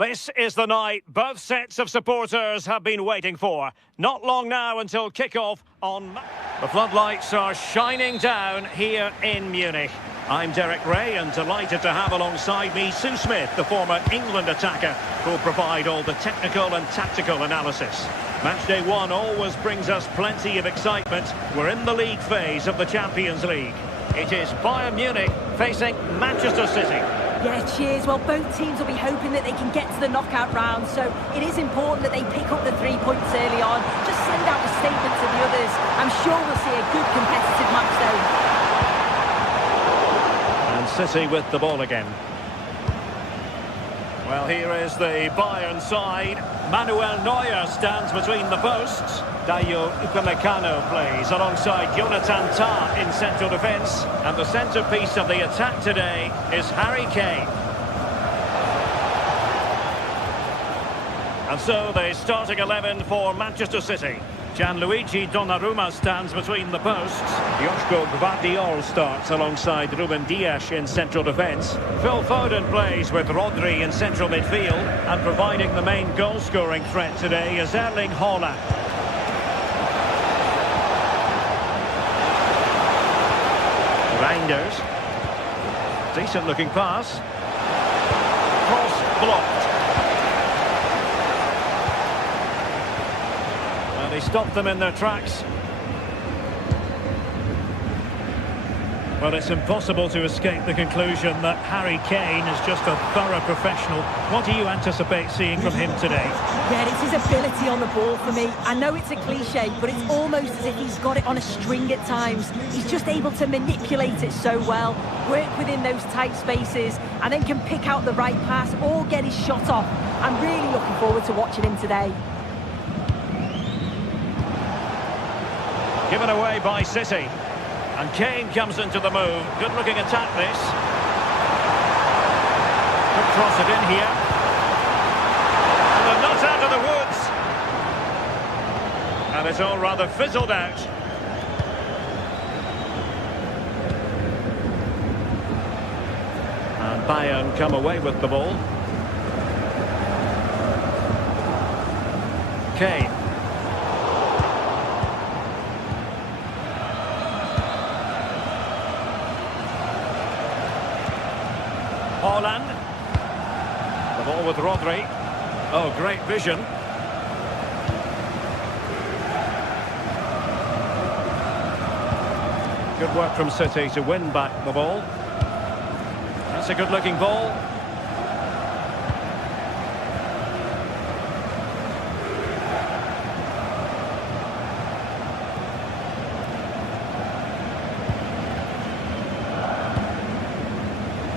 This is the night both sets of supporters have been waiting for. Not long now until kick-off on... The floodlights are shining down here in Munich. I'm Derek Ray and delighted to have alongside me Sue Smith, the former England attacker, who'll provide all the technical and tactical analysis. Matchday 1 always brings us plenty of excitement. We're in the league phase of the Champions League. It is Bayern Munich facing Manchester City. Yeah, cheers. Well, both teams will be hoping that they can get to the knockout round, so it is important that they pick up the 3 points early on. Just send out a statement to the others. I'm sure we'll see a good competitive match though. And City with the ball again. Well, here is the Bayern side. Manuel Neuer stands between the posts. Dayo Upamecano plays alongside Jonathan Tah in central defence. And the centrepiece of the attack today is Harry Kane. And so the starting 11 for Manchester City. Gianluigi Donnarumma stands between the posts. Joško Gvardiol starts alongside Ruben Dias in central defence. Phil Foden plays with Rodri in central midfield. And providing the main goal-scoring threat today is Erling Haaland. Reinders. Decent looking pass. Cross blocked. Well, he stopped them in their tracks. Well, it's impossible to escape the conclusion that Harry Kane is just a thorough professional. What do you anticipate seeing from him today? Yeah, it's his ability on the ball for me. I know it's a cliche, but it's almost as if he's got it on a string at times. He's just able to manipulate it so well, work within those tight spaces, and then can pick out the right pass or get his shot off. I'm really looking forward to watching him today. Given away by City. And Kane comes into the move. Good-looking attack, this. Could cross it in here. And they're not out of the woods. And it's all rather fizzled out. And Bayern come away with the ball. Kane. Haaland. The ball with Rodri. Oh, great vision. Good work from City to win back the ball. That's a good-looking ball.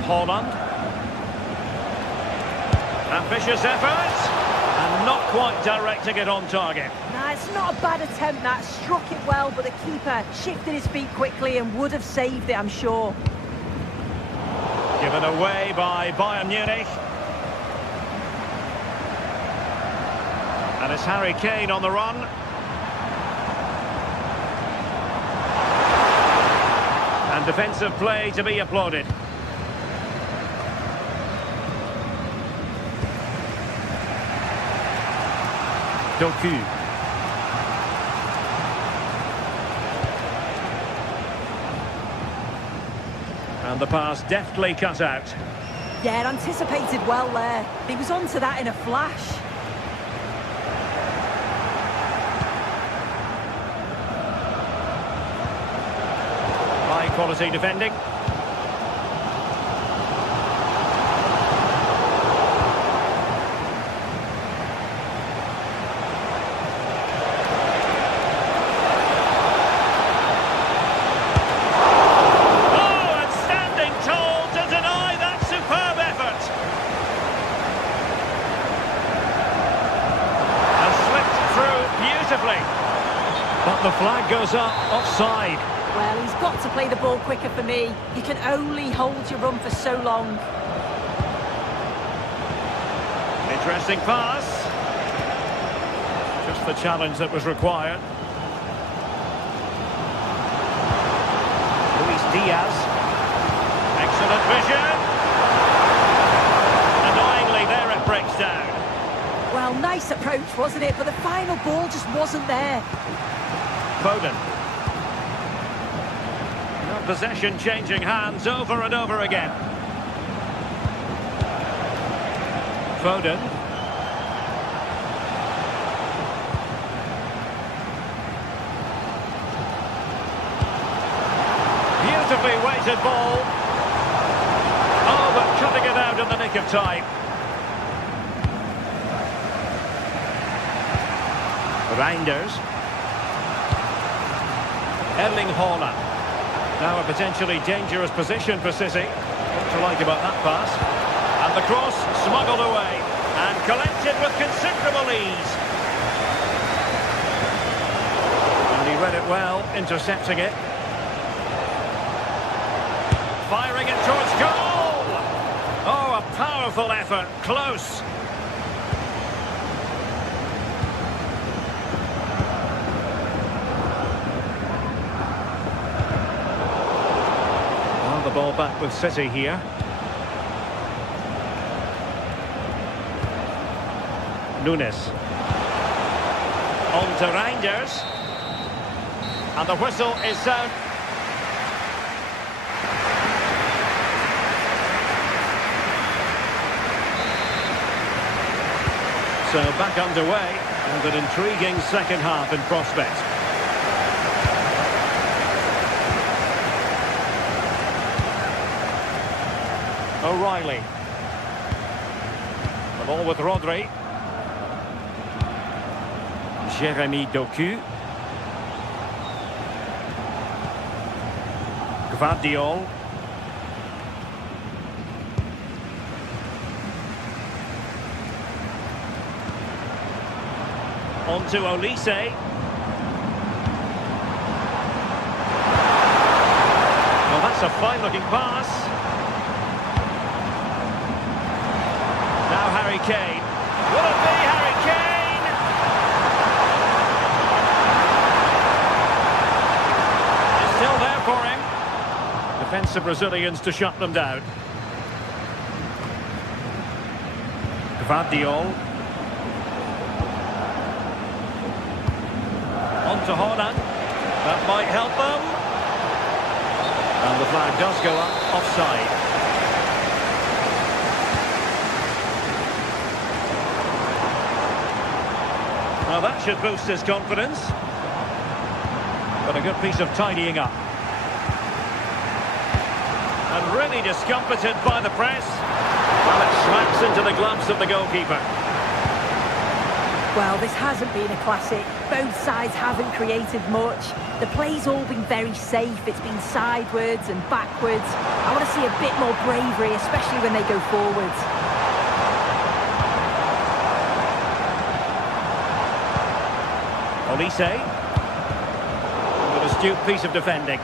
Haaland. Ambitious effort, and not quite directing it on target. Nah, it's not a bad attempt that. Struck it well, but the keeper shifted his feet quickly and would have saved it, I'm sure. Given away by Bayern Munich. And it's Harry Kane on the run. And defensive play to be applauded. Doku. And the pass deftly cut out. Yeah, anticipated well there. He was onto that in a flash. High quality defending. But the flag goes up, offside. Well, he's got to play the ball quicker for me. You can only hold your run for so long. Interesting pass. Just the challenge that was required. Luis Diaz. Excellent vision. Annoyingly, there it breaks down. Well, nice approach, wasn't it? But the final ball just wasn't there. Foden. Possession changing hands over and over again. Foden. Beautifully weighted ball. Oh, but cutting it out in the nick of time. Reinders. Erling Haaland. Now a potentially dangerous position for City. What to like about that pass? And the cross smuggled away and collected with considerable ease. And he read it well, intercepting it. Firing it towards goal! Oh, a powerful effort, close. Well, the ball back with City here. Nunes. On to Reinders. And the whistle is sound. So back underway, and an intriguing second half in prospect. O'Reilly. The ball with Rodri. Jeremy Doku. Gvardiol. On to Olise. Well, that's a fine-looking pass. Now Harry Kane. Will it be Harry Kane? It's still there for him. Defensive Brazilians to shut them down. Gvardiol. To Haaland. That might help them. And the flag does go up offside. Now that should boost his confidence. But a good piece of tidying up. And really discomfited by the press. Well, it smacks into the gloves of the goalkeeper. Well, this hasn't been a classic. Both sides haven't created much. The play's all been very safe. It's been sidewards and backwards. I want to see a bit more bravery, especially when they go forwards. Olise. With an astute piece of defending.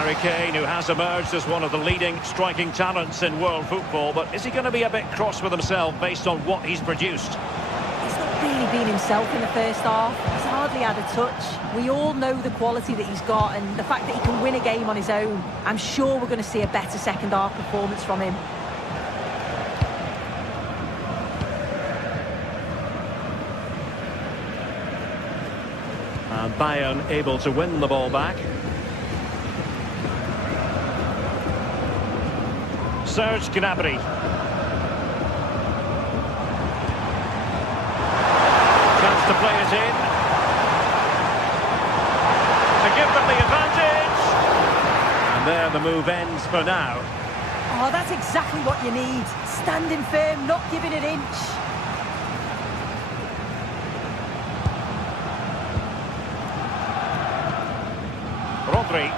Harry Kane, who has emerged as one of the leading striking talents in world football, but is he going to be a bit cross with himself based on what he's produced? He's not really been himself in the first half. He's hardly had a touch. We all know the quality that he's got and the fact that he can win a game on his own. I'm sure we're going to see a better second half performance from him. And Bayern able to win the ball back. Serge Gnabry. Chance to play it in. To give them the advantage. And there the move ends for now. Oh, that's exactly what you need. Standing firm, not giving an inch. Rodri.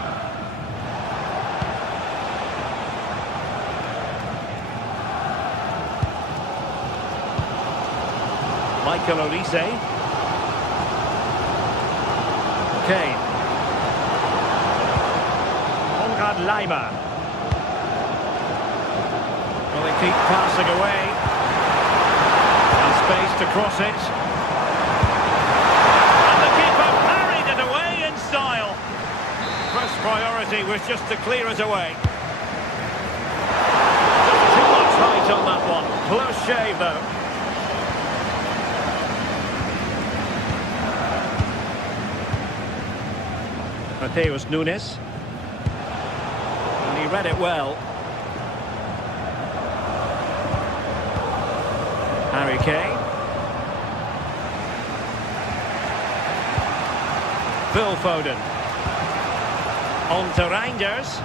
Michael Olise. Kane. Konrad Laimer. Well, they keep passing away. And space to cross it. And the keeper parried it away in style. First priority was just to clear it away. Just too much Tight on that one. Close shave, though. Mateus Nunes. And he read it well. Harry Kane. Phil Foden. On to Reinders.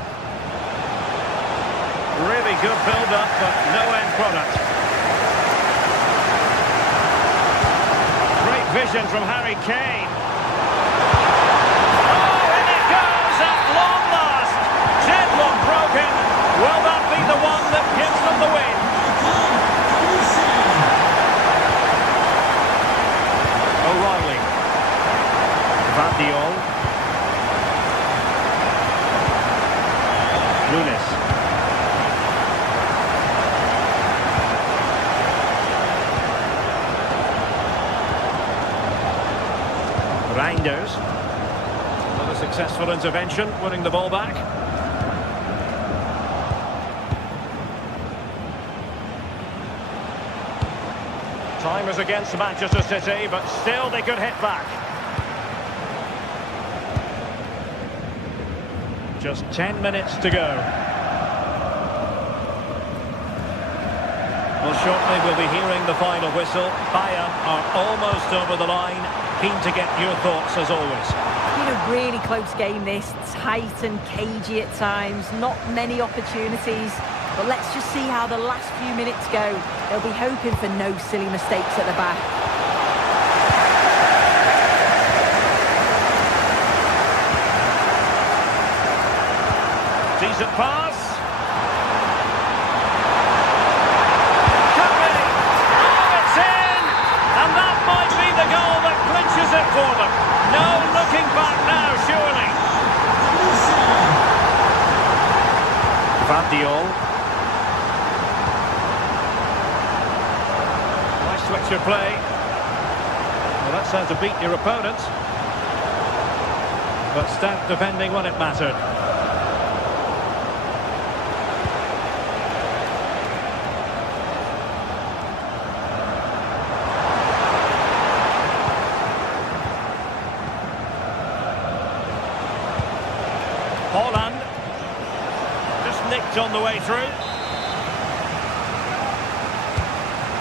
Really good build-up, but no end product. Great vision from Harry Kane. Oh, in it goes at long last. Deadlock broken. Will that be the one that gives them the win? O'Reilly. Van Diol. Nunes. Reinders. Another successful intervention, winning the ball back. Time is against Manchester City, but still they could hit back. Just 10 minutes to go. Well, shortly we'll be hearing the final whistle. Bayern are almost over the line. Keen to get your thoughts as always. Been a really close game this, tight and cagey at times, not many opportunities. But let's just see how the last few minutes go. They'll be hoping for no silly mistakes at the back. Decent pass. It for them. No looking back now, surely. Van Diol. Nice switch of play. Well, that's how to beat your opponent. But stout defending when it mattered. Holland, just nicked on the way through.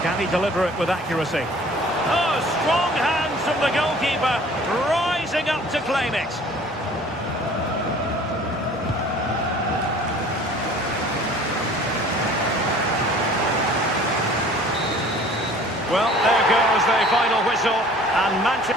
Can he deliver it with accuracy? Oh, strong hands from the goalkeeper, rising up to claim it. Well, there goes the final whistle, and Manchester...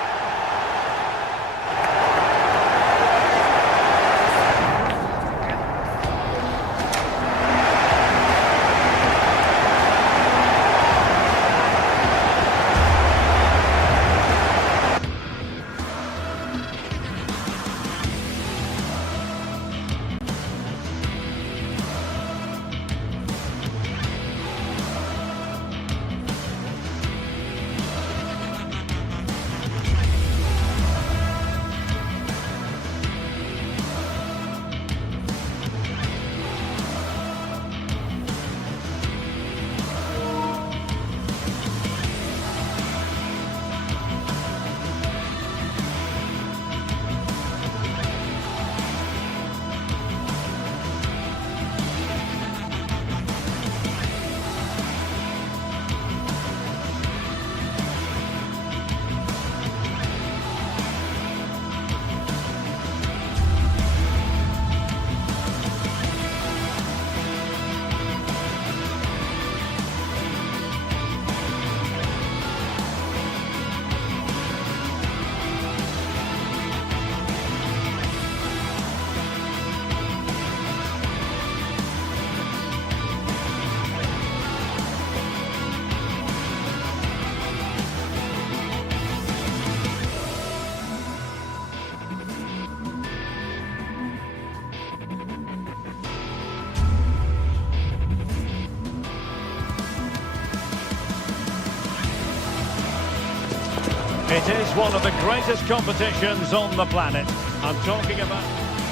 It is one of the greatest competitions on the planet. I'm talking about...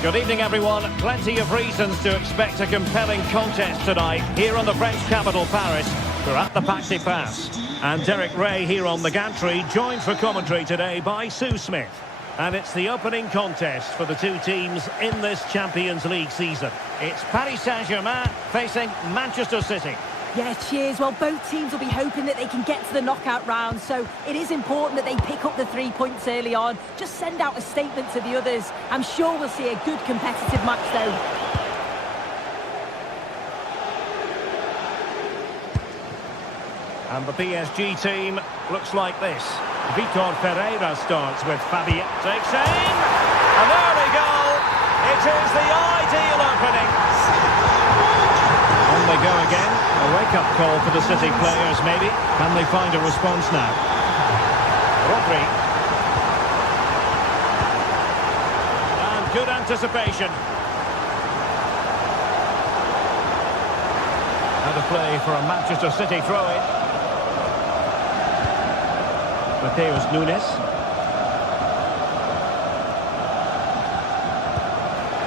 Good evening, everyone. Plenty of reasons to expect a compelling contest tonight here on the French capital, Paris. We're at the Parc des Princes. And Derek Ray here on the gantry, joined for commentary today by Sue Smith. And it's the opening contest for the two teams in this Champions League season. It's Paris Saint-Germain facing Manchester City. Yeah, cheers. Well, both teams will be hoping that they can get to the knockout round, so it is important that they pick up the 3 points early on. Just send out a statement to the others. I'm sure we'll see a good competitive match, though. And the PSG team looks like this. Vitor Ferreira starts with Fabian. Takes aim! An early goal! It is the ideal opening. On they go again. A wake-up call for the City players, maybe. Can they find a response now? Rodri. And good anticipation. And a play for a Manchester City throw-in. Mateus Nunes.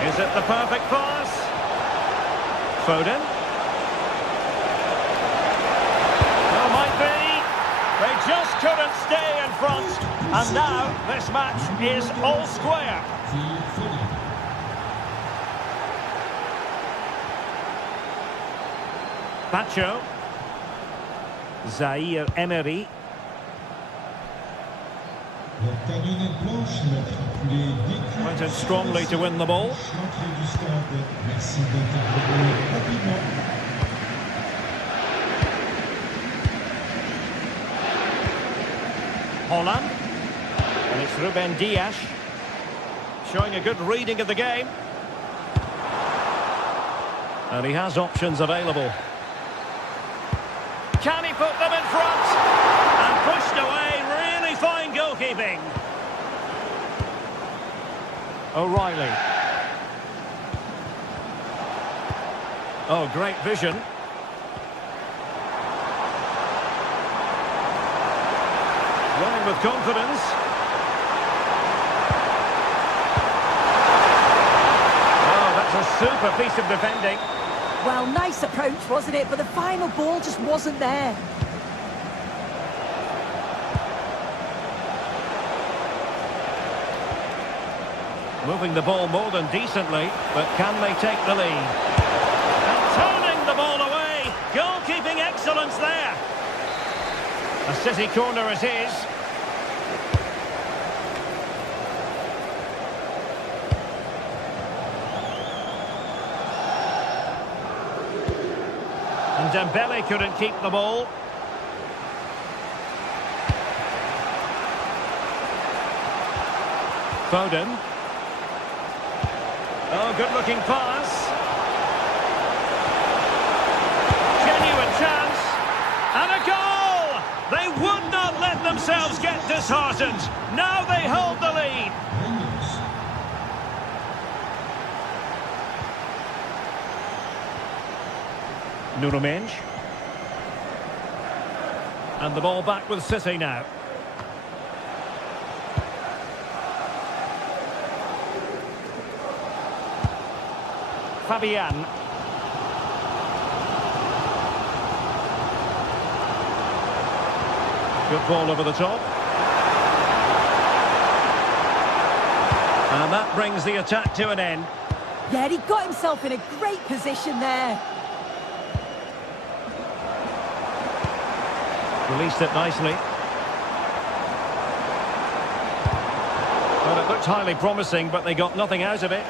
Is it the perfect pass? Foden. Oh, might be. They just couldn't stay in front. And now this match is all square. Pacho. Zaire Emery. Went in strongly to win the ball. Holland. And it's Ruben Dias. Showing a good reading of the game. And he has options available. Can he put them in front? And pushed away. Really fine goalkeeping. O'Reilly. Oh, great vision. Running with confidence. Oh, that's a super piece of defending. Well, nice approach, wasn't it? But the final ball just wasn't there. Moving the ball more than decently, but can they take the lead? And turning the ball away. Goalkeeping excellence there. A City corner it is. And Dembele couldn't keep the ball. Foden. Oh, good-looking pass. Genuine chance. And a goal! They would not let themselves get disheartened. Now they hold the lead. Nuno Mendes. And the ball back with City now. Fabian. Good ball over the top. And that brings the attack to an end. Yeah, he got himself in a great position there. Released it nicely. Well, it looked highly promising, but they got nothing out of it.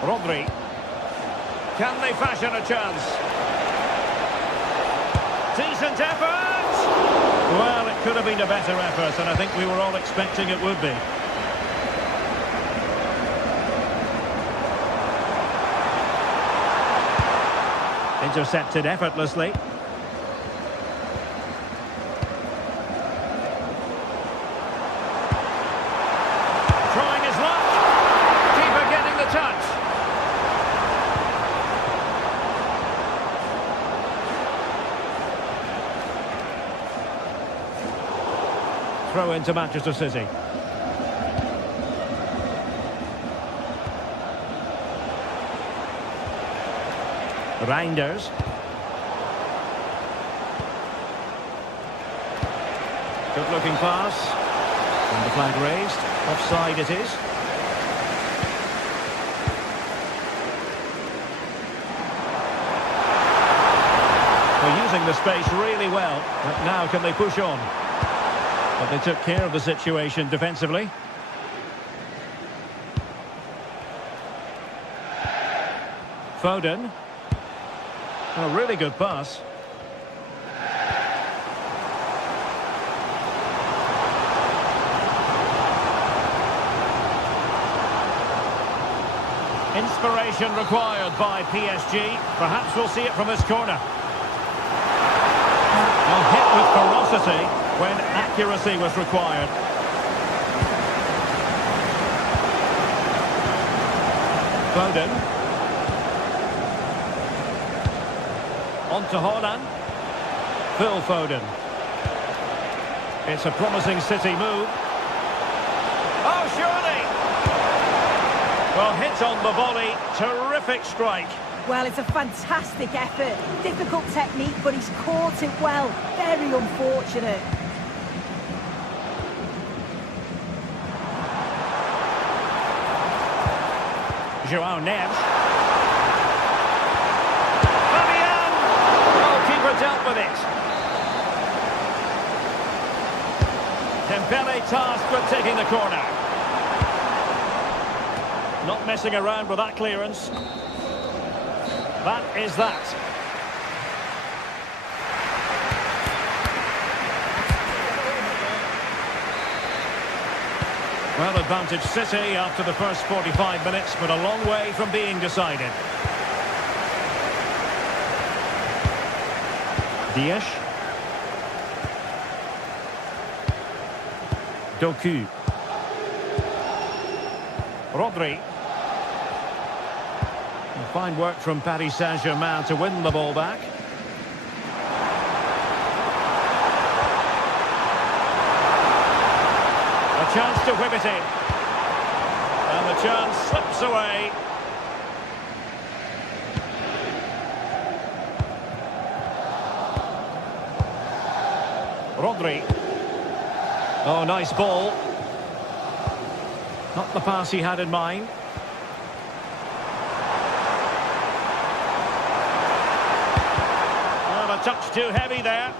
Rodri. Can they fashion a chance? Decent effort! Well, it could have been a better effort, and I think we were all expecting it would be. Intercepted effortlessly. Trying his luck. Keeper getting the touch. throw into Manchester City. Reinders. Good looking pass. And the flag raised. Offside it is. They're using the space really well. But now can they push on? But they took care of the situation defensively. Foden. A really good pass. Inspiration required by PSG. Perhaps we'll see it from this corner. Well, hit with ferocity when accuracy was required. Foden. On to Haaland. Phil Foden. It's a promising City move. Oh, surely! Well, hit on the volley. Terrific strike. Well, it's a fantastic effort. Difficult technique, but he's caught it well. Very unfortunate. João Neves. Dealt with it. Dembele tasked with taking the corner. Not messing around with that clearance. That is that. Well, advantage City after the first 45 minutes, but a long way from being decided. Dias. Doku. Rodri. Fine work from Paris Saint-Germain to win the ball back. A chance to whip it in. And the chance slips away. Rodri. Oh, nice ball. Not the pass he had in mind. Well, a touch too heavy there.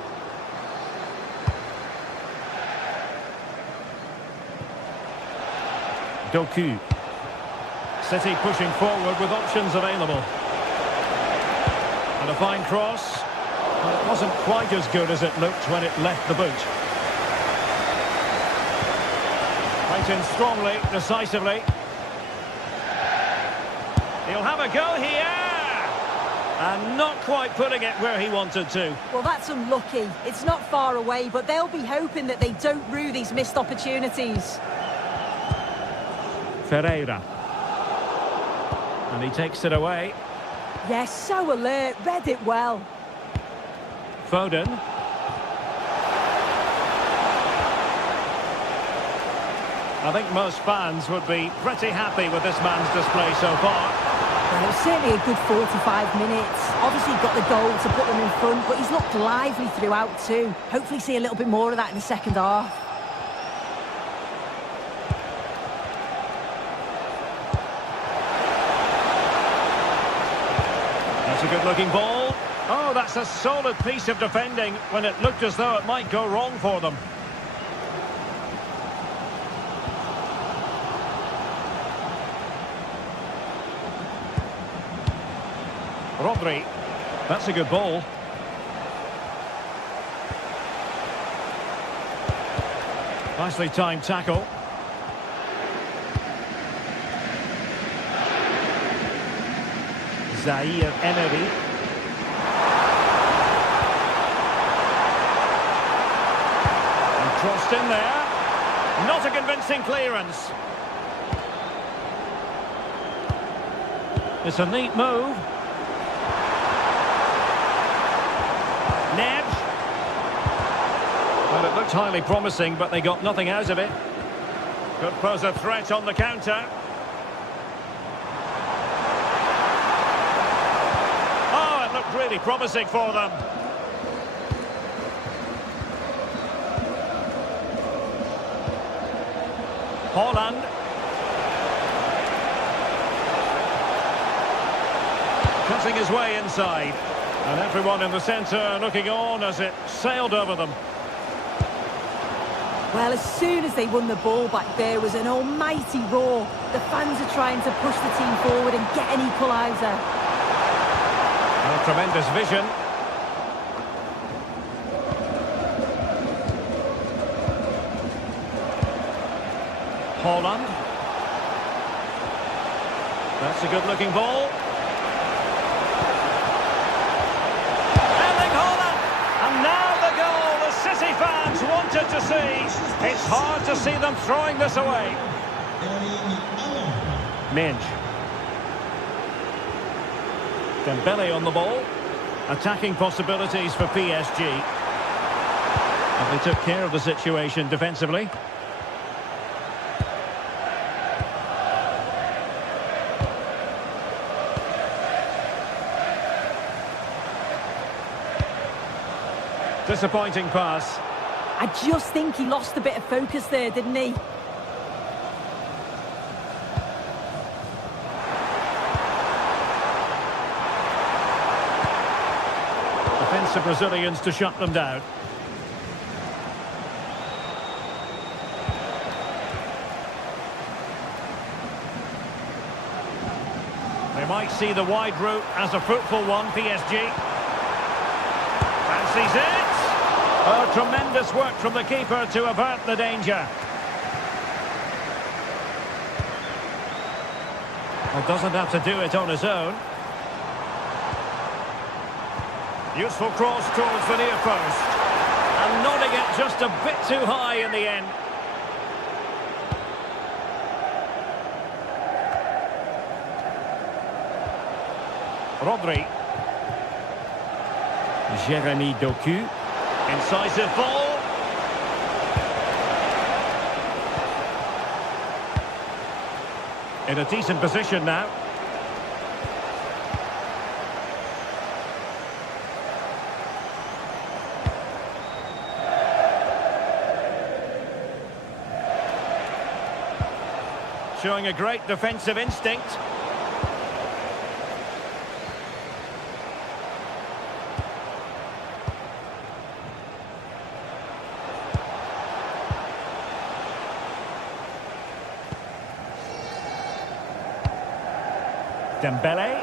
Doku. City pushing forward with options available. And a fine cross. Well, it wasn't quite as good as it looked when it left the boot. Went in strongly, decisively. He'll have a go here! And not quite putting it where he wanted to. Well, that's unlucky. It's not far away, but they'll be hoping that they don't rue these missed opportunities. Ferreira. And he takes it away. Yes, so alert, read it well. Foden. I think most fans would be pretty happy with this man's display so far. Well, it was certainly a good 45 minutes. Obviously got the goal to put them in front, but he's looked lively throughout too. Hopefully see a little bit more of that in the second half. That's a good-looking ball. Oh, that's a solid piece of defending when it looked as though it might go wrong for them. Rodri. That's a good ball. Nicely timed tackle. Zaire Emery. Crossed in there. Not a convincing clearance. It's a neat move. Neves. Well, it looks Looked highly promising, but they got nothing out of it. Could pose a threat on the counter. Oh, it looked really promising for them. Holland. Cutting his way inside. And everyone in the centre looking on as it sailed over them. Well, as soon as they won the ball back, there was an almighty roar. The fans are trying to push the team forward and get an equaliser. A tremendous vision. Holland. That's a good-looking ball. And now the goal the City fans wanted to see. It's hard to see them throwing this away. Minge. Dembele on the ball. Attacking possibilities for PSG. And they took care of the situation defensively. Disappointing pass. I just think he lost a bit of focus there, didn't he? Defensive Brazilians to shut them down. They might see the wide route as a fruitful one, PSG. Fancies it. Oh, tremendous work from the keeper to avert the danger. Well, doesn't have to do it on his own. Useful cross towards the near post. And nodding it just a bit too high in the end. Rodri. Jeremy Doku. Incisive ball. In a decent position now. Showing a great defensive instinct. Dembele.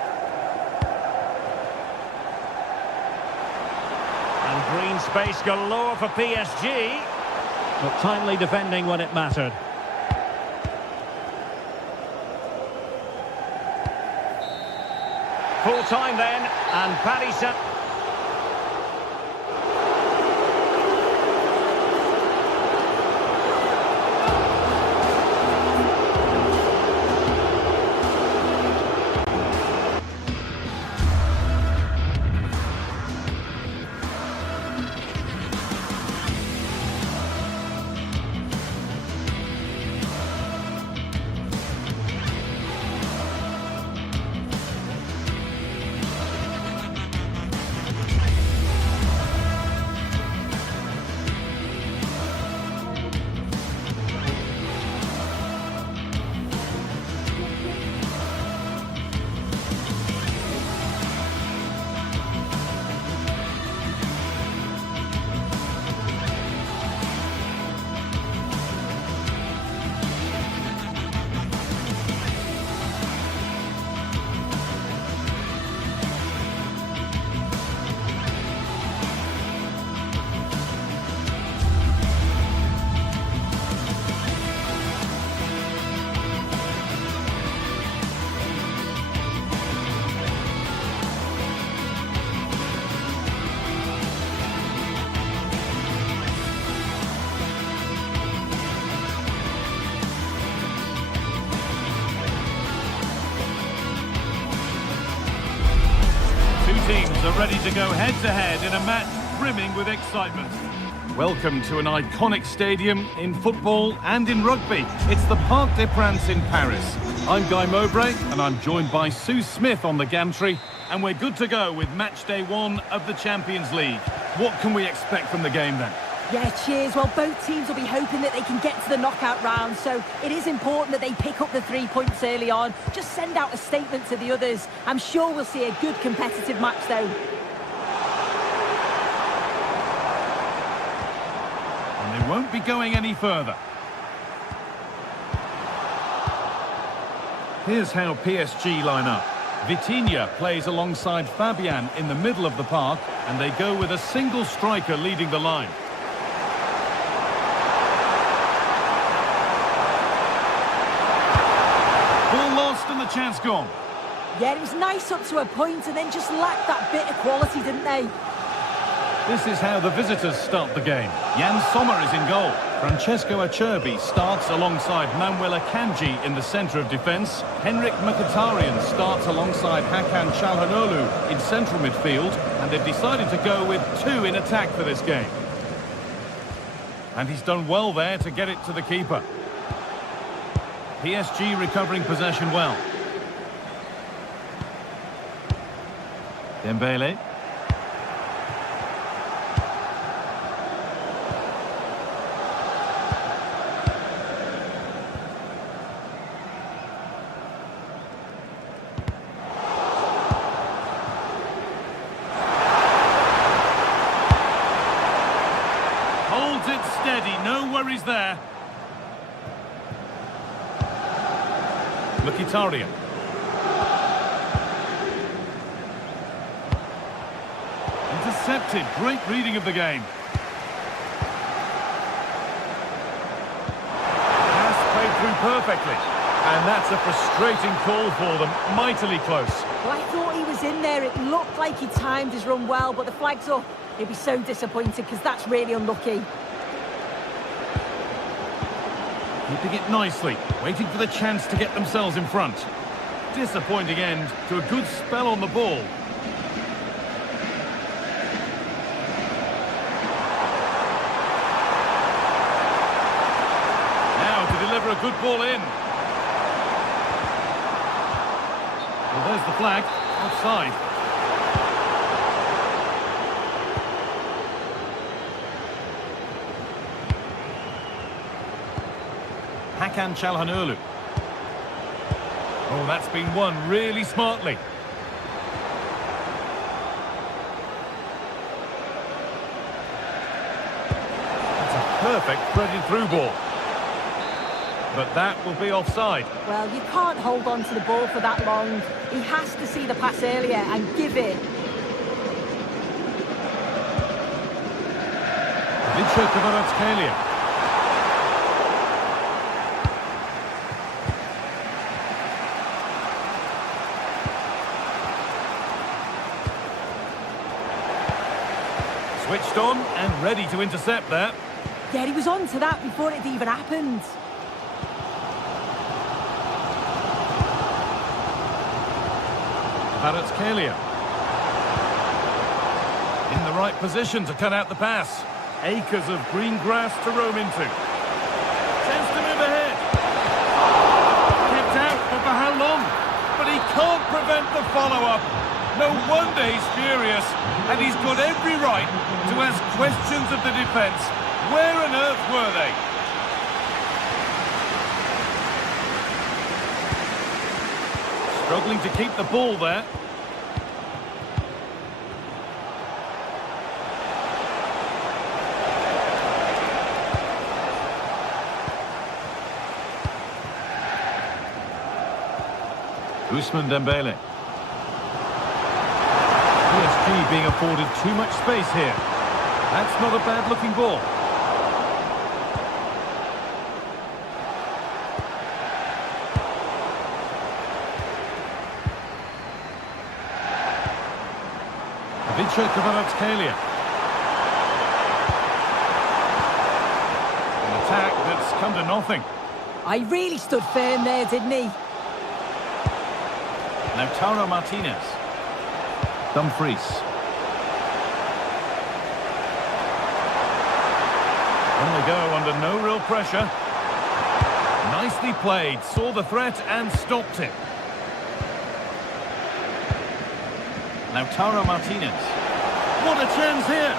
And green space galore for PSG. But timely defending when it mattered. Full time then, and Paris Saint. Teams are ready to go head-to-head in a match brimming with excitement. Welcome to an iconic stadium in football and in rugby. It's the Parc des Princes in Paris. I'm Guy Mowbray and I'm joined by Sue Smith on the gantry, and we're good to go with match day 1 of the Champions League. What can we expect from the game then? Yeah, cheers. Well, both teams will be hoping that they can get to the knockout round, so it is important that they pick up the 3 points early on. Just send out a statement to the others. I'm sure we'll see a good competitive match though. And they won't be going any further. Here's how PSG line up. Vitinha plays alongside Fabian in the middle of the park, and they go with a single striker leading the line. Ball lost and the chance gone. Yeah, it was nice up to a point and then just lacked that bit of quality, didn't they? This is how the visitors start the game. Jan Sommer is in goal. Francesco Acerbi starts alongside Manuel Akanji in the centre of defence. Henrik Mkhitaryan starts alongside Hakan Çalhanoğlu in central midfield, and they've decided to go with 2 in attack for this game. And he's done well there to get it to the keeper. PSG recovering possession well. Dembele. Holds it steady, no worries there. Mkhitaryan. Intercepted, great reading of the game. Pass played through perfectly. And that's a frustrating call for them, mightily close. Well, I thought he was in there. It looked like he timed his run well, but the flag's up. He'll be so disappointed because that's really unlucky. Keeping it nicely, waiting for the chance to get themselves in front. Disappointing end to a good spell on the ball. Now to deliver a good ball in. Well, there's the flag. Offside. Hakan Çalhanoğlu. Oh, that's been won really smartly. That's a perfect threaded through ball. But that will be offside. Well, you can't hold on to the ball for that long. He has to see the pass earlier and give it. Kvaratskhelia. Switched on and ready to intercept there. Yeah, he was on to that before it even happened. Kvaratskhelia. In the right position to cut out the pass. Acres of green grass to roam into. Chance to move ahead. Kept out, but for how long? But he can't prevent the follow-up. No wonder he's furious, and he's got every right to ask questions of the defence. Where on earth were they? Struggling to keep the ball there. Ousmane Dembele. PSG being afforded too much space here. That's not a bad-looking ball. Kvaratskhelia. An attack that's come to nothing. I really stood firm there, didn't he? Lautaro Martinez. Dumfries. On they go under no real pressure. Nicely played, saw the threat and stopped it. Lautaro Martinez. What a chance here!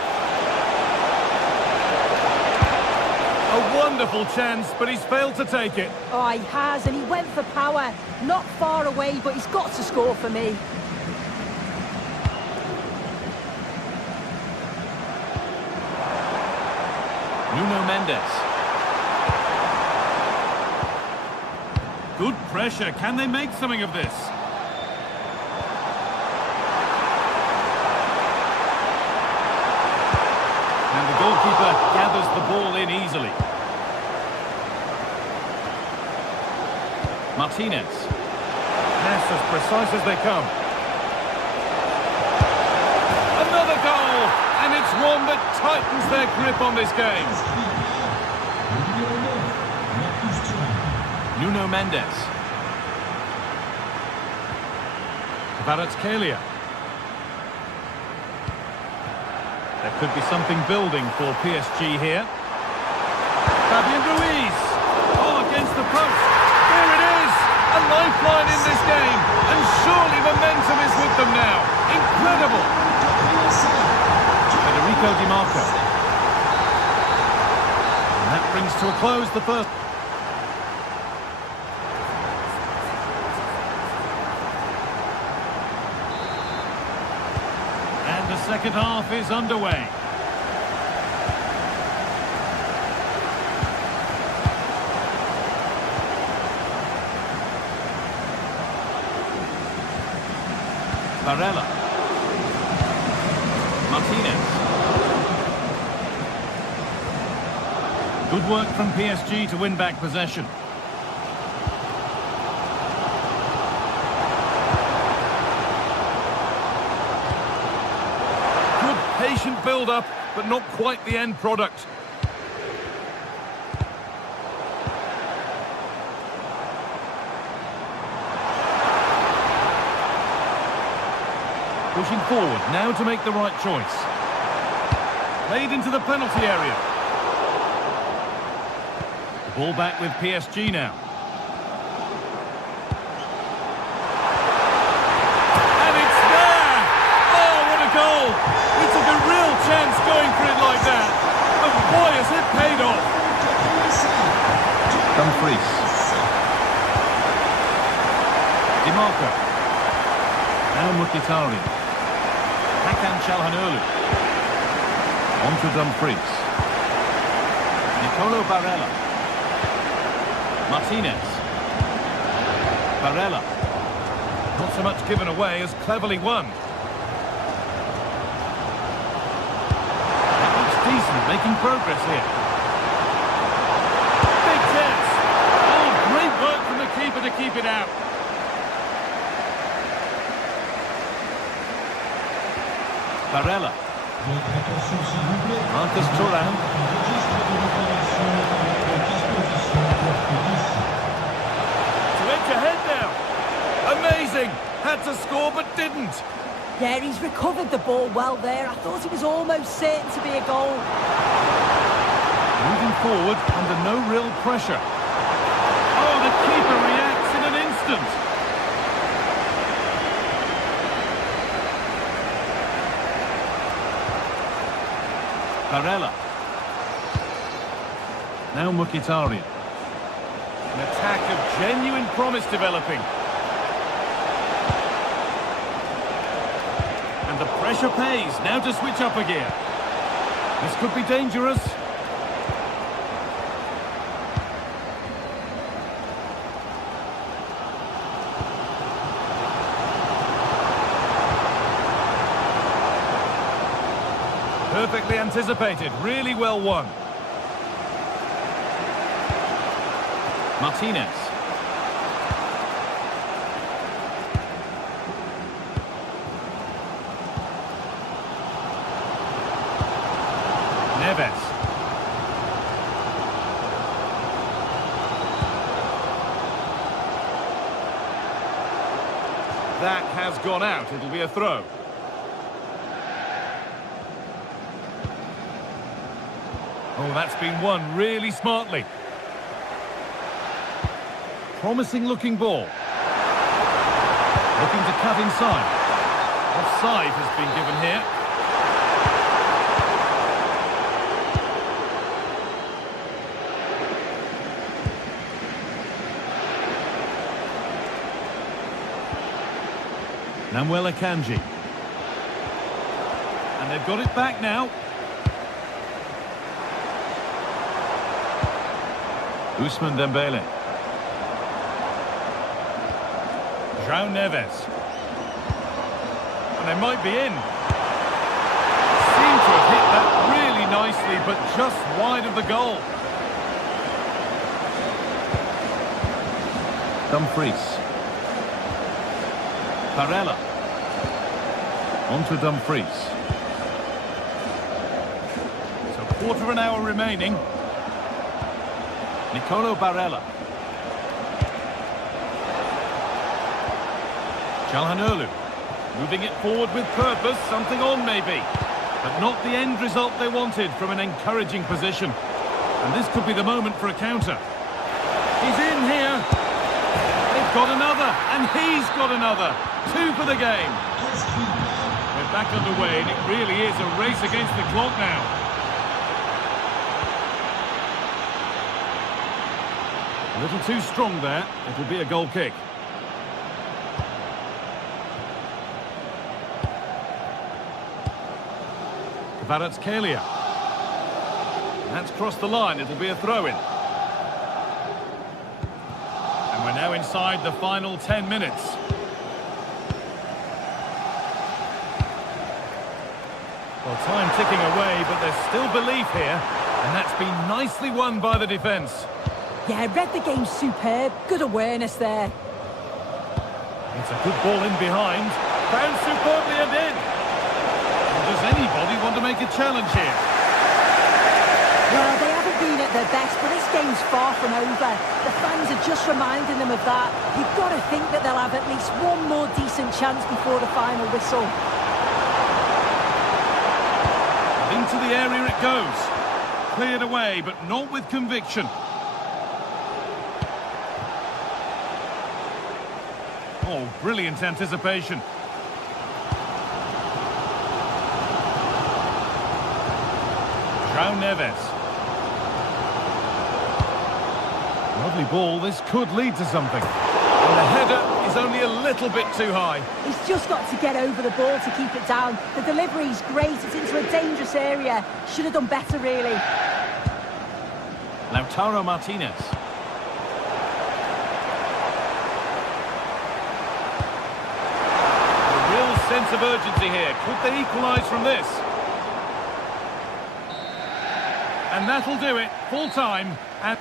A wonderful chance, but he's failed to take it. Oh, he has, and he went for power. Not far away, but he's got to score for me. Nuno Mendes. Good pressure. Can they make something of this? And the goalkeeper gathers the ball in easily. Martinez. Pass as precise as they come. Another goal! And it's one that tightens their grip on this game. Nuno Mendes. Kvaratskhelia. There could be something building for PSG here. Fabian Ruiz. Oh, against the post. There it is! A lifeline in this game. And surely momentum is with them now. Incredible! Federico Di Marco. And that brings to a close the first. And the second half is underway. Barella. Martinez. Good work from PSG to win back possession. Good patient build-up, but not quite the end product. Pushing forward, now to make the right choice. Played into the penalty area. Ball back with PSG now. And it's there! Oh, what a goal! He took a real chance going for it like that. But boy, has it paid off! Dumfries. Di Marco. Now Mkhitaryan. Hakan Çalhanoğlu. On to Dumfries. Nicolo Barella. Martinez. Barella. Not so much given away as cleverly won. That looks decent, making progress here. Big chance. Oh, great work from the keeper to keep it out. Barella. Marcus Thuram. To edge ahead now. Amazing. Had to score but didn't. Yeah, he's recovered the ball well there. I thought it was almost certain to be a goal. Moving forward under no real pressure. Oh, the keeper reacts in an instant. Barella. Now Mkhitaryan. An attack of genuine promise developing. And the pressure pays. Now to switch up a gear. This could be dangerous. Perfectly anticipated, really well won. Martinez. Neves. That has gone out, it'll be a throw. Oh, that's been won really smartly. Promising looking ball. Looking to cut inside. Offside has been given here. Namuel Akanji. And they've got it back now. Ousmane Dembele. João Neves. And they might be in. Seem to have hit that really nicely, but just wide of the goal. Dumfries. Barella. On to Dumfries. So quarter of an hour remaining. Nicolo Barella. Calhanoglu. Moving it forward with purpose, something on maybe. But not the end result they wanted from an encouraging position. And this could be the moment for a counter. He's in here. They've got another, and he's got another. 2 for the game. We're back underway, and it really is a race against the clock now. A little too strong there. It'll be a goal kick. Kvaratskhelia. That's crossed the line. It'll be a throw-in. And we're now inside the final 10 minutes. Well, time ticking away, but there's still belief here. And that's been nicely won by the defence. Yeah, read the game superb. Good awareness there. It's a good ball in behind. Found superbly and in. Does anybody want to make a challenge here? Well, they haven't been at their best, but this game's far from over. The fans are just reminding them of that. You've got to think that they'll have at least one more decent chance before the final whistle. Into the area it goes. Cleared away, but not with conviction. Oh, brilliant anticipation. João Neves. Lovely ball, this could lead to something. And the header is only a little bit too high. He's just got to get over the ball to keep it down. The delivery's great, it's into a dangerous area. Should have done better, really. Lautaro Martinez. A real sense of urgency here. Could they equalise from this? And that'll do it. Full time. And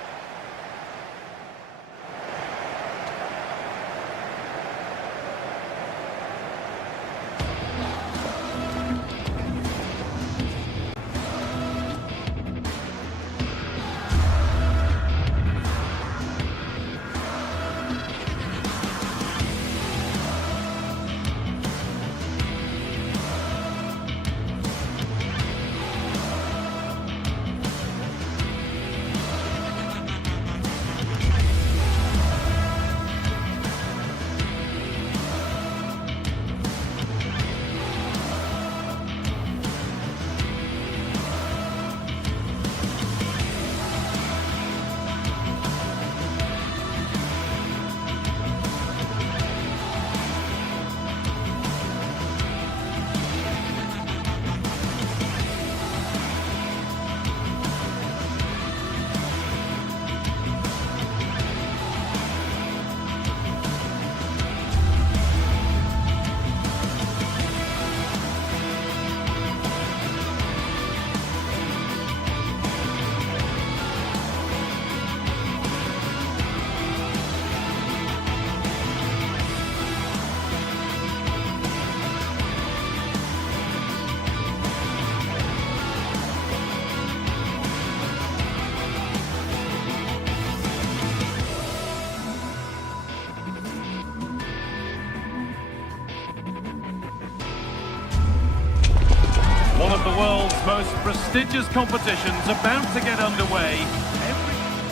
the world's most prestigious competitions about to get underway.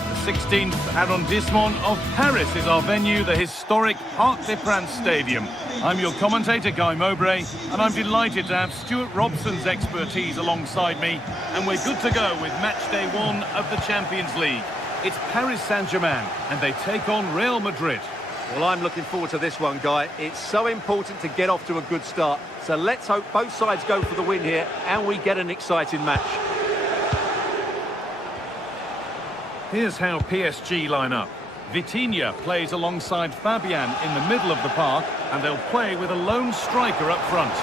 The 16th arrondissement of Paris is our venue, the historic Parc des Princes Stadium. I'm your commentator, Guy Mowbray, and I'm delighted to have Stuart Robson's expertise alongside me, and we're good to go with match day 1 of the Champions League. It's Paris Saint-Germain, and they take on Real Madrid. Well, I'm looking forward to this one, Guy. It's so important to get off to a good start. So let's hope both sides go for the win here and we get an exciting match. Here's how PSG line up. Vitinha plays alongside Fabian in the middle of the park, and they'll play with a lone striker up front.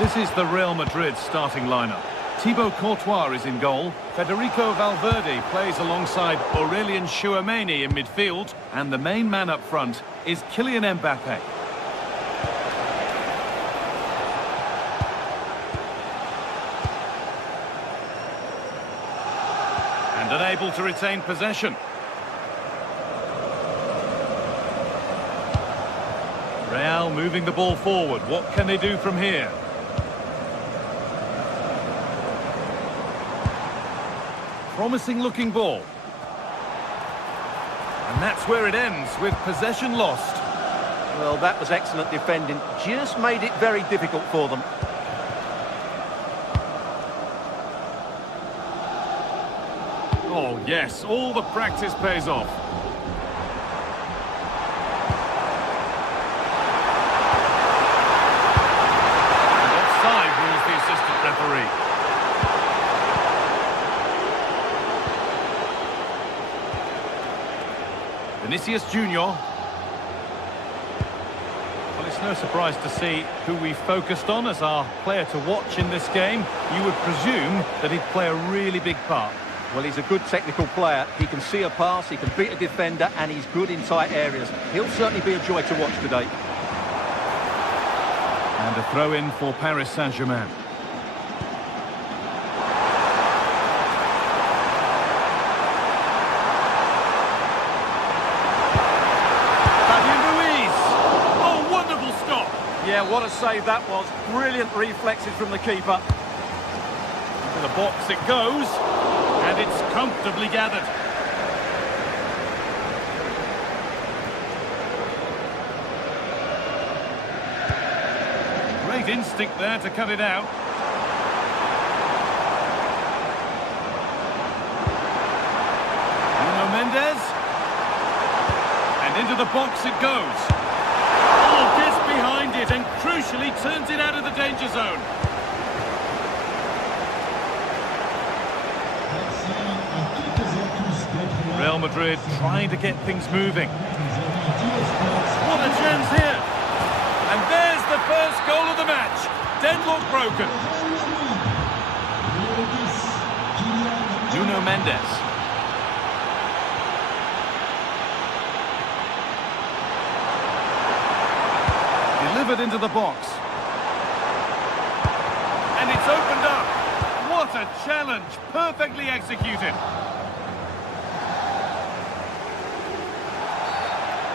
This is the Real Madrid starting lineup. Thibaut Courtois is in goal. Federico Valverde plays alongside Aurélien Tchouameni in midfield, and the main man up front is Kylian Mbappé. And unable to retain possession. Real moving the ball forward. What can they do from here? Promising looking ball. And that's where it ends, with possession lost. Well, that was excellent defending. Just made it very difficult for them. Oh, yes, all the practice pays off. And offside rules the assistant referee. Vinicius Junior. Well, it's no surprise to see who we focused on as our player to watch in this game. You would presume that he'd play a really big part. Well, he's a good technical player. He can see a pass, he can beat a defender, and he's good in tight areas. He'll certainly be a joy to watch today. And a throw-in for Paris Saint-Germain. Yeah, what a save that was. Brilliant reflexes from the keeper. To the box it goes, and it's comfortably gathered. Great instinct there to cut it out. Nuno Mendes. And into the box it goes. Gets behind it and crucially turns it out of the danger zone. Real Madrid trying to get things moving. What a chance here! And there's the first goal of the match. Deadlock broken. Nuno Mendes. Delivered into the box. And it's opened up. What a challenge. Perfectly executed.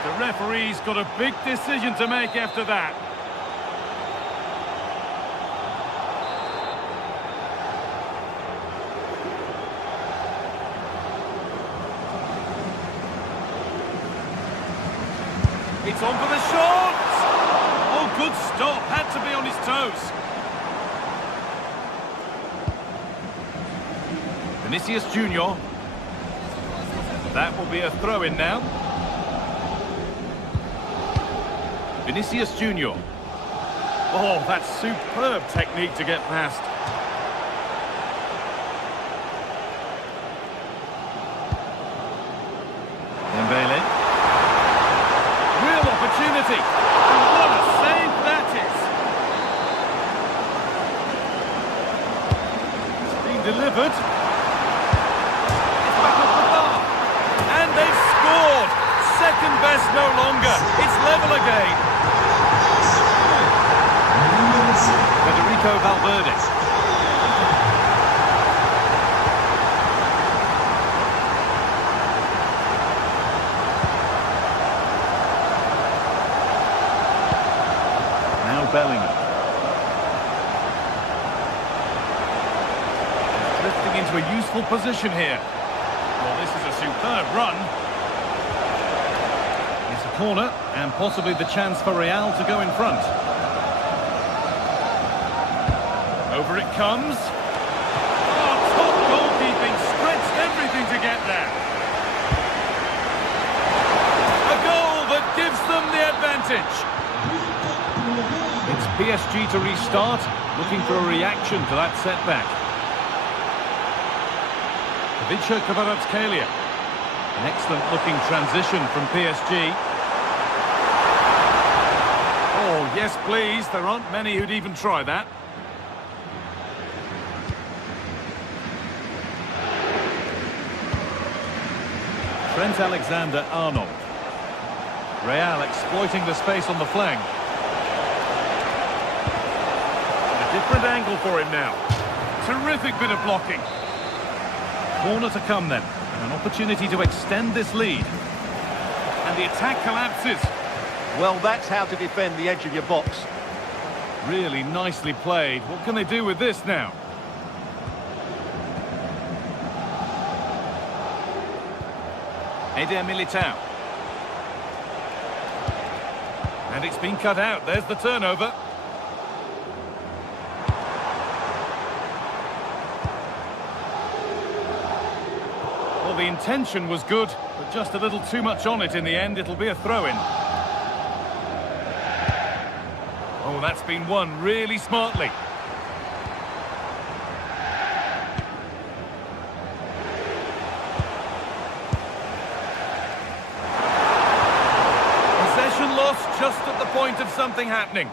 The referee's got a big decision to make after that. It's on for the shot. Good stop, had to be on his toes. Vinicius Junior. That will be a throw-in now. Vinicius Junior. Oh, that's superb technique to get past. Dembele. Real opportunity. What a save that is. It's been delivered. It's back up the bar. And they've scored. Second best no longer. It's level again. Federico Valverde. Bellingham. getting into a useful position here. Well, this is a superb run. It's a corner, and possibly the chance for Real to go in front. Over it comes. Oh, top goalkeeping, stretched everything to get there. A goal that gives them the advantage. It's PSG to restart, looking for a reaction to that setback. Vicha Kvaratskhelia. An excellent looking transition from PSG. Oh, yes please, there aren't many who'd even try that. Trent Alexander-Arnold. Real exploiting the space on the flank. A different angle for him now. Terrific bit of blocking. Corner to come then. An opportunity to extend this lead. And the attack collapses. Well, that's how to defend the edge of your box. Really nicely played. What can they do with this now? Eder Militao. And it's been cut out. There's the turnover. Well, the intention was good, but just a little too much on it in the end. It'll be a throw-in. Oh, that's been won really smartly. Possession lost just at the point of something happening.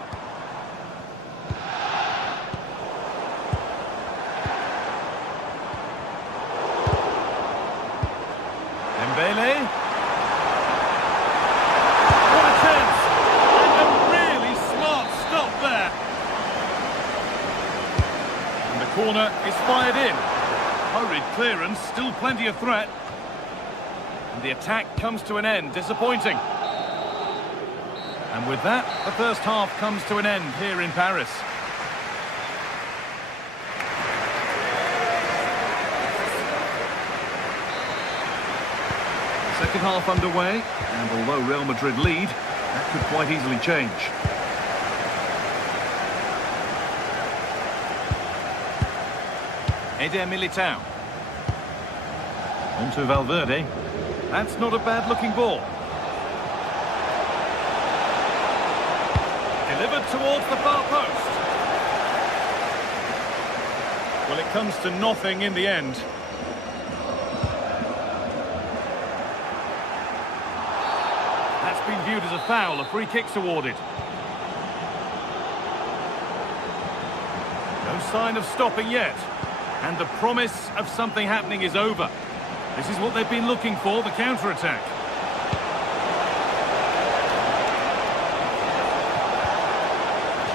Dembele. What a chance! And a really smart stop there. And the corner is fired in. Hurried clearance, still plenty of threat. And the attack comes to an end, disappointing. And with that, the first half comes to an end here in Paris. Second half underway, and although Real Madrid lead, that could quite easily change. Eder Militao. On to Valverde. That's not a bad-looking ball. Delivered towards the far post. Well, it comes to nothing in the end. That's been viewed as a foul. A free kick's awarded. No sign of stopping yet. And the promise of something happening is over. This is what they've been looking for, the counter-attack.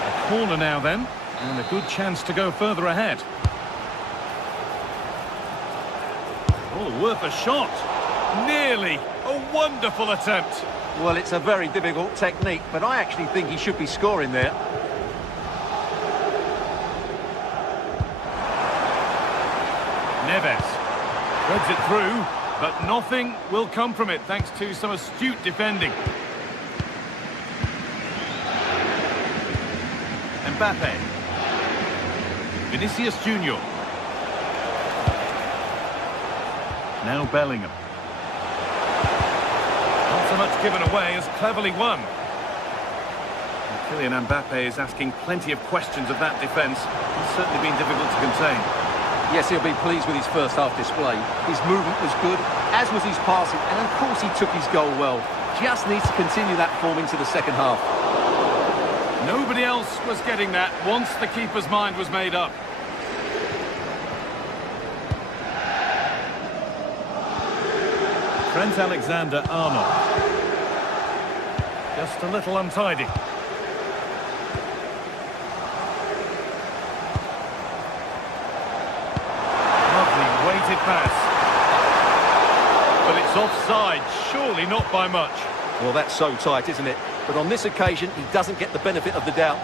A corner now then, and a good chance to go further ahead. Oh, worth a shot. Nearly. A wonderful attempt. Well, it's a very difficult technique, but I actually think he should be scoring there. Neves threads it through, but nothing will come from it thanks to some astute defending. Mbappe. Vinicius Junior. Now Bellingham. Not so much given away as cleverly won. And Kylian Mbappe is asking plenty of questions of that defence. It's certainly been difficult to contain. Yes, he'll be pleased with his first half display. His movement was good, as was his passing, and of course he took his goal well. Just needs to continue that form into the second half. Nobody else was getting that once the keeper's mind was made up. Trent Alexander-Arnold. Just a little untidy. Weighted pass. But it's offside, surely not by much. Well, that's so tight, isn't it? But on this occasion, he doesn't get the benefit of the doubt.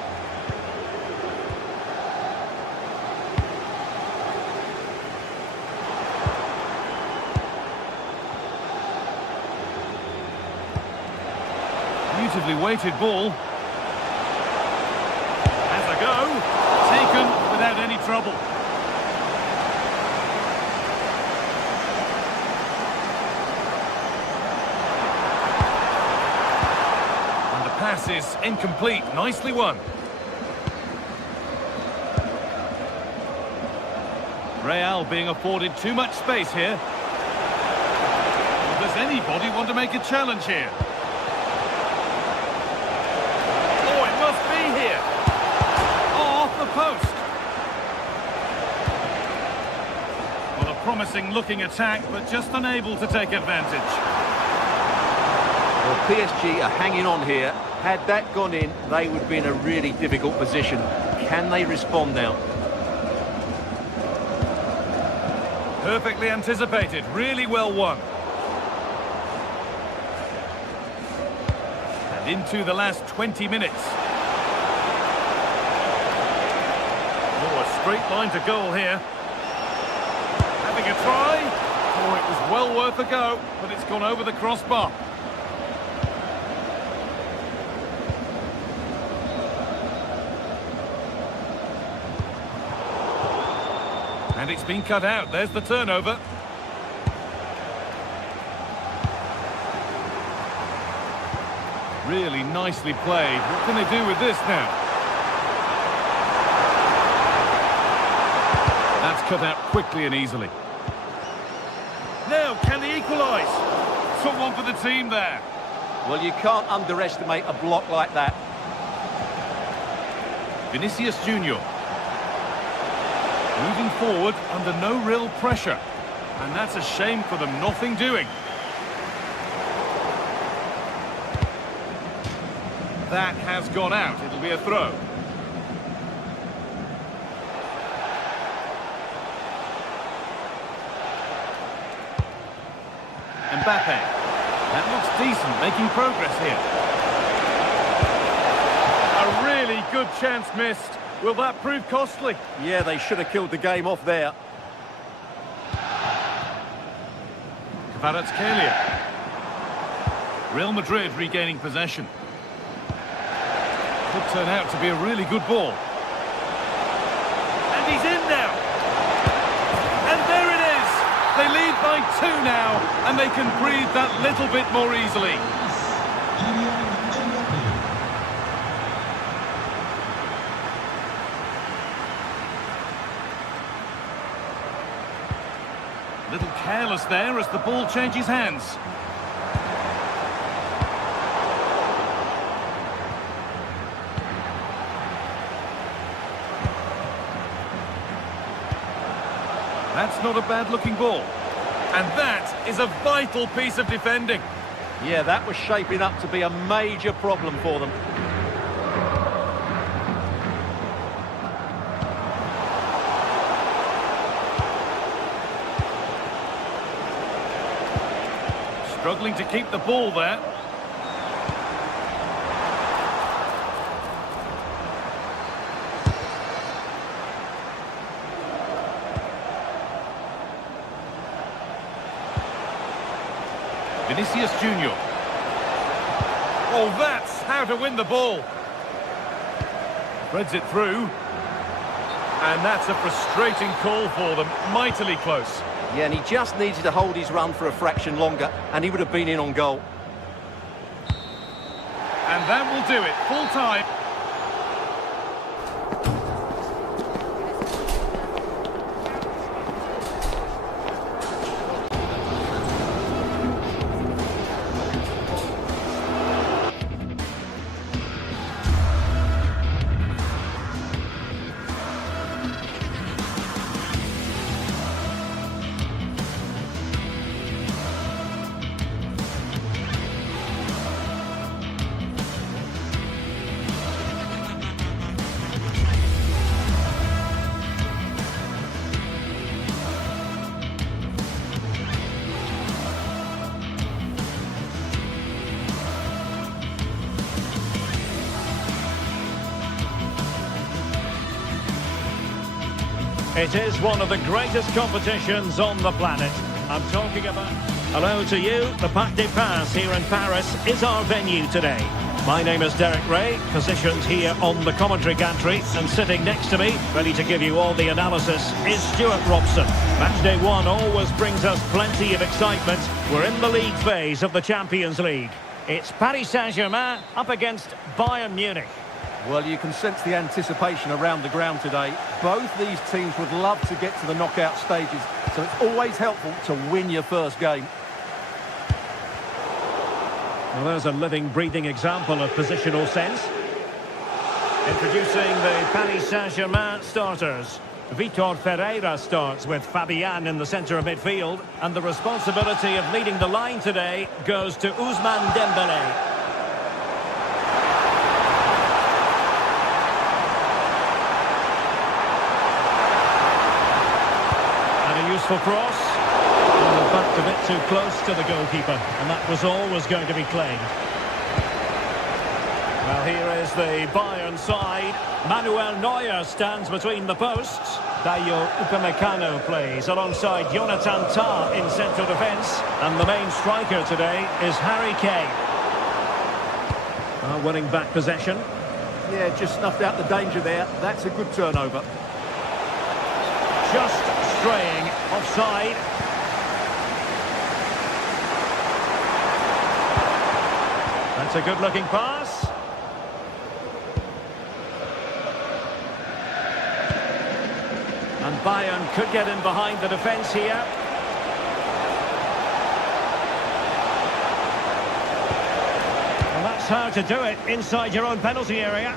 nicely weighted ball. Has a go. Taken without any trouble. And the pass is incomplete. Nicely won. Real being afforded too much space here. Does anybody want to make a challenge here? Oh, it must be here. Oh, off the post. Well, a promising looking attack, but just unable to take advantage. Well, PSG are hanging on here. Had that gone in, they would be in a really difficult position. Can they respond now? Perfectly anticipated, really well won. And into the last 20 minutes. Oh, a straight line to goal here. Having a try. Oh, it was well worth a go, but it's gone over the crossbar. And it's been cut out. There's the turnover. Really nicely played. What can they do with this now? That's cut out quickly and easily. Now, can they equalise? Someone for the team there. Well, you can't underestimate a block like that. Vinicius Junior. Moving forward under no real pressure. And that's a shame for them, nothing doing. That has gone out. It'll be a throw. Mbappe. That looks decent, making progress here. A really good chance missed. Will that prove costly? Yeah, they should have killed the game off there. Kvaratskhelia. Real Madrid regaining possession. Could turn out to be a really good ball. And he's in now. And there it is. They lead by 2 now, and they can breathe that little bit more easily. Little careless there as the ball changes hands. That's not a bad-looking ball. And that is a vital piece of defending. Yeah, that was shaping up to be a major problem for them. Struggling to keep the ball there. Vinicius Junior. Oh, that's how to win the ball. Threads it through. And that's a frustrating call for them. Mightily close. Yeah, and he just needed to hold his run for a fraction longer, and he would have been in on goal. And that will do it. Full time. It is one of the greatest competitions on the planet. I'm talking about... Hello to you. The Parc des Princes here in Paris is our venue today. My name is Derek Ray, positioned here on the commentary gantry, and sitting next to me, ready to give you all the analysis, is Stuart Robson. Matchday 1 always brings us plenty of excitement. We're in the league phase of the Champions League. It's Paris Saint-Germain up against Bayern Munich. Well, you can sense the anticipation around the ground today. Both these teams would love to get to the knockout stages, so it's always helpful to win your first game. Well, there's a living, breathing example of positional sense. Introducing the Paris Saint-Germain starters. Vitor Ferreira starts with Fabian in the centre of midfield, and the responsibility of leading the line today goes to Ousmane Dembélé. And a useful cross. In fact, a bit too close to the goalkeeper, and that was always going to be claimed. Well, here is the Bayern side. Manuel Neuer stands between the posts. Dayo Upamecano plays alongside Jonathan Tah in central defence. And the main striker today is Harry Kane. Winning back possession. Yeah, just snuffed out the danger there. That's a good turnover. Just straying offside. That's a good-looking pass. And Bayern could get in behind the defence here. Well, that's how to do it inside your own penalty area.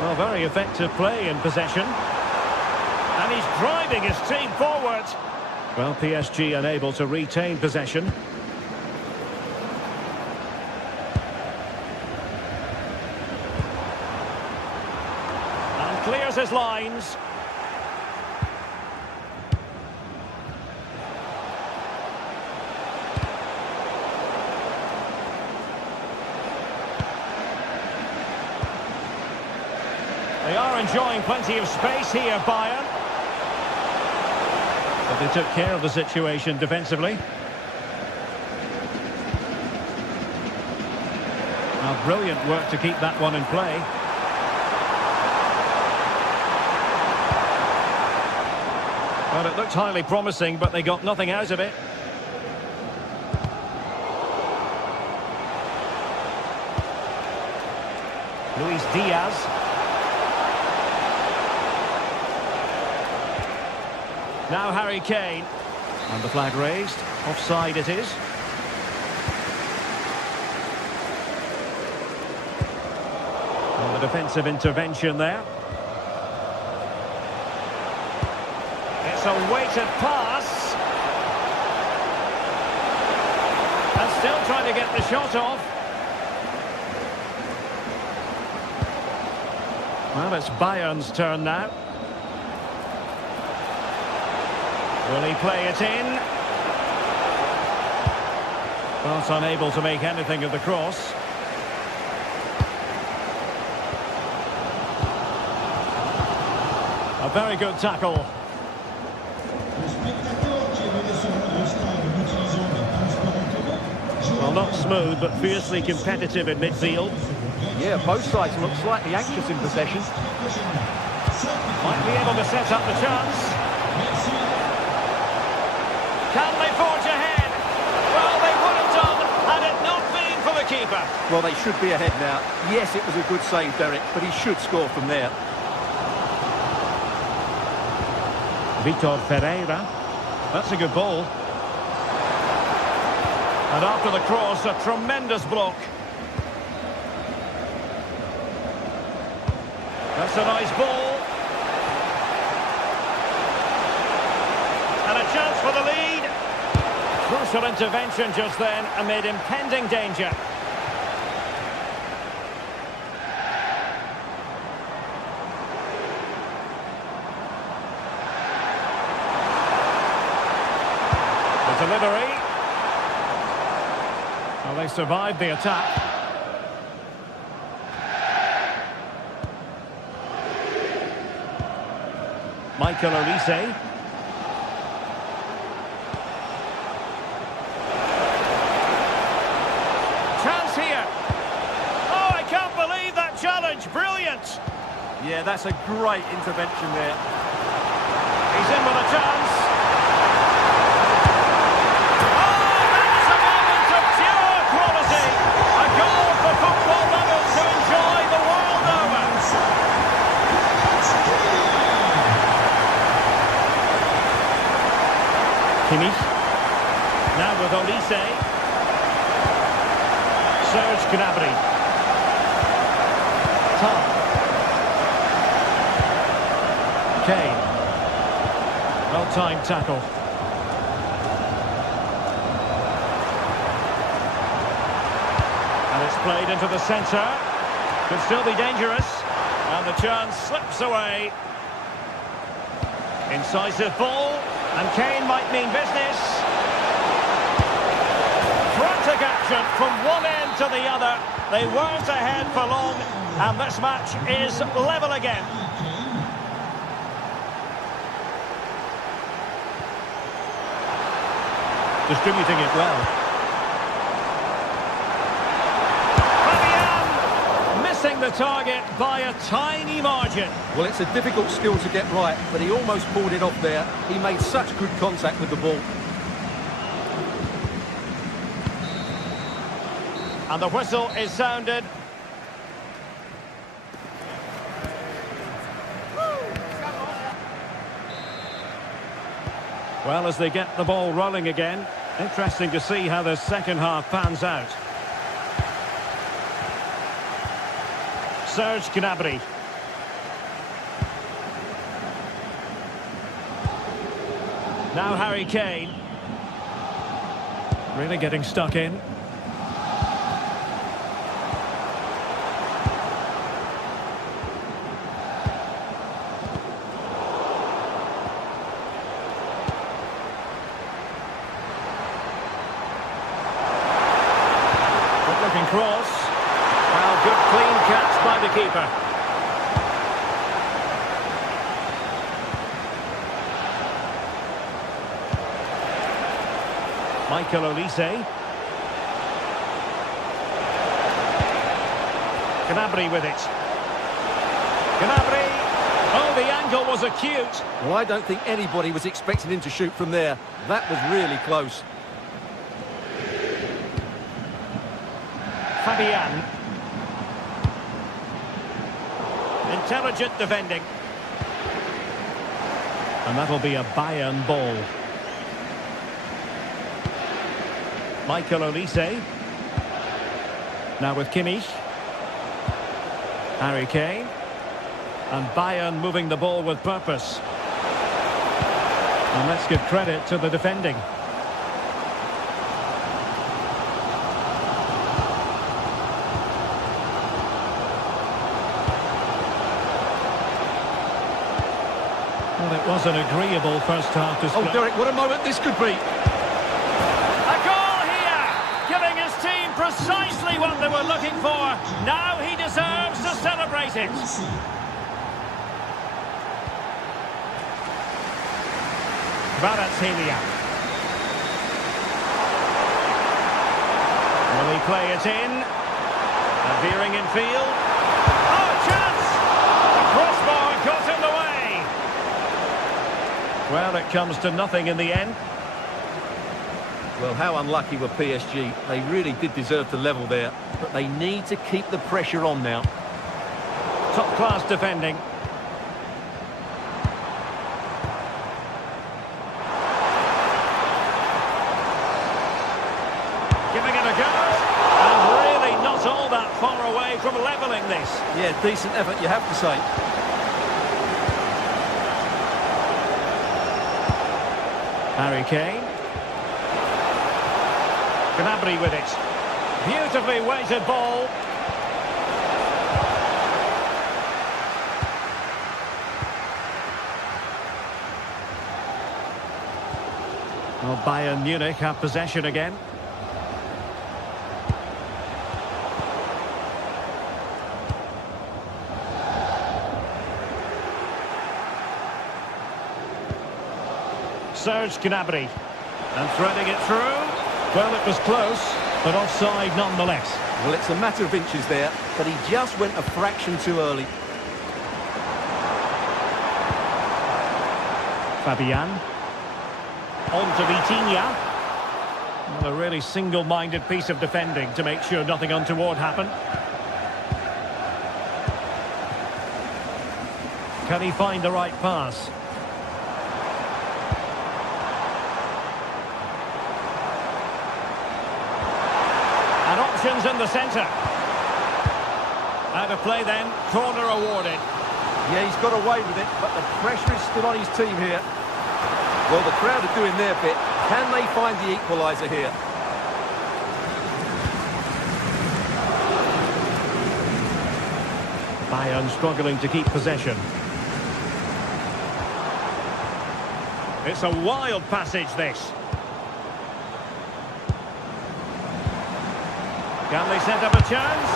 Well, very effective play in possession. And he's driving his team forward. Well, PSG unable to retain possession. And clears his lines. They are enjoying plenty of space here, Bayern. But they took care of the situation defensively. Now, brilliant work to keep that one in play. Well, it looked highly promising, but they got nothing out of it. Luis Diaz. Now Harry Kane. And the flag raised. Offside it is. And the defensive intervention there. It's a weighted pass. And still trying to get the shot off. Well, it's Bayern's turn now. Will he play it in? But unable to make anything of the cross. A very good tackle. Well, not smooth, but fiercely competitive in midfield. Yeah, both sides look slightly anxious in possession. Might be able to set up the chance. Can they forge ahead? Well, they would have done had it not been for the keeper. Well, they should be ahead now. Yes, it was a good save, Derek, but he should score from there. Vitor Ferreira. That's a good ball. And after the cross, a tremendous block. That's a nice ball. And a chance for the lead. Crucial intervention just then amid impending danger. The delivery. Well, they survived the attack. Michael Olise. moment. Yeah, that's a great intervention there. He's in with a chance. Oh, that is a moment of pure quality. A goal for football lovers to enjoy the world over. Kimmich. Now with Olise. Serge Gnabry. Tom. Kane. Well-timed tackle. And it's played into the centre. Could still be dangerous. And the chance slips away. Incisive ball. And Kane might mean business. Frantic action from one end to the other. They weren't ahead for long. And this match is level again. Distributing it well. Fabian missing the target by a tiny margin. Well, it's a difficult skill to get right, but he almost pulled it off there. He made such good contact with the ball. And the whistle is sounded. Well, as they get the ball rolling again, interesting to see how the second half pans out. Serge Gnabry. Now Harry Kane. Really getting stuck in. Cross. Well, good clean catch by the keeper. Michael Olise. Gnabry with it. Gnabry. Oh, the angle was acute. Well, I don't think anybody was expecting him to shoot from there. That was really close. Fabian. Intelligent defending. And that'll be a Bayern ball. Michael Olise. Now with Kimmich. Harry Kane. And Bayern moving the ball with purpose. And let's give credit to the defending. Well, it was an agreeable first half display. Oh, Derek, what a moment this could be. A goal here, giving his team precisely what they were looking for. Now he deserves to celebrate it. Kvaratskhelia. Will he play it in? Veering in field. Oh, chance! The crossbar got in the way. Well, it comes to nothing in the end. Well, how unlucky were PSG? They really did deserve to level there, but they need to keep the pressure on now. Top-class defending. Giving it a go. And really not all that far away from levelling this. Yeah, decent effort, you have to say. Harry Kane. Gnabry with it. Beautifully weighted ball. Well, Bayern Munich have possession again. Serge Gnabry. And threading it through. Well, it was close, but offside nonetheless. Well, it's a matter of inches there, but he just went a fraction too early. Fabian. On to Vitinha. Well, a really single-minded piece of defending to make sure nothing untoward happened. Can he find the right pass? And options in the centre. Out of play then, corner awarded. Yeah, he's got away with it, but the pressure is still on his team here. Well, the crowd are doing their bit. Can they find the equaliser here? Bayern struggling to keep possession. It's a wild passage, this. Can they set up a chance?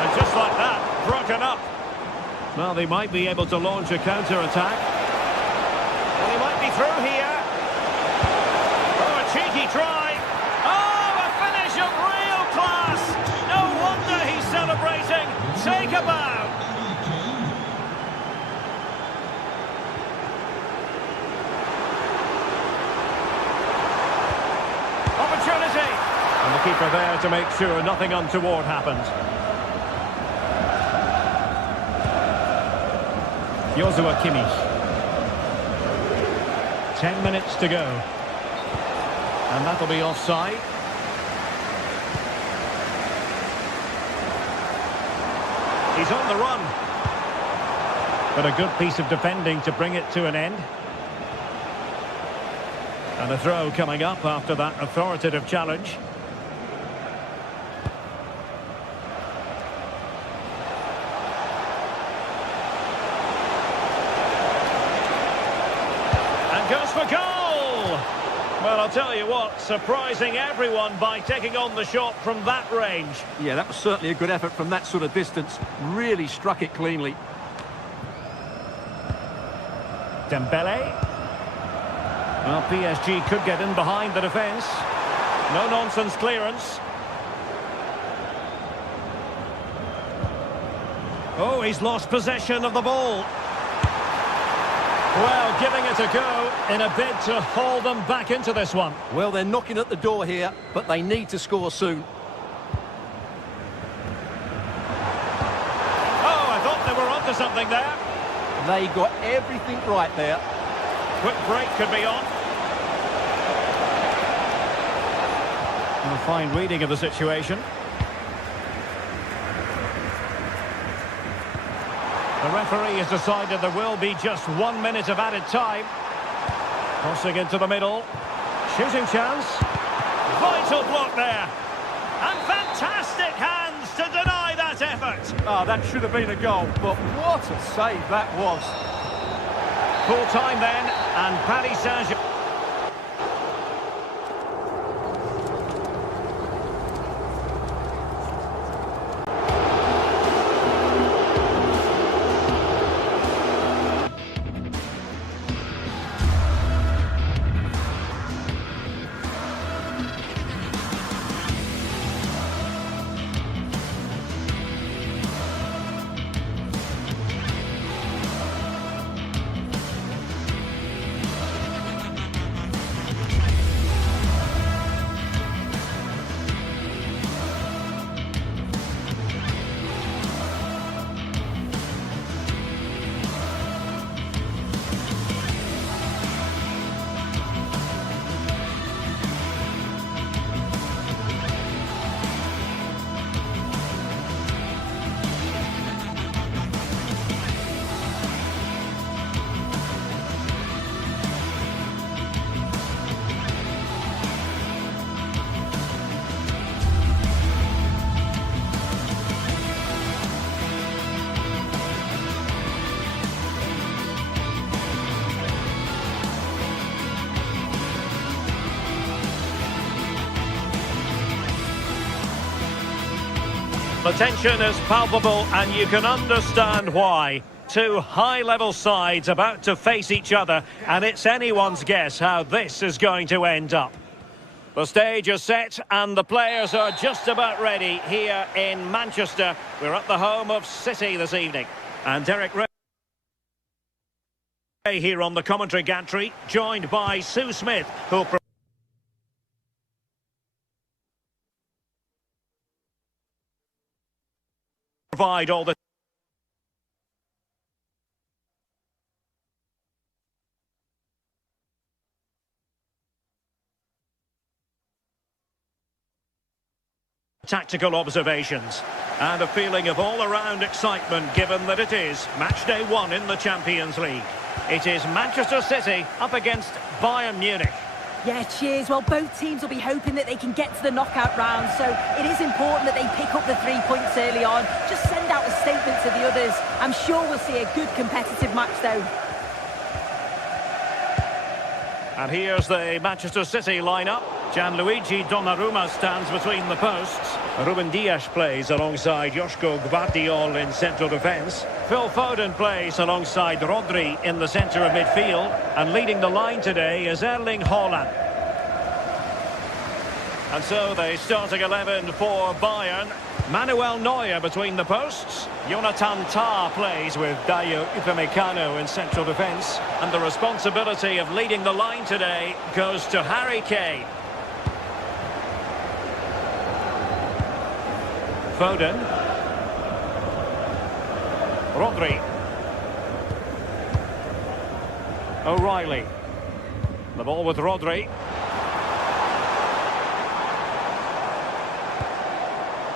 And just like that, broken up. Well, they might be able to launch a counter-attack. Well, he might be through here. Oh, a cheeky try. Oh, a finish of real class. No wonder he's celebrating. Take a bow. Opportunity. And the keeper there to make sure nothing untoward happened. Joshua Kimmich. 10 minutes to go. And that'll be offside. He's on the run. But a good piece of defending to bring it to an end. And a throw coming up after that authoritative challenge. And goes for goal! Well, I'll tell you what, surprising everyone by taking on the shot from that range. Yeah, that was certainly a good effort from that sort of distance. Really struck it cleanly. Dembele. Well, PSG could get in behind the defence. No-nonsense clearance. Oh, he's lost possession of the ball. Well, giving it a go in a bid to haul them back into this one. Well, they're knocking at the door here, but they need to score soon. Oh, I thought they were onto something there. They got everything right there. Quick break could be on. And a fine reading of the situation. The referee has decided there will be just 1 minute of added time. Crossing into the middle. Shooting chance. Vital block there. And fantastic hands to deny that effort. Oh, that should have been a goal, but what a save that was. Full time then, and Paris Saint-Germain. The tension is palpable and you can understand why. Two high-level sides about to face each other, and it's anyone's guess how this is going to end up. The stage is set and the players are just about ready here in Manchester. We're at the home of City this evening. And Derek Ray here on the commentary gantry, joined by Sue Smith, who'll provide all the tactical observations and a feeling of all-around excitement given that it is match day 1 in the Champions League. It is Manchester City up against Bayern Munich. Yeah, cheers. Well, both teams will be hoping that they can get to the knockout round, so it is important that they pick up the 3 points early on. Just send out a statement to the others. I'm sure we'll see a good competitive match though. And here's the Manchester City lineup. Gianluigi Donnarumma stands between the posts. Ruben Dias plays alongside Joško Gvardiol in central defence. Phil Foden plays alongside Rodri in the centre of midfield. And leading the line today is Erling Haaland. And so the starting 11 for Bayern. Manuel Neuer between the posts. Jonathan Tah plays with Dayo Upamecano in central defence. And the responsibility of leading the line today goes to Harry Kane. Foden. Rodri. O'Reilly. The ball with Rodri.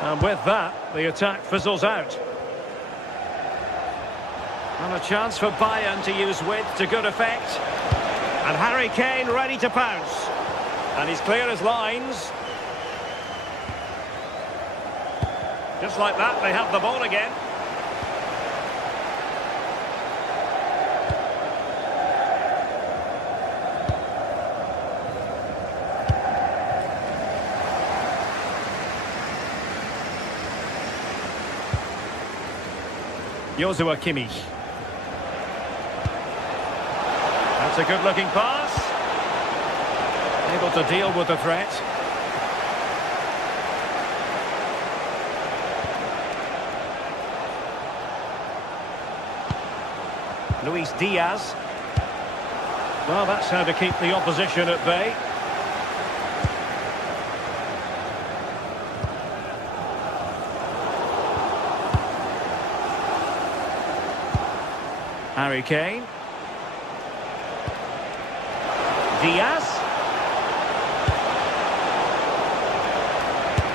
And with that, the attack fizzles out. And a chance for Bayern to use width to good effect. And Harry Kane ready to pounce. And he's clear as lines. Just like that, they have the ball again. Joshua Kimmich. That's a good-looking pass. Able to deal with the threat. Luis Diaz. Well, that's how to keep the opposition at bay. Harry Kane. Diaz.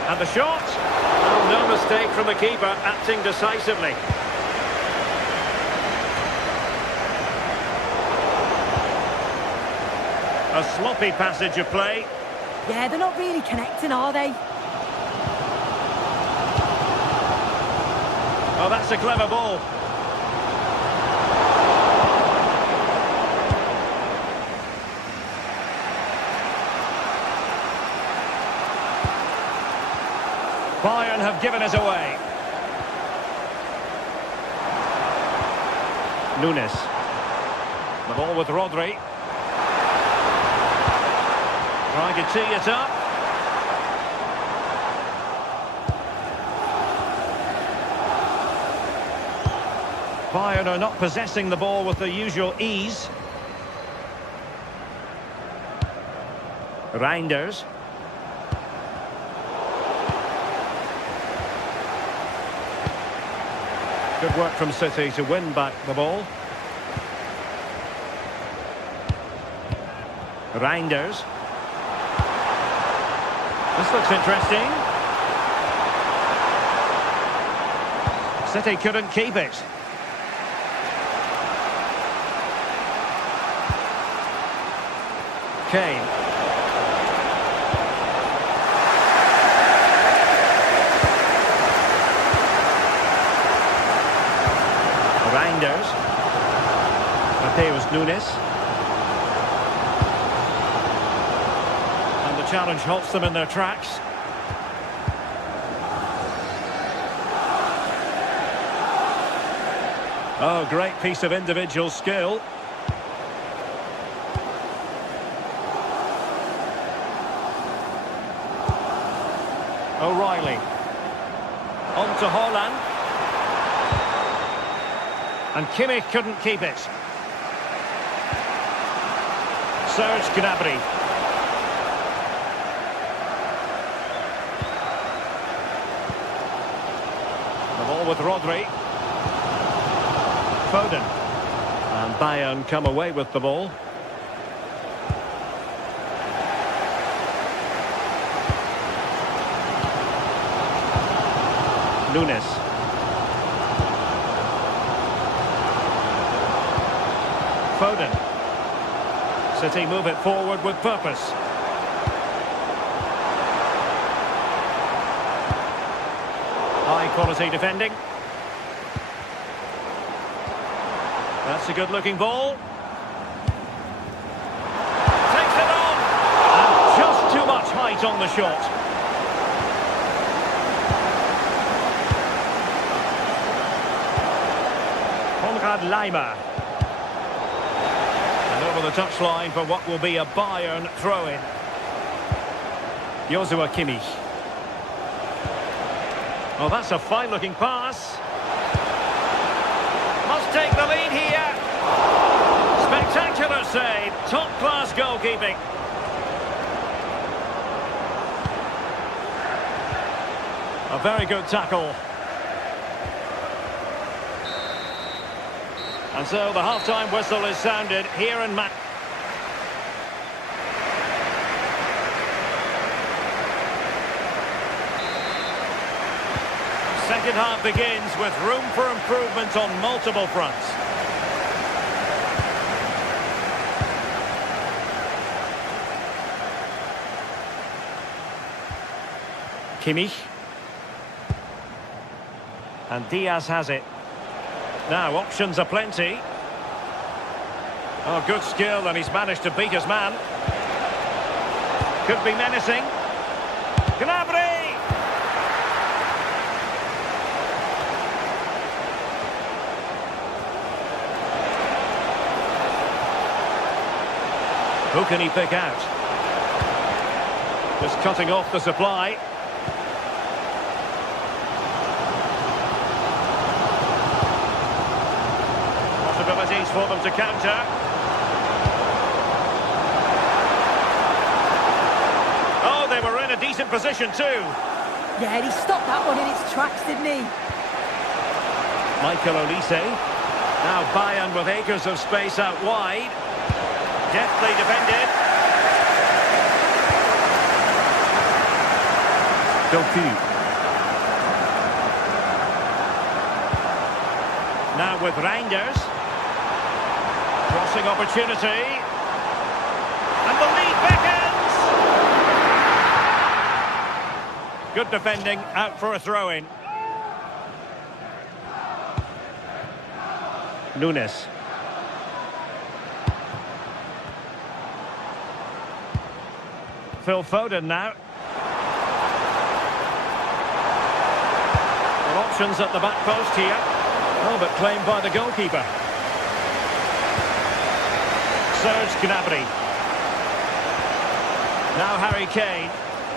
And the shot. Oh, no mistake from the keeper, acting decisively. A sloppy passage of play. Yeah, they're not really connecting, are they? Oh, that's a clever ball. Bayern have given us away. Nunes. The ball with Rodri. Trying to tee it up. Bayern are not possessing the ball with the usual ease. Reinders. Good work from City to win back the ball. Reinders. This looks interesting. City couldn't keep it. Kane. Reinders. Mateus Nunes. And the challenge halts them in their tracks. Oh, great piece of individual skill. O'Reilly. On to Haaland. And Kimmich couldn't keep it. Serge Gnabry. The ball with Rodri. Foden. And Bayern come away with the ball. Nunes. Foden. City move it forward with purpose. High quality defending. That's a good looking ball. Takes it on. And just too much height on the shot. Leimer. And over the touchline for what will be a Bayern throw-in. Joshua Kimmich. Oh, that's a fine-looking pass. Must take the lead here. Spectacular save. Top-class goalkeeping. A very good tackle. And so the half-time whistle is sounded here in Manchester. Second half begins with room for improvement on multiple fronts. Kimmich. And Diaz has it. Now, options are plenty. Oh, good skill, and he's managed to beat his man. Could be menacing. Gnabry! Who can he pick out? Just cutting off the supply. Possibilities for them to counter. Oh, they were in a decent position too. Yeah, he stopped that one in its tracks, didn't he? Michael Olise. Now Bayern with acres of space out wide. Deftly defended. Doku. Now with Reinders. Crossing opportunity. And the lead beckons. Good defending, out for a throw-in. Nunes. Phil Foden now. Well, options at the back post here. Oh, but claimed by the goalkeeper. Serge Gnabry. Now Harry Kane.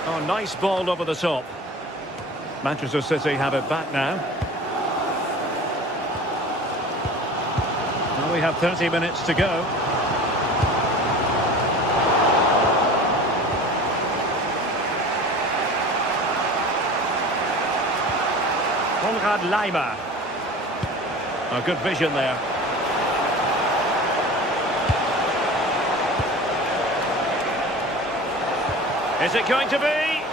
Oh, nice ball over the top. Manchester City have it back now. Well, we have 30 minutes to go. Leimer. Oh, good vision there. Is it going to be?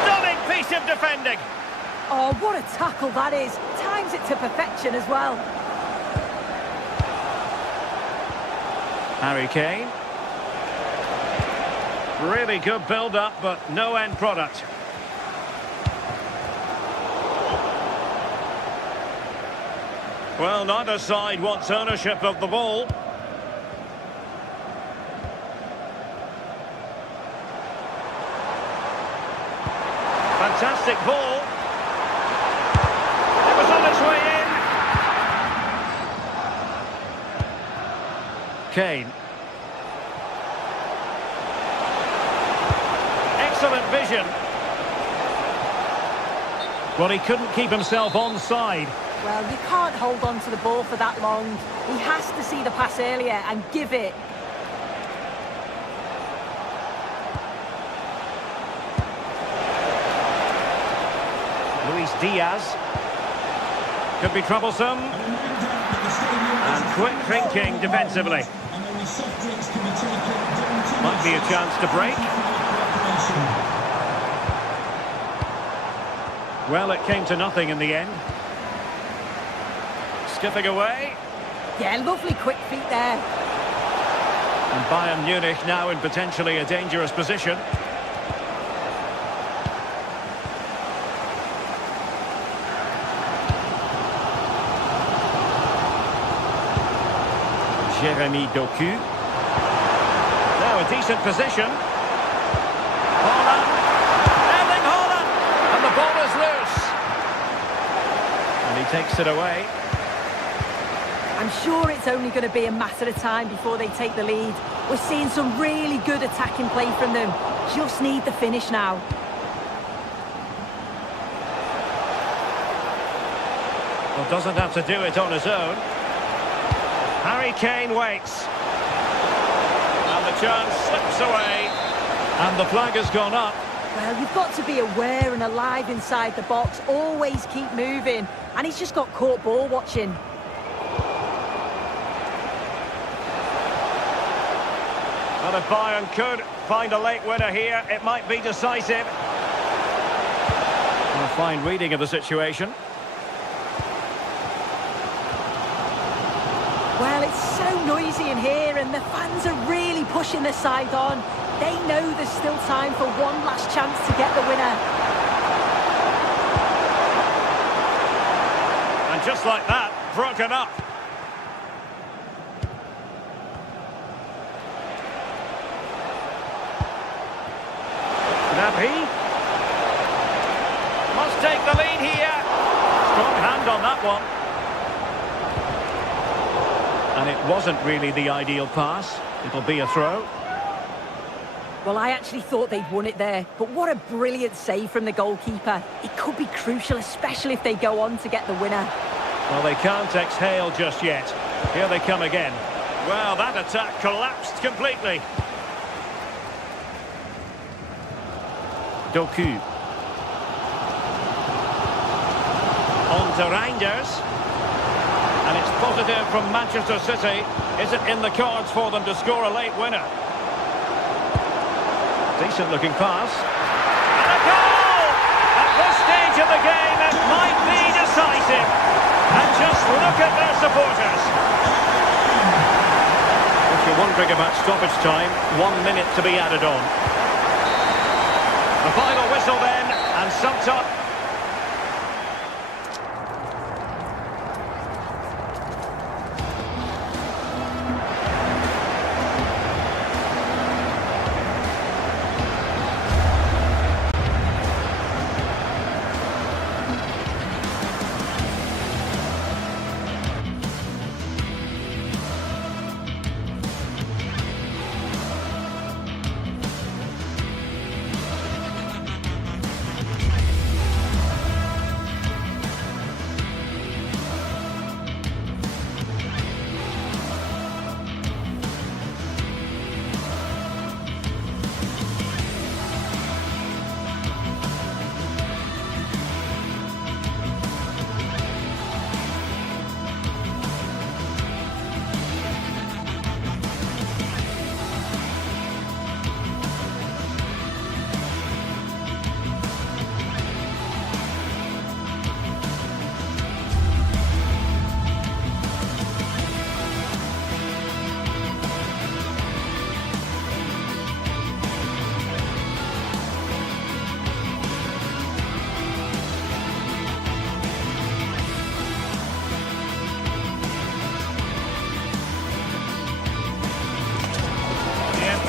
Stunning piece of defending. Oh, what a tackle that is. Times it to perfection as well. Harry Kane. Really good build-up, but no end product. Well, neither side wants ownership of the ball. Fantastic ball. It was on its way in. Kane. excellent vision. Well, he couldn't keep himself onside. Well, you can't hold on to the ball for that long. He has to see the pass earlier and give it. Luis Diaz. Could be troublesome. And quick thinking defensively. Might be a chance to break. Well, it came to nothing in the end. Skipping away. Yeah, lovely quick feet there. And Bayern Munich now in potentially a dangerous position. Jeremy Doku. Now a decent position. Haaland. Erling Haaland. And the ball is loose. And he takes it away. I'm sure it's only going to be a matter of time before they take the lead. We're seeing some really good attacking play from them. Just need the finish now. Well, doesn't have to do it on his own. Harry Kane waits. And the chance slips away. And the flag has gone up. Well, you've got to be aware and alive inside the box. Always keep moving. And he's just got caught ball watching. Well, if Bayern could find a late winner here, it might be decisive. A fine reading of the situation. Well, it's so noisy in here and the fans are really pushing their side on. They know there's still time for one last chance to get the winner. And just like that, broken up. Nappy. Must take the lead here. Strong hand on that one. And it wasn't really the ideal pass. It'll be a throw. Well, I actually thought they'd won it there, but what a brilliant save from the goalkeeper. It could be crucial, especially if they go on to get the winner. Well, they can't exhale just yet. Here they come again. Well, that attack collapsed completely. Doku. On to Reinders. And it's positive from Manchester City. Is it in the cards for them to score a late winner? Decent looking pass. And a goal! At this stage of the game, it might be decisive. And just look at their supporters. If you're wondering about stoppage time, 1 minute to be added on. The final whistle then, and sometime...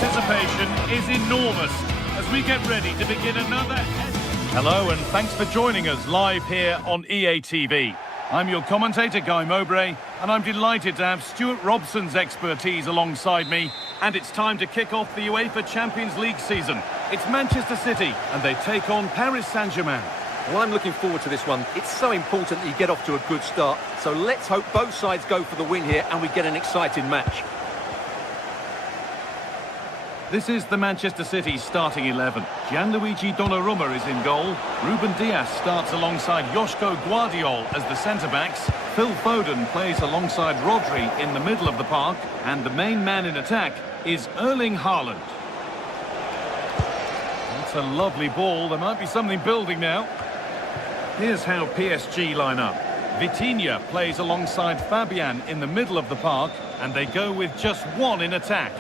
Anticipation is enormous as we get ready to begin another... Hello and thanks for joining us live here on EA TV. I'm your commentator, Guy Mowbray, and I'm delighted to have Stuart Robson's expertise alongside me And it's time to kick off the UEFA Champions League season. It's Manchester City, and they take on Paris Saint-Germain. Well, I'm looking forward to this one. It's so important that you get off to a good start. So let's hope both sides go for the win here and we get an exciting match. This is the Manchester City starting 11. Gianluigi Donnarumma is in goal. Ruben Dias starts alongside Joško Guardiol as the centre-backs. Phil Foden plays alongside Rodri in the middle of the park. And the main man in attack is Erling Haaland. That's a lovely ball. There might be something building now. Here's how PSG line up. Vitinha plays alongside Fabian in the middle of the park. And they go with just one in attack.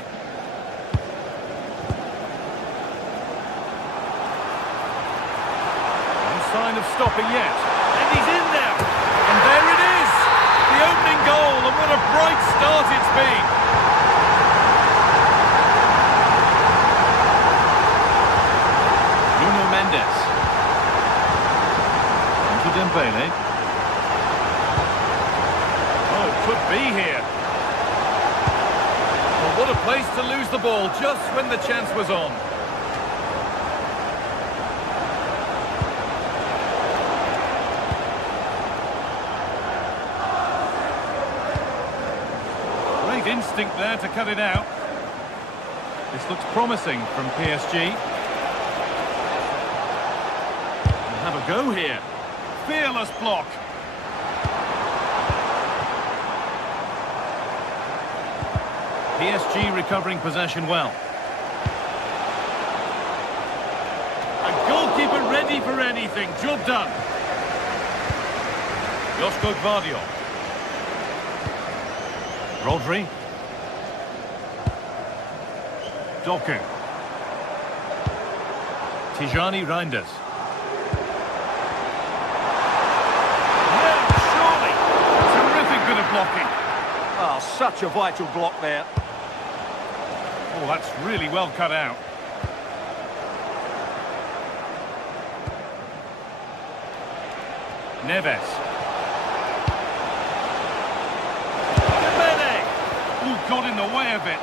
Sign of stopping yet, and he's in now, and there it is, the opening goal, and what a bright start it's been. Nuno Mendes, into Dembele. Oh, could be here. Well, what a place to lose the ball just when the chance was on. Instinct there to cut it out. This looks promising from PSG. We'll have a go here. Fearless block. PSG recovering possession well. A goalkeeper ready for anything. Job done. Joško Guardiol. Rodri. Doku. Tijani Reinders. No, surely! Terrific bit of blocking. Oh, such a vital block there. Oh, that's really well cut out. Neves. Dembele! Ooh, got in the way of it.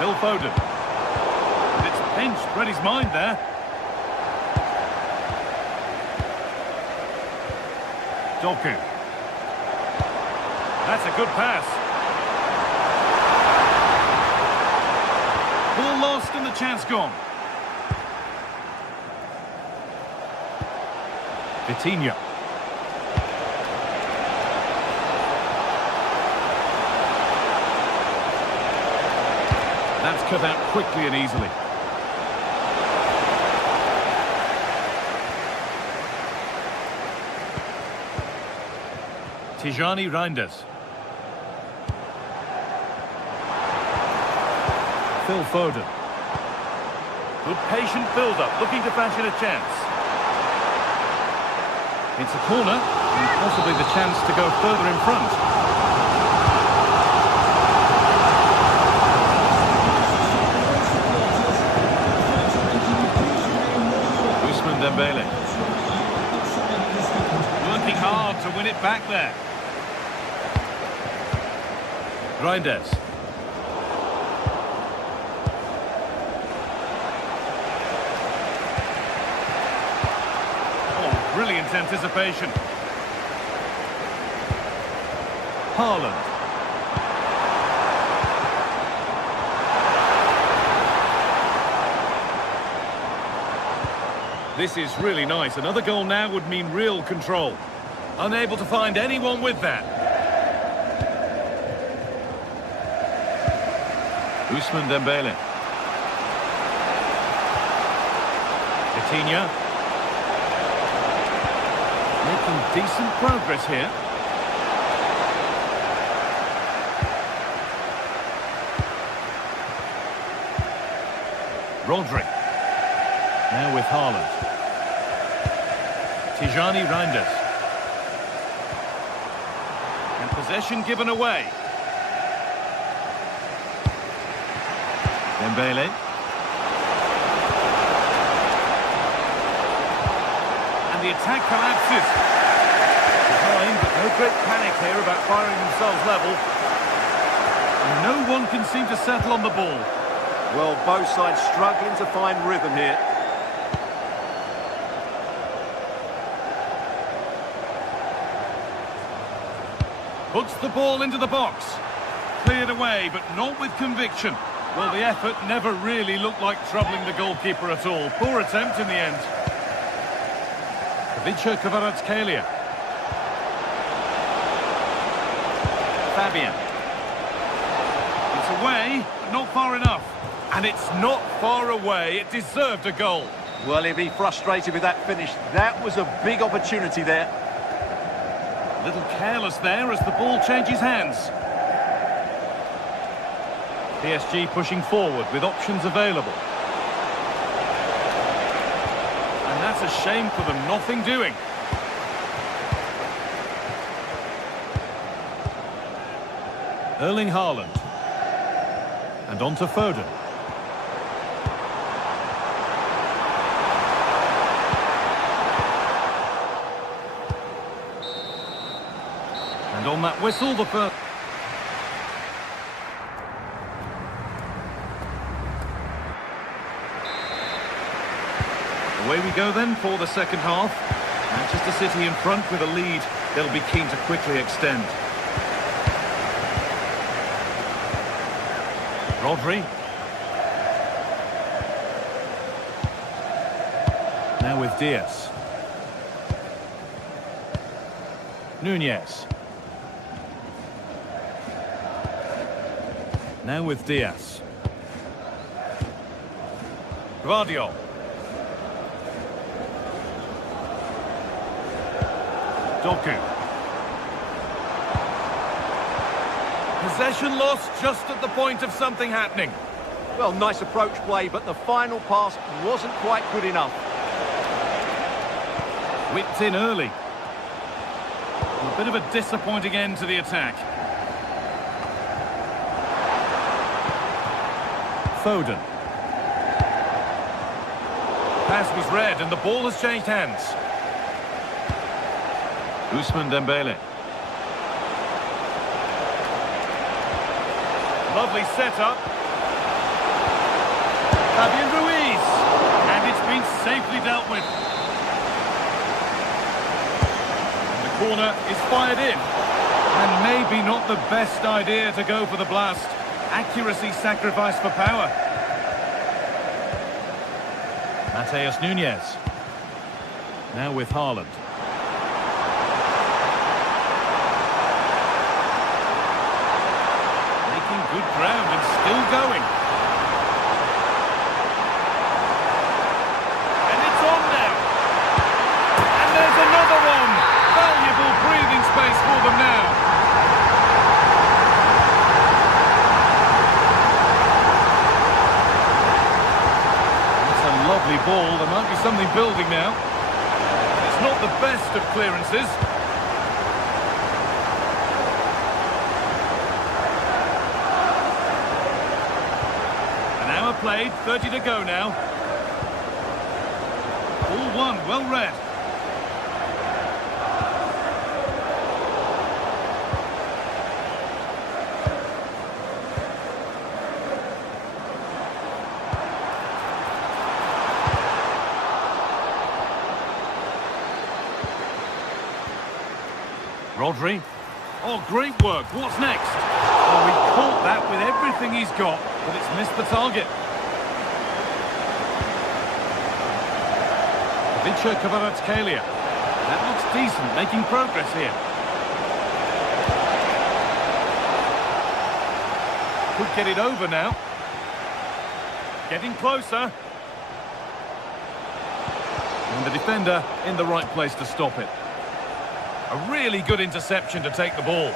Phil Foden. And it's pinched, read his mind there. Doku. That's a good pass. Ball lost and the chance gone. Vitinha. That's cut out quickly and easily. Tijani Reinders. Phil Foden. Good patient build-up, looking to fashion a chance. It's a corner, and possibly the chance to go further in front. Dembele. Working hard to win it back there. Reinders. Oh, brilliant anticipation. Haaland. This is really nice. Another goal now would mean real control. Unable to find anyone with that. Ousmane Dembele. Vitinha. Making decent progress here. Rodri. Now with Haaland. Tijani Reinders. And possession given away. Dembele. And the attack collapses. Behind. No great panic here about firing themselves level. And no one can seem to settle on the ball. Well, both sides struggling to find rhythm here. Puts the ball into the box. Cleared away, but not with conviction. Well, the effort never really looked like troubling the goalkeeper at all. Poor attempt in the end. Kvaratskhelia. Fabian. It's away, but not far enough. And it's not far away. It deserved a goal. Well, he'll be frustrated with that finish. That was a big opportunity there. A little careless there as the ball changes hands. PSG pushing forward with options available. And that's a shame for them, nothing doing. Erling Haaland. And on to Foden. And on that whistle, the first... Away we go then for the second half. Manchester City in front with a lead. They'll be keen to quickly extend. Rodri. Now with Diaz. Nunez. Now with Diaz. Gvardiol. Doku. Possession lost just at the point of something happening. Well, nice approach play, but the final pass wasn't quite good enough. Whipped in early. A bit of a disappointing end to the attack. Foden. Pass was read and the ball has changed hands. Ousmane Dembele. Lovely setup. Fabian Ruiz. And it's been safely dealt with. And the corner is fired in. And maybe not the best idea to go for the blast. Accuracy sacrificed for power. Mateus Nunez. Now with Haaland. Good ground and still going. And it's on now. And there's another one. Valuable breathing space for them now. That's a lovely ball. There might be something building now. It's not the best of clearances. Played, 30 to go now. All one, well read. Rodri. Oh, great work. What's next? Oh, he caught that with everything he's got, but it's missed the target. Kvaratskhelia. That looks decent, making progress here. Could get it over now. Getting closer. And the defender in the right place to stop it. A really good interception to take the ball.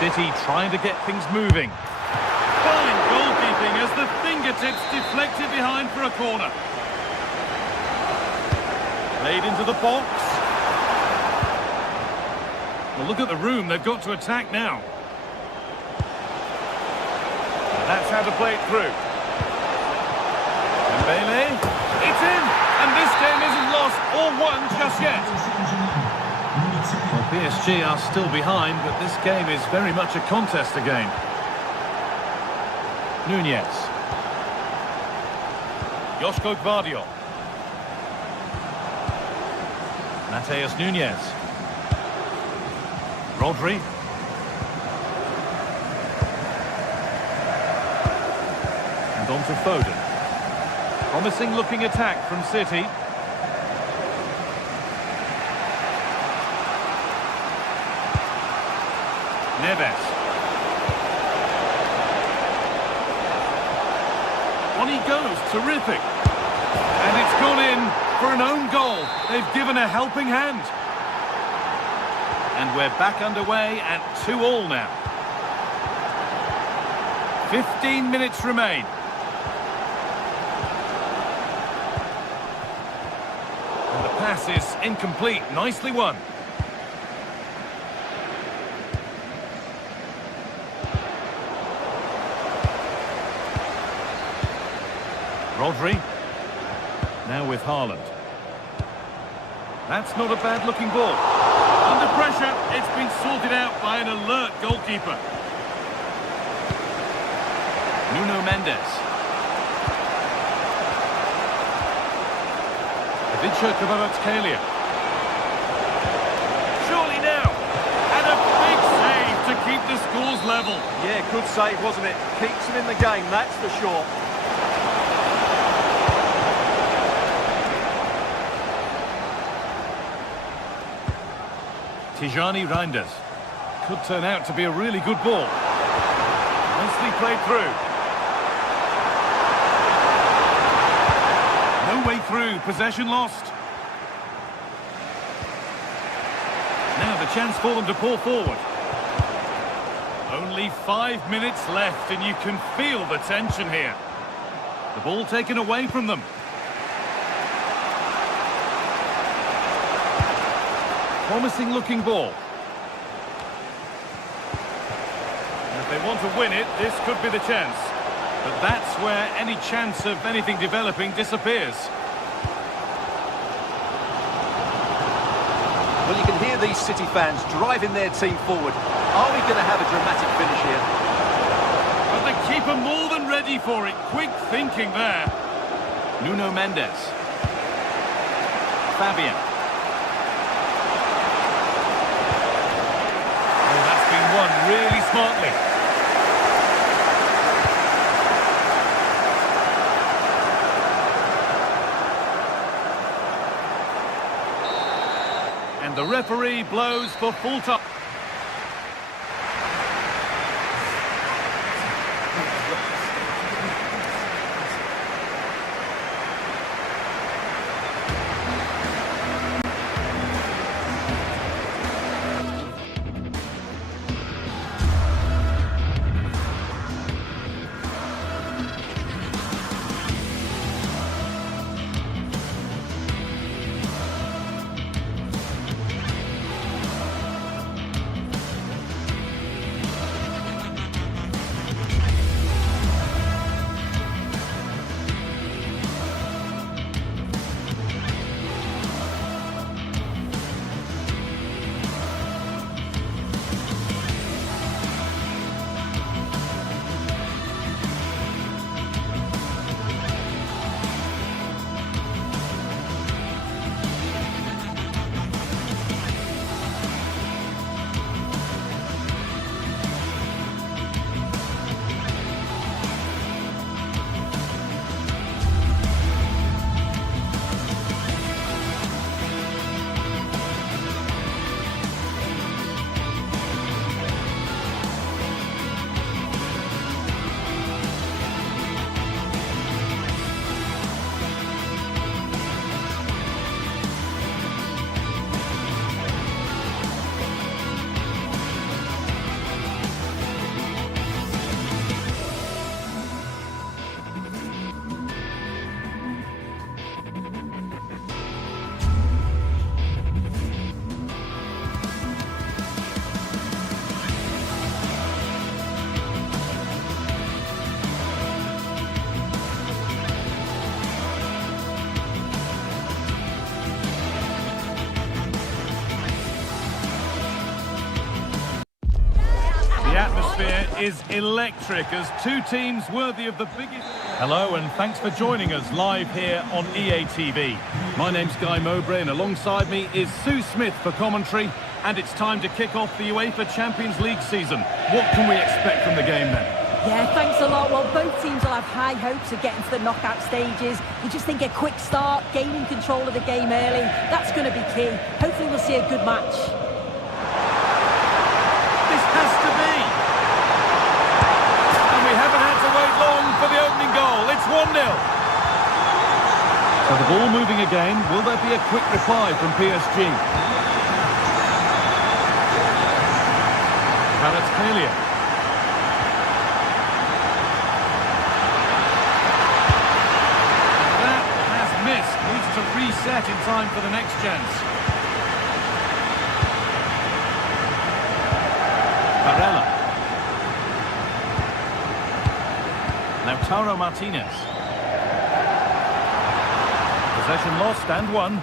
City trying to get things moving. Fine goalkeeping as the fingertips deflected behind for a corner. Played into the box. Well, look at the room they've got to attack now. That's how to play it through. Dembele. It's in, and this game isn't lost or won just yet. Well, PSG are still behind, but this game is very much a contest again. Nunez. Joško Gvardiol. Mateus Nunez. Rodri. And on to Foden. Promising looking attack from City. Neves. On he goes, terrific. And it's gone in for an own goal. They've given a helping hand. And we're back underway at 2-2 now. 15 minutes remain. And the pass is incomplete. Nicely won. Rodri. Now with Haaland. That's not a bad-looking ball. Under pressure, it's been sorted out by an alert goalkeeper. Nuno Mendes. Ivica Kvaratskhelia. Surely now. And a big save to keep the scores level. Yeah, good save, wasn't it? Keeps them in the game, that's for sure. Tijani Reinders. Could turn out to be a really good ball. Nicely played through. No way through, possession lost. Now the chance for them to pull forward. Only 5 minutes left and you can feel the tension here. The ball taken away from them. Promising looking ball. And if they want to win it, this could be the chance. But that's where any chance of anything developing disappears. Well, you can hear these City fans driving their team forward. Are we going to have a dramatic finish here? But the keeper more than ready for it. Quick thinking there. Nuno Mendes. Fabian. Won really smartly. And the referee blows for full time. atmosphere is electric as two teams worthy of the biggest... Hello and thanks for joining us live here on EA TV. My name's Guy Mowbray and alongside me is Sue Smith for commentary, and it's time to kick off the UEFA Champions League season. What can we expect from the game then? Yeah, thanks a lot. Well, both teams will have high hopes of getting to the knockout stages. You just think a quick start, gaining control of the game early, that's going to be key. Hopefully we'll see a good match. This has to be! And we haven't had to wait long for the opening goal. It's 1-0. So the ball moving again. Will there be a quick reply from PSG? Kvaratskhelia. Needs to reset in time for the next chance. Barella. Lautaro Martinez. Possession lost and won.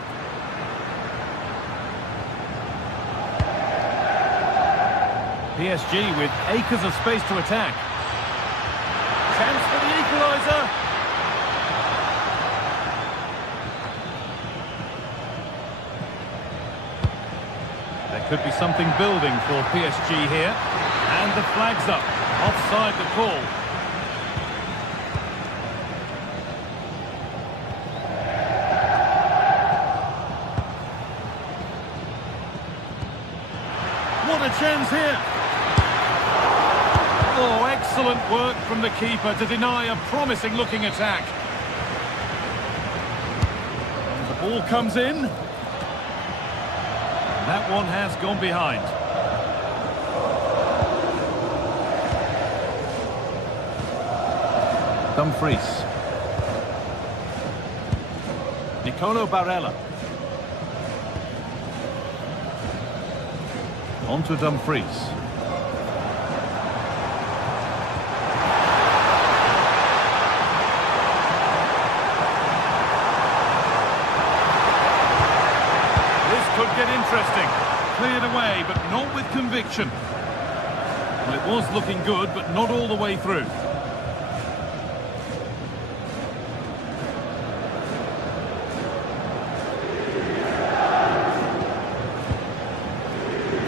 PSG with acres of space to attack. Chance for the equaliser. There could be something building for PSG here. And the flag's up. Offside the call. What a chance here. Oh, excellent work from the keeper to deny a promising looking attack. The ball comes in. That one has gone behind. Dumfries. Nicolo Barella. On to Dumfries. Could get interesting. Cleared away, but not with conviction. Well, it was looking good, but not all the way through.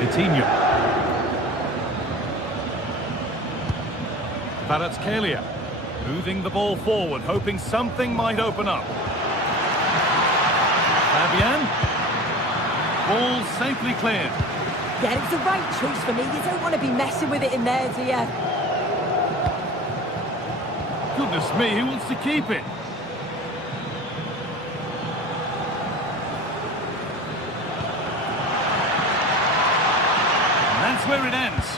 Coutinho. Kvaratskhelia. Moving the ball forward, hoping something might open up. Fabian. Ball safely cleared. Yeah, it's the right choice for me. You don't want to be messing with it in there, do you? Goodness me, who wants to keep it? And that's where it ends.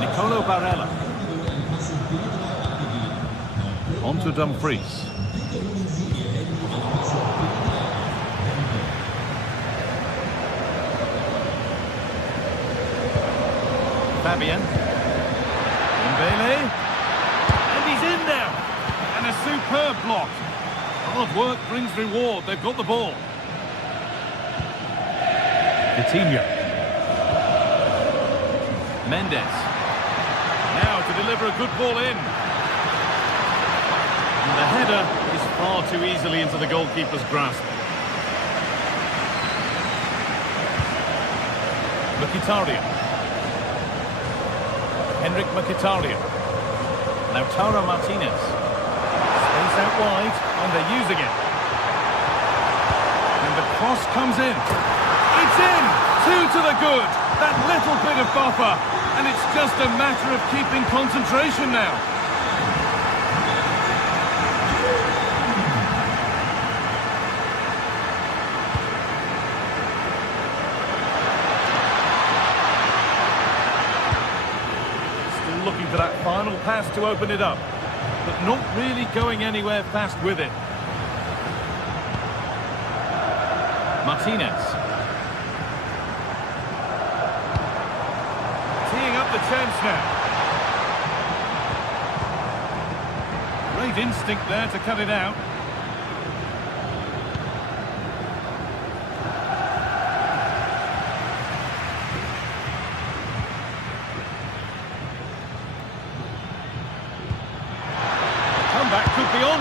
Nicolo Barella. On to Dumfries. Fabian. Mbele. And he's in now. And a superb block. Hard work brings reward. They've got the ball. Coutinho. Mendes. Now to deliver a good ball in. And the header is far too easily into the goalkeeper's grasp. Mkhitaryan. Mkhitaryan. Lautaro Martinez. Space out wide, and they're using it. And the cross comes in. It's in! 2 to the good. That little bit of buffer. And it's just a matter of keeping concentration now. Looking for that final pass to open it up, but not really going anywhere fast with it. Martinez. Teeing up the chance now. Great instinct there to cut it out.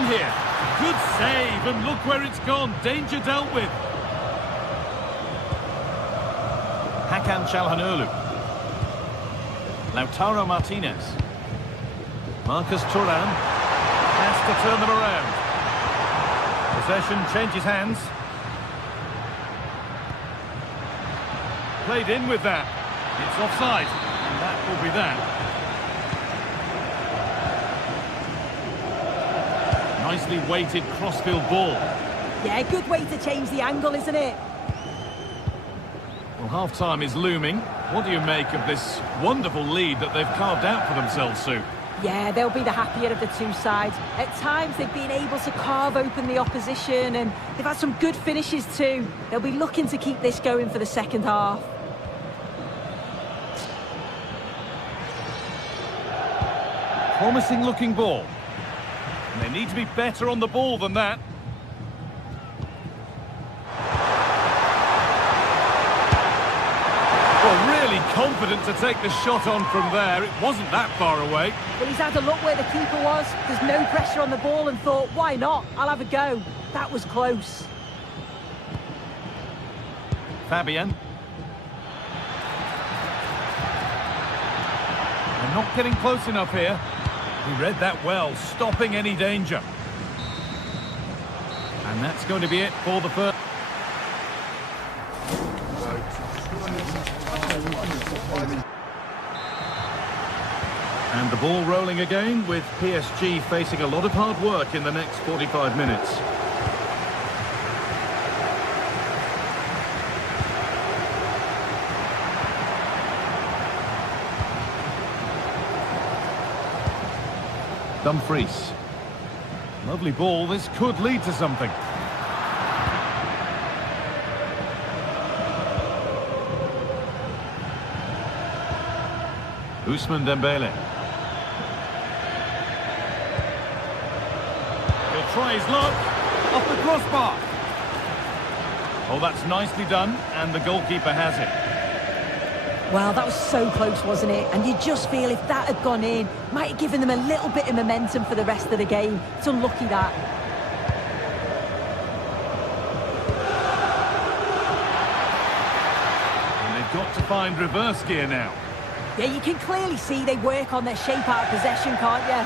here. Good save, and look where it's gone. Danger dealt with. Hakan Çalhanoğlu. Lautaro Martinez. Marcus Thuram has to turn them around. Possession changes hands. Played in with that. It's offside, and that will be that. Nicely weighted crossfield ball. Yeah, good way to change the angle, isn't it? Well, half-time is looming. What do you make of this wonderful lead that they've carved out for themselves, Sue? Yeah, they'll be the happier of the two sides. At times, they've been able to carve open the opposition, and they've had some good finishes too. They'll be looking to keep this going for the second half. Promising looking ball. And they need to be better on the ball than that. Well, really confident to take the shot on from there. It wasn't that far away. Well, he's had a look where the keeper was. There's no pressure on the ball and thought, why not? I'll have a go. That was close. Fabian. They're not getting close enough here. He read that well, stopping any danger. And that's going to be it for the first. And the ball rolling again, with PSG facing a lot of hard work in the next 45 minutes. Dumfries. Lovely ball, this could lead to something. Ousmane Dembele. He'll try his luck. Off the crossbar. Oh, that's nicely done, and the goalkeeper has it. Well, that was so close, wasn't it? And you just feel if that had gone in, might have given them a little bit of momentum for the rest of the game. It's unlucky that. And they've got to find reverse gear now. Yeah, you can clearly see they work on their shape out of possession, can't you?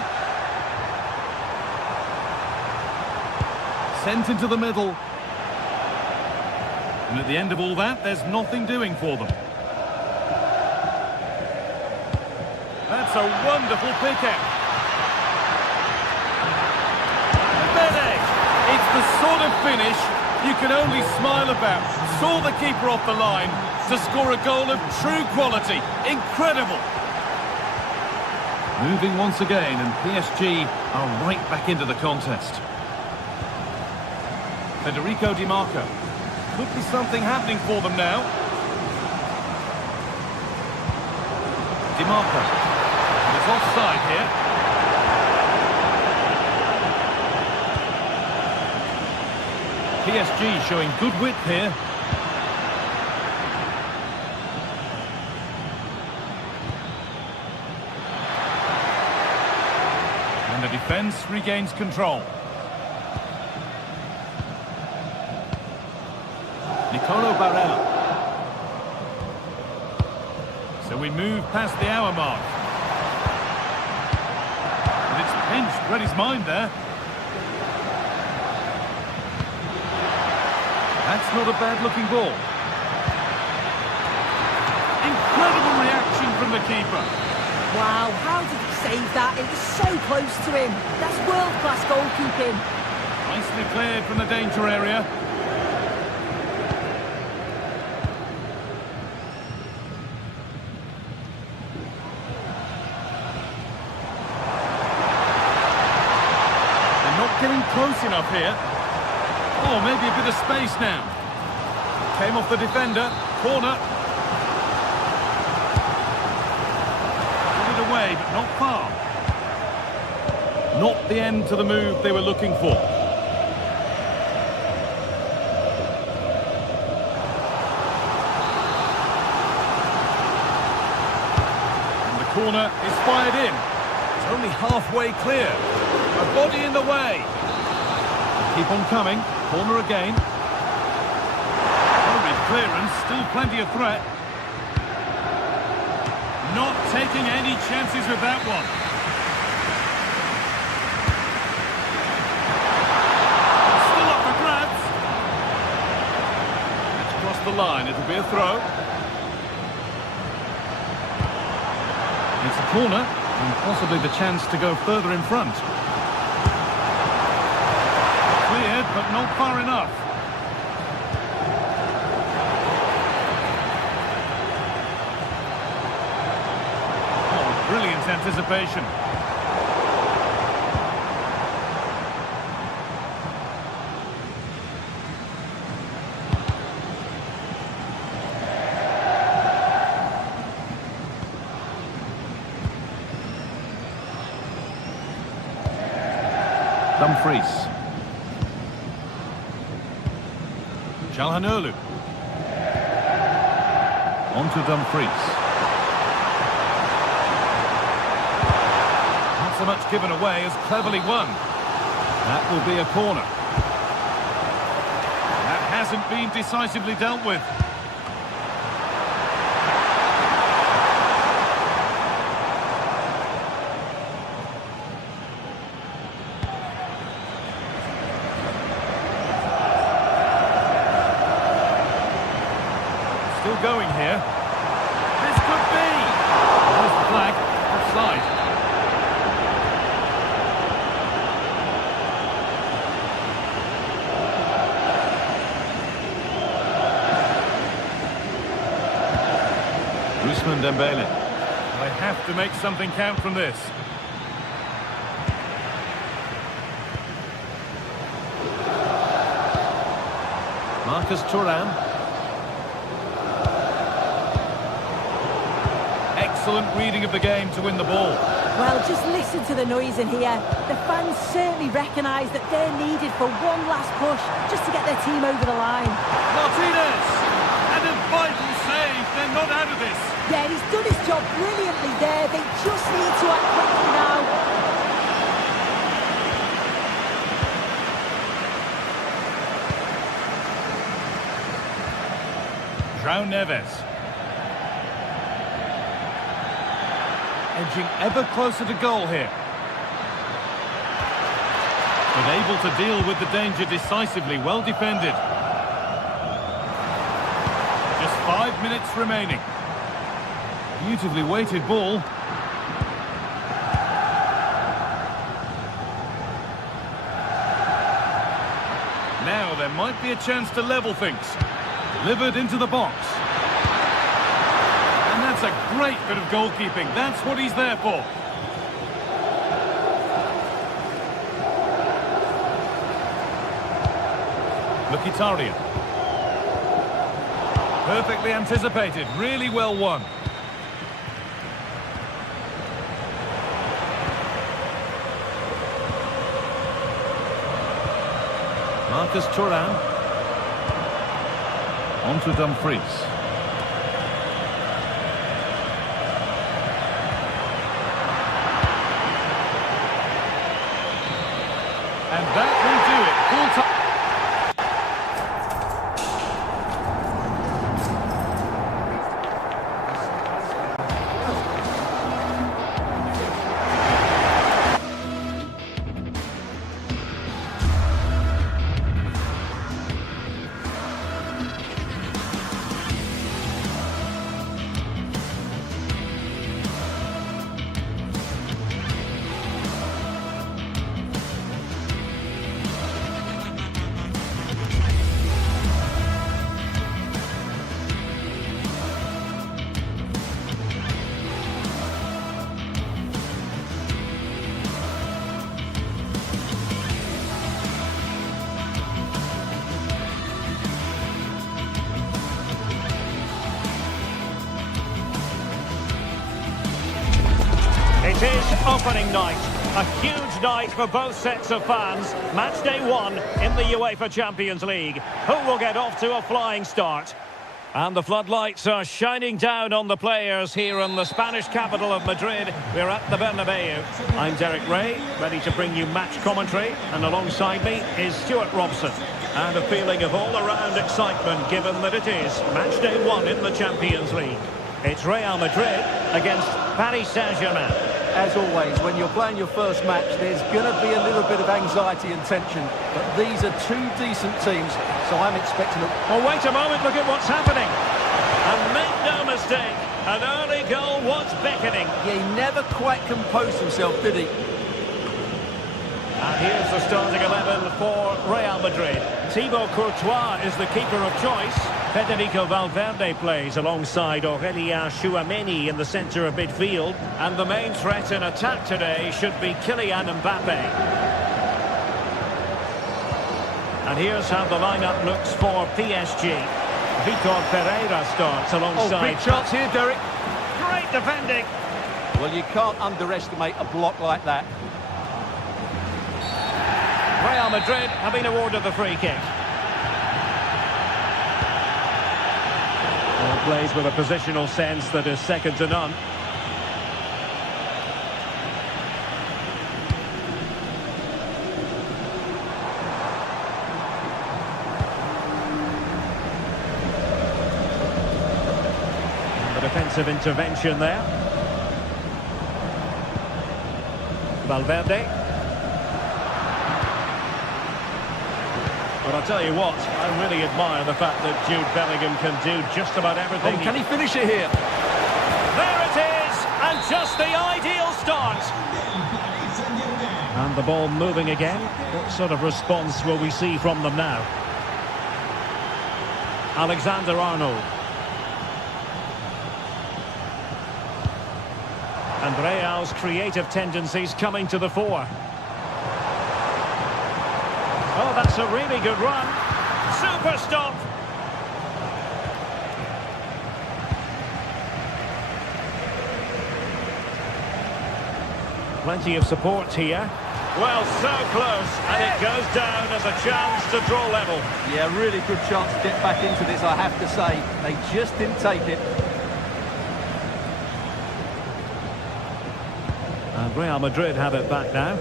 Sent into the middle. And at the end of all that, there's nothing doing for them. That's a wonderful pick-out. Bene! It's the sort of finish you can only smile about. Saw the keeper off the line to score a goal of true quality. Incredible! Moving once again, and PSG are right back into the contest. Federico Di Marco. Could be something happening for them now. Di Marco. It's offside here. PSG showing good width here. And the defence regains control. Nicolo Barella. So we move past the hour mark. And it's pinched, read his mind there. That's not a bad-looking ball. Incredible reaction from the keeper. Wow, how did he save that? It was so close to him. That's world-class goalkeeping. Nicely cleared from the danger area. Getting close enough here. Oh, maybe a bit of space now. Came off the defender. Corner. Put it away, but not far. Not the end to the move they were looking for. And the corner is fired in. It's only halfway clear. A body in the way. Keep on coming. Corner again. Hurried clearance. Still plenty of threat. Not taking any chances with that one. Still up for grabs. It's crossed the line. It'll be a throw. It's a corner, and possibly the chance to go further in front. Cleared, but not far enough. Oh, brilliant anticipation. Dumfries. Çalhanoğlu. On to Dumfries. Not so much given away as cleverly won. That will be a corner. That hasn't been decisively dealt with. Still going here. This could be. There's the flag. Offside. Ousmane Dembele. They have to make something count from this. Marcus Thuram. Excellent reading of the game to win the ball. Well, just listen to the noise in here. The fans certainly recognise that they're needed for one last push, just to get their team over the line. Martinez! And a vital save. They're not out of this. Yeah, he's done his job brilliantly there. They just need to act quickly now. João Neves. Edging ever closer to goal here. But able to deal with the danger decisively, well defended. Just 5 minutes remaining. Beautifully weighted ball. Now there might be a chance to level things. Delivered into the box. That's a great bit of goalkeeping. That's what he's there for. Mkhitaryan. Perfectly anticipated. Really well won. Marcus Thuram. On to Dumfries. And that will do it. Full time. It is opening night, a huge night for both sets of fans. Match day 1 in the UEFA Champions League. Who will get off to a flying start? And the floodlights are shining down on the players here in the Spanish capital of Madrid. We're at the Bernabeu. I'm Derek Ray, ready to bring you match commentary. And alongside me is Stuart Robson. And a feeling of all-around excitement given that it is match day 1 in the Champions League. It's Real Madrid against Paris Saint-Germain. As always, when you're playing your first match, there's going to be a little bit of anxiety and tension. But these are two decent teams, so I'm expecting a... Oh, wait a moment, look at what's happening. And make no mistake, an early goal was beckoning. Yeah, he never quite composed himself, did he? And here's the starting 11 for Real Madrid. Thibaut Courtois is the keeper of choice. Federico Valverde plays alongside Aurélien Tchouameni in the centre of midfield. And the main threat in attack today should be Kylian Mbappe. And here's how the lineup looks for PSG. Vitor Pereira starts alongside... Oh, big chance here, Derek. Great defending. Well, you can't underestimate a block like that. Real Madrid have been awarded the free kick. Well, plays with a positional sense that is second to none. The defensive intervention there. Valverde. But I'll tell you what, I really admire the fact that Jude Bellingham can do just about everything. Oh, can he finish it here? There it is, and just the ideal start. And the ball moving again. What sort of response will we see from them now? Alexander-Arnold. And Real's creative tendencies coming to the fore. Oh, that's a really good run. Super stop. Plenty of support here. Well, so close, and it goes down as a chance to draw level. Yeah, really good chance to get back into this, I have to say. They just didn't take it. And Real Madrid have it back now.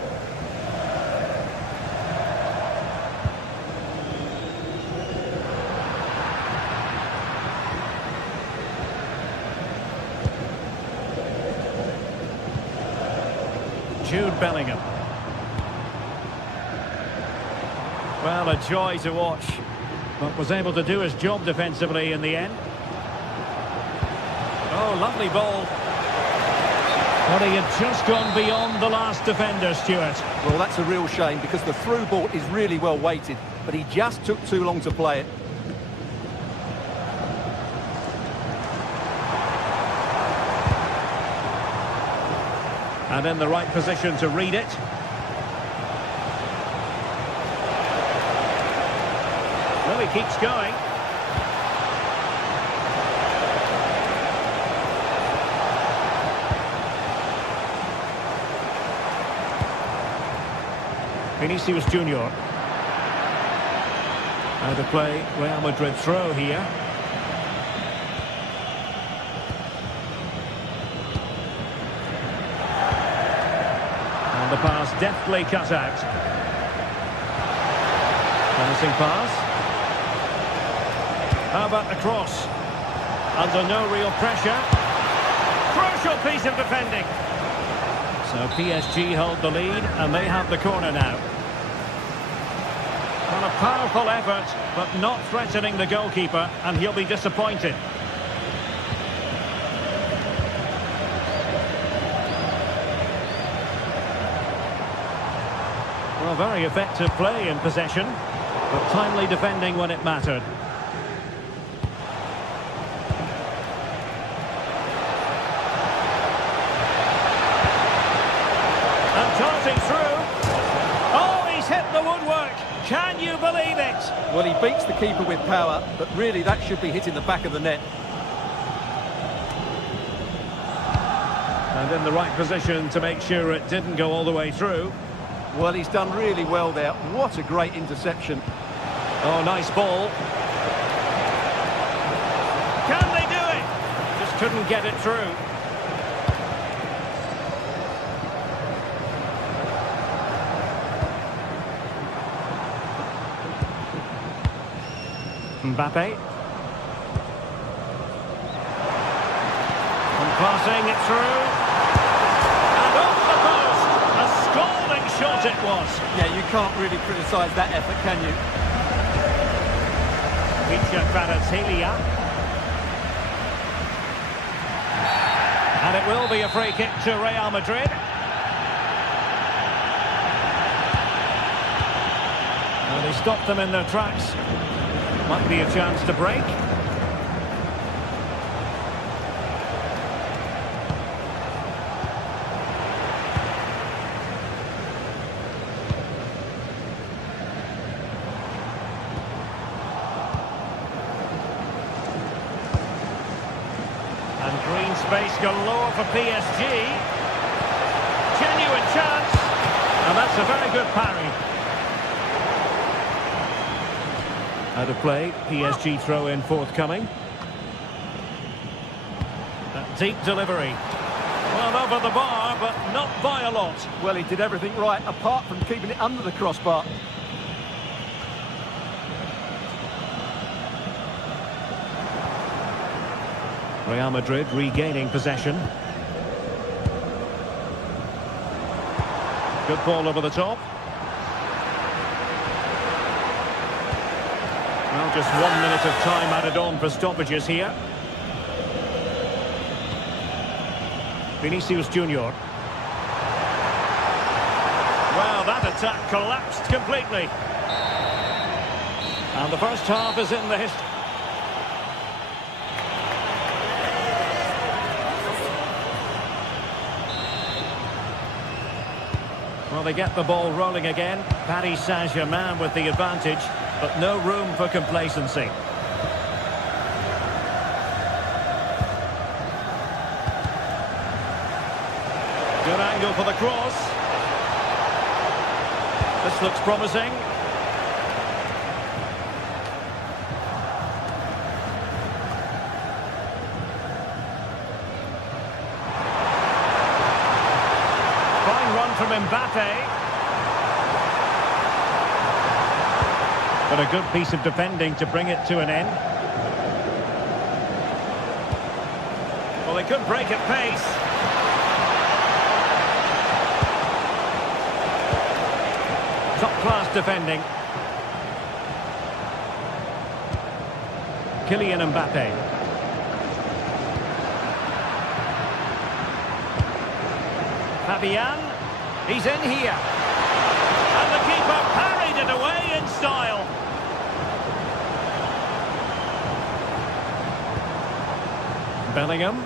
Jude Bellingham. Well, a joy to watch, but was able to do his job defensively in the end. Oh, lovely ball. But he had just gone beyond the last defender, Stuart. Well, that's a real shame because the through ball is really well weighted, but he just took too long to play it. And in the right position to read it. Well, he keeps going. Vinicius Junior. Out of play, Real Madrid throw here. The pass deftly cut out. Promising pass. How about the cross? Under no real pressure. Crucial piece of defending. So PSG hold the lead and they have the corner now. Well, a powerful effort, but not threatening the goalkeeper, and he'll be disappointed. Well, very effective play in possession, but timely defending when it mattered. And darting through. Oh, he's hit the woodwork. Can you believe it? Well, he beats the keeper with power, but really that should be hitting the back of the net. And in the right position to make sure it didn't go all the way through. Well, he's done really well there. What a great interception. Oh, nice ball. Couldn't get it through. Mbappe. And passing it through. And off the post. A scalding shot it was. Yeah, you can't really criticise that effort, can you? Feature Kvaratskhelia. And it will be a free kick to Real Madrid. And they stopped them in their tracks. Might be a chance to break. And green space galore for PSG. Genuine chance. And that's a very good parry. Out of play, PSG throw-in forthcoming. That deep delivery. Well, over the bar, but not by a lot. Well, he did everything right, apart from keeping it under the crossbar. Real Madrid regaining possession. Good ball over the top. Well, just 1 minute of time added on for stoppages here. Vinicius Junior. Well, that attack collapsed completely. And the first half is in the history. Well, they get the ball rolling again. Paris Saint-Germain with the advantage, but no room for complacency. Good angle for the cross. This looks promising. Fine run from Mbappe. But a good piece of defending to bring it to an end. Well, they could break at pace. Top-class defending. Kylian Mbappe. Fabian. He's in here. And the keeper parried it away in style. Bellingham.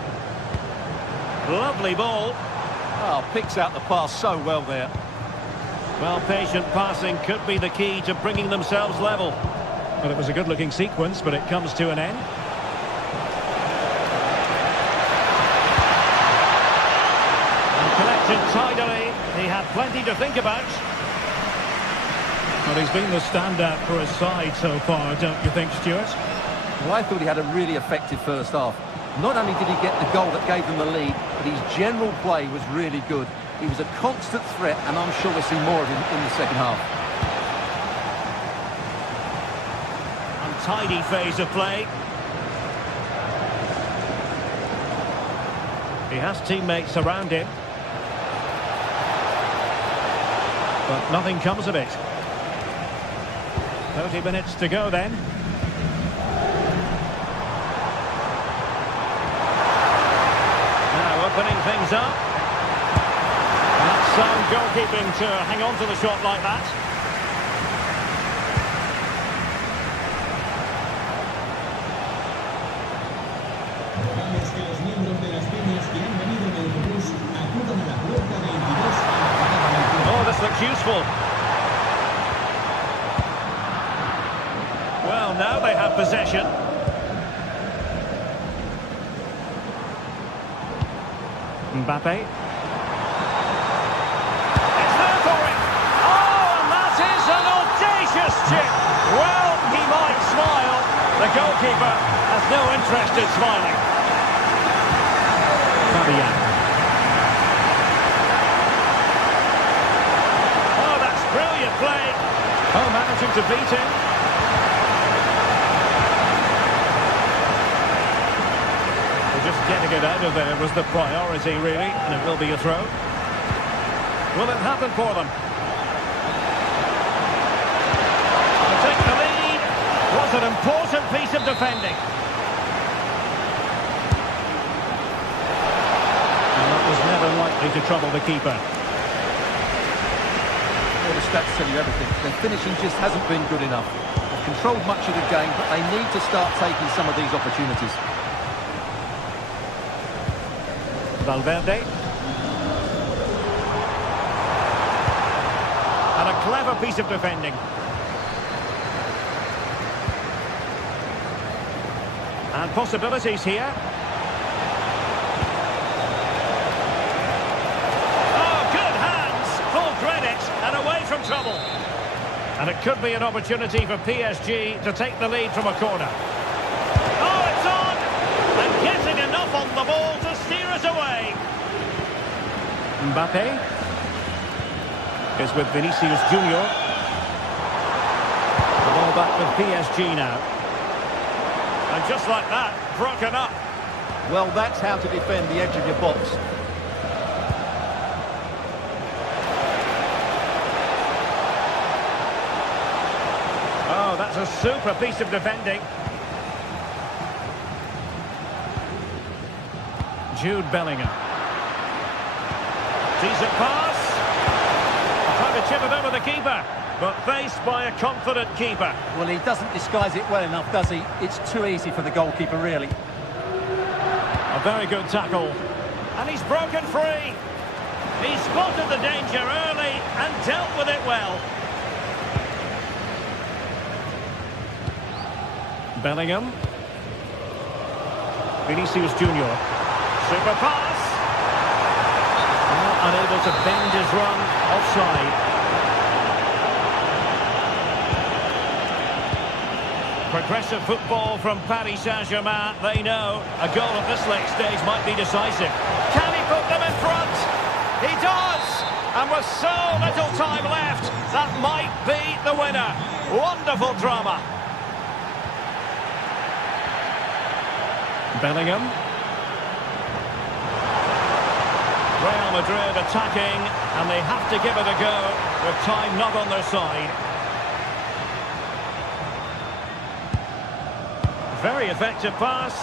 Lovely ball. Oh, picks out the pass so well there. Well, patient passing could be the key to bringing themselves level. Well, it was a good-looking sequence, but it comes to an end. And collected tidily. He had plenty to think about. Well, he's been the standout for his side so far, don't you think, Stuart? Well, I thought he had a really effective first half. Not only did he get the goal that gave them the lead, but his general play was really good. He was a constant threat, and I'm sure we'll see more of him in the second half. Untidy phase of play. He has teammates around him. But nothing comes of it. 30 minutes to go then. Opening things up. That's some goalkeeping to hang on to the shot like that. Oh, this looks useful. Well, now they have possession. Mbappe. It's there for him. Oh, and that is an audacious chip. Well, he might smile. The goalkeeper has no interest in smiling. for Jan. Oh, that's brilliant play. Oh, managing to beat him. Just getting it out of there was the priority, really, and it will be a throw. Will it happen for them? To take the lead was an important piece of defending. And that was never likely to trouble the keeper. Well, the stats tell you everything. Their finishing just hasn't been good enough. They've controlled much of the game, but they need to start taking some of these opportunities. Valverde. And a clever piece of defending. And possibilities here. Oh, good hands! Full credit, and away from trouble. And it could be an opportunity for PSG to take the lead from a corner. Oh, it's on! And getting enough on the ball to steer it away. Mbappe is with Vinicius Junior. The ball back with PSG now. And just like that, broken up. Well, that's how to defend the edge of your box. Oh, that's a super piece of defending. Jude Bellingham. Decent pass. Trying to chip it over the keeper, but faced by a confident keeper. Well, he doesn't disguise it well enough, does he? It's too easy for the goalkeeper, really. A very good tackle. And he's broken free. He spotted the danger early and dealt with it well. Bellingham. Vinicius Junior. Super pass. Unable to bend his run, offside. Progressive football from Paris Saint-Germain. They know a goal at this late stage might be decisive. Can he put them in front? He does! And with so little time left, that might be the winner. Wonderful drama. Bellingham. Real Madrid attacking, and they have to give it a go with time not on their side. Very effective pass.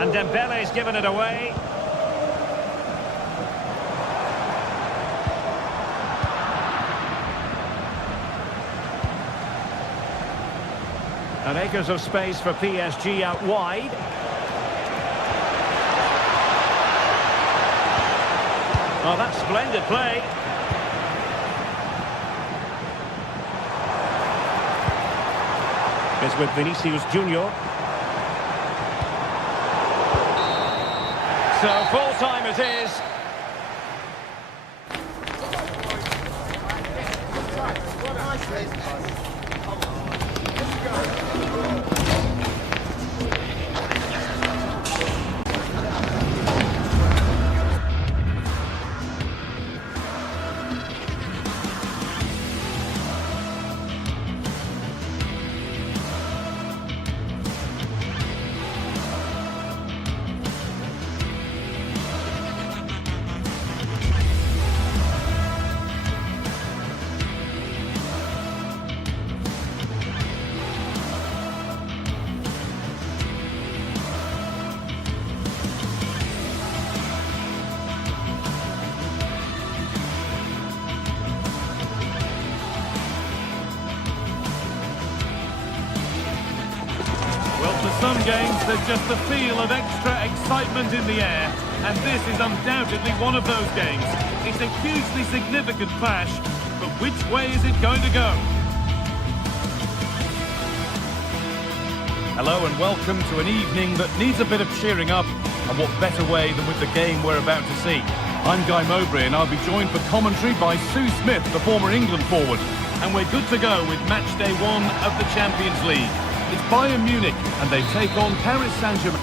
And Dembele's given it away. And acres of space for PSG out wide. Oh, that's splendid play. It's with Vinicius Junior. So full time it is. Some games, there's just the feel of extra excitement in the air, and this is undoubtedly one of those games. It's a hugely significant clash, but which way is it going to go? Hello and welcome to an evening that needs a bit of cheering up, and what better way than with the game we're about to see. I'm Guy Mowbray, and I'll be joined for commentary by Sue Smith, the former England forward, and we're good to go with match day 1 of the Champions League. It's Bayern Munich, and they take on Paris Saint-Germain.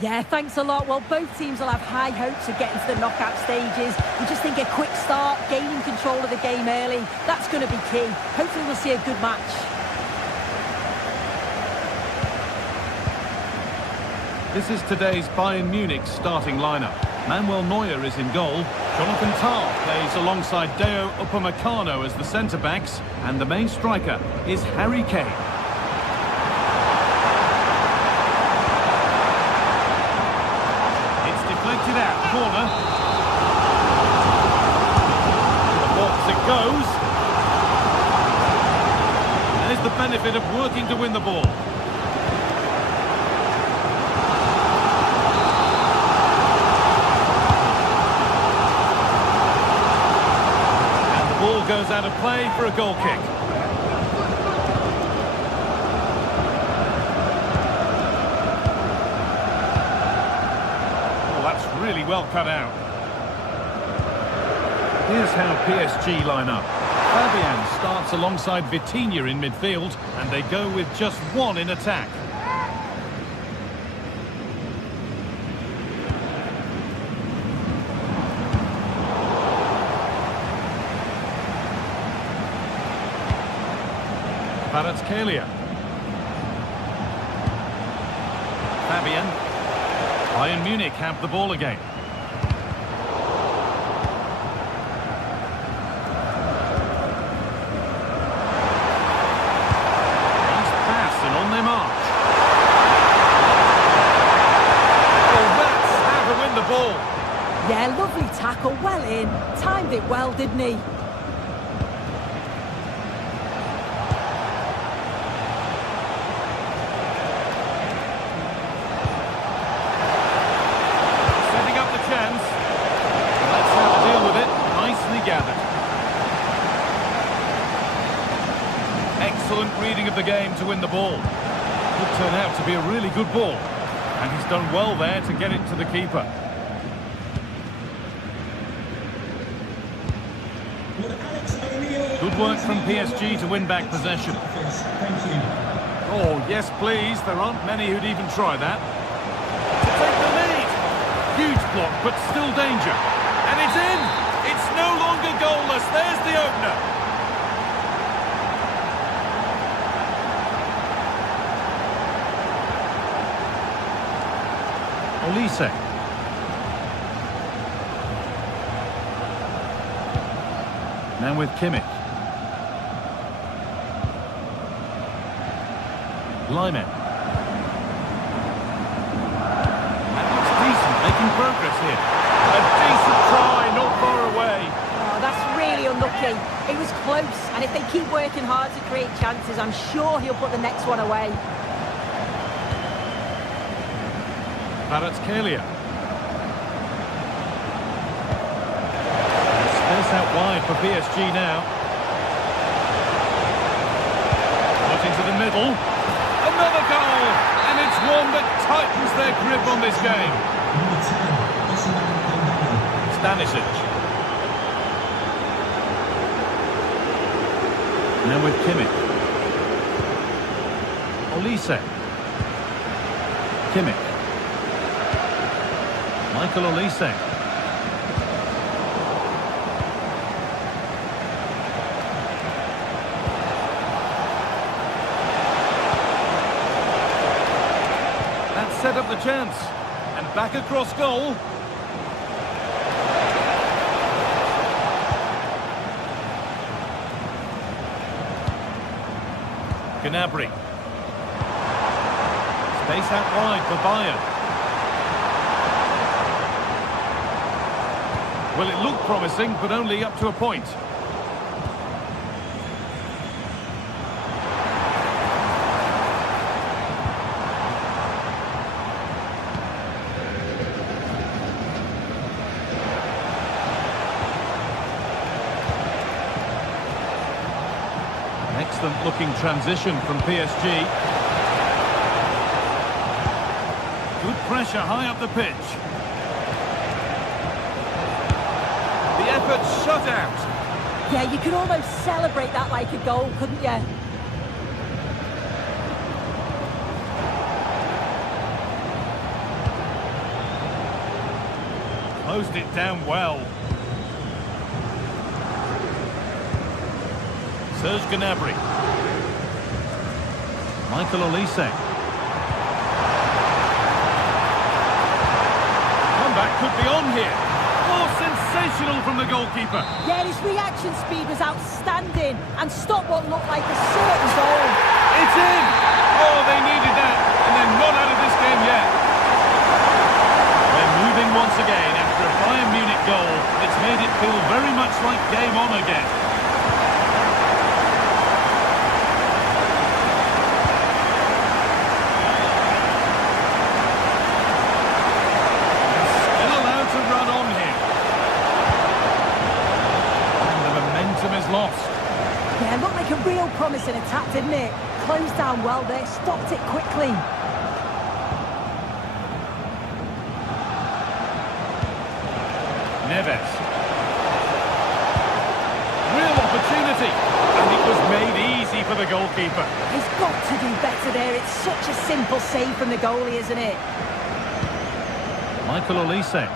Yeah, thanks a lot. Well, both teams will have high hopes of getting to the knockout stages. We just think a quick start, gaining control of the game early, that's going to be key. Hopefully we'll see a good match. This is today's Bayern Munich starting lineup. Manuel Neuer is in goal. Jonathan Tah plays alongside Deo Upamecano as the centre-backs. And the main striker is Harry Kane. Deflected out, corner. To the box it goes. There's the benefit of working to win the ball. And the ball goes out of play for a goal kick. Really well cut out. Here's how PSG line up. Fabian starts alongside Vitinha in midfield, and they go with just one in attack. Kvaratskhelia. Fabian. Bayern Munich have the ball again. Nice pass and on their march. Oh, that's how to win the ball. Yeah, lovely tackle, well in. Timed it well, didn't he? Excellent reading of the game to win the ball. Could turn out to be a really good ball. And he's done well there to get it to the keeper. Good work from PSG to win back possession. Oh, yes, please. There aren't many who'd even try that. To take the lead. Huge block, but still danger. And it's in! It's no longer goalless. There's the opener. Olise. Now with Kimmich. Lyman. That looks decent, making progress here. A decent try, not far away. Oh, that's really unlucky. It was close, and if they keep working hard to create chances, I'm sure he'll put the next one away. Kvaratskhelia. Space out wide for PSG now. Put into the middle. Another goal! And it's one that tightens their grip on this game. Stanisic. Now with Kimmich. Olise. Kimmich. Michael Olise. That set up the chance. And back across goal. Gnabry. Space out wide for Bayern. Well, it looked promising, but only up to a point. Excellent looking transition from PSG. Good pressure high up the pitch. The effort shut out. Yeah, you could almost celebrate that like a goal, couldn't you? Closed it down well. Serge Gnabry. Michael Olise. Comeback could be on here. Oh, sensational from the goalkeeper. Yeah, his reaction speed was outstanding and stopped what looked like a certain goal. It's in! Oh, they needed that, and they're not out of this game yet. They're moving once again after a Bayern Munich goal. It's made it feel very much like game on again. Still allowed to run on here. And the momentum is lost. Yeah, looked like a real promising attack, didn't it? Closed down well there, stopped it quickly. Neves. Real opportunity. And it was made easy for the goalkeeper. He's got to do better there. It's such a simple save from the goalie, isn't it? Michael Olise.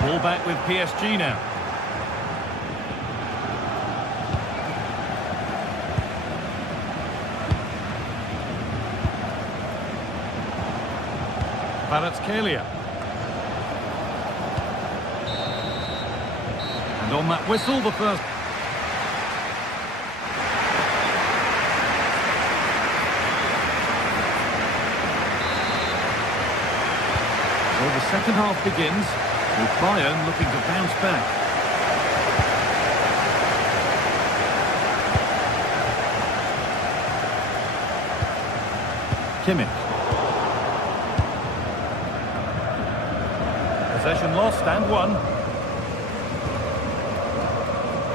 Ball back with PSG now. Kvaratskhelia. And on that whistle, the first... So the second half begins, with Bayern looking to bounce back. Kimmich. Possession lost and won.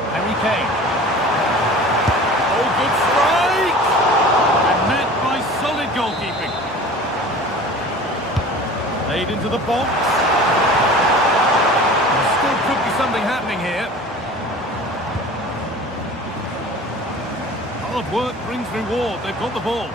Harry Kane. Oh, good strike! And met by solid goalkeeping. Laid into the box. There still could be something happening here. Hard work brings reward. They've got the ball.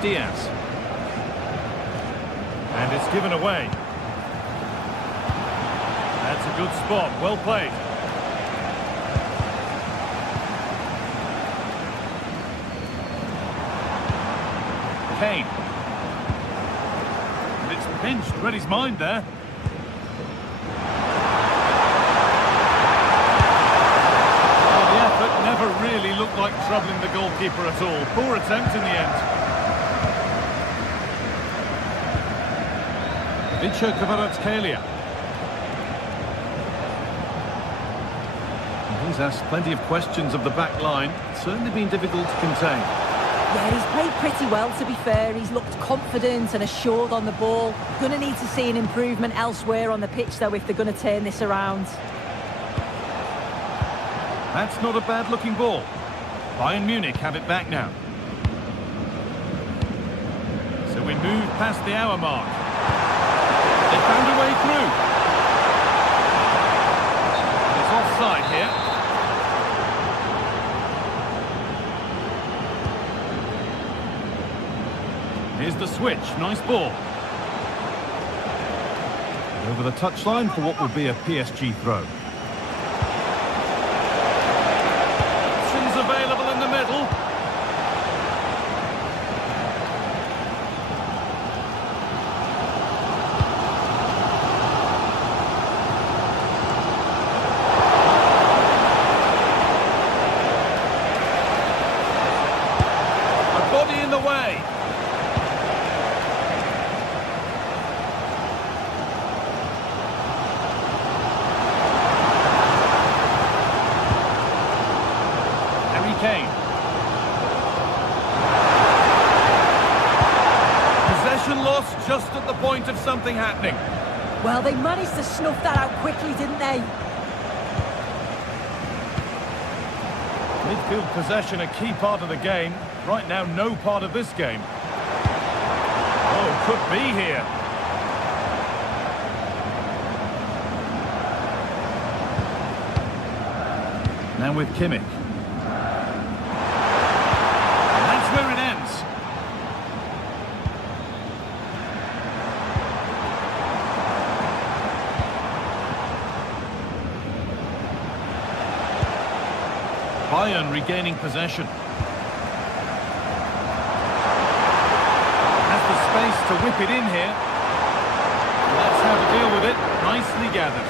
Diaz. And it's given away. That's a good spot, well played. Kane. And it's pinched, read his mind there. Well, the effort never really looked like troubling the goalkeeper at all. Poor attempt in the end. Kvaratskhelia. He's asked plenty of questions of the back line. It's certainly been difficult to contain. Yeah, he's played pretty well, to be fair. He's looked confident and assured on the ball. Going to need to see an improvement elsewhere on the pitch, though, if they're going to turn this around. That's not a bad-looking ball. Bayern Munich have it back now. So we move past the hour mark. They found a way through. It's offside here. Here's the switch. Nice ball. Over the touchline for what would be a PSG throw. Options available in the middle. just at the point of something happening. Well, they managed to snuff that out quickly, didn't they? Midfield possession, a key part of the game. Right now, no part of this game. Oh, could be here. Now with Kimmich. And that's where it ends. Bayern regaining possession. Has the space to whip it in here. And that's how to deal with it. Nicely gathered.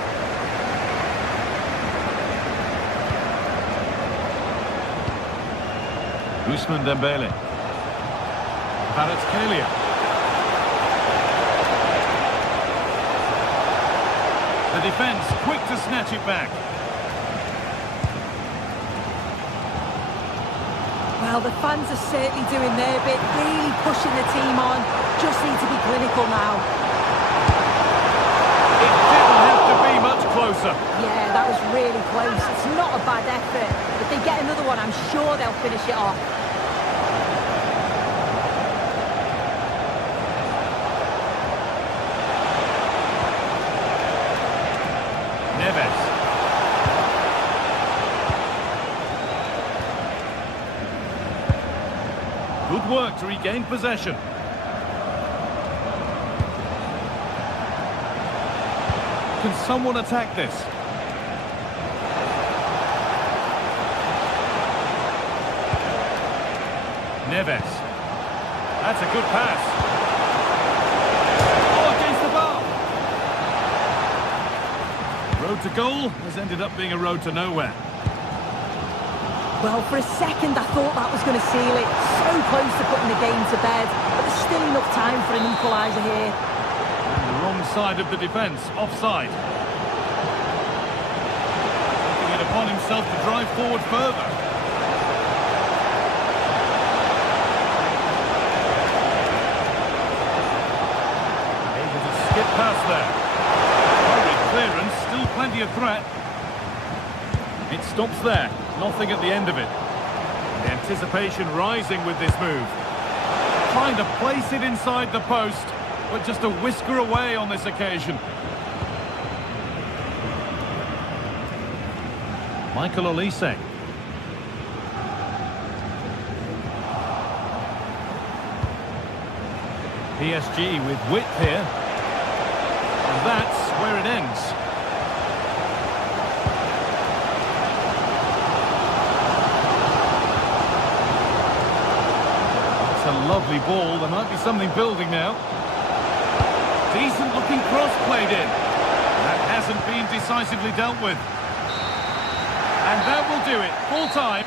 Ousmane Dembele. Kvaratskhelia. The defence quick to snatch it back. Well, the fans are certainly doing their bit, really pushing the team on. Just need to be clinical now. It didn't have to be much closer. Yeah, that was really close. It's not a bad effort. If they get another one, I'm sure they'll finish it off. Neves. Good work to regain possession. Can someone attack this? Neves. That's a good pass. Oh, against the bar. Road to goal has ended up being a road to nowhere. Well, for a second, I thought that was going to seal it. So close to putting the game to bed. But there's still enough time for an equaliser here. And the wrong side of the defence, offside. Taking it upon himself to drive forward further. Able to skip past there. Hurried clearance, still plenty of threat. It stops there, nothing at the end of it. The anticipation rising with this move. Trying to place it inside the post, but just a whisker away on this occasion. Michael Olise. PSG with width here. And that's where it ends. A lovely ball. There might be something building now. Decent looking cross played in. That hasn't been decisively dealt with. And that will do it. Full time.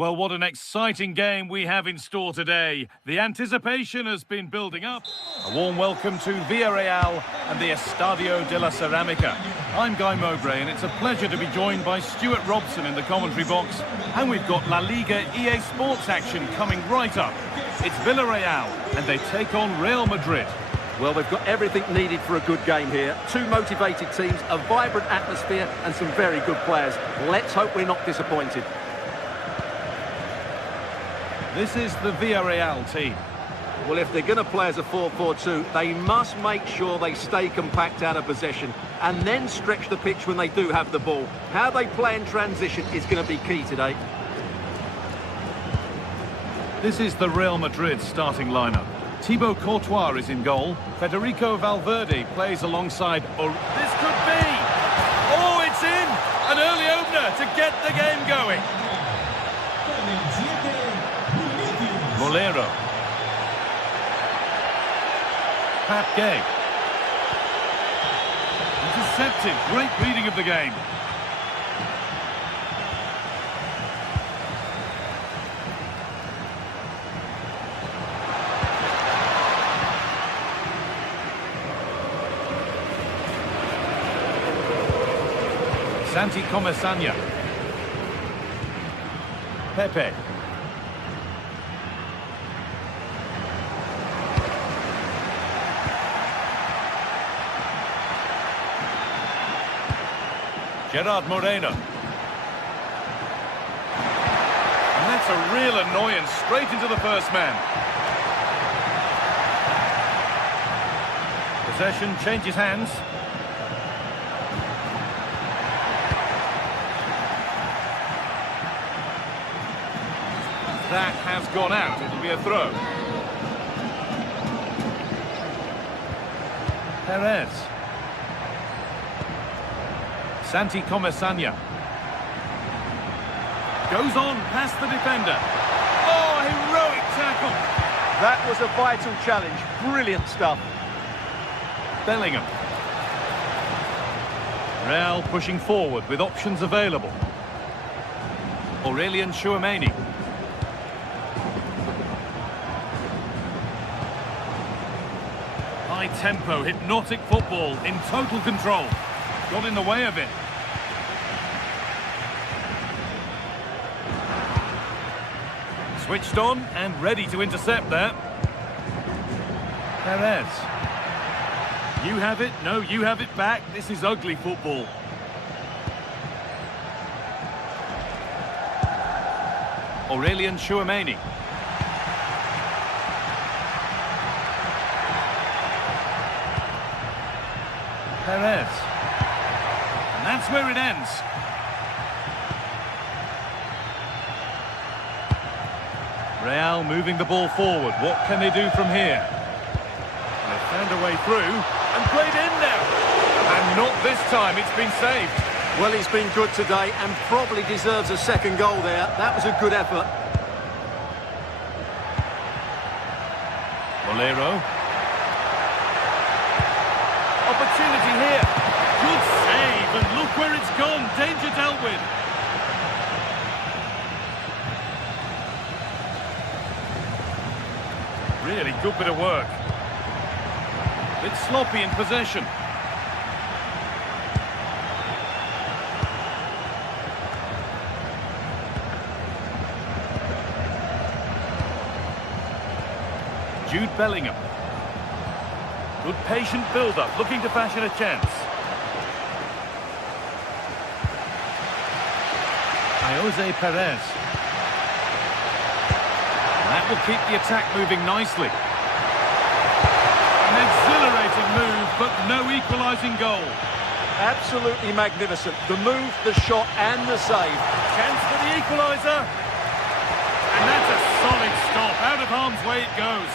Well, what an exciting game we have in store today. The anticipation has been building up. A warm welcome to Villarreal and the Estadio de la Ceramica. I'm Guy Mowbray, and it's a pleasure to be joined by Stuart Robson in the commentary box. And we've got La Liga GTSports action coming right up. It's Villarreal, and they take on Real Madrid. Well, they've got everything needed for a good game here. Two motivated teams, a vibrant atmosphere, and some very good players. Let's hope we're not disappointed. This is the Villarreal team. Well, if they're going to play as a 4-4-2, they must make sure they stay compact out of possession and then stretch the pitch when they do have the ball. How they play in transition is going to be key today. This is the Real Madrid starting lineup. Thibaut Courtois is in goal. Federico Valverde plays alongside... This could be! Oh, it's in! An early opener to get the game going. Molero. Gay. Intercepted. Great reading of the game. Santi Comesaña. Pepe. Gerard Moreno. And that's a real annoyance, straight into the first man. Possession changes hands. That has gone out. It'll be a throw. Perez. Santi Comesaña. Goes on past the defender. Oh, heroic tackle. That was a vital challenge. Brilliant stuff. Bellingham. Real pushing forward with options available. Aurelien Tchouameni. High tempo, hypnotic football in total control. Got in the way of it. Switched on and ready to intercept there. Perez. You have it. No, you have it back. This is ugly football. Aurelien Tchouameni. Perez. And that's where it ends. Real moving the ball forward. What can they do from here? They found a way through and played in now. And not this time, it's been saved. Well, he's been good today and probably deserves a second goal there. That was a good effort. Molero. Opportunity here. Good save, and look where it's gone. Danger dealt with. Really good bit of work. Bit sloppy in possession. Jude Bellingham. Good patient build-up, looking to fashion a chance. Jose Perez. And that will keep the attack moving nicely. An exhilarating move, but no equalising goal. Absolutely magnificent. The move, the shot and the save. Chance for the equaliser. And that's a solid stop. Out of harm's way it goes.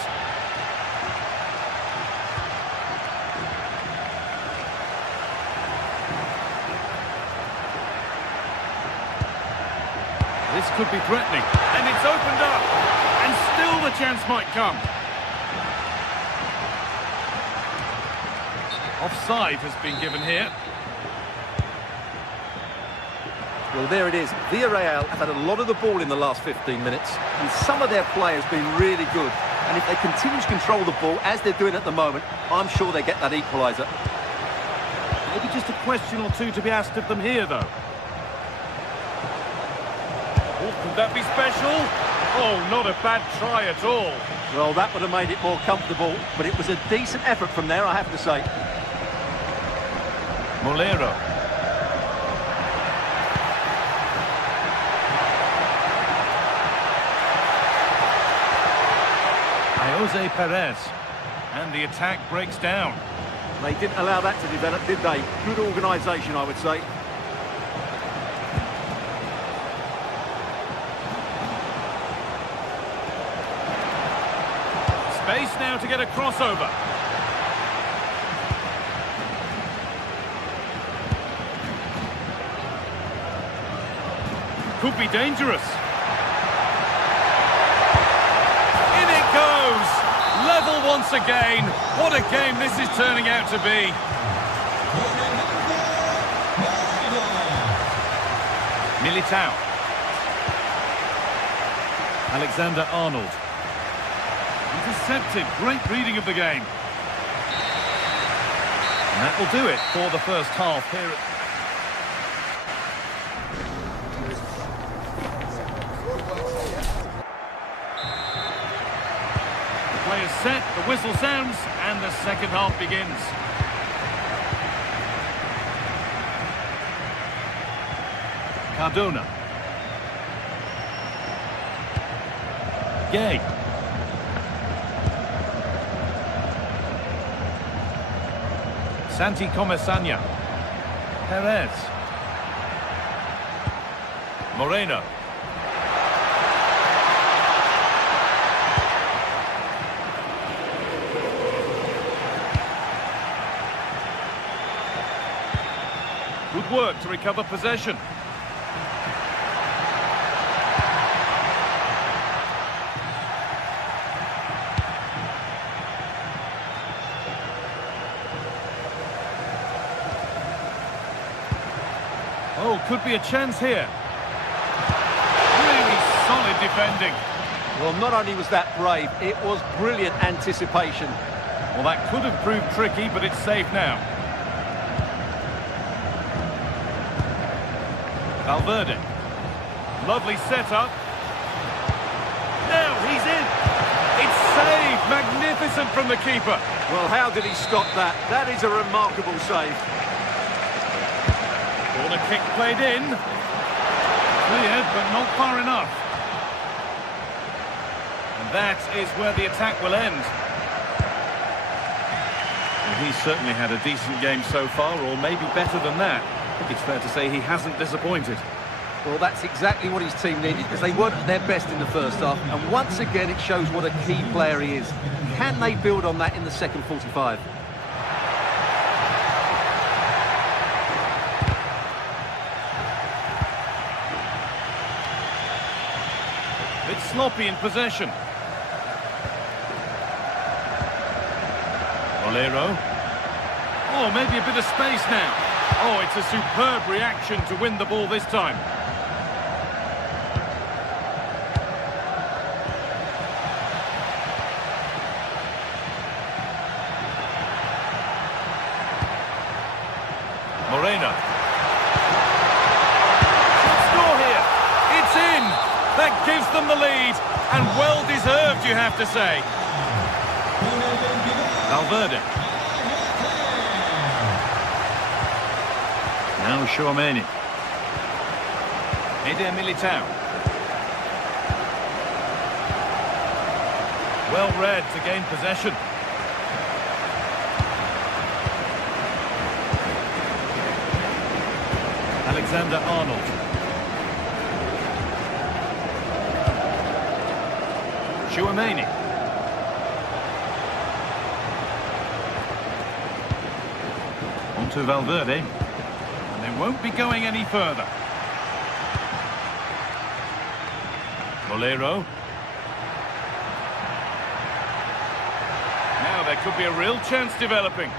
This could be threatening, and it's opened up, and still the chance might come. Offside has been given here. Well, there it is. Villarreal have had a lot of the ball in the last 15 minutes, and some of their players have been really good. And if they continue to control the ball, as they're doing at the moment, I'm sure they get that equaliser. Maybe just a question or two to be asked of them here, though. Oh, could that be special? Oh, not a bad try at all. Well, that would have made it more comfortable, but it was a decent effort from there, I have to say. Molero. Jose Perez. And the attack breaks down. They didn't allow that to develop, did they? Good organisation, I would say. Space now to get a crossover. Could be dangerous. In it goes! Level once again. What a game this is turning out to be. Militao. Alexander-Arnold. Intercepted. Great reading of the game. And that will do it for the first half here at... Play is set, the whistle sounds, and the second half begins. Cardona. Gay. Santi Comesaña. Perez. Moreno. Good work to recover possession. Oh, could be a chance here. Really solid defending. Well, not only was that brave, it was brilliant anticipation. Well, that could have proved tricky, but it's safe now. Valverde. Lovely setup. Now he's in. It's saved. Magnificent from the keeper. Well, how did he stop that? That is a remarkable save. Corner kick played in. Cleared, but not far enough. And that is where the attack will end. Well, he's certainly had a decent game so far, or maybe better than that. I think it's fair to say he hasn't disappointed. Well, that's exactly what his team needed, because they weren't at their best in the first half. And once again, it shows what a key player he is. Can they build on that in the second 45? It's sloppy in possession. Molero. Oh, maybe a bit of space now. Oh, it's a superb reaction to win the ball this time. Moreno. Should score here. It's in. That gives them the lead. And well deserved, you have to say. Valverde. Now Tchouaméni. Eder Militao. Well read to gain possession. Alexander-Arnold. Tchouaméni. On to Valverde. Won't be going any further. Molero. Now there could be a real chance developing.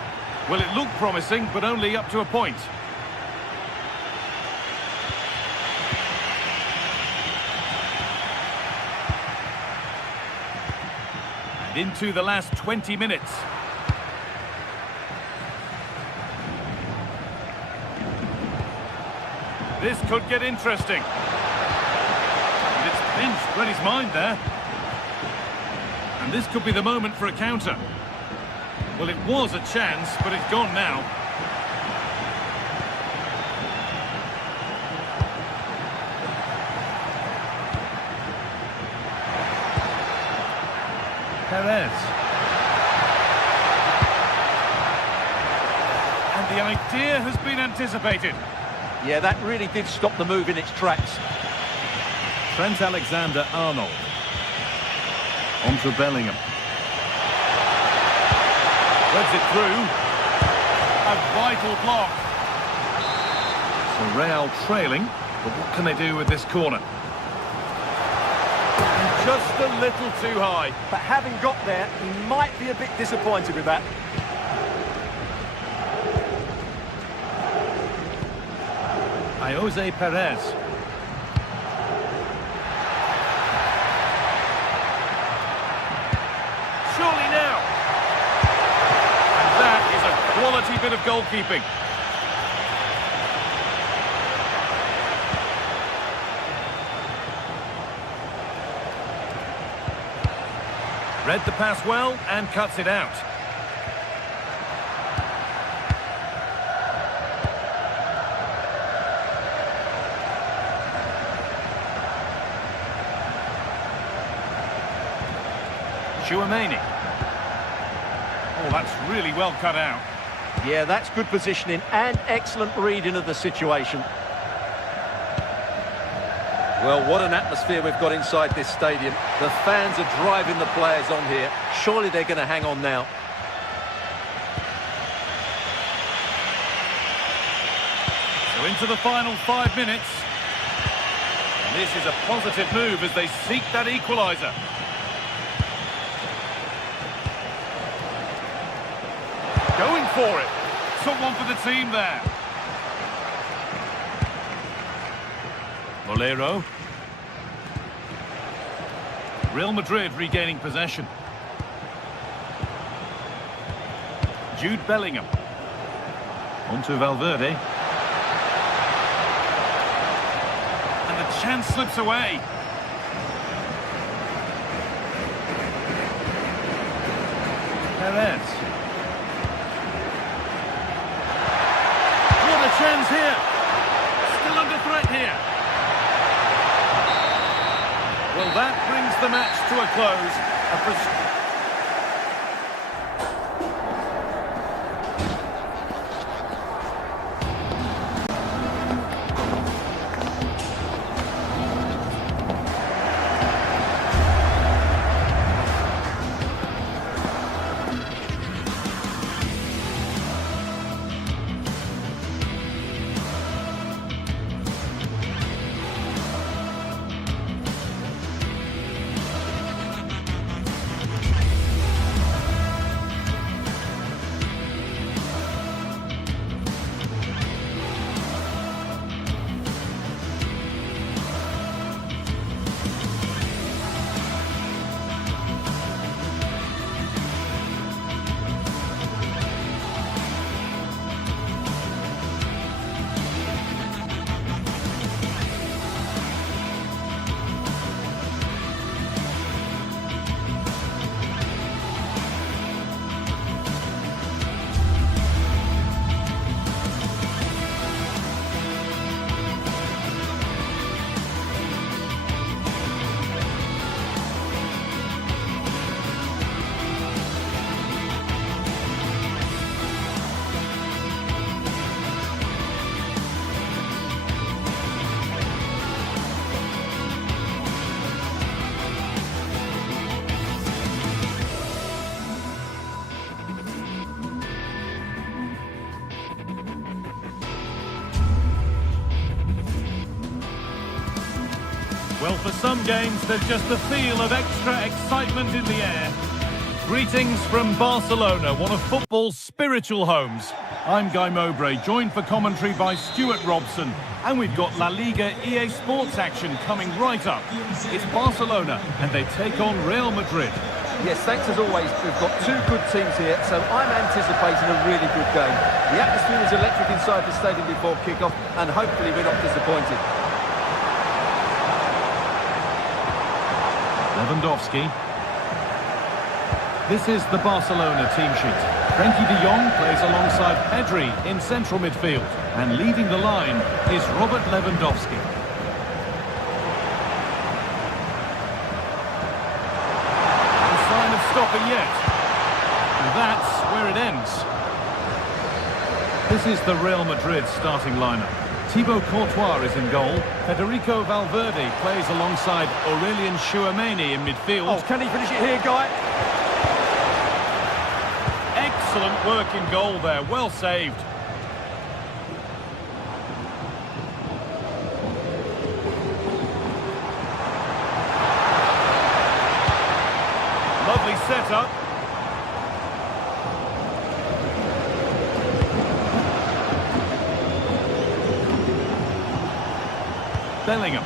Well, it looked promising, but only up to a point. And into the last 20 minutes. This could get interesting. And it's pinched, read his mind there. And this could be the moment for a counter. Well, it was a chance, but it's gone now. Perez. And the idea has been anticipated. Yeah, that really did stop the move in its tracks. Trent Alexander-Arnold. On to Bellingham. Threads it through. A vital block. So Real trailing, but what can they do with this corner? Just a little too high. But having got there, he might be a bit disappointed with that. Jose Perez. Surely now. And that is a quality bit of goalkeeping. Read the pass well and cuts it out. Chouameni. Oh, that's really well cut out. Yeah, that's good positioning and excellent reading of the situation. Well, what an atmosphere we've got inside this stadium. The fans are driving the players on here. Surely they're going to hang on now. So into the final 5 minutes. And this is a positive move as they seek that equaliser. Going for it. Took one for the team there. Molero. Real Madrid regaining possession. Jude Bellingham. On to Valverde. And the chance slips away. Perez. What a chance here. Still under threat here. Well, that brings the match to a close. Well, for some games, there's just the feel of extra excitement in the air. Greetings from Barcelona, one of football's spiritual homes. I'm Guy Mowbray, joined for commentary by Stuart Robson. And we've got La Liga EA Sports action coming right up. It's Barcelona, and they take on Real Madrid. Yes, thanks as always. We've got two good teams here, so I'm anticipating a really good game. The atmosphere is electric inside the stadium before kick-off, and hopefully we're not disappointed. Lewandowski. This is the Barcelona team sheet. Frenkie de Jong plays alongside Pedri in central midfield. And leading the line is Robert Lewandowski. No sign of stopping yet. And that's where it ends. This is the Real Madrid starting lineup. Thibaut Courtois is in goal. Federico Valverde plays alongside Aurelien Tchouameni in midfield. Oh, can he finish it here, Guy? Excellent work in goal there, well saved. Lovely setup. Bellingham.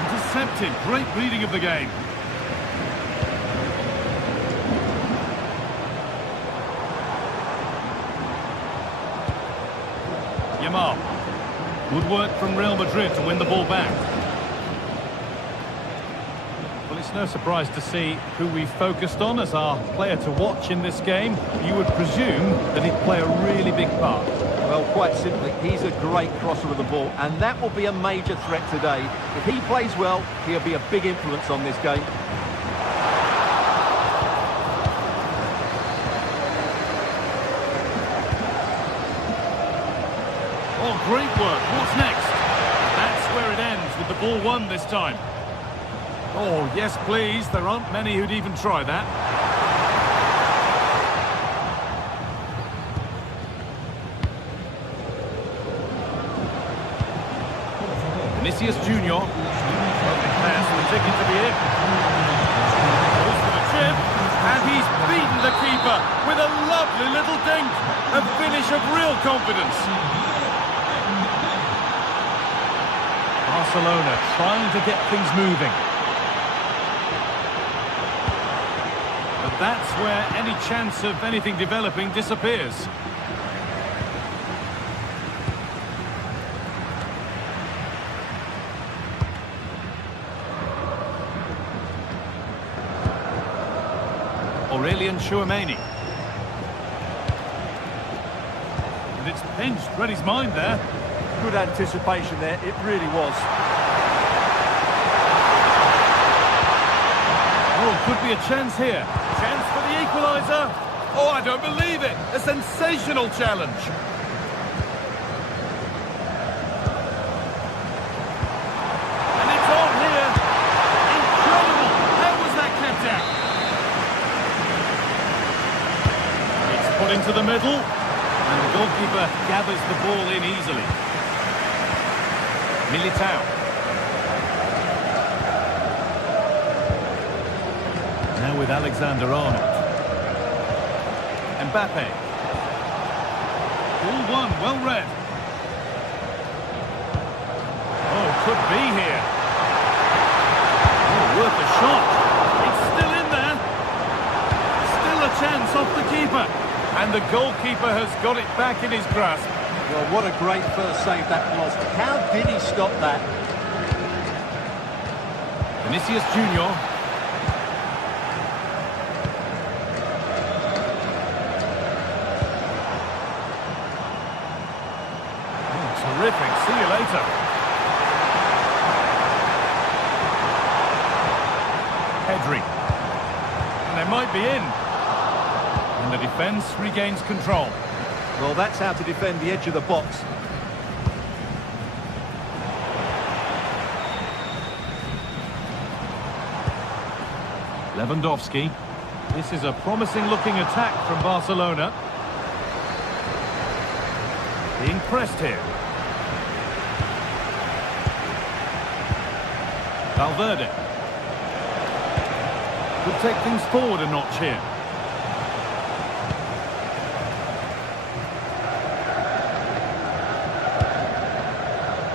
Intercepted, great reading of the game. Yamal. Good work from Real Madrid to win the ball back. Well, it's no surprise to see who we focused on as our player to watch in this game. You would presume that he'd play a really big part. Well, quite simply, he's a great crosser of the ball, and that will be a major threat today. If he plays well, he'll be a big influence on this game. Oh, great work. What's next? That's where it ends, with the ball won this time. Oh, yes, please. There aren't many who'd even try that. Vinicius Junior. Lovely pass, the ticket to be in. Goes for the chip, and he's beaten the keeper with a lovely little dink. A finish of real confidence. Barcelona trying to get things moving. But that's where any chance of anything developing disappears. Aurelien Tchouameni. And it's pinched, read his mind there. Good anticipation there, it really was. Oh, could be a chance here. Chance for the equaliser. Oh, I don't believe it. A sensational challenge. And it's on here. Incredible. How was that kept out? It's put into the middle. And the goalkeeper gathers the ball in easily. Militao. Now with Alexander-Arnold. Mbappe. Ball one, well read. Oh, could be here. Oh, worth a shot. It's still in there. Still a chance off the keeper. And the goalkeeper has got it back in his grasp. Well, what a great first save that was. How did he stop that? Vinicius Junior. Oh, terrific. See you later. Pedri. And they might be in. And the defence regains control. Well, that's how to defend the edge of the box. Lewandowski. This is a promising-looking attack from Barcelona. Being pressed here. Valverde. Could take things forward a notch here.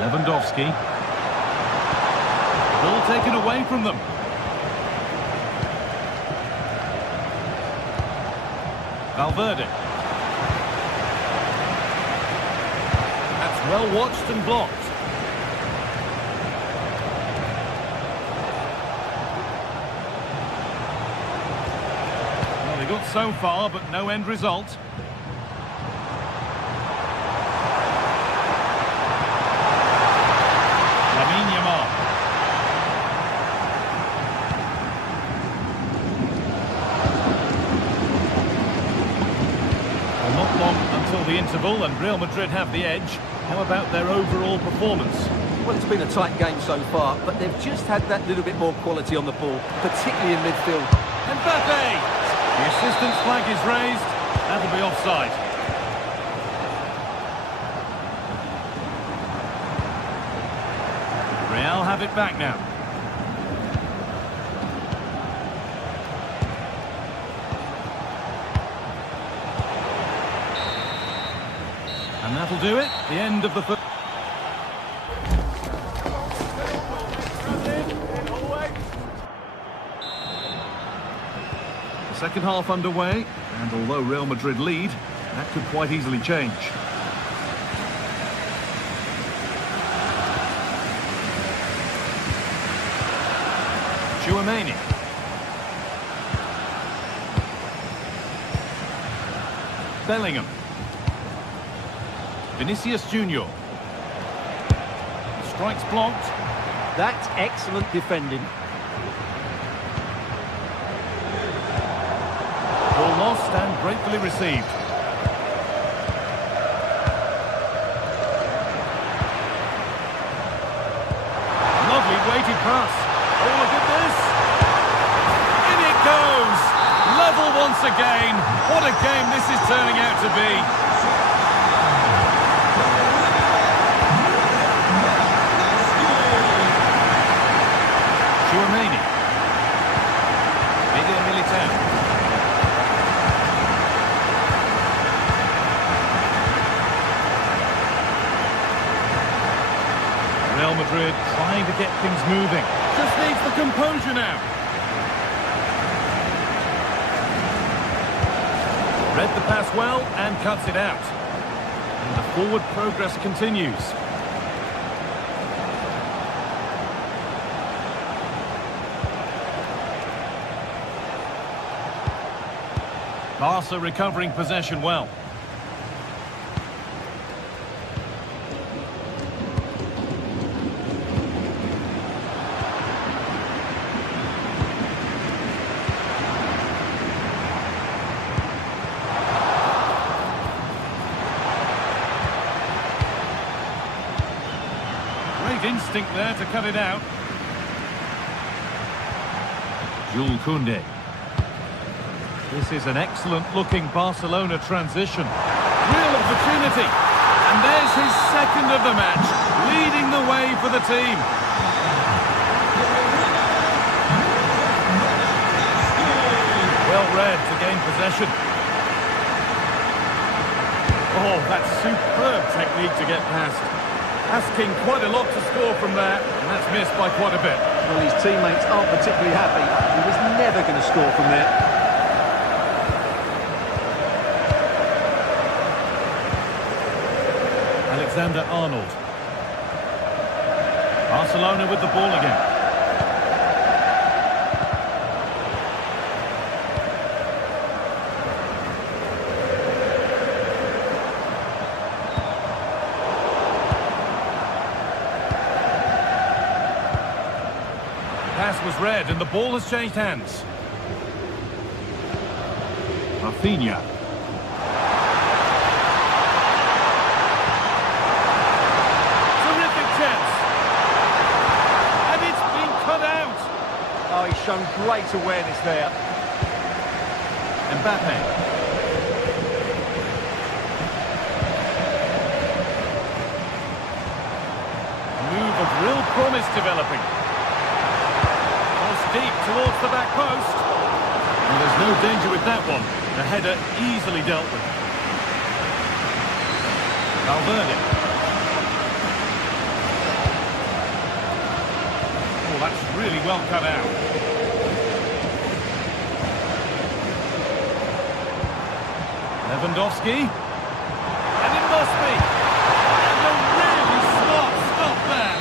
Lewandowski. Ball taken away from them. Valverde. That's well watched and blocked. Well, they got so far, but no end result. Until the interval, and Real Madrid have the edge. How about their overall performance? Well, it's been a tight game so far, but they've just had that little bit more quality on the ball, particularly in midfield. Mbappe! The assistant's flag is raised. That'll be offside. Real have it back now. And that'll do it. The end of the first. The second half underway, and although Real Madrid lead, that could quite easily change. Tchouaméni. Bellingham. Vinicius Junior. Strikes blocked. That's excellent defending. Ball lost and gratefully received. Lovely weighted pass. Oh, look at this. In it goes. Level once again. What a game this is turning out to be. Tchouaméni. Militao. Real Madrid trying to get things moving. Just needs the composure now. Read the pass well and cuts it out. And the forward progress continues. Barca recovering possession well. Great instinct there to cut it out. Jules Koundé. This is an excellent-looking Barcelona transition. Real opportunity. And there's his second of the match, leading the way for the team. Well read to gain possession. Oh, that's superb technique to get past. Asking quite a lot to score from there, and that's missed by quite a bit. Well, his teammates aren't particularly happy. He was never going to score from there. Alexander-Arnold. Barcelona with the ball again. Pass was read and the ball has changed hands. Rafinha. Oh, he's shown great awareness there. Mbappe. Move of real promise developing. Cross deep towards the back post. And there's no danger with that one. The header easily dealt with. Valverde. Oh, that's really well cut out. Lewandowski. And it must be. And a really smart stop there.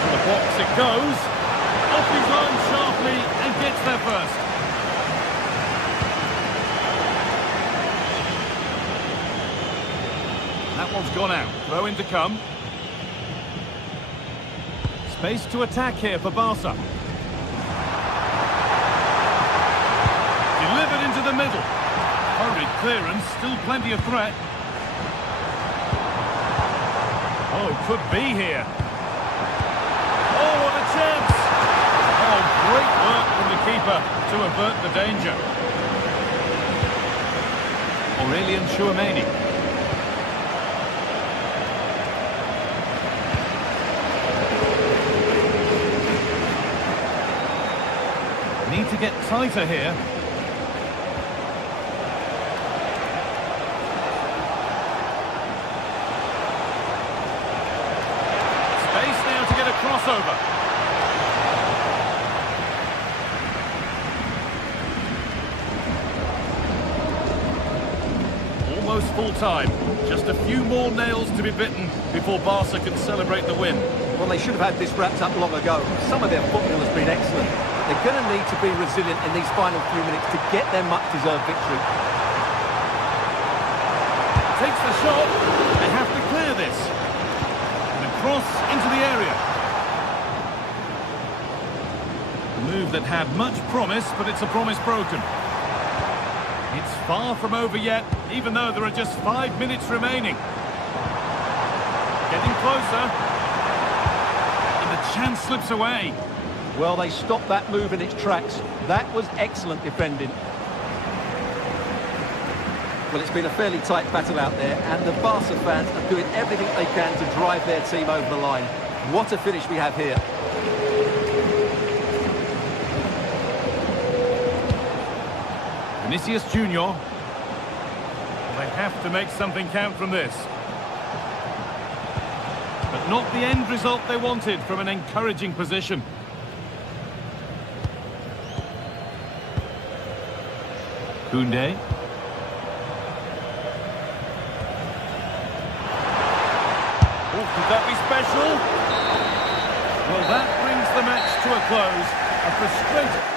In the box it goes. Off his line sharply and gets there first. That one's gone out. Throw in to come. Space to attack here for Barca. Delivered into the middle. Hurried clearance, still plenty of threat. Oh, could be here. Oh, what a chance! Oh, great work from the keeper to avert the danger. Aurelian Tchouameni. Need to get tighter here. Space now to get a crossover. Almost full time. Just a few more nails to be bitten before Barca can celebrate the win. Well, they should have had this wrapped up long ago. Some of their football has been excellent. They're going to need to be resilient in these final few minutes to get their much-deserved victory. Takes the shot. They have to clear this. And a cross into the area. A move that had much promise, but it's a promise broken. It's far from over yet, even though there are just 5 minutes remaining. Getting closer. And the chance slips away. Well, they stopped that move in its tracks. That was excellent defending. Well, it's been a fairly tight battle out there, and the Barca fans are doing everything they can to drive their team over the line. What a finish we have here. Vinicius Junior. They have to make something count from this. But not the end result they wanted from an encouraging position. Koundé. Oh, could that be special? Well, that brings the match to a close. A frustrating...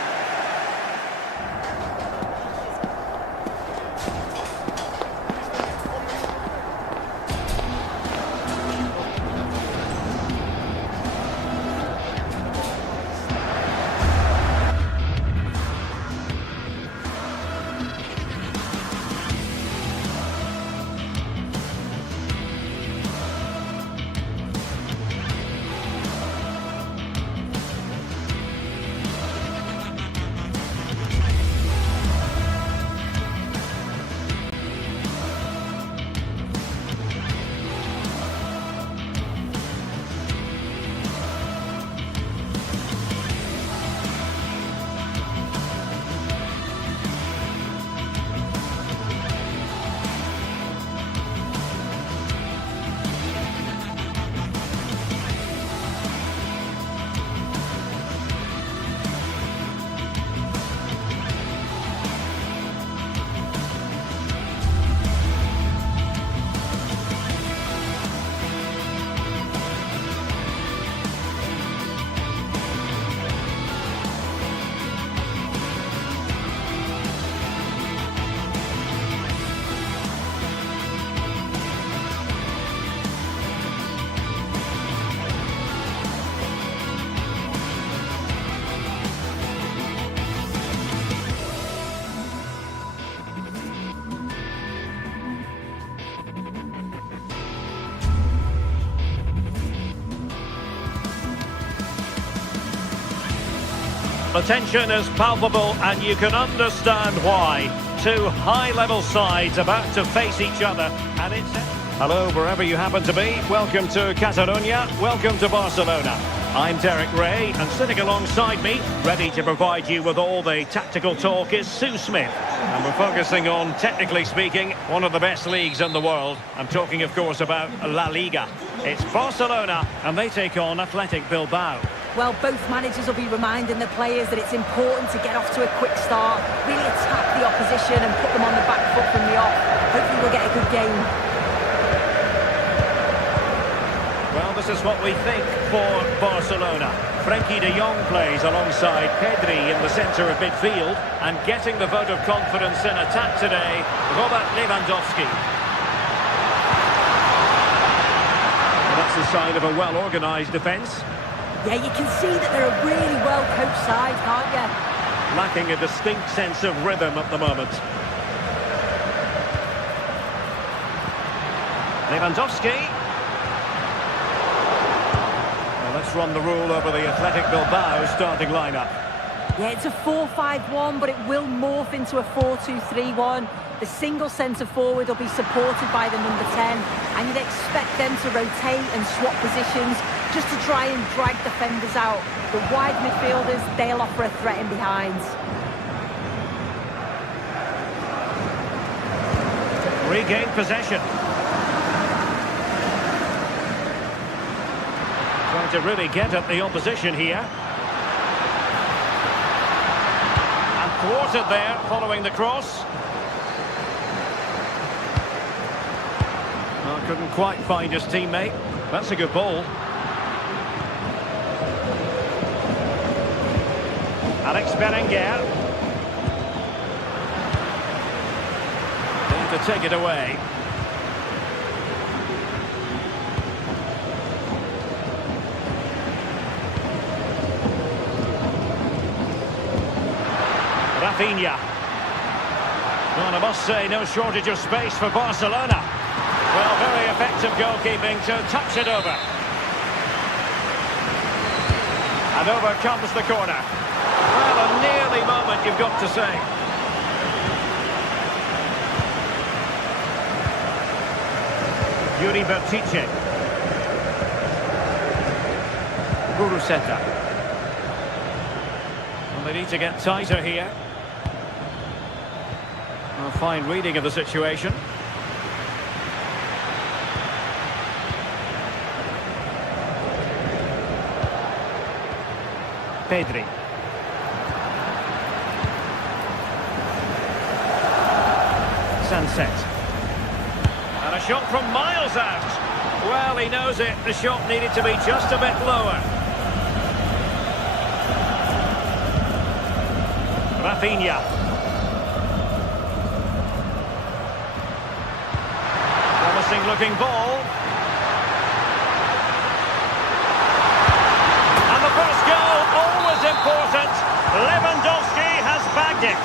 The tension is palpable and you can understand why. Two high-level sides about to face each other, and it's... Hello, wherever you happen to be. Welcome to Catalonia. Welcome to Barcelona. I'm Derek Ray, and sitting alongside me, ready to provide you with all the tactical talk, is Sue Smith. And we're focusing on, technically speaking, one of the best leagues in the world. I'm talking, of course, about La Liga. It's Barcelona, and they take on Athletic Bilbao. Well, both managers will be reminding the players that it's important to get off to a quick start, really attack the opposition and put them on the back foot from the off. Hopefully we'll get a good game. Well, this is what we think for Barcelona. Frenkie de Jong plays alongside Pedri in the centre of midfield, and getting the vote of confidence in attack today, Robert Lewandowski. Well, that's the sign of a well-organised defence. Yeah, you can see that they're a really well-coached side, can't you? Lacking a distinct sense of rhythm at the moment. Lewandowski. Let's run the rule over the Athletic Bilbao starting lineup. Yeah, it's a 4-5-1, but it will morph into a 4-2-3-1. The single centre-forward will be supported by the number 10, and you'd expect them to rotate and swap positions just to try and drag defenders out. The wide midfielders, they'll offer a threat in behind. Regain possession. Trying to really get at the opposition here. And thwarted there following the cross. Well, couldn't quite find his teammate. That's a good ball. Alex Berenguer. Going to take it away. Rafinha. Well, I must say, no shortage of space for Barcelona. Well, very effective goalkeeping to touch it over. And over comes the corner. Well, a nearly moment, you've got to say. Yuri Bertice. Guruseta. Well, they need to get tighter here. A fine reading of the situation. Pedri. Sunset. And a shot from miles out. Well, he knows it. The shot needed to be just a bit lower. Rafinha. Promising looking ball. And the first goal, always important. Lewandowski has bagged it.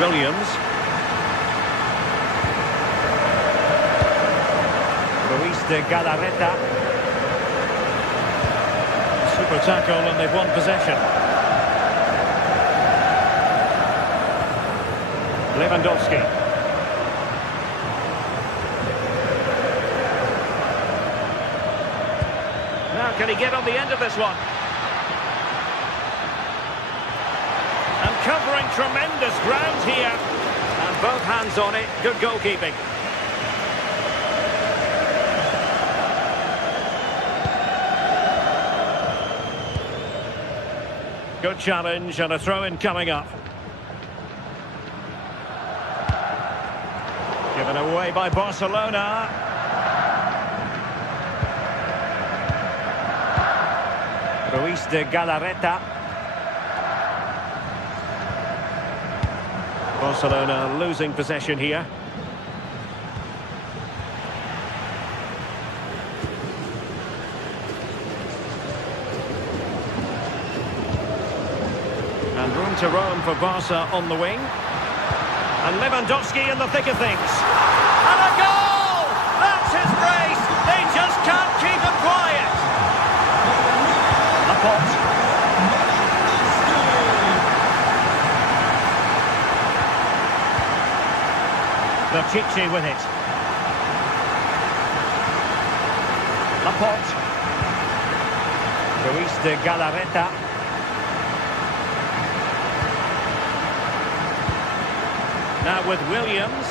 Williams. Ruiz de Galarreta. Super tackle and they've won possession. Lewandowski. Now can he get on the end of this one? And covering tremendous ground here. And both hands on it. Good goalkeeping. Good challenge and a throw-in coming up. Given away by Barcelona. Ruiz de Galarreta. Barcelona losing possession here. And room to roam for Barca on the wing. And Lewandowski in the thick of things. And a goal! That's his brace! They just can't keep him quiet! Laporte. Bertice with it. Laporte. Ruiz de Galarreta. Now with Williams.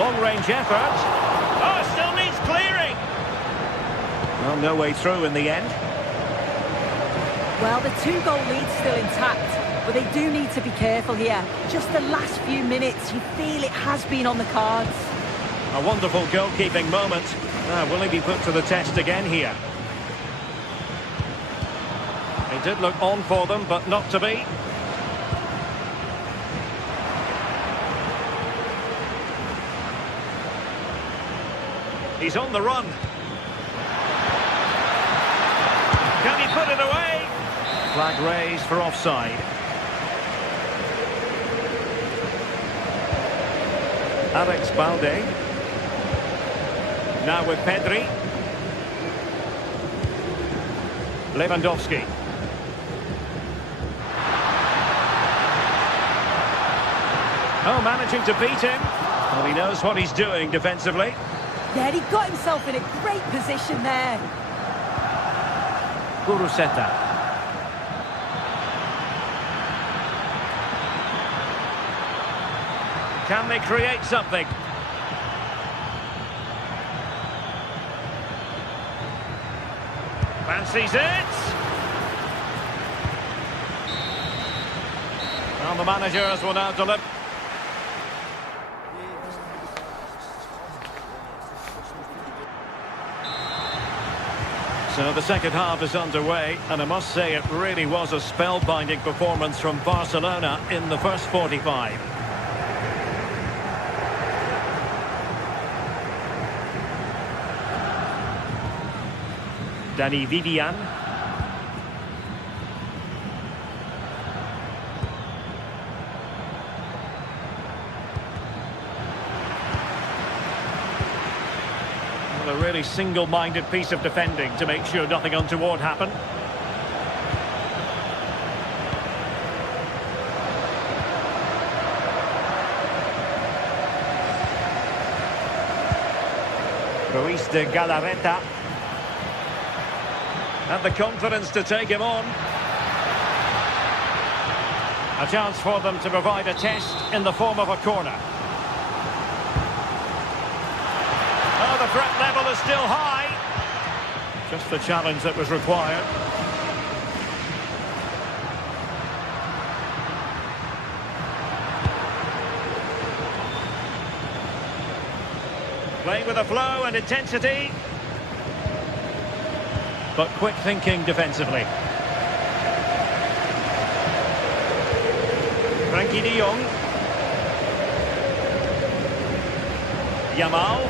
Long-range effort. Oh, still needs clearing. Well, no way through in the end. Well, the two-goal lead's still intact, but they do need to be careful here. Just the last few minutes, you feel it has been on the cards. A wonderful goalkeeping moment. Will he be put to the test again here? He did look on for them, but not to be. He's on the run. Can he put it away? Flag raised for offside. Alex Balde. Now with Pedri. Lewandowski. Oh, managing to beat him. Well, he knows what he's doing defensively. Yeah, he got himself in a great position there. Guruseta. Can they create something? Fancies it. Well, the managers will now deliver. So the second half is underway, and I must say it really was a spellbinding performance from Barcelona in the first 45. Dani Vivian. A really single-minded piece of defending to make sure nothing untoward happened. Ruiz de Galarreta. And the confidence to take him on. A chance for them to provide a test in the form of a corner. Oh, the threat level is still high. Just the challenge that was required. Playing with a flow and intensity. But quick thinking defensively. Frankie de Jong. Yamal.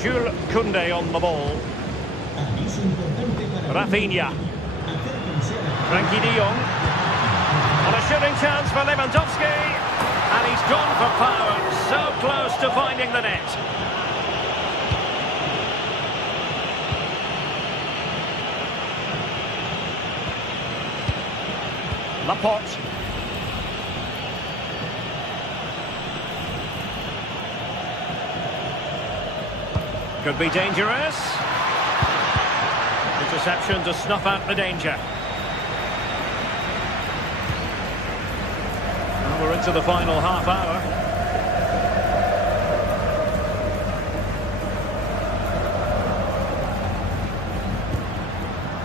Jules Koundé on the ball. Rafinha. Frankie de Jong. And a shooting chance for Lewandowski. And he's gone for power. So close to finding the net. Laporte. Could be dangerous. Interception to snuff out the danger. And we're into the final half hour.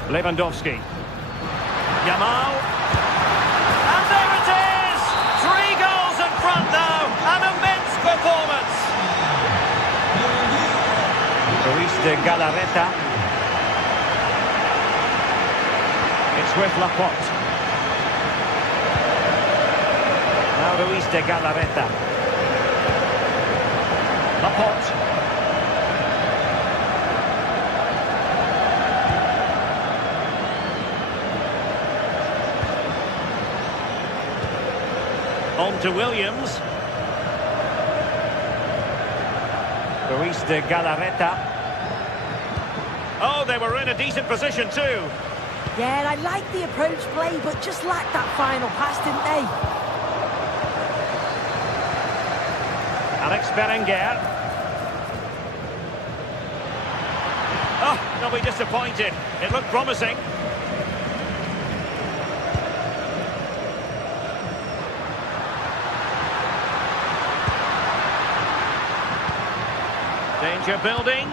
Lewandowski. Yamal. And there it is! 3 goals in front now. An immense performance. Ruiz de Galarreta. It's with Laporte. Now Ruiz de Galarreta. Laporte. On to Williams. Ruiz de Galarreta. Oh, they were in a decent position too. Yeah, I like the approach play, but just lacked that final pass, didn't they? Alex Berenguer. Oh, they'll be disappointed. It looked promising. Danger building.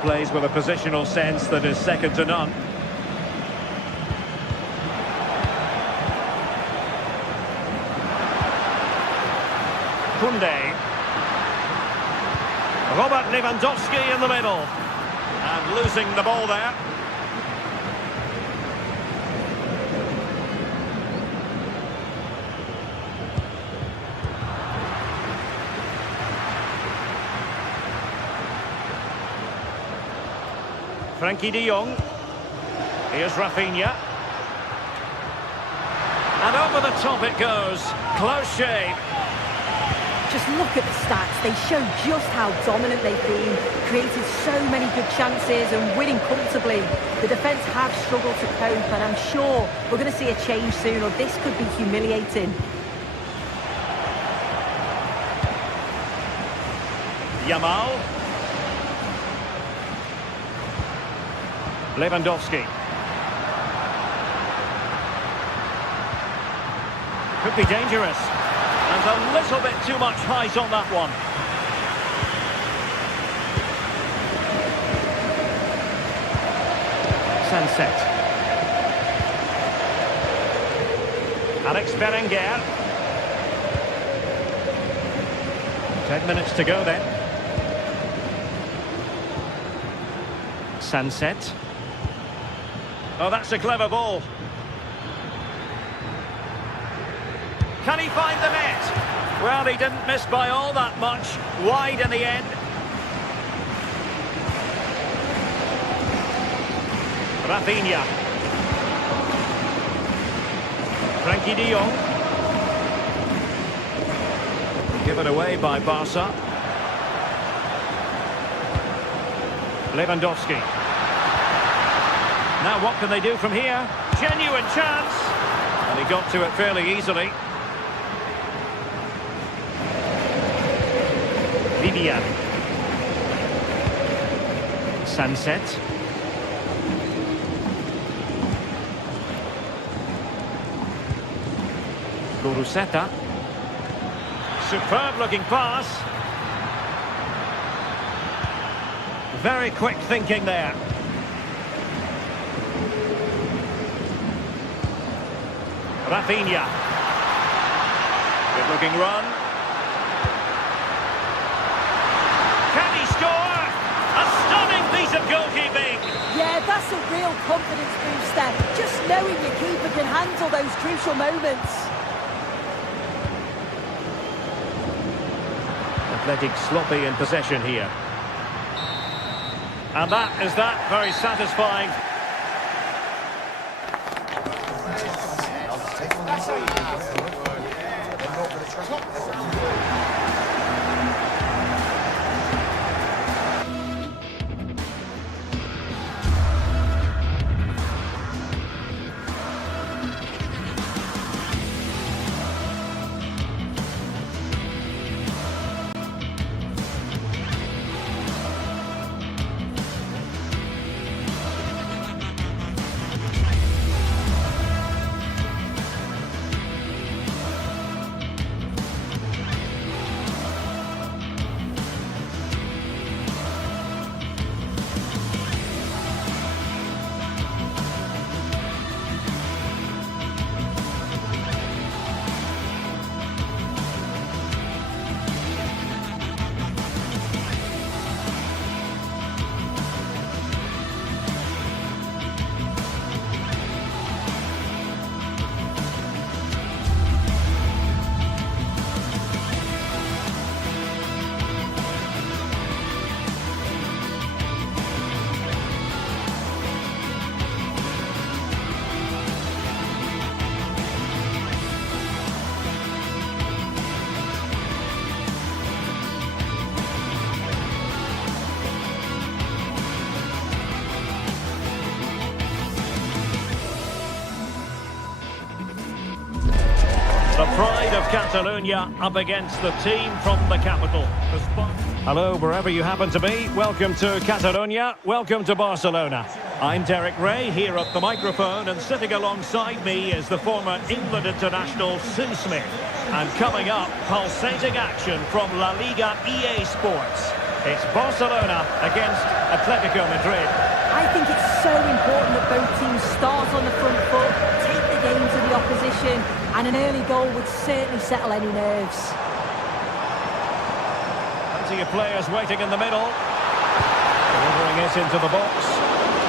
Plays with a positional sense that is second to none. Kunde. Robert Lewandowski in the middle. And losing the ball there. Frankie de Jong. Here's Rafinha. And over the top it goes. Close shave. Just look at the stats. They show just how dominant they've been. Created so many good chances and winning comfortably. The defence have struggled to cope, and I'm sure we're going to see a change soon, or this could be humiliating. Yamal. Lewandowski. Could be dangerous. And a little bit too much height on that one. Sunset. Alex Berenguer. 10 minutes to go then. Sunset. Oh, that's a clever ball. Can he find the net? Well, he didn't miss by all that much. Wide in the end. Rafinha. Frankie de Jong. Given away by Barca. Lewandowski. Now what can they do from here? Genuine chance. And he got to it fairly easily. Vivian. Sunset. Goruseta. Superb looking pass. Very quick thinking there. Rafinha. Good looking run. Can he score? A stunning piece of goalkeeping. Yeah, that's a real confidence booster. Just knowing your keeper can handle those crucial moments. Athletic sloppy in possession here. And that is that. Very satisfying. The pride of Catalonia up against the team from the capital. Hello, wherever you happen to be. Welcome to Catalonia. Welcome to Barcelona. I'm Derek Ray here at the microphone, and sitting alongside me is the former England international Sue Smith. And coming up, pulsating action from La Liga EA Sports. It's Barcelona against Atletico Madrid. I think it's so important that both teams start on the front foot, take the game to the opposition, and an early goal would certainly settle any nerves. Plenty of players waiting in the middle. Delivering it into the box.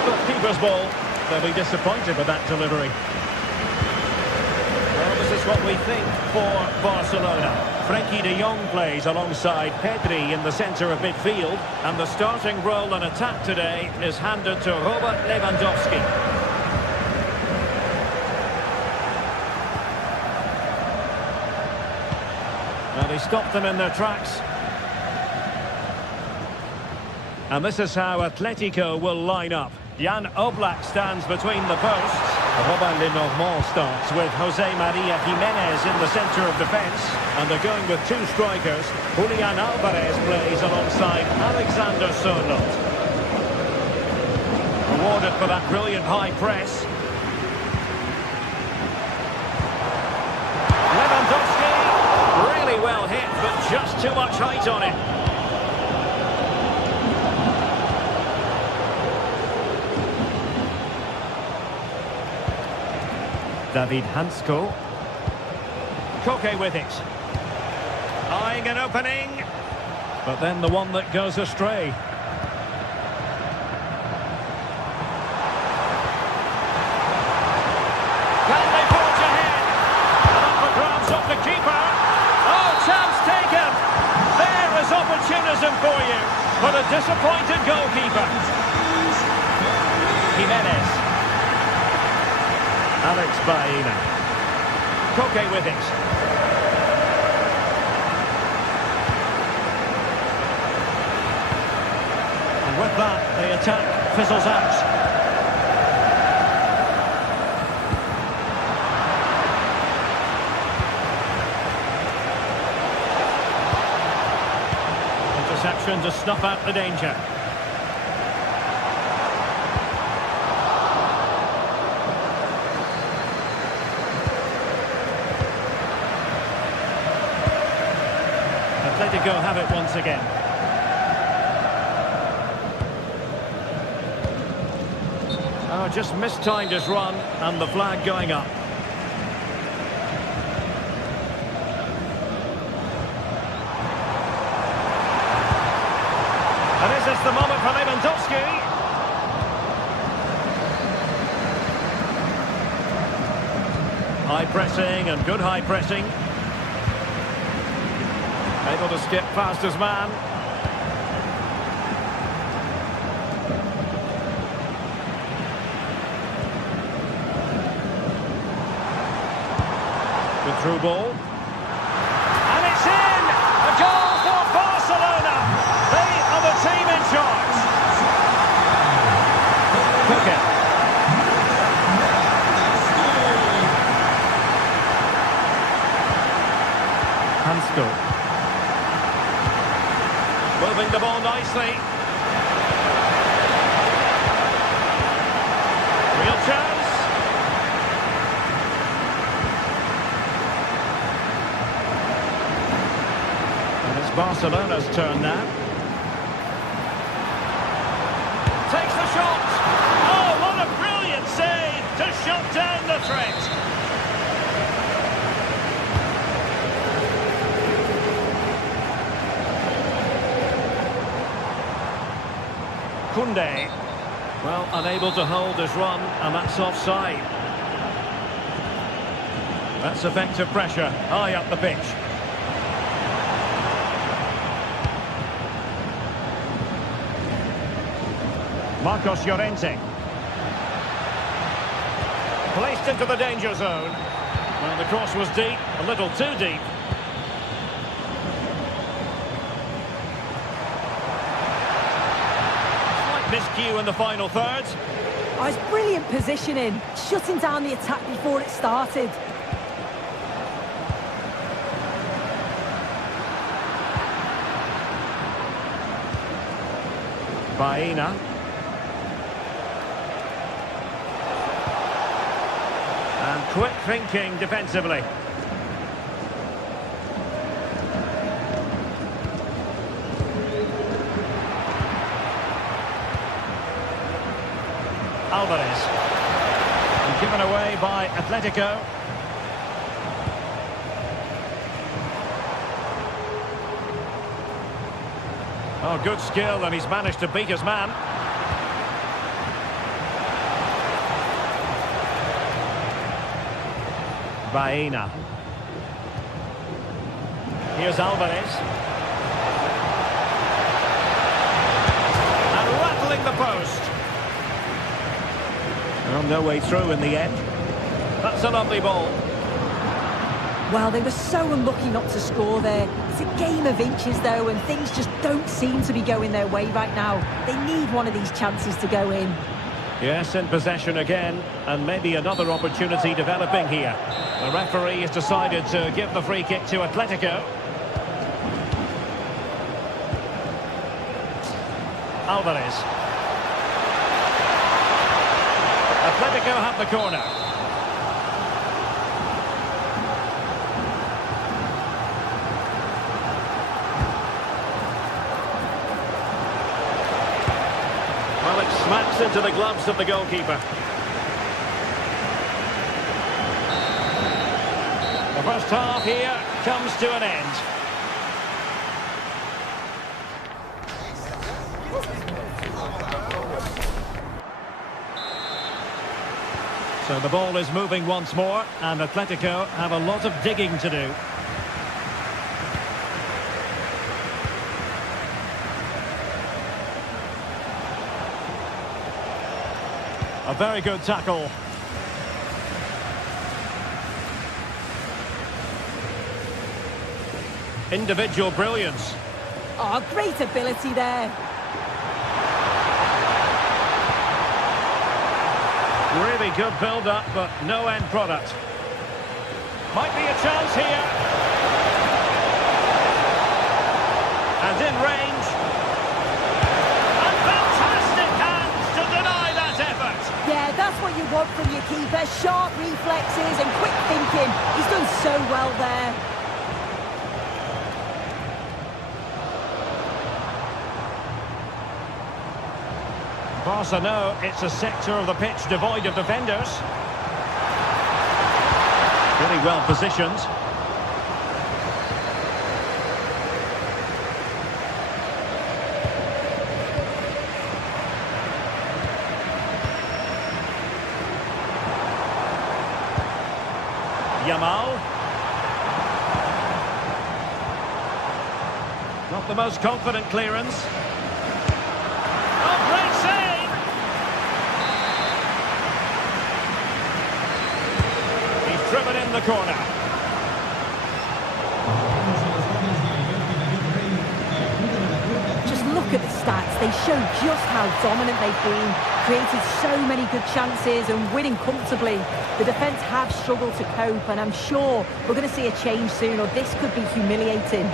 But keeper's ball. They'll be disappointed with that delivery. Well, this is what we think for Barcelona. Frenkie de Jong plays alongside Pedri in the centre of midfield. And the starting role in attack today is handed to Robert Lewandowski. Well, he stopped them in their tracks. And this is how Atletico will line up. Jan Oblak stands between the posts. Robin Lenormand starts with Jose Maria Jimenez in the centre of defence. And they're going with two strikers. Julian Alvarez plays alongside Alexander Sørloth. Rewarded for that brilliant high press. Lewandowski, really well hit, but just too much height on it. David Hansko. Koke with it. Eyeing an opening. But then the one that goes astray. Can they forge ahead? And up for grabs off the keeper. Oh, chance taken. There is opportunism for you. But a disappointed goalkeeper. Jimenez. Alex Baena. Koke with it. And with that, the attack fizzles out. Interception to snuff out the danger. Atletico have it once again. Oh, just mistimed his run and the flag going up. And this is the moment for Lewandowski. High pressing and good high pressing. Able to skip past his man. The through ball. And it's in! A goal for Barcelona! They are the team in charge. Koke. Hansko. Moving the ball nicely. Real chance. And it's Barcelona's turn now. Takes the shot. Oh, what a brilliant save to shut down the threat. Koundé, well, unable to hold his run, and that's offside. That's effective pressure, high up the pitch. Marcos Llorente. Placed into the danger zone. Well, the cross was deep, a little too deep. Miscue in the final third. Oh, it's brilliant positioning, shutting down the attack before it started. Baena. And quick thinking defensively. by Atletico. Oh, good skill, and he's managed to beat his man. Baena. Here's Alvarez. And rattling the post. Well, no way through in the end. That's a lovely ball. Well, they were so unlucky not to score there. It's a game of inches, though, and things just don't seem to be going their way right now. They need one of these chances to go in. Yes, in possession again, and maybe another opportunity developing here. The referee has decided to give the free kick to Atletico. Alvarez. Atletico have the corner. Well, it smacks into the gloves of the goalkeeper. The first half here comes to an end. So the ball is moving once more, and Atletico have a lot of digging to do. A very good tackle. Individual brilliance. Oh, great ability there. Really good build-up, but no end product. Might be a chance here. And in range. And fantastic hands to deny that effort. Yeah, that's what you want from your keeper. Sharp reflexes and quick thinking. He's done so well there. Barca know it's a sector of the pitch devoid of defenders. Really well positioned. Yamal. Not the most confident clearance. Oh, great save! He's driven in the corner. Just look at the stats. They show just how dominant they've been. Created so many good chances and winning comfortably. The defence have struggled to cope, and I'm sure we're going to see a change soon, or this could be humiliating.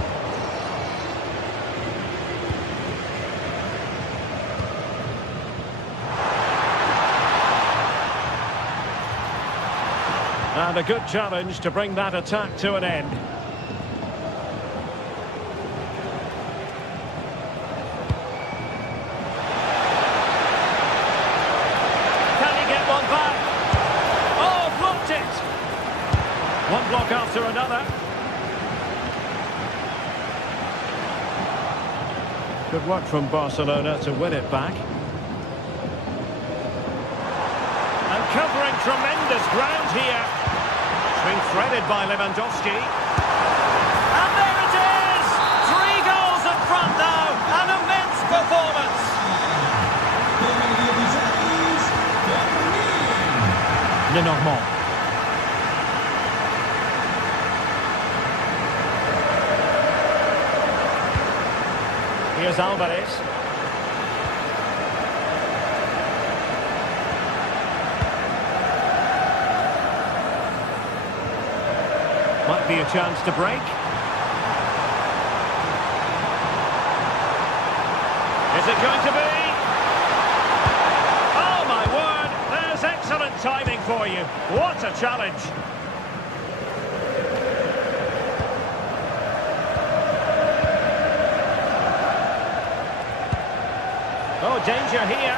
And a good challenge to bring that attack to an end. Can he get one back? Oh, blocked it! One block after another. Good work from Barcelona to win it back. And covering tremendous ground here. Being threaded by Lewandowski. And there it is! 3 goals in front now. An immense performance. Lenormand. Here's Alvarez. Might be a chance to break. Is it going to be? Oh my word, there's excellent timing for you. What a challenge. Oh, danger here.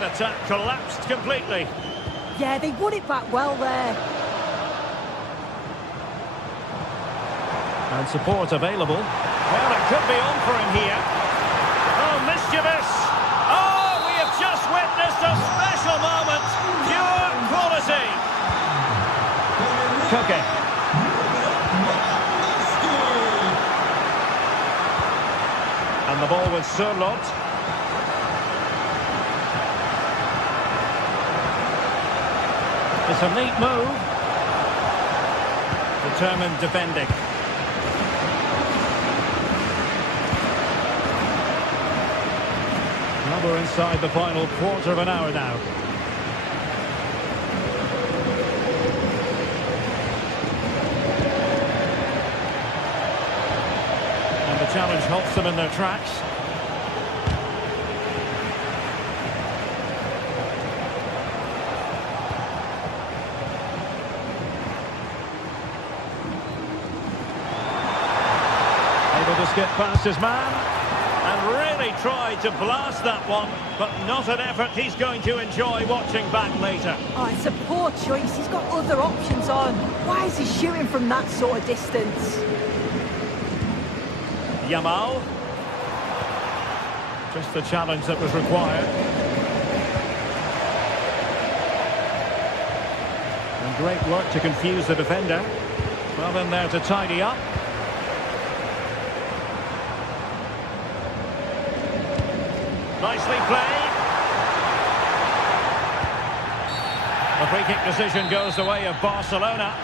That attack collapsed completely. Yeah, they won it back well there. And support available. Well, it could be on for him here. Oh, mischievous! Oh, we have just witnessed a special moment. Pure quality. Koke. And the ball with Sørloth. It's a neat move. Determined defending. Well, we're inside the final quarter of an hour now. And the challenge halts them in their tracks. Able to skip past his man. And really tried to blast that one, but not an effort he's going to enjoy watching back later. Oh, it's a poor choice. He's got other options on. Why is he shooting from that sort of distance? Yamal. Just the challenge that was required. And great work to confuse the defender. Well, in there to tidy up. Nicely played. The free kick decision goes the way of Barcelona.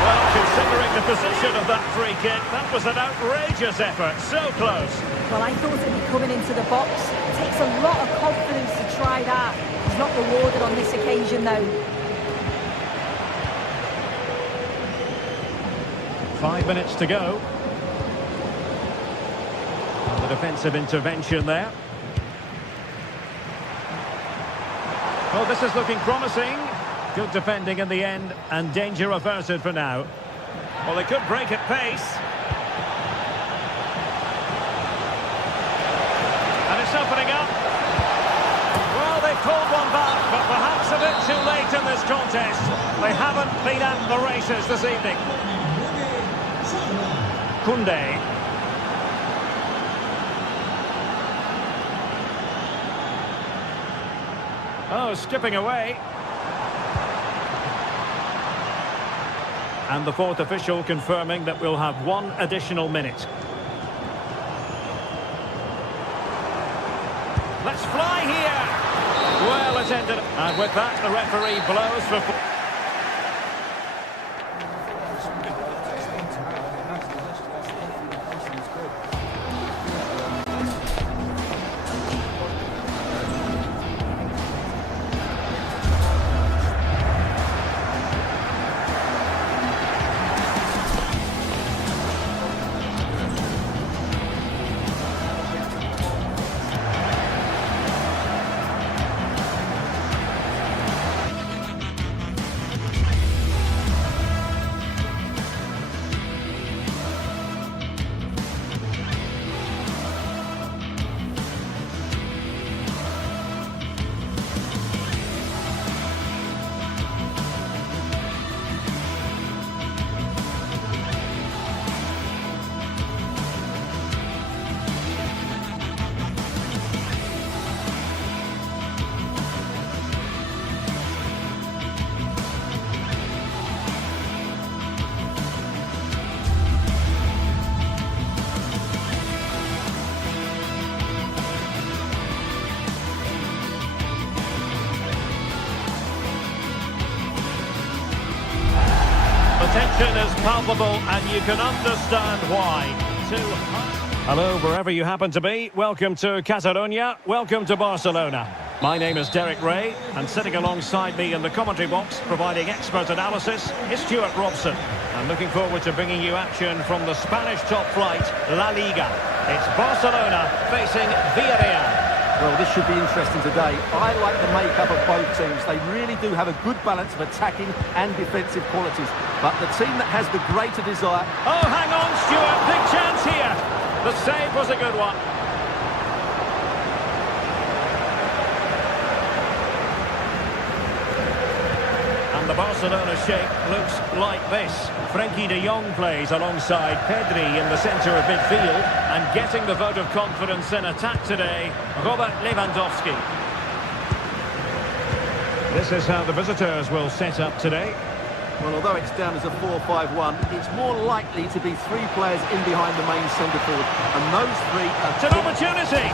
Well, considering the position of that free kick, that was an outrageous effort. So close. Well, I thought he'd be coming into the box. It takes a lot of confidence to try that. He's not rewarded on this occasion, though. 5 minutes to go. The defensive intervention there. Well, this is looking promising. Good defending in the end, and danger averted for now. Well, they could break at pace. And it's opening up. Well, they've called one back, but perhaps a bit too late in this contest. They haven't been at the races this evening. Koundé. Oh, skipping away. And the fourth official confirming that we'll have one additional minute. Let's fly here! Well, it's ended. And with that, the referee blows for... Tension is palpable, and you can understand why. Hello, wherever you happen to be. Welcome to Catalonia. Welcome to Barcelona. My name is Derek Ray, and sitting alongside me in the commentary box, providing expert analysis, is Stuart Robson. I'm looking forward to bringing you action from the Spanish top flight, La Liga. It's Barcelona facing Villarreal. Well, this should be interesting today. I like the makeup of both teams. They really do have a good balance of attacking and defensive qualities. But the team that has the greater desire... Oh, hang on, Stuart. Big chance here. The save was a good one. And the Barcelona shape looks like this. Frenkie de Jong plays alongside Pedri in the centre of midfield, and getting the vote of confidence in attack today, Robert Lewandowski. This is how the visitors will set up today. Well, although it's down as a 4-5-1, it's more likely to be 3 players in behind the main centre-forward, and those 3 are... It's an opportunity!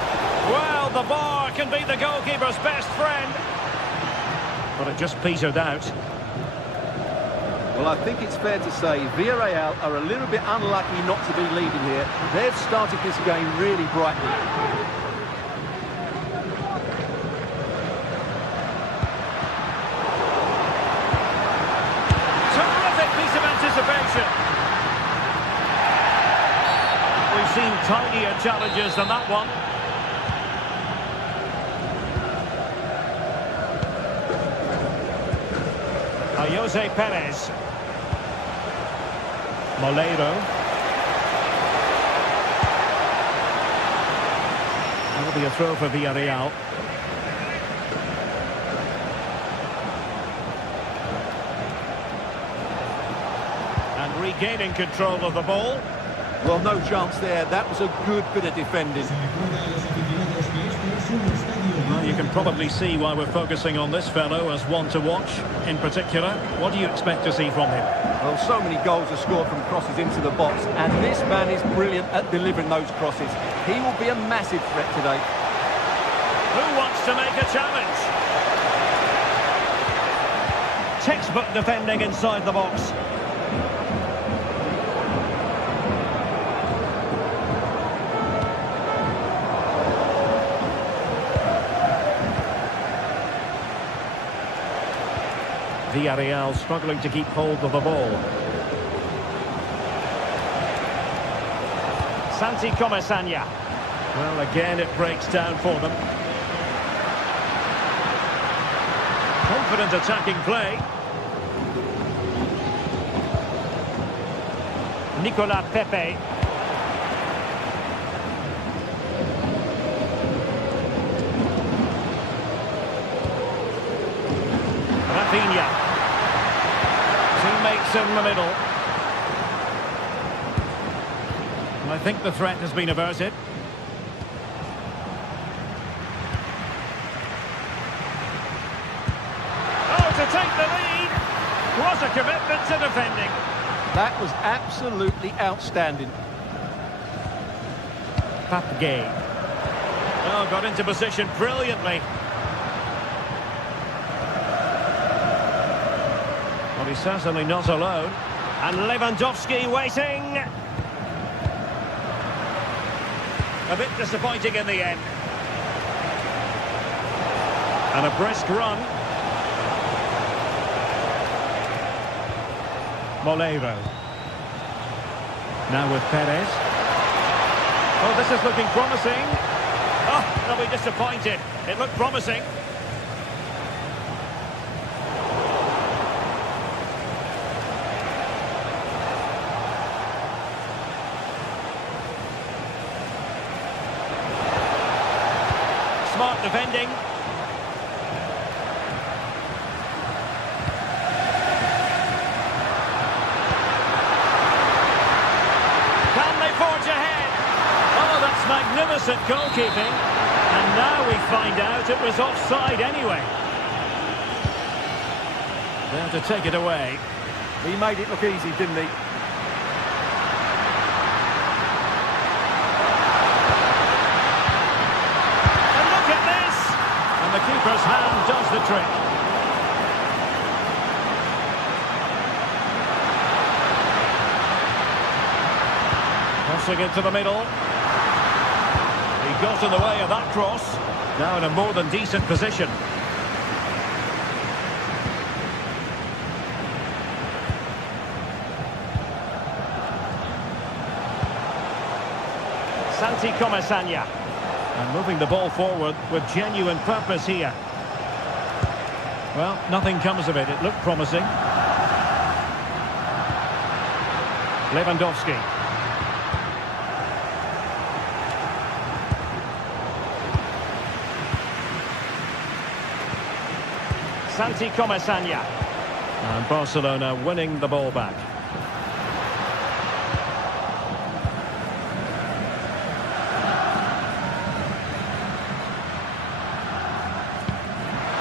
Well, the bar can be the goalkeeper's best friend. But it just petered out. Well, I think it's fair to say Villarreal are a little bit unlucky not to be leading here. They've started this game really brightly. Terrific piece of anticipation. We've seen tinier challenges than that one. Jose Perez. Moleiro. That'll be a throw for Villarreal. And regaining control of the ball. Well, no chance there. That was a good bit of defending. Well, you can probably see why we're focusing on this fellow as one to watch in particular. What do you expect to see from him? Well, so many goals are scored from crosses into the box, and this man is brilliant at delivering those crosses. He will be a massive threat today. Who wants to make a challenge? Textbook defending inside the box. Villarreal struggling to keep hold of the ball. Santi Comesaña. Well, again, it breaks down for them. Confident attacking play. Nicolas Pepe. Rafinha. Teammates in the middle. And I think the threat has been averted. Oh, to take the lead. What a commitment to defending. That was absolutely outstanding. Papgay. Oh, got into position brilliantly. Well, he's certainly not alone. And Lewandowski waiting. A bit disappointing in the end. And a brisk run. Moleiro. Now with Perez. Oh, this is looking promising. Oh, they'll be disappointed. It looked promising. Smart defending. Can they forge ahead? Oh, that's magnificent goalkeeping. And now we find out it was offside anyway. There to take it away. He made it look easy, didn't he? The keeper's hand does the trick. Crossing into the middle. He got in the way of that cross. Now in a more than decent position. Santi Comesaña. And moving the ball forward with genuine purpose here. Well, nothing comes of it. It looked promising. Lewandowski. Santi Comesaña. And Barcelona winning the ball back.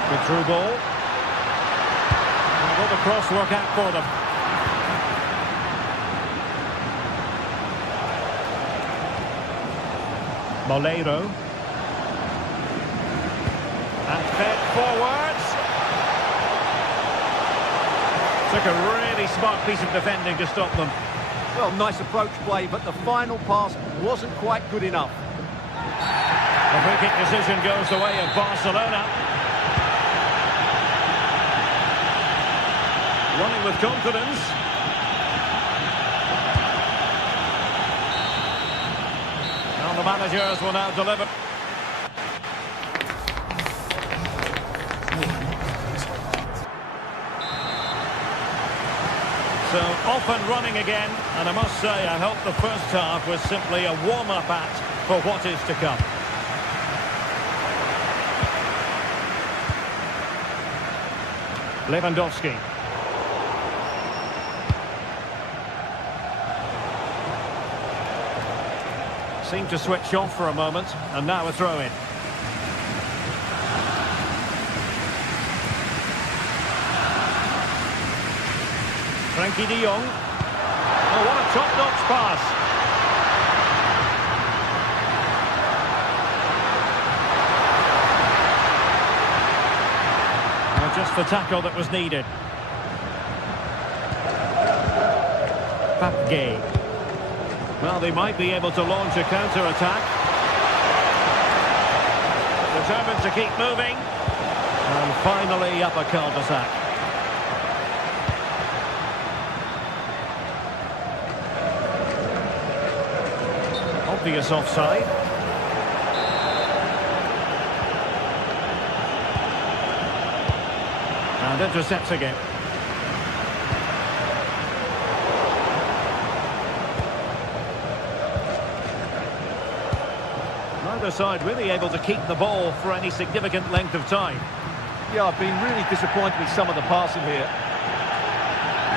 Good through ball. And will the cross work out for them? Moleiro. And fed forwards. Took a really smart piece of defending to stop them. Well, nice approach play, but the final pass wasn't quite good enough. The free kick decision goes the way of Barcelona. Running with confidence. And the managers will now deliver. So off and running again, and I must say I hope the first half was simply a warm-up act for what is to come. Lewandowski. Seemed to switch off for a moment, and now a throw-in. Frankie de Jong. Oh, what a top-notch pass. Well, just the tackle that was needed. Papgay. Well, they might be able to launch a counter-attack. Determined to keep moving. And finally up a cul-de-sac. Obvious offside. And intercepts again. Neither side really able to keep the ball for any significant length of time. Yeah, I've been really disappointed with some of the passing here.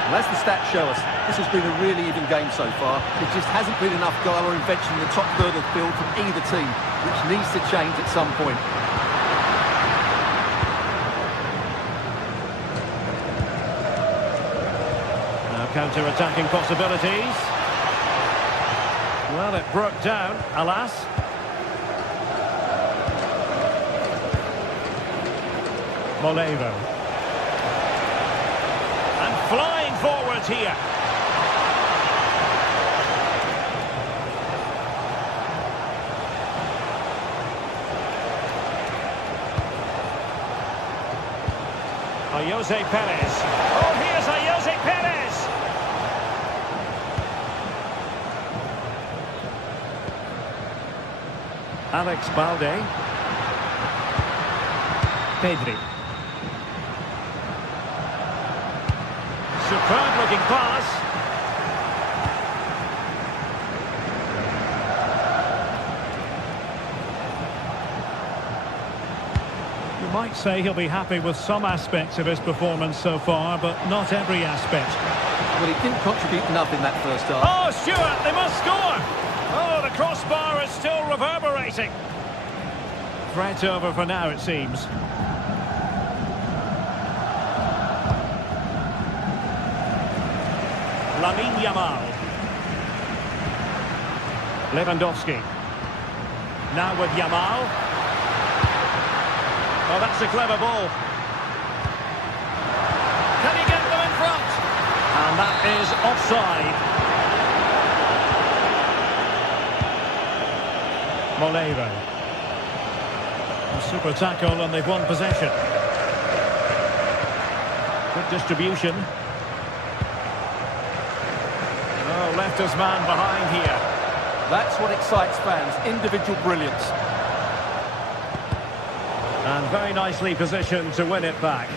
Well, as the stats show us, this has been a really even game so far. It just hasn't been enough goal or invention in the top third of the field from either team, which needs to change at some point. Now counter-attacking possibilities. Well, it broke down, alas. Moleiro. And flying forwards here. Jose Perez. Oh, here's Jose Perez. Alex Balde. Pedri. Superb looking pass. You might say he'll be happy with some aspects of his performance so far, but not every aspect. Well, he didn't contribute enough in that first half. Oh, Stewart, they must score! Oh, the crossbar is still reverberating. Threat over for now, it seems. Lamine Yamal. Lewandowski. Now with Yamal. Oh, that's a clever ball. Can he get them in front? And that is offside. Moleiro. A super tackle and they've won possession. Good distribution. Oh, left his man behind here. That's what excites fans, individual brilliance. very nicely positioned to win it back.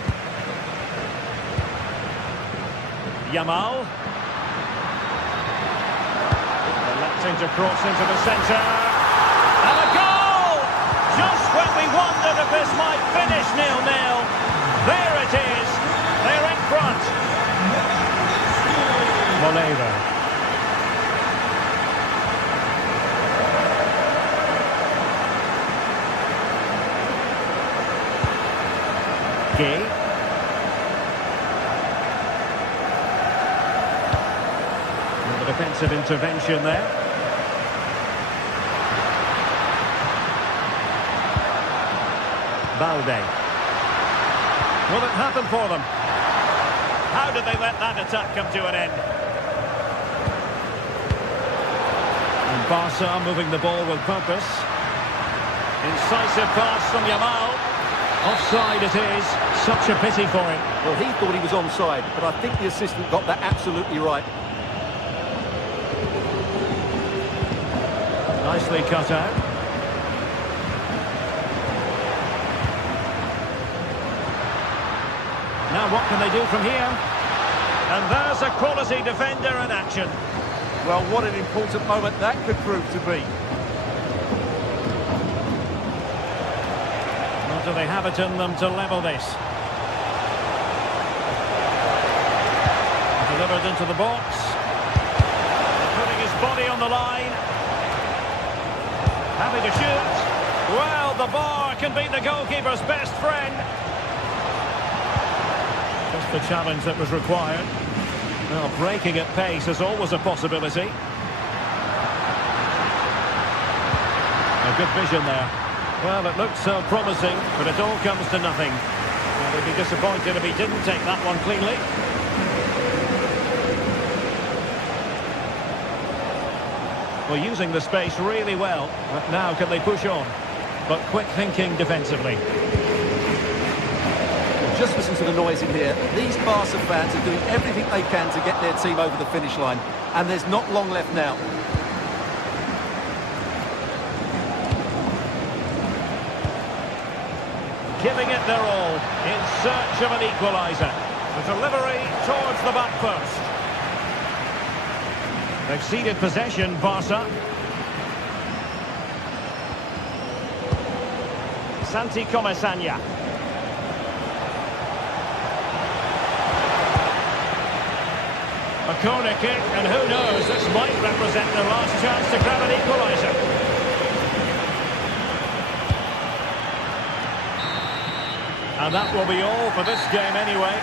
Yamal. Electing to cross into the centre. And a goal! Just when we wondered if this might finish 0-0. There it is. They're in front. Molero. Gay. The defensive intervention there. Balde. Will it happen for them? How did they let that attack come to an end? And Barca moving the ball with purpose. Incisive pass from Yamal. Offside it is. Such a pity for him. Well, he thought he was onside, but I think the assistant got that absolutely right. Nicely cut out. Now what can they do from here? And there's a quality defender in action. Well, what an important moment that could prove to be. Or do they have it in them to level this? Delivered into the box. Putting his body on the line. Having to shoot. Well, the bar can be the goalkeeper's best friend. Just the challenge that was required. Well, breaking at pace is always a possibility. A good vision there. Well, it looked so promising, but it all comes to nothing. Well, they'd be disappointed if he didn't take that one cleanly. Well, using the space really well, but now can they push on? But quick thinking defensively. Just listen to the noise in here. These Barca fans are doing everything they can to get their team over the finish line, and there's not long left now. Giving it their all in search of an equaliser. The delivery towards the back post. They've ceded possession, Barca. Santi Comesaña. A corner kick, and who knows, this might represent their last chance to grab an equaliser. And that will be all for this game anyway.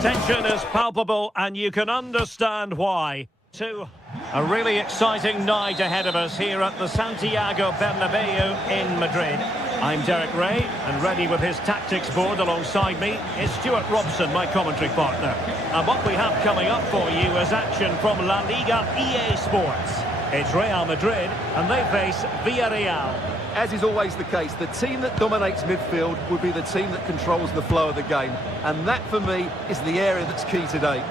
tension is palpable and you can understand why. A really exciting night ahead of us here at the Santiago Bernabeu in Madrid. I'm Derek Ray, and ready with his tactics board alongside me is Stuart Robson, my commentary partner. And what we have coming up for you is action from La Liga EA Sports. It's Real Madrid, and they face Villarreal. As is always the case, the team that dominates midfield will be the team that controls the flow of the game. And that, for me, is the area that's key today.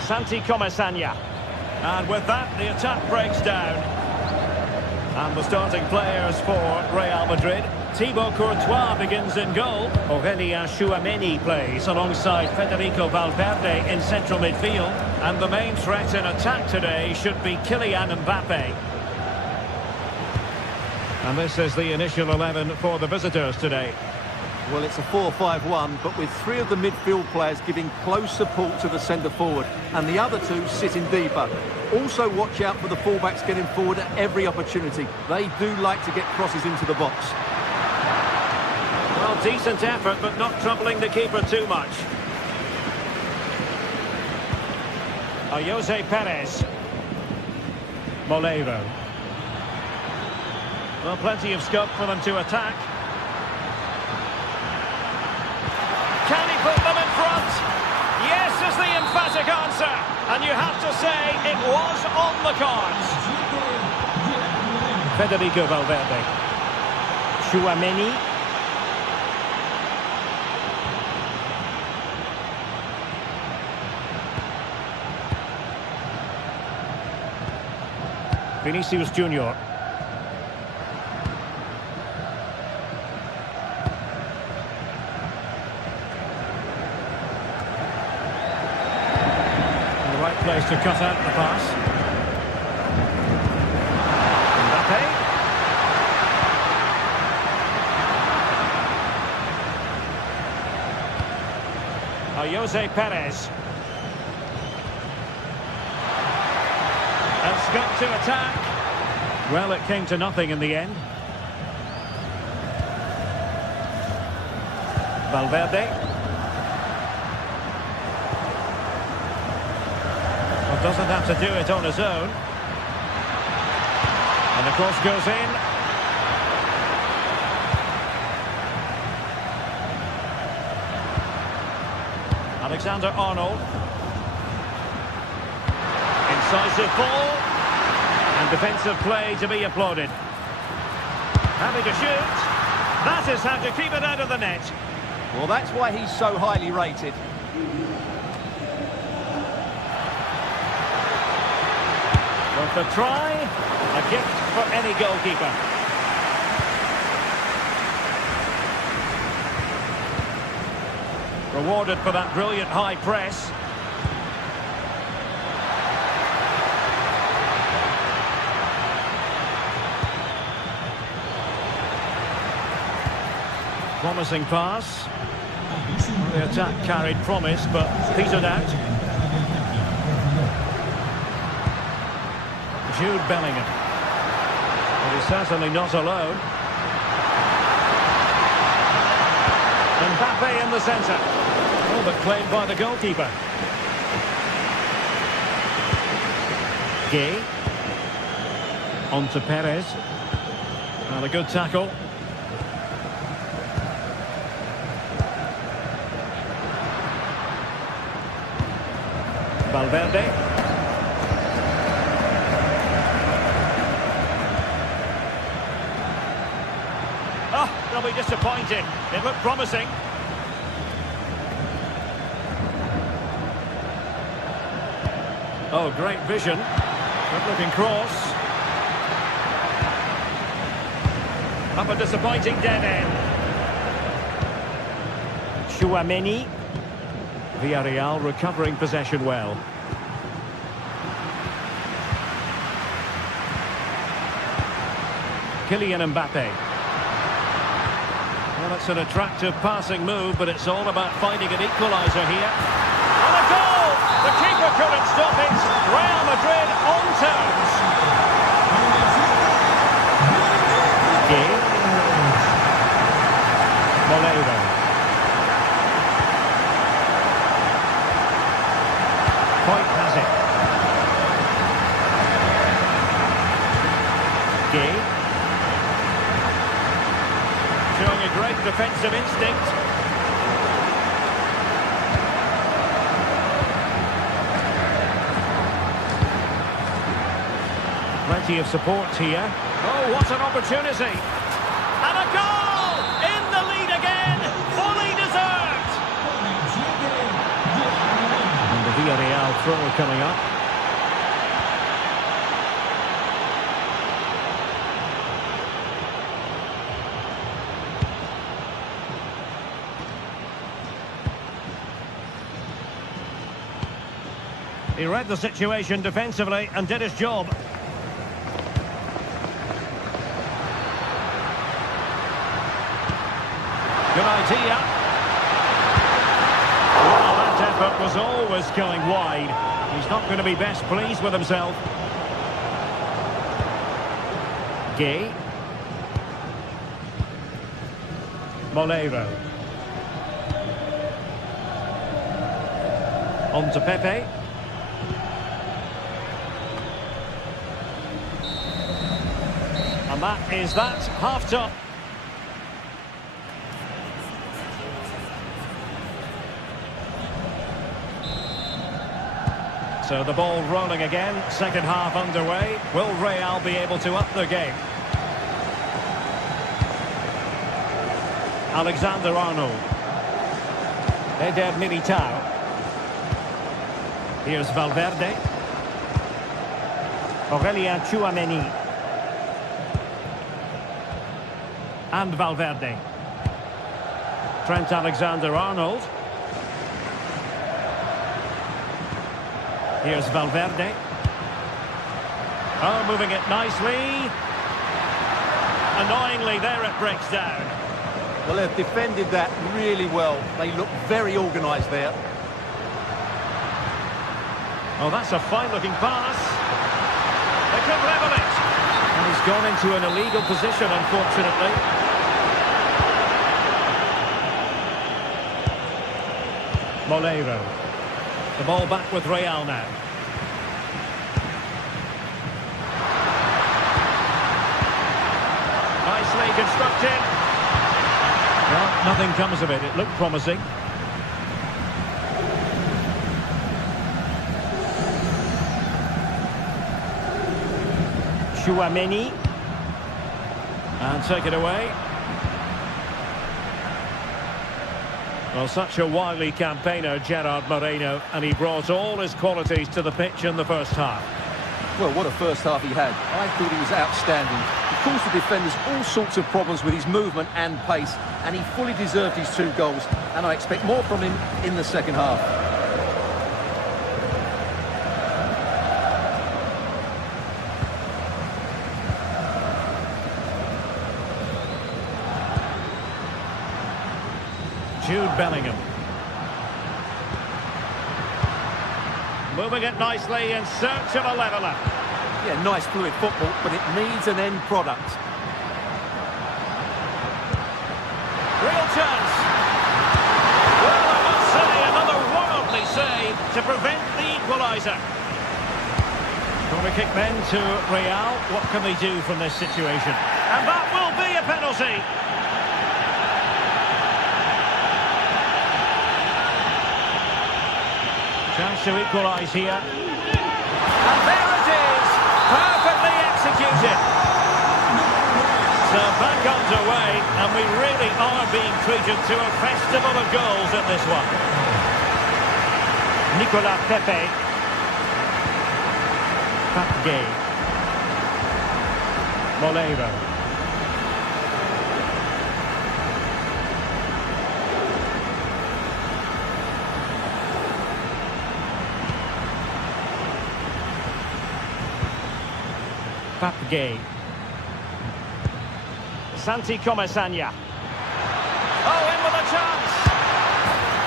Santi Comesaña. And with that, the attack breaks down. And the starting players for Real Madrid. Thibaut Courtois begins in goal. Aurélien Tchouameni plays alongside Federico Valverde in central midfield. And the main threat in attack today should be Kylian Mbappe. And this is the initial 11 for the visitors today. Well, it's a 4-5-1, but with three of the midfield players giving close support to the centre-forward, and the other two sitting deeper. Also watch out for the fullbacks getting forward at every opportunity. They do like to get crosses into the box. Well, decent effort, but not troubling the keeper too much. Jose Perez. Moleiro. Well, plenty of scope for them to attack. Can he put them in front? Yes is the emphatic answer. And you have to say it was on the cards. Federico Valverde. Tchouameni. Vinicius Junior. Place to cut out the pass. Mbappe. Jose Perez. And scope to attack. Well, it came to nothing in the end. Valverde. Doesn't have to do it on his own. And the cross goes in. Alexander-Arnold. Incisive ball. And defensive play to be applauded. Happy to shoot. That is how to keep it out of the net. Well, that's why he's so highly rated. Worth a try, a gift for any goalkeeper. Rewarded for that brilliant high press. Promising pass. The attack carried promise, but petered out. Jude Bellingham. But he's certainly not alone. Mbappe in the centre. Oh, but claimed by the goalkeeper. Gay. On to Perez. And a good tackle. Valverde. They'll be disappointed. It looked promising. Oh, great vision. Good looking cross. Up a disappointing dead end. Tchouameni. Villarreal recovering possession well. Kylian Mbappe. Well, it's an attractive passing move, but it's all about finding an equaliser here. And a goal! The keeper couldn't stop it. Real Madrid on terms. Gay. Moleiro. plenty of support here. Oh, what an opportunity! And a goal! In the lead again! Fully deserved! And the Villarreal throw coming up. He read the situation defensively and did his job. Good idea. Well, that effort was always going wide. He's not going to be best pleased with himself. Gay. Molero. On to Pepe. And that is that, half-time. So the ball rolling again, second half underway. Will Real be able to up the game? Alexander-Arnold. Eder Militao. Here's Valverde. Aurelien Tchouameni. And Valverde. Trent Alexander-Arnold. Here's Valverde. Oh, moving it nicely. Annoyingly, there it breaks down. Well, they've defended that really well. They look very organised there. Oh, that's a fine-looking pass. They could level it. And he's gone into an illegal position, unfortunately. Molero. The ball back with Real now. Nicely constructed. Well, nothing comes of it. It looked promising. Tchouameni. And take it away. Well, such a wily campaigner, Gerard Moreno, and he brought all his qualities to the pitch in the first half. Well, what a first half he had. I thought he was outstanding. He caused the defenders all sorts of problems with his movement and pace, and he fully deserved his 2 goals, and I expect more from him in the second half. Jude Bellingham. Moving it nicely in search of a leveller. Yeah, nice fluid football, but it needs an end product. Real chance. Well, I must say, another worldly save to prevent the equaliser. Corner kick then to Real. What can they do from this situation? And that will be a penalty. Chance to equalise here. And there it is! Perfectly executed. So back underway, and we really are being treated to a festival of goals in this one. Nicolas Pepe. Gay. Molero. Gay. Santi Comesaña. Oh, in with a chance.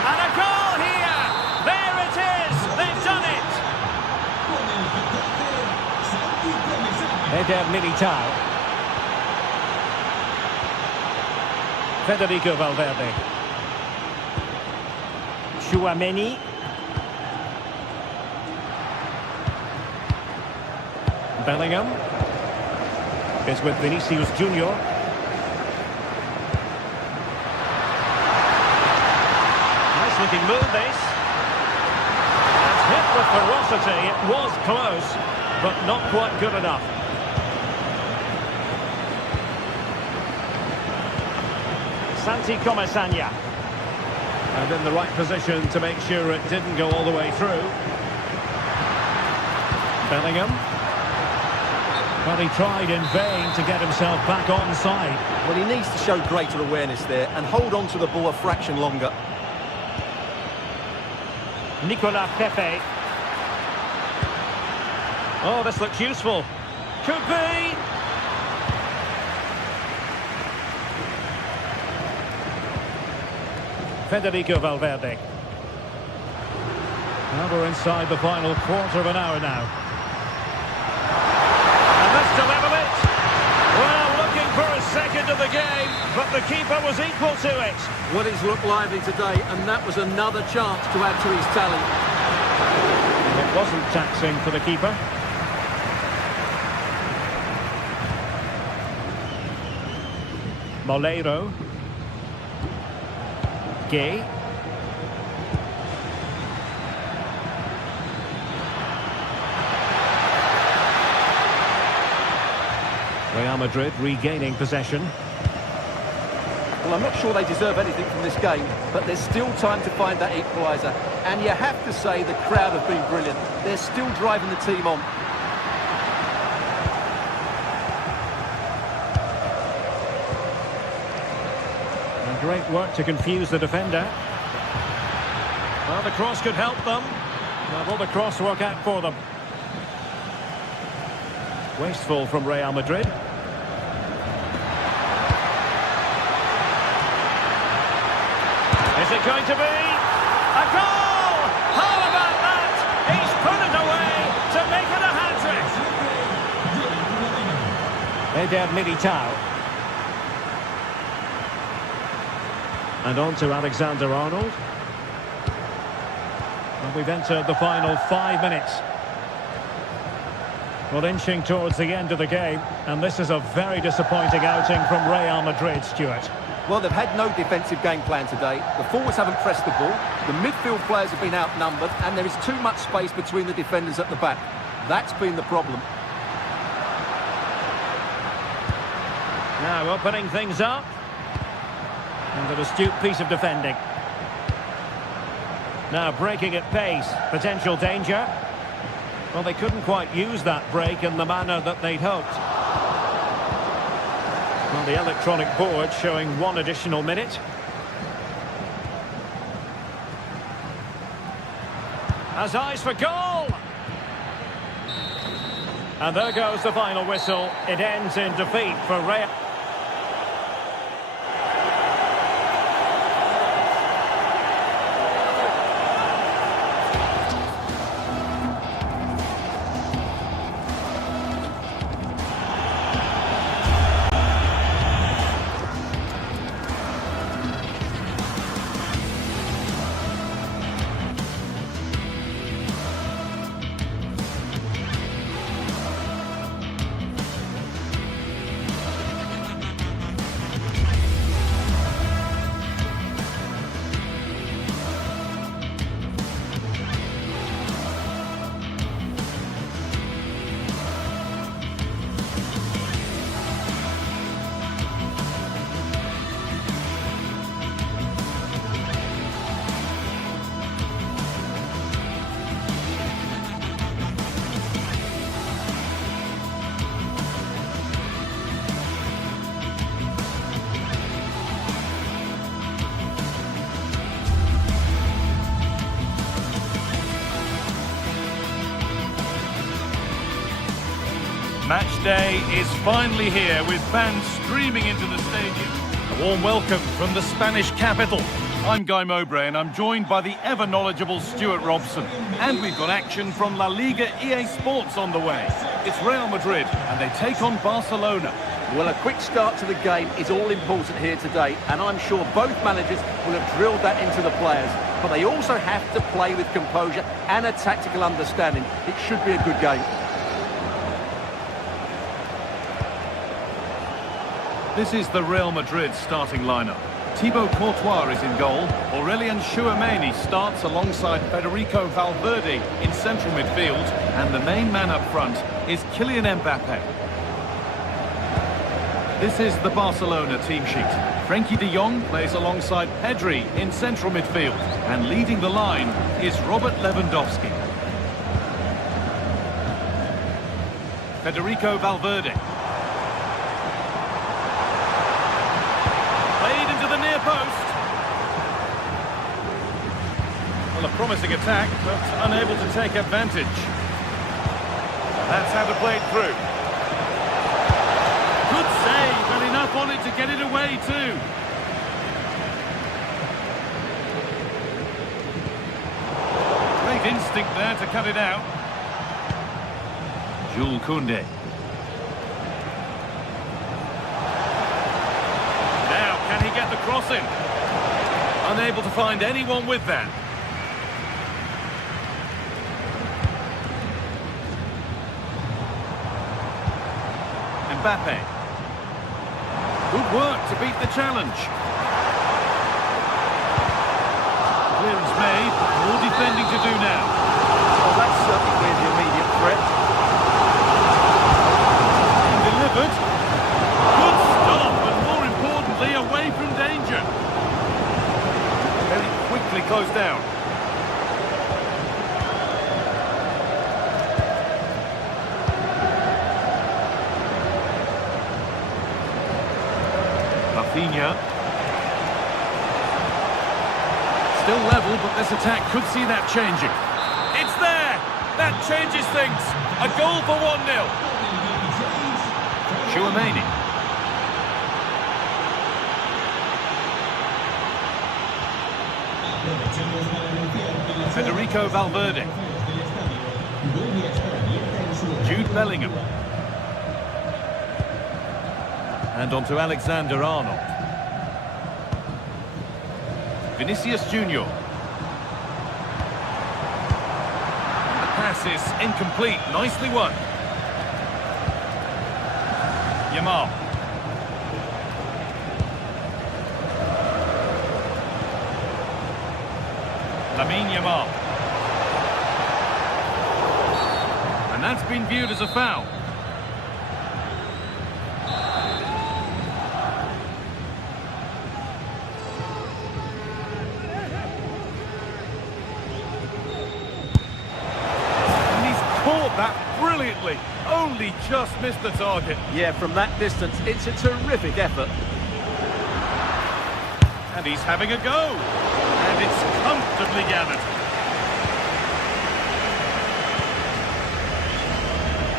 And a goal here. There it is. They've done it. Eder Militao. Federico Valverde. Tchouameni. Bellingham. Is with Vinicius Junior. Nice looking move this. And hit with ferocity. It was close, but not quite good enough. Santi Comesaña. And in the right position to make sure it didn't go all the way through. Bellingham. Well, he tried in vain to get himself back onside. Well, he needs to show greater awareness there and hold on to the ball a fraction longer. Nicolas Pepe. Oh, this looks useful. Could be. Federico Valverde. Now we're inside the final quarter of an hour now. And this to level it. Well, looking for a second of the game, but the keeper was equal to it. Well, he's looked lively today, and that was another chance to add to his tally. It wasn't taxing for the keeper. Moleiro. Gay. Real Madrid regaining possession. Well, I'm not sure they deserve anything from this game, but there's still time to find that equaliser. And you have to say the crowd have been brilliant. They're still driving the team on. And great work to confuse the defender. Well, the cross could help them. Now, will the cross work out for them? Wasteful from Real Madrid. Is it going to be a goal? How about that? He's put it away to make it a hat-trick. Eder Militao. And on to Alexander-Arnold. And we've entered the final 5 minutes. Well, inching towards the end of the game, and this is a very disappointing outing from Real Madrid, Stuart. Well, they've had no defensive game plan today. The forwards haven't pressed the ball. The midfield players have been outnumbered, and there is too much space between the defenders at the back. That's been the problem. Now opening things up. And an astute piece of defending. Now breaking at pace. Potential danger. Well, they couldn't quite use that break in the manner that they'd hoped. Well, the electronic board showing 1 additional minute. Has eyes for goal! And there goes the final whistle. It ends in defeat for Real. Match day is finally here with fans streaming into the stadium. A warm welcome from the Spanish capital. I'm Guy Mowbray and I'm joined by the ever-knowledgeable Stuart Robson. And we've got action from La Liga GTSports on the way. It's Real Madrid and they take on Barcelona. Well, a quick start to the game is all important here today, and I'm sure both managers will have drilled that into the players. But they also have to play with composure and a tactical understanding. It should be a good game. This is the Real Madrid starting lineup. Thibaut Courtois is in goal. Aurélien Tchouameni starts alongside Federico Valverde in central midfield. And the main man up front is Kylian Mbappe. This is the Barcelona team sheet. Frenkie de Jong plays alongside Pedri in central midfield. And leading the line is Robert Lewandowski. Federico Valverde. Played into the near post. Well, a promising attack, but unable to take advantage. That's how to play it through. Good save, and enough on it to get it away too. Great instinct there to cut it out. Jules Koundé. Now, can he get the cross in? Unable to find anyone with that. Mbappe. Good work to beat the challenge. Clearance made. More defending to do now. Well, that's certainly cleared the immediate threat. And delivered. Good stop, but more importantly, away from danger. Very quickly closed down. Still level, but this attack could see that changing. It's there! That changes things. A goal for 1-0. Chouameni. Federico Valverde. Jude Bellingham. And on to Alexander-Arnold. Vinicius Junior. And the pass is incomplete. Nicely won. Yamal. Lamine Yamal. And that's been viewed as a foul. That brilliantly, only just missed the target. Yeah, from that distance, it's a terrific effort. And he's having a go. And it's comfortably gathered.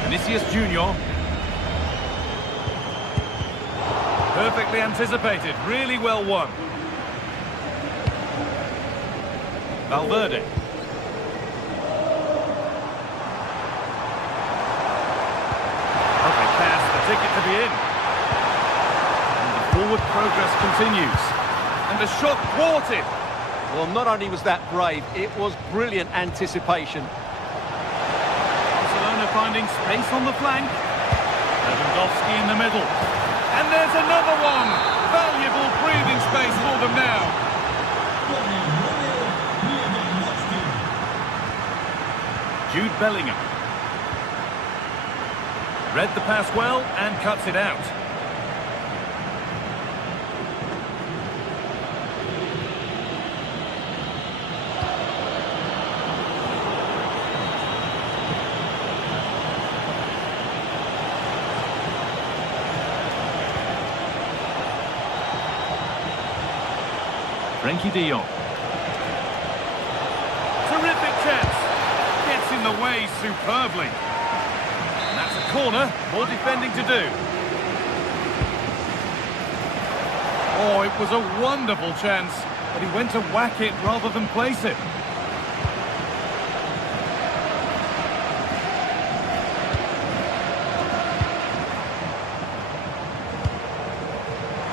Vinicius Junior. Perfectly anticipated, really well won. Valverde. Ticket to be in. And the forward progress continues. And the shot thwarted. Well, not only was that brave, it was brilliant anticipation. Barcelona finding space on the flank. Lewandowski in the middle. And there's another one. Valuable breathing space for them now. Jude Bellingham. Read the pass well and cuts it out. Frenkie de Jong. Terrific chance. Gets in the way superbly. That's a corner, more defending to do. Oh, it was a wonderful chance, but he went to whack it rather than place it.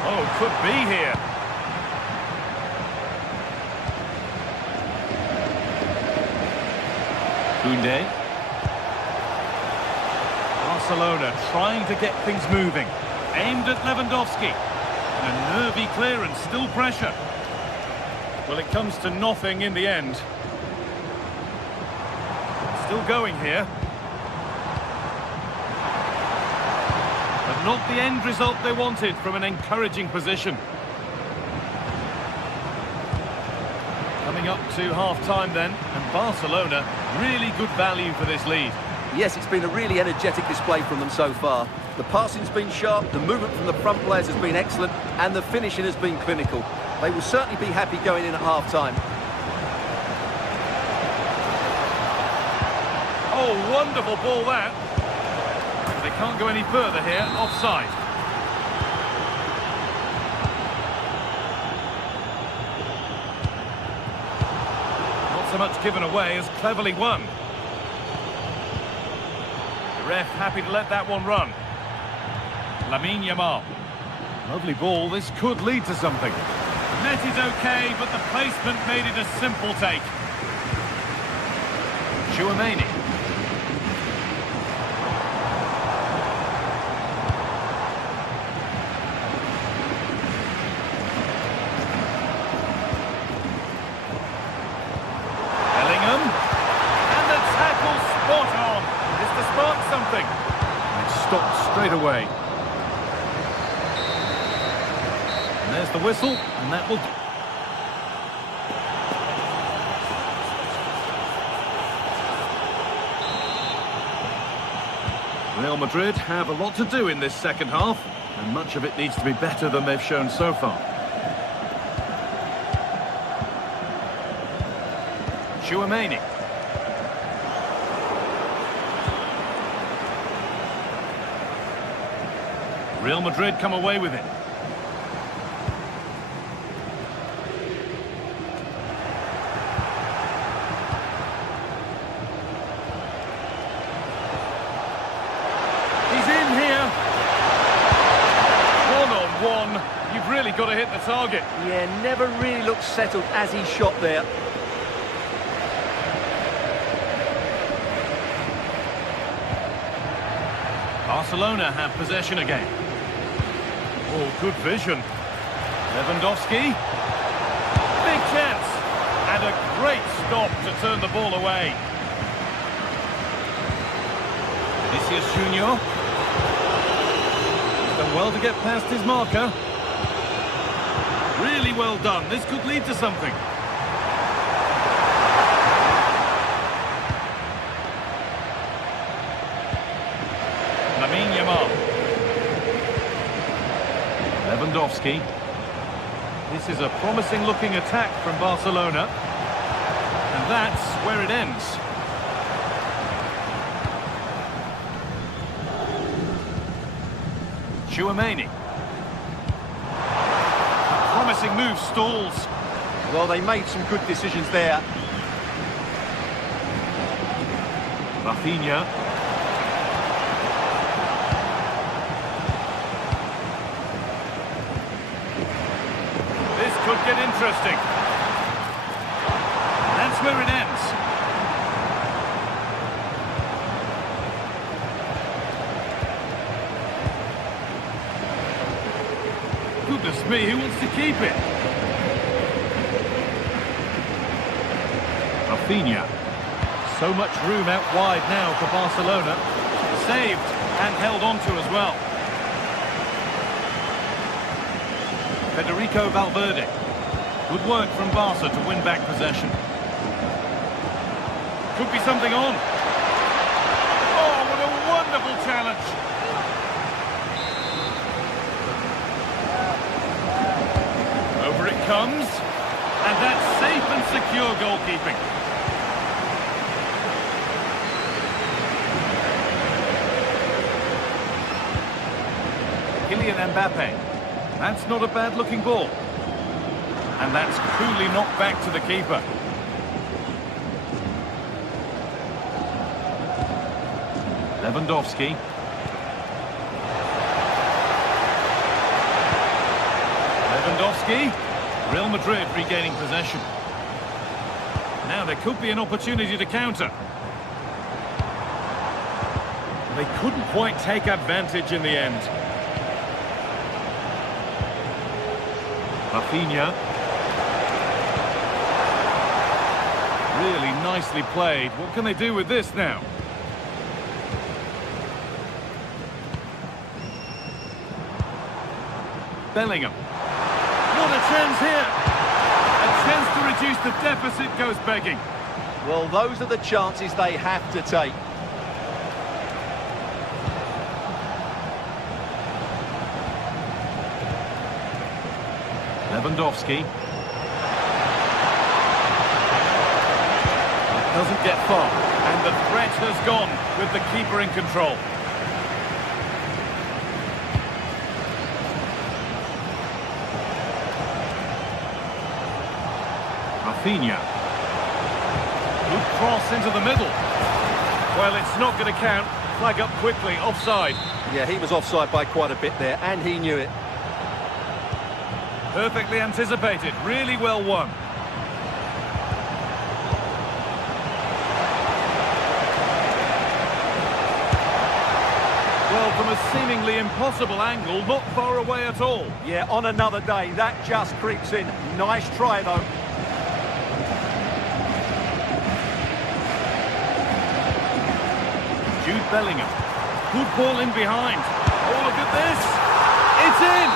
Oh, could be here. Koundé. Barcelona trying to get things moving. Aimed at Lewandowski. And a nervy clearance, still pressure. Well, it comes to nothing in the end. Still going here. But not the end result they wanted from an encouraging position. Coming up to half-time then, and Barcelona, really good value for this lead. Yes, it's been a really energetic display from them so far. The passing's been sharp, the movement from the front players has been excellent, and the finishing has been clinical. They will certainly be happy going in at half-time. Oh, wonderful ball that. They can't go any further here, offside. Not so much given away as cleverly won. The ref happy to let that one run. Lamine Yamal. Lovely ball, this could lead to something. Net is okay, but the placement made it a simple take. Tchouaméni. Bellingham. And the tackle spot on. Is to spark something. And it stopped straight away. And there's the whistle, and that will... Real Madrid have a lot to do in this second half, and much of it needs to be better than they've shown so far. Tchouaméni. Real Madrid come away with it. You've really got to hit the target. Yeah, never really looked settled as he shot there. Barcelona have possession again. Oh, good vision. Lewandowski. Big chance. And a great stop to turn the ball away. Vinicius Junior. He's done well to get past his marker. Really well done. This could lead to something. Lamine Yamal. Lewandowski. This is a promising-looking attack from Barcelona. And that's where it ends. Tchouaméni. Promising move stalls. Well, they made some good decisions there. Rafinha. This could get interesting. That's where it ends. Goodness me, who wants to keep it? Rafinha. So much room out wide now for Barcelona. Saved and held on to as well. Federico Valverde. Good work from Barca to win back possession. Could be something on. Oh, what a wonderful challenge. Over it comes. And that's safe and secure goalkeeping. Kylian Mbappe. That's not a bad-looking ball. And that's coolly knocked back to the keeper. Lewandowski. Lewandowski. Real Madrid regaining possession. Now there could be an opportunity to counter. They couldn't quite take advantage in the end. Rafinha. Really nicely played. What can they do with this now? Bellingham. What a chance here! A chance to reduce the deficit goes begging. Well, those are the chances they have to take. Lewandowski. It doesn't get far, and the threat has gone with the keeper in control. Rafinha. Good cross into the middle. Well, it's not going to count. Flag up quickly, offside. Yeah, he was offside by quite a bit there, and he knew it. Perfectly anticipated, really well won. Well, from a seemingly impossible angle, not far away at all. Yeah, on another day, that just creeps in. Nice try, though. Jude Bellingham. Good ball in behind. Oh, look at this. It's in.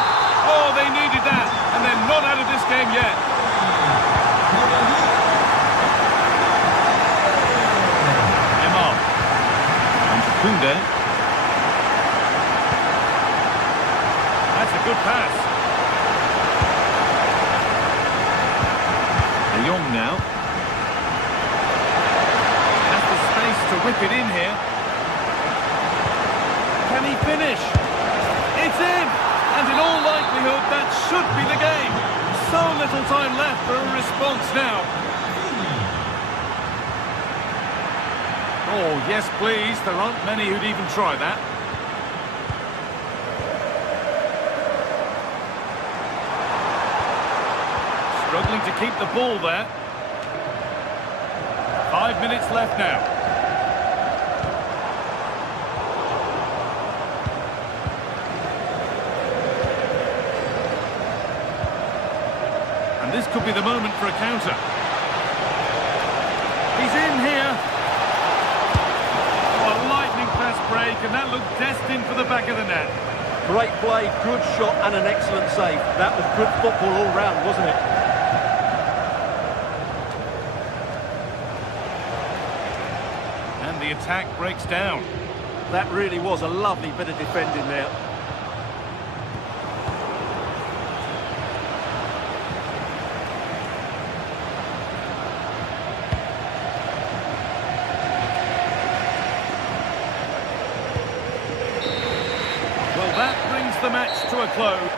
Oh, they needed that. And they're not out of this game yet. Neymar. And Kunde. That's a good pass. De Jong now. Has the space to whip it in here. Can he finish? It's in! And in all likelihood, that should be the game. So little time left for a response now. Oh, yes, please. There aren't many who'd even try that. Struggling to keep the ball there. 5 minutes left now. And this could be the moment for a counter. He's in here. Oh, a lightning fast break, and that looked destined for the back of the net. Great play, good shot, and an excellent save. That was good football all round, wasn't it? And the attack breaks down. That really was a lovely bit of defending there. Well, that brings the match to a close.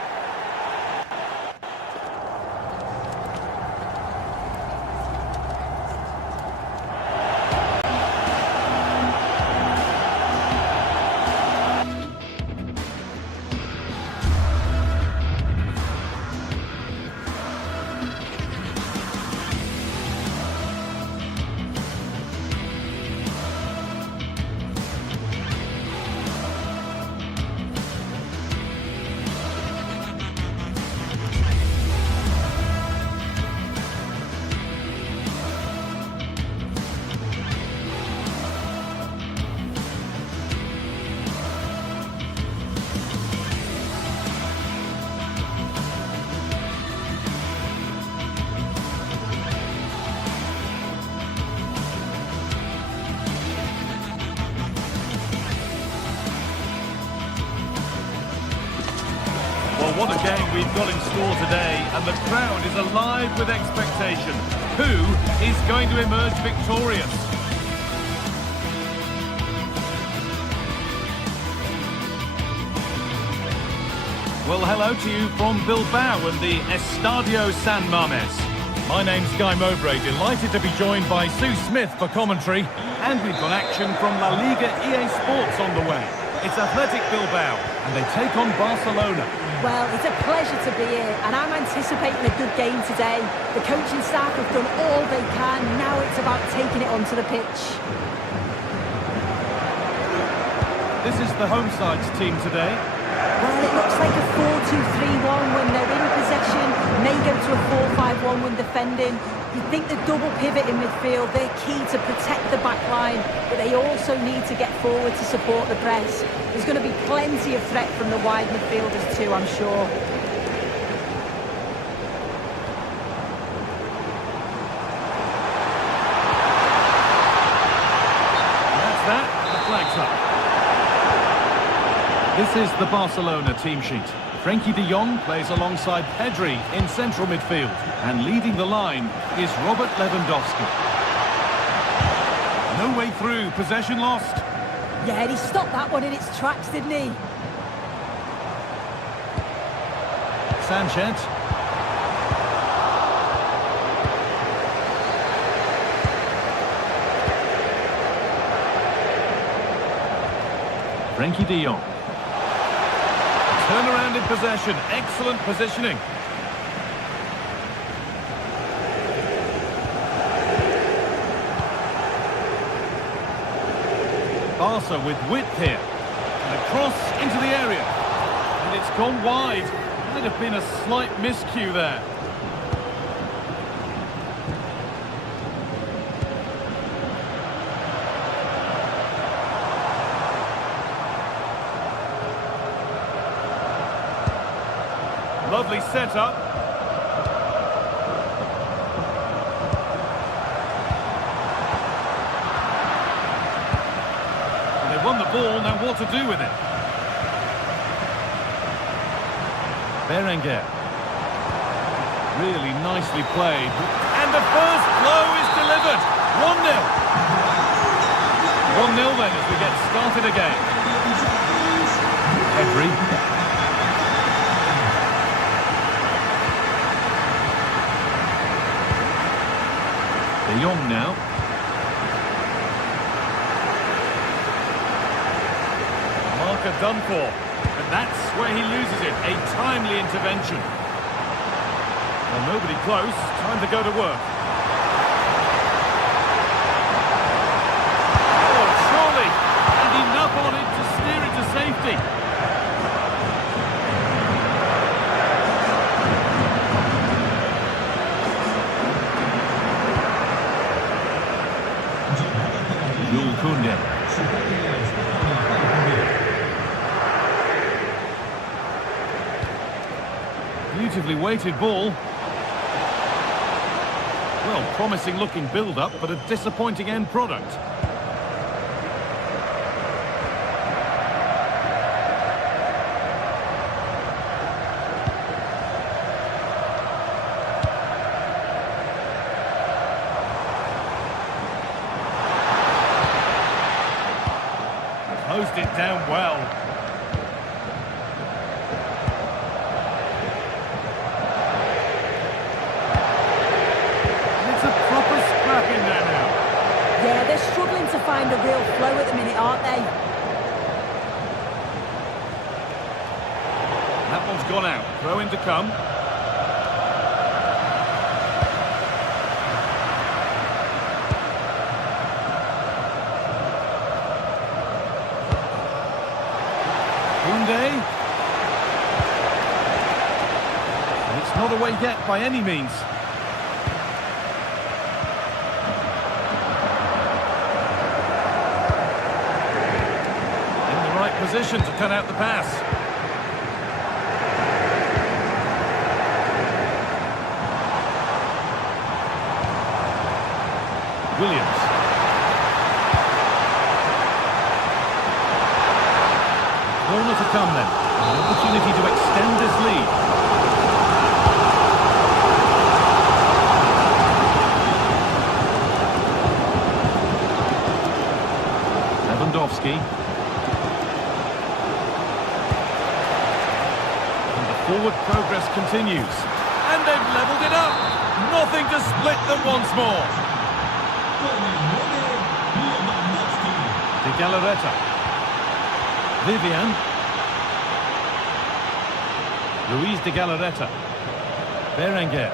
Well, what a game we've got in store today, and the crowd is alive with expectation. Who is going to emerge victorious? Well, hello to you from Bilbao and the Estadio San Mamés. My name's Guy Mowbray, delighted to be joined by Sue Smith for commentary. And we've got action from La Liga GTSports on the way. It's Athletic Bilbao, and they take on Barcelona. Well, it's a pleasure to be here, and I'm anticipating a good game today. The coaching staff have done all they can. Now it's about taking it onto the pitch. This is the home side's team today. Well, it looks like a 4-2-3-1 when they're in possession. May go to a 4-5-1 when defending. You'd think the double pivot in midfield, they're key to protect the back line, but they also need to get forward to support the press. There's going to be plenty of threat from the wide midfielders too, I'm sure. This is the Barcelona team sheet. Frenkie de Jong plays alongside Pedri in central midfield. And leading the line is Robert Lewandowski. No way through, possession lost. Yeah, he stopped that one in its tracks, didn't he? Sanchez. Frenkie de Jong. Turnaround in possession. Excellent positioning. Barca with width here. And a cross into the area. And it's gone wide. Might have been a slight miscue there. Lovely setup. And they won the ball, now what to do with it? Berenguer. Really nicely played. And the first blow is delivered. 1-0. 1-0 then as we get started again. Pedri. De Jong now. Marker done for. And that's where he loses it. A timely intervention. Well, nobody close. Time to go to work. Oh, surely. And enough on it to steer it to safety. Beautifully weighted ball. Well, promising looking build-up, but a disappointing end product. Closed it down well. It's a proper scrap in there now. Yeah, they're struggling to find a real flow at the minute, aren't they? That one's gone out. Throw in to come. And it's not away yet by any means. In the right position to cut out the pass. Williams. Corner to come then. An opportunity to extend this lead. Lewandowski. And the forward progress continues. And they've levelled it up. Nothing to split them once more. De Galarreta. Vivian. Luis de Galarreta. Berenguer.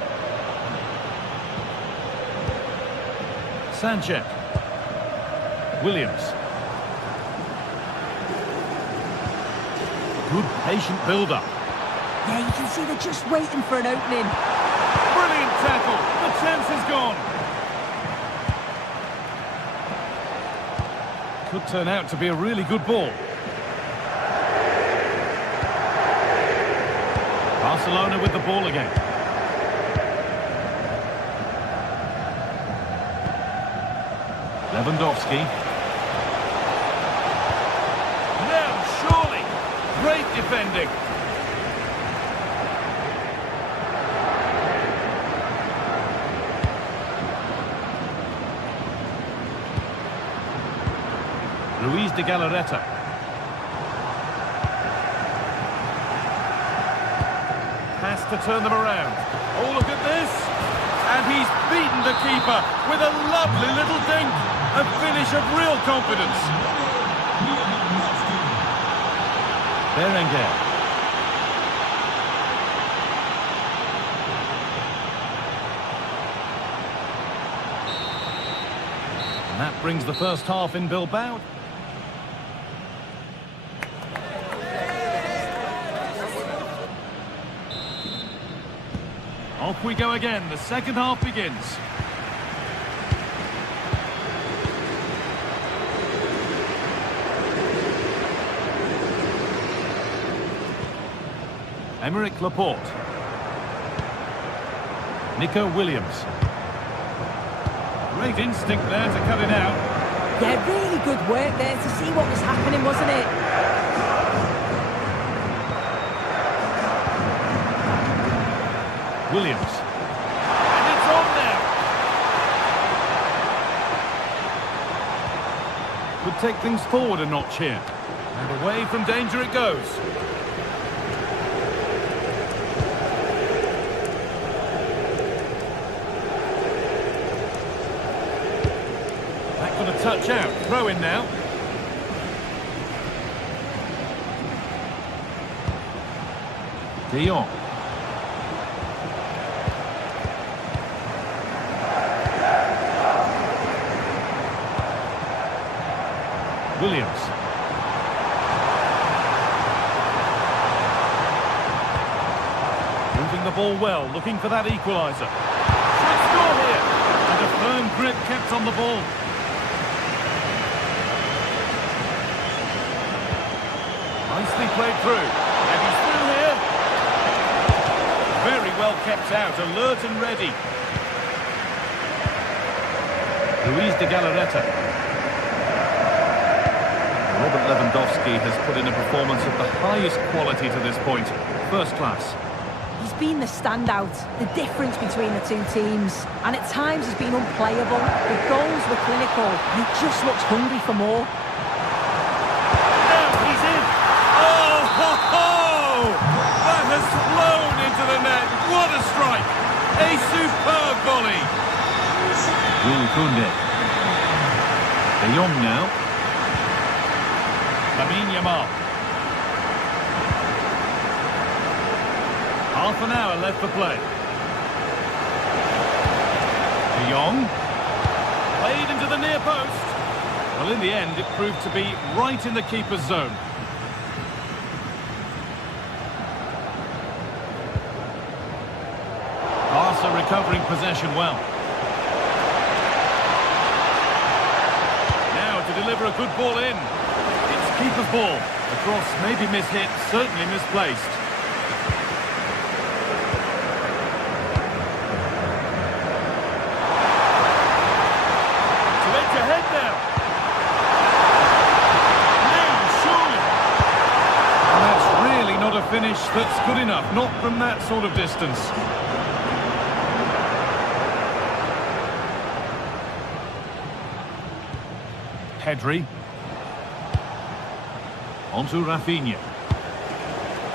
Sanchez. Williams. Good patient build-up. Yeah, you can see they're just waiting for an opening. Brilliant tackle. The chance is gone. Could turn out to be a really good ball. Barcelona with the ball again. Lewandowski. Now, surely. defending. Luis de Galarreta. Has to turn them around. Oh, look at this! And he's beaten the keeper with a lovely little dink. A finish of real confidence. Berenguer. And that brings the first half in Bilbao. Off we go again. The second half begins. Aymeric Laporte. Nico Williams. Great instinct there to cut it out. Yeah, really good work there to see what was happening, wasn't it? Williams. And it's on now. Could take things forward a notch here. And away from danger it goes. That got a touch out. Throw in now. De Jong. Williams. Moving the ball well, looking for that equaliser. Should score here. And a firm grip kept on the ball. Nicely played through. And he's through here. Very well kept out, alert and ready. Luis de Galarreta. Robert Lewandowski has put in a performance of the highest quality to this point. First class. He's been the standout, the difference between the two teams. And at times has been unplayable. The goals were clinical. And he just looks hungry for more. Now he's in. Oh, ho, ho! That has flown into the net. What a strike. A superb volley. Will Koundé. De Jong now. Lamine Yamal. Half an hour left for play. De Jong. Played into the near post. Well, in the end, it proved to be right in the keeper's zone. Barca recovering possession well. Now to deliver a good ball in. Keeper's ball. The cross may be mishit, certainly misplaced. To edge ahead now. Now, surely. And that's really not a finish that's good enough, not from that sort of distance. Pedri. Onto Rafinha.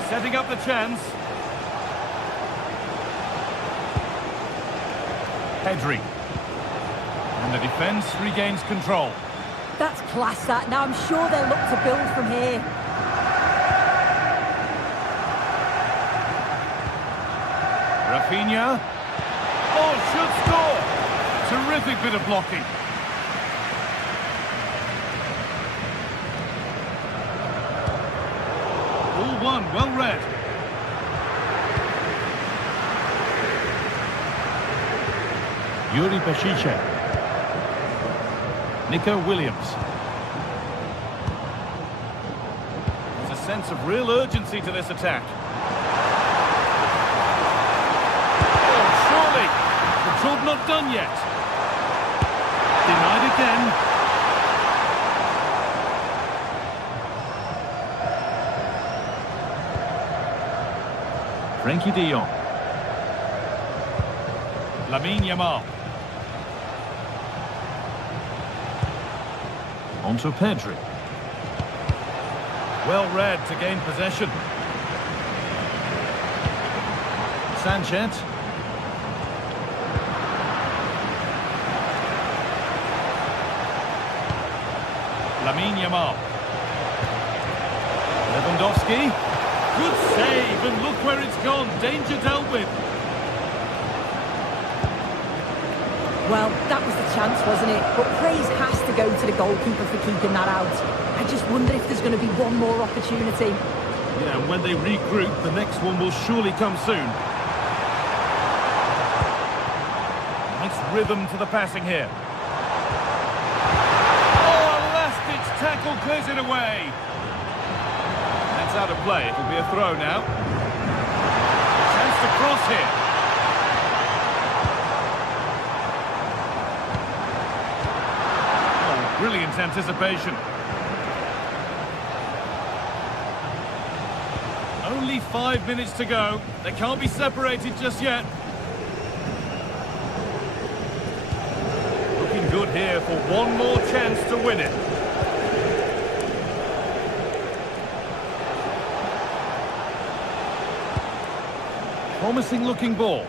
Setting up the chance. Pedri. And the defence regains control. That's class, that. Now I'm sure they'll look to build from here. Rafinha. Oh, should score. Terrific bit of blocking. All one, well read. Yuri Peshice. Nico Williams. There's a sense of real urgency to this attack. Oh, surely. The job not done yet. Denied again. Frenkie de Jong. Lamine Yamal. On to Pedri. Well read to gain possession. Sanchez. Lamine Yamal. Lewandowski. Good save, and look where it's gone. Danger dealt with. Well, that was the chance, wasn't it? But praise has to go to the goalkeeper for keeping that out. I just wonder if there's going to be one more opportunity. Yeah, and when they regroup, the next one will surely come soon. Nice rhythm to the passing here. Oh, a last-ditch tackle clears it away. That's out of play. It'll be a throw now. Chance to cross here. Oh, brilliant anticipation. Only 5 minutes to go. They can't be separated just yet. Looking good here for one more chance to win it. Promising looking ball.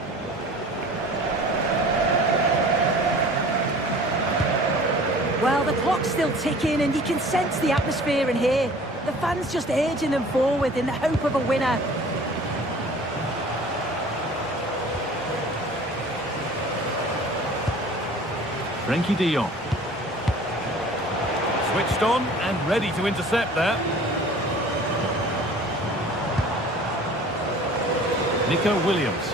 Well, the clock's still ticking and you can sense the atmosphere in here. The fans just urging them forward in the hope of a winner. Frenkie de Jong. Switched on and ready to intercept there. Nico Williams.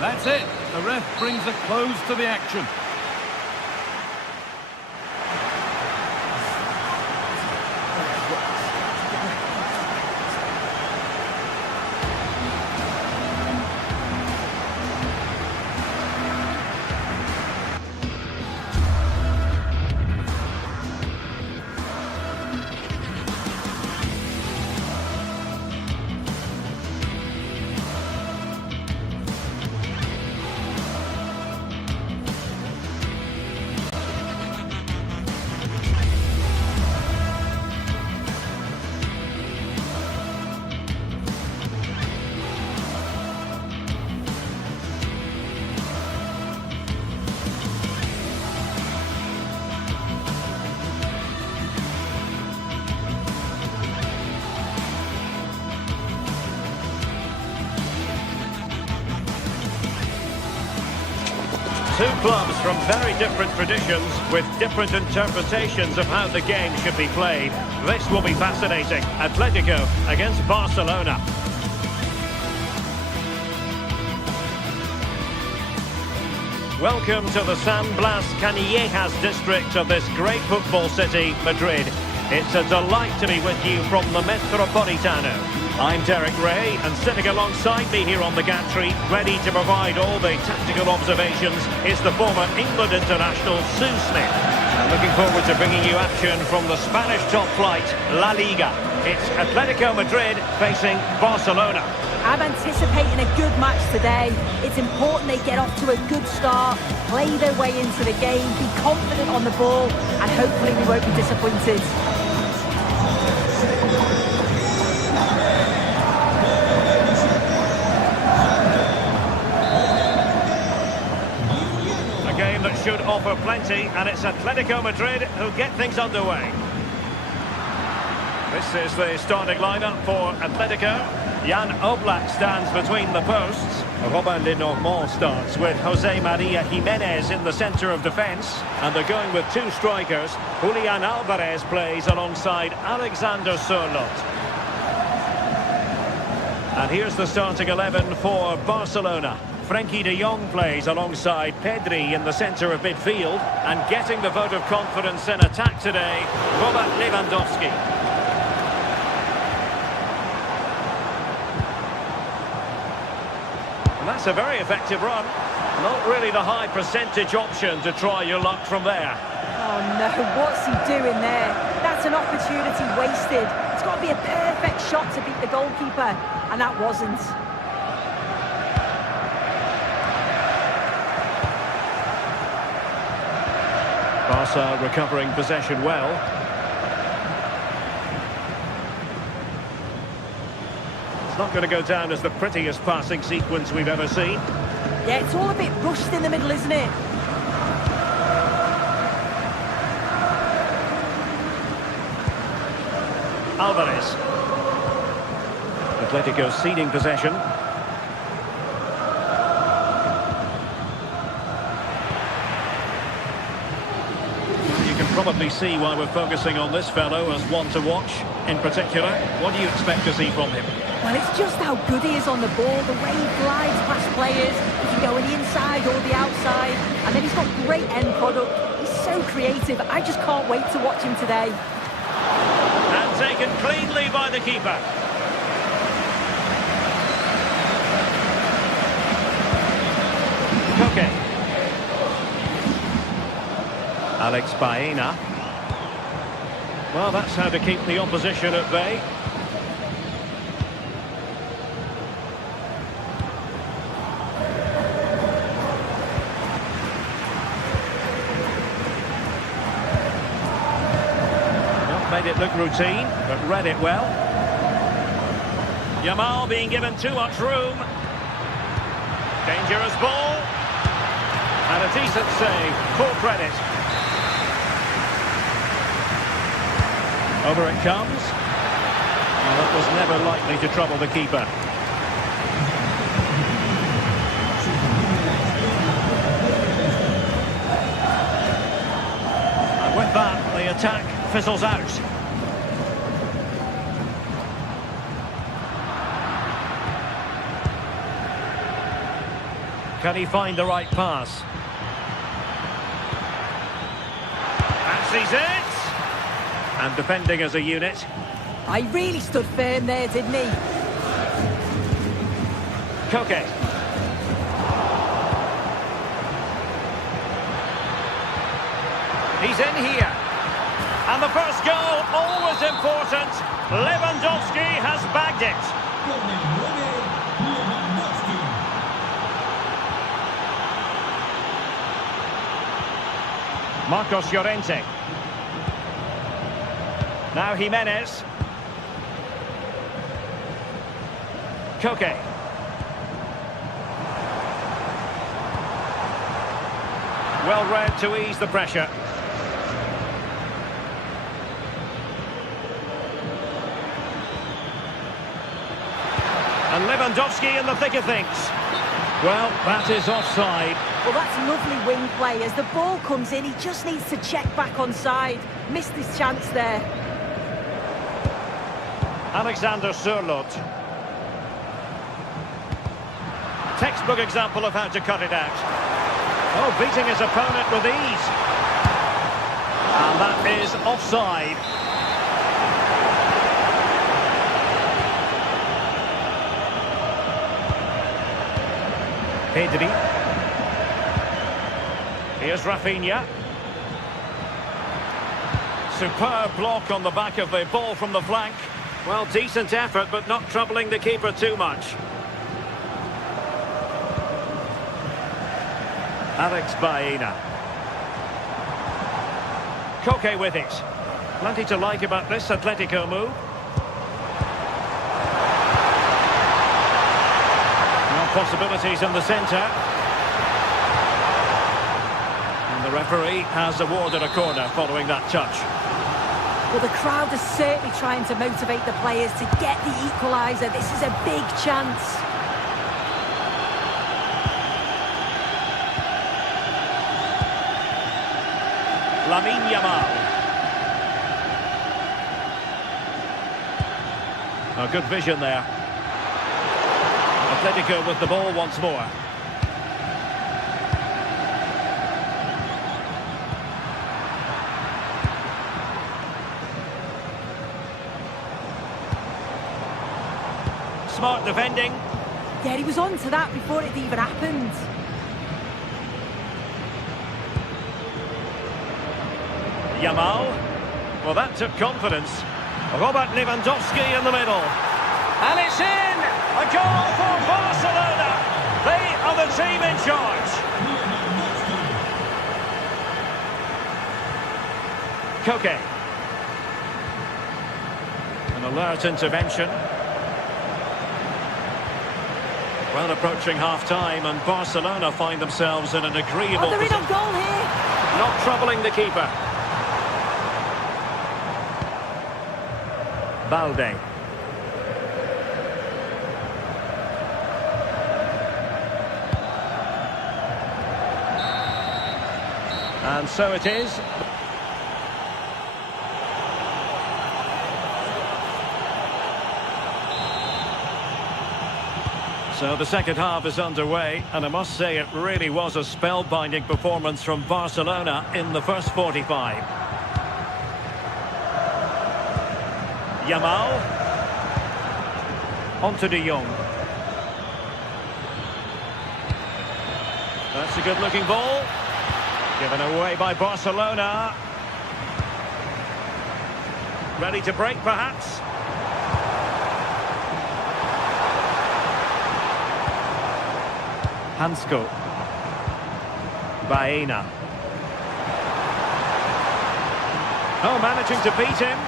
That's it. The ref brings a close to the action. Two clubs from very different traditions with different interpretations of how the game should be played. This will be fascinating. Atletico against Barcelona. Welcome to the San Blas Canillejas district of this great football city, Madrid. It's a delight to be with you from the Metropolitano. I'm Derek Ray, and sitting alongside me here on the gantry, ready to provide all the tactical observations, is the former England international Sue Smith. And looking forward to bringing you action from the Spanish top flight, La Liga. It's Atletico Madrid facing Barcelona. I'm anticipating a good match today. It's important they get off to a good start, play their way into the game, be confident on the ball, and hopefully we won't be disappointed. A game that should offer plenty, and it's Atletico Madrid who get things underway. This is the starting lineup for Atletico. Jan Oblak stands between the posts. Robin Lenormand starts with Jose Maria Jimenez in the centre of defence. And they're going with two strikers. Julian Alvarez plays alongside Alexander Sørloth. And here's the starting 11 for Barcelona. Frenkie de Jong plays alongside Pedri in the centre of midfield. And getting the vote of confidence in attack today, Robert Lewandowski. And that's a very effective run. Not really the high percentage option to try your luck from there. Oh no, what's he doing there? That's an opportunity wasted. It's got to be a perfect shot to beat the goalkeeper, and that wasn't. Barca recovering possession well. It's not going to go down as the prettiest passing sequence we've ever seen. Yeah, it's all a bit rushed in the middle, isn't it? Alvarez. Atletico ceding possession. You can probably see why we're focusing on this fellow as one to watch in particular. What do you expect to see from him? Well, it's just how good he is on the ball, the way he glides past players. He can go on the inside or the outside, and then he's got great end product. He's so creative. I just can't wait to watch him today. And taken cleanly by the keeper. Koke. Alex Baena. Well, that's how to keep the opposition at bay. Made it look routine, but read it well. Yamal being given too much room. Dangerous ball. And a decent save. Full credit. Over it comes. Well, that was never likely to trouble the keeper. And with that, the attack fizzles out. Can he find the right pass? Fancies it! And defending as a unit. I really stood firm there, didn't he? Koke. He's in here. And the first goal, always important. Lewandowski has bagged it. Marcos Llorente. Now Jimenez. Koke. Well read to ease the pressure. And Lewandowski in the thick of things. Well, that is offside. Well, that's lovely wing play. As the ball comes in, he just needs to check back onside. Missed his chance there. Alexander Sørloth. Textbook example of how to cut it out. Oh, beating his opponent with ease. And that is offside. Pedri. Here's Rafinha. Superb block on the back of the ball from the flank. Well, decent effort, but not troubling the keeper too much. Alex Baena. Koke with it. Plenty to like about this Atletico move. Possibilities in the centre. And the referee has awarded a corner following that touch. Well, the crowd is certainly trying to motivate the players to get the equaliser. This is a big chance. Lamine Yamal. A good vision there. Atletico with the ball once more. Smart defending. Yeah, he was on to that before it even happened. Yamal. Well, that took confidence. Robert Lewandowski in the middle. And it's in! A goal for Barcelona. They are the team in charge. Koke. An alert intervention. Well, approaching half-time, and Barcelona find themselves in an agreeable they're in position. on goal here. Not troubling the keeper. Balde. And so it is. So the second half is underway, and I must say it really was a spellbinding performance from Barcelona in the first 45. Yamal. On to De Jong. That's a good-looking ball. Given away by Barcelona. Ready to break, perhaps. Hansko. Baena. Oh, managing to beat him.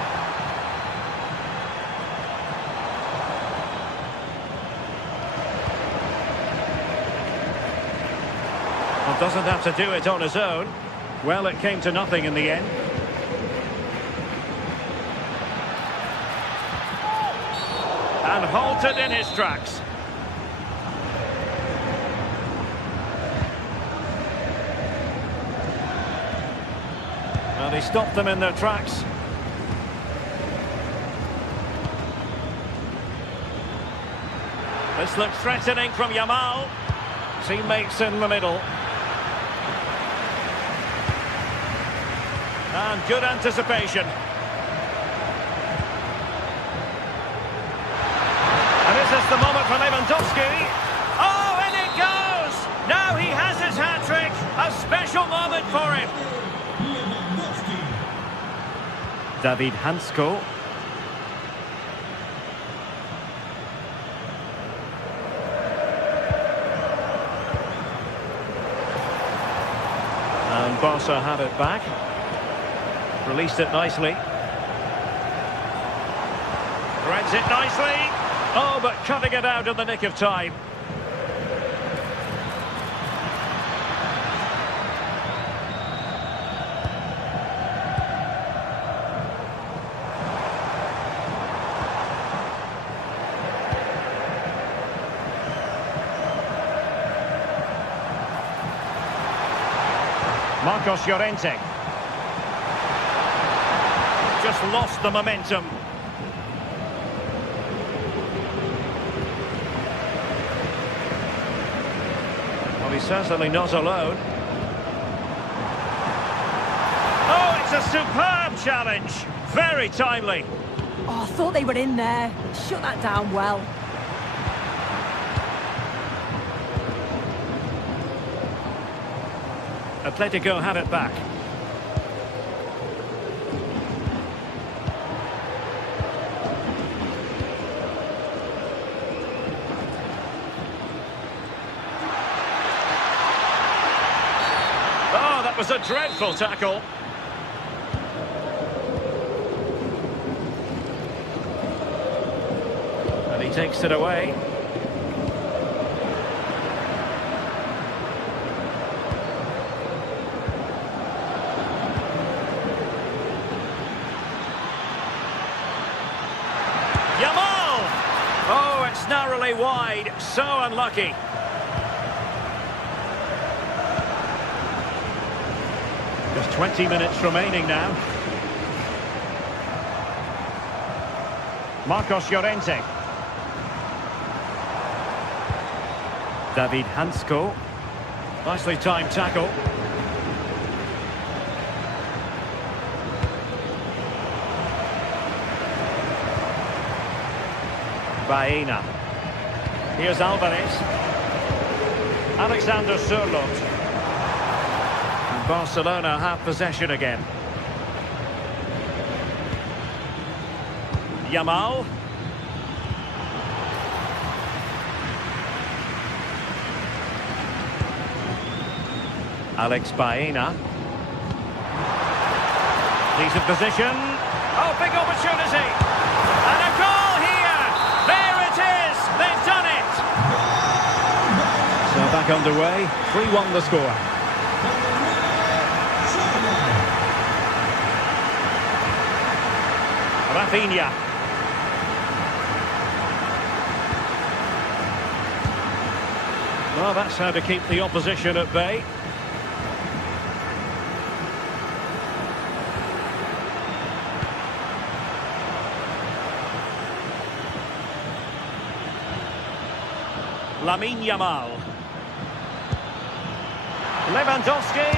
Well, doesn't have to do it on his own. Well, it came to nothing in the end. And halted in his tracks. Well, he stopped them in their tracks. This looks threatening from Yamal. Teammates in the middle. And good anticipation. And this is the moment for Lewandowski. Oh, and it goes! Now he has his hat-trick. A special moment for him. David Hansko. And Barca have it back. Released it nicely. Threads it nicely. Oh, but cutting it out in the nick of time. Marcos Llorente. Just lost the momentum. Well, he's certainly not alone. Oh, it's a superb challenge. Very timely. Oh, I thought they were in there. Shut that down well. Atletico have it back. Oh, that was a dreadful tackle. And he takes it away. Yamal! Oh, it's narrowly wide. So unlucky. Just 20 minutes remaining now. Marcos Llorente. David Hansko. Nicely timed tackle. Baena. Here's Alvarez. Alexander Sørloth. And Barcelona have possession again. Yamal. Alex Baena. Decent position. Oh, big opportunity. And a goal here. There it is. They've done it. So back underway. 3-1 the score. Rafinha. Well, that's how to keep the opposition at bay. Lamine Yamal. Lewandowski.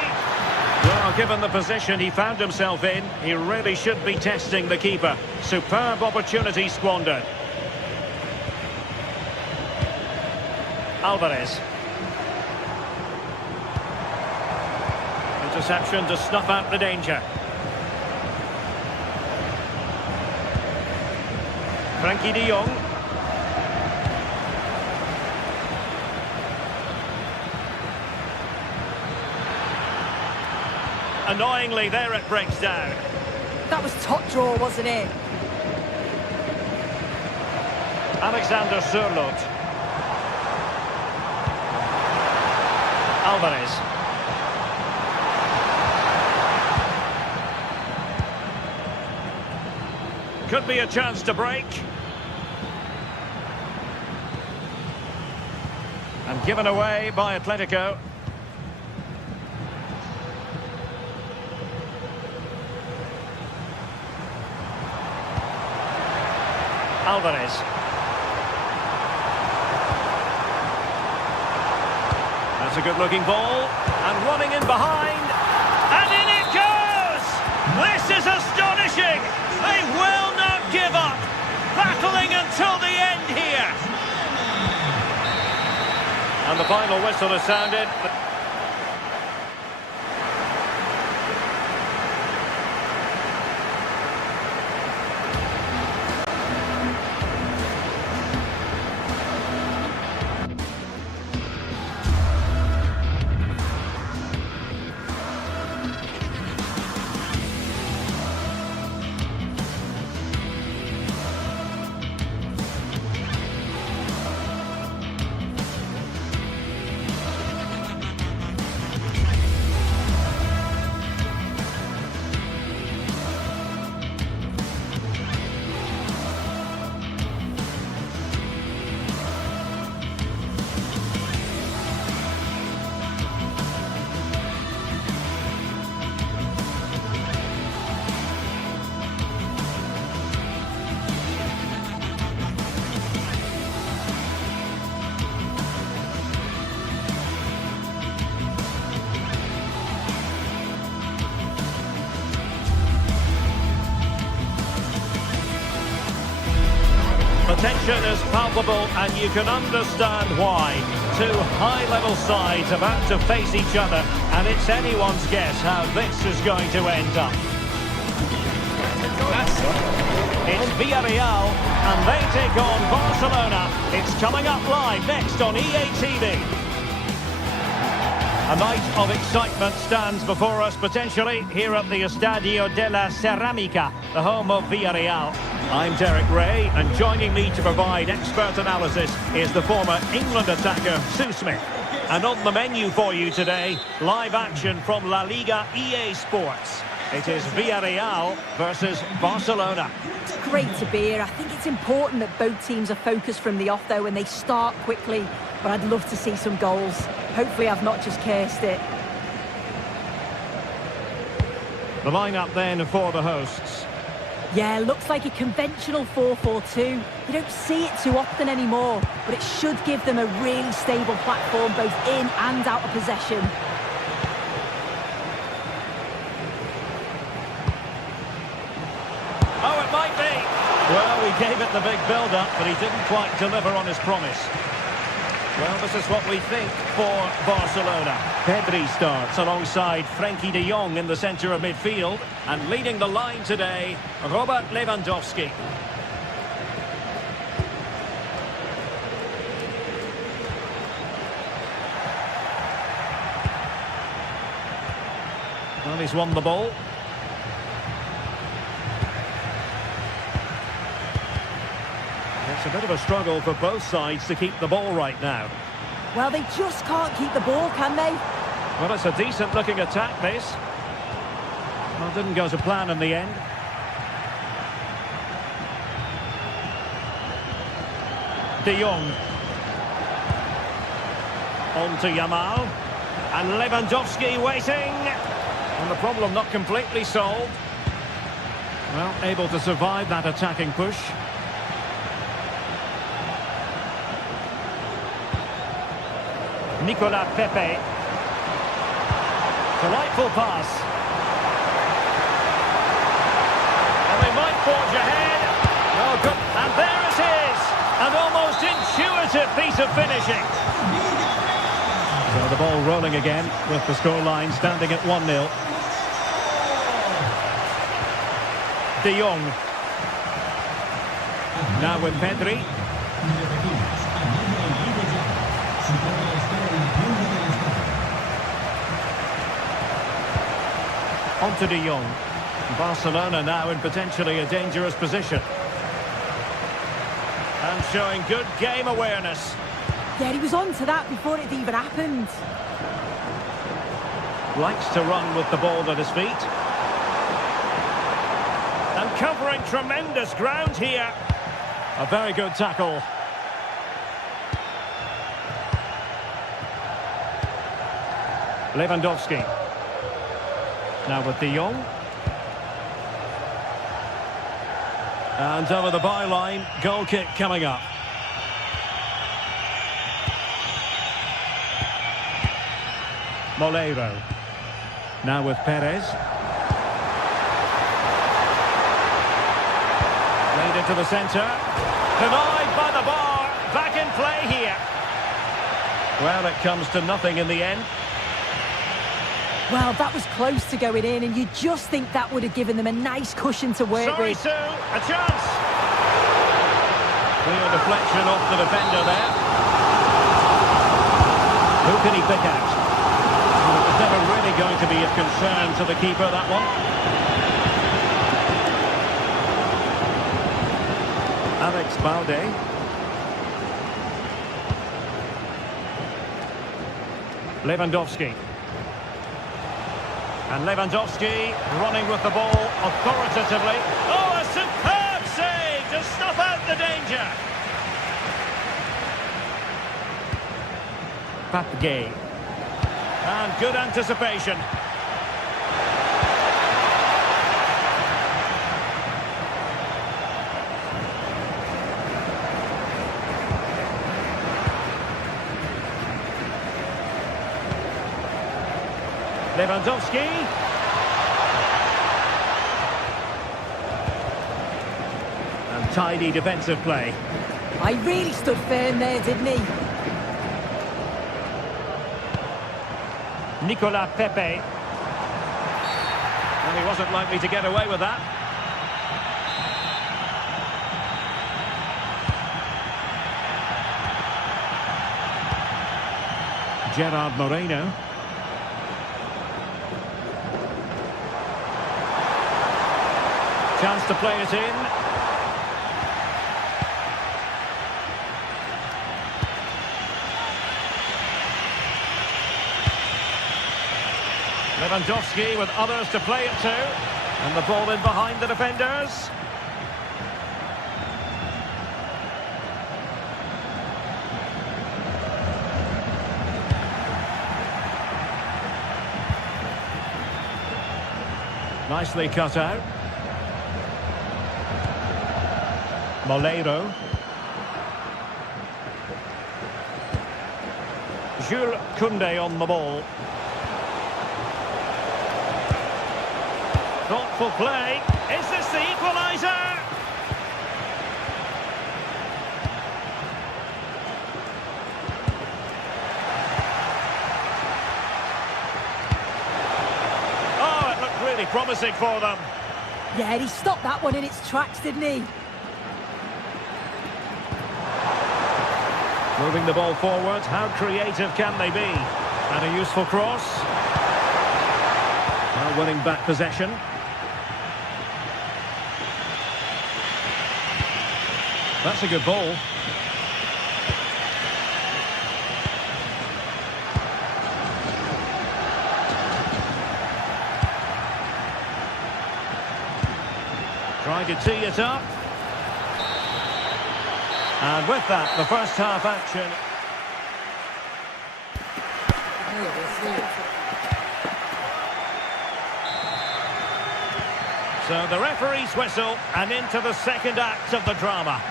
Well, given the position he found himself in, he really should be testing the keeper. Superb opportunity squandered. Alvarez. Interception to snuff out the danger. Frankie de Jong. Annoyingly, there it breaks down. That was top draw, wasn't it? Alexander Sørloth. Alvarez. Could be a chance to break. And given away by Atletico. Alvarez. That's a good-looking ball. And running in behind. And in it goes! This is astonishing! They will not give up! Battling until the end here! And the final whistle has sounded. Tension is palpable, and you can understand why. Two high-level sides about to face each other, and it's anyone's guess how this is going to end up. It's Villarreal, and they take on Barcelona. It's coming up live next on EA TV. A night of excitement stands before us, potentially, here at the Estadio de la Cerámica, the home of Villarreal. I'm Derek Ray, and joining me to provide expert analysis is the former England attacker, Sue Smith. And on the menu for you today, live action from La Liga EA Sports. It is Villarreal versus Barcelona. It's great to be here. I think it's important that both teams are focused from the off, though, and they start quickly. But I'd love to see some goals. Hopefully I've not just cursed it. The lineup then for the hosts. Yeah, looks like a conventional 4-4-2. You don't see it too often anymore, but it should give them a really stable platform both in and out of possession. Oh, it might be. Well, he gave it the big build-up, but he didn't quite deliver on his promise. Well, this is what we think for Barcelona. Pedri starts alongside Frankie de Jong in the centre of midfield. And leading the line today, Robert Lewandowski. Well, he's won the ball. It's a bit of a struggle for both sides to keep the ball right now. Well, they just can't keep the ball, can they? Well, it's a decent-looking attack, this. Well, didn't go to plan in the end. De Jong. On to Yamal. And Lewandowski waiting. And the problem not completely solved. Well, able to survive that attacking push. Nicolas Pepe. Delightful pass. And they might forge ahead. Oh, good. And there it is. An almost intuitive piece of finishing. So the ball rolling again with the scoreline standing at 1-0. De Jong. Now with Pedri. On to De Jong. Barcelona now in potentially a dangerous position. And showing good game awareness. Yeah, he was on to that before it even happened. Likes to run with the ball at his feet. And covering tremendous ground here. A very good tackle. Lewandowski. Now with De Jong. And over the byline, goal kick coming up. Moleiro. Now with Perez. Laid into the centre. Denied by the bar. Back in play here. Well, it comes to nothing in the end. Well, that was close to going in, and you just think that would have given them a nice cushion to work with. Sue, a chance. Clear deflection off the defender there. Who can he pick out? Well, it was never really going to be of concern to the keeper, that one. Alex Balde. Lewandowski. And Lewandowski running with the ball authoritatively. Oh, a superb save to snuff out the danger. Pape. And good anticipation. Lewandowski. And tidy defensive play. I really stood firm there, didn't he? Nicolas Pepe. And he wasn't likely to get away with that. Gerard Moreno. Chance to play it in. Lewandowski with others to play it to. And the ball in behind the defenders. Nicely cut out. Moleiro. Jules Koundé on the ball. Thoughtful play. Is this the equaliser? Oh, it looked really promising for them. Yeah, he stopped that one in its tracks, didn't he? Moving the ball forward, how creative can they be? And a useful cross. Now winning back possession. That's a good ball. Trying to tee it up. And with that, the first half action. So the referee's whistle, and into the second act of the drama.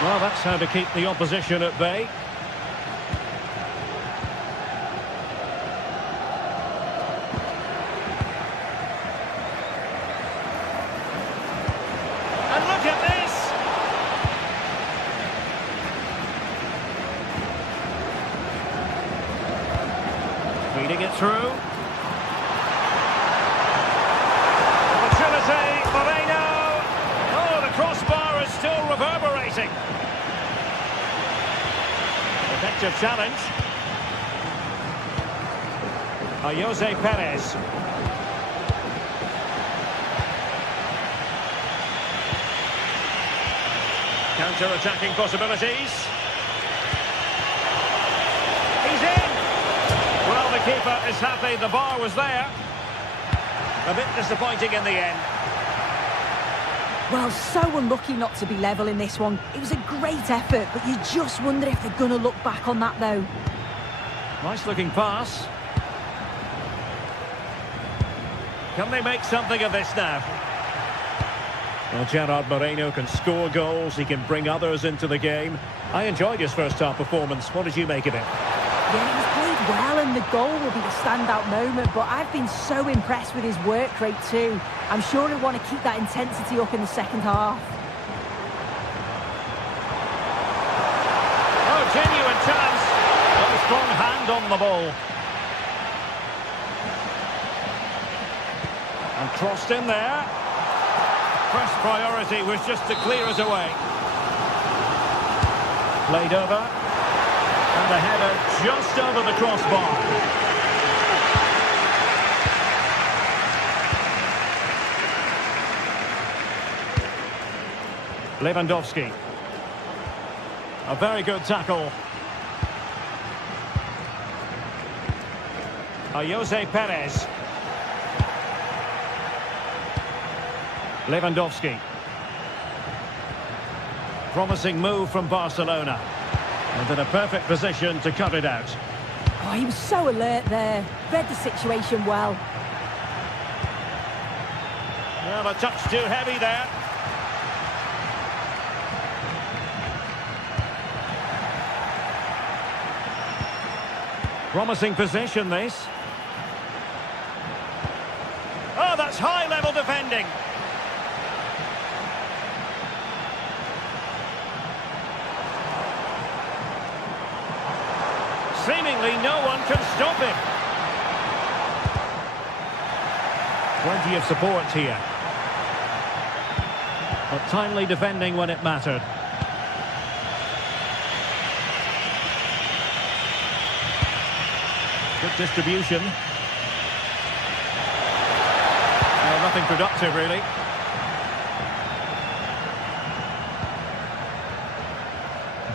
Well, that's how to keep the opposition at bay. And look at this! Feeding it through. Opportunity, Moreno! Oh, the crossbar is still reverberating. Effective challenge. Jose Perez. Counter-attacking possibilities. He's in! Well, the keeper is happy the bar was there. A bit disappointing in the end. Well, so unlucky not to be level in this one. It was a great effort, but you just wonder if they're going to look back on that, though. Nice looking pass. Can they make something of this now? Well, Gerard Moreno can score goals. He can bring others into the game. I enjoyed his first half performance. What did you make of it? Yeah, he's played well, and the goal will be the standout moment, but I've been so impressed with his work rate too. I'm sure he'll want to keep that intensity up in the second half. Oh, genuine chance. A strong hand on the ball. And crossed in there. First priority was just to clear it away. Played over. And the header just over the crossbar. Lewandowski. A very good tackle. Jose Perez. Lewandowski. Promising move from Barcelona. And in a perfect position to cut it out. Oh, he was so alert there. Read the situation well. Well, a touch too heavy there. Promising position, this. Oh, that's high-level defending. Seemingly no one can stop him. Plenty of support here. But timely defending when it mattered. Good distribution. Nothing productive, really.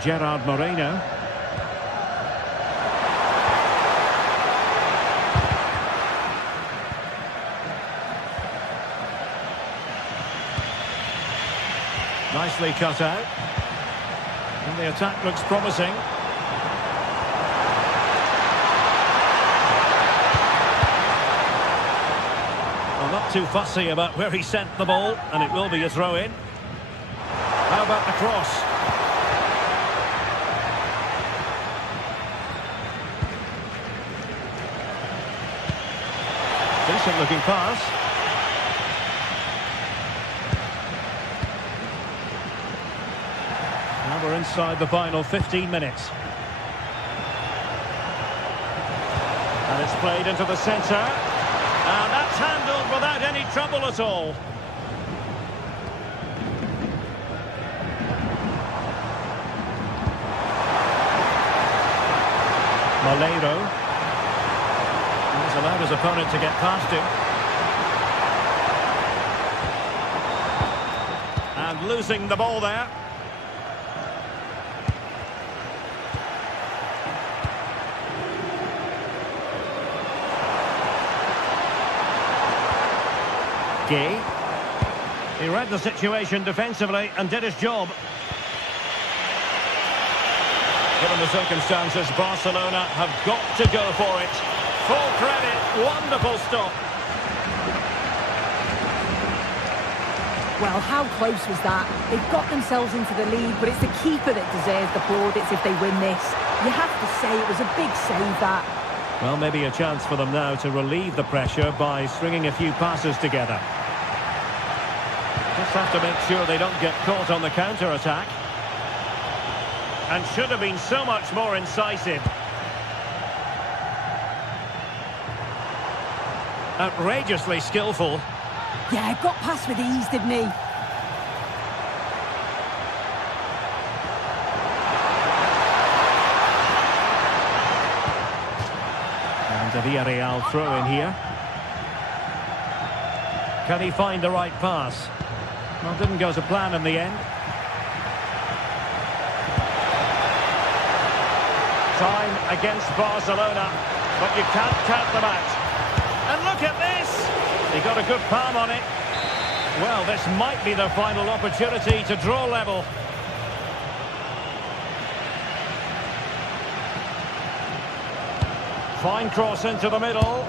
Gerard Moreno. Nicely cut out. And the attack looks promising. Well, not too fussy about where he sent the ball, and it will be a throw-in. How about the cross? Decent looking pass. Now we're inside the final 15 minutes. And it's played into the centre. And that's handled without any trouble at all. at all. Malero. He's allowed his opponent to get past him. And losing the ball there. Gay. He read the situation defensively and did his job. Given the circumstances, Barcelona have got to go for it. Full credit, wonderful stop. Well, how close was that? They've got themselves into the lead, but it's the keeper that deserves the plaudits if they win this. You have to say it was a big save, that. Well, maybe a chance for them now to relieve the pressure by stringing a few passes together. Just have to make sure they don't get caught on the counter-attack. And should have been so much more incisive. Outrageously skillful. Yeah, got past with ease, didn't he? And a Villarreal throw in here. Can he find the right pass? Well, didn't go to plan in the end. Time against Barcelona, but you can't count them out. And look at this! He got a good palm on it. Well, this might be their final opportunity to draw level. Fine cross into the middle.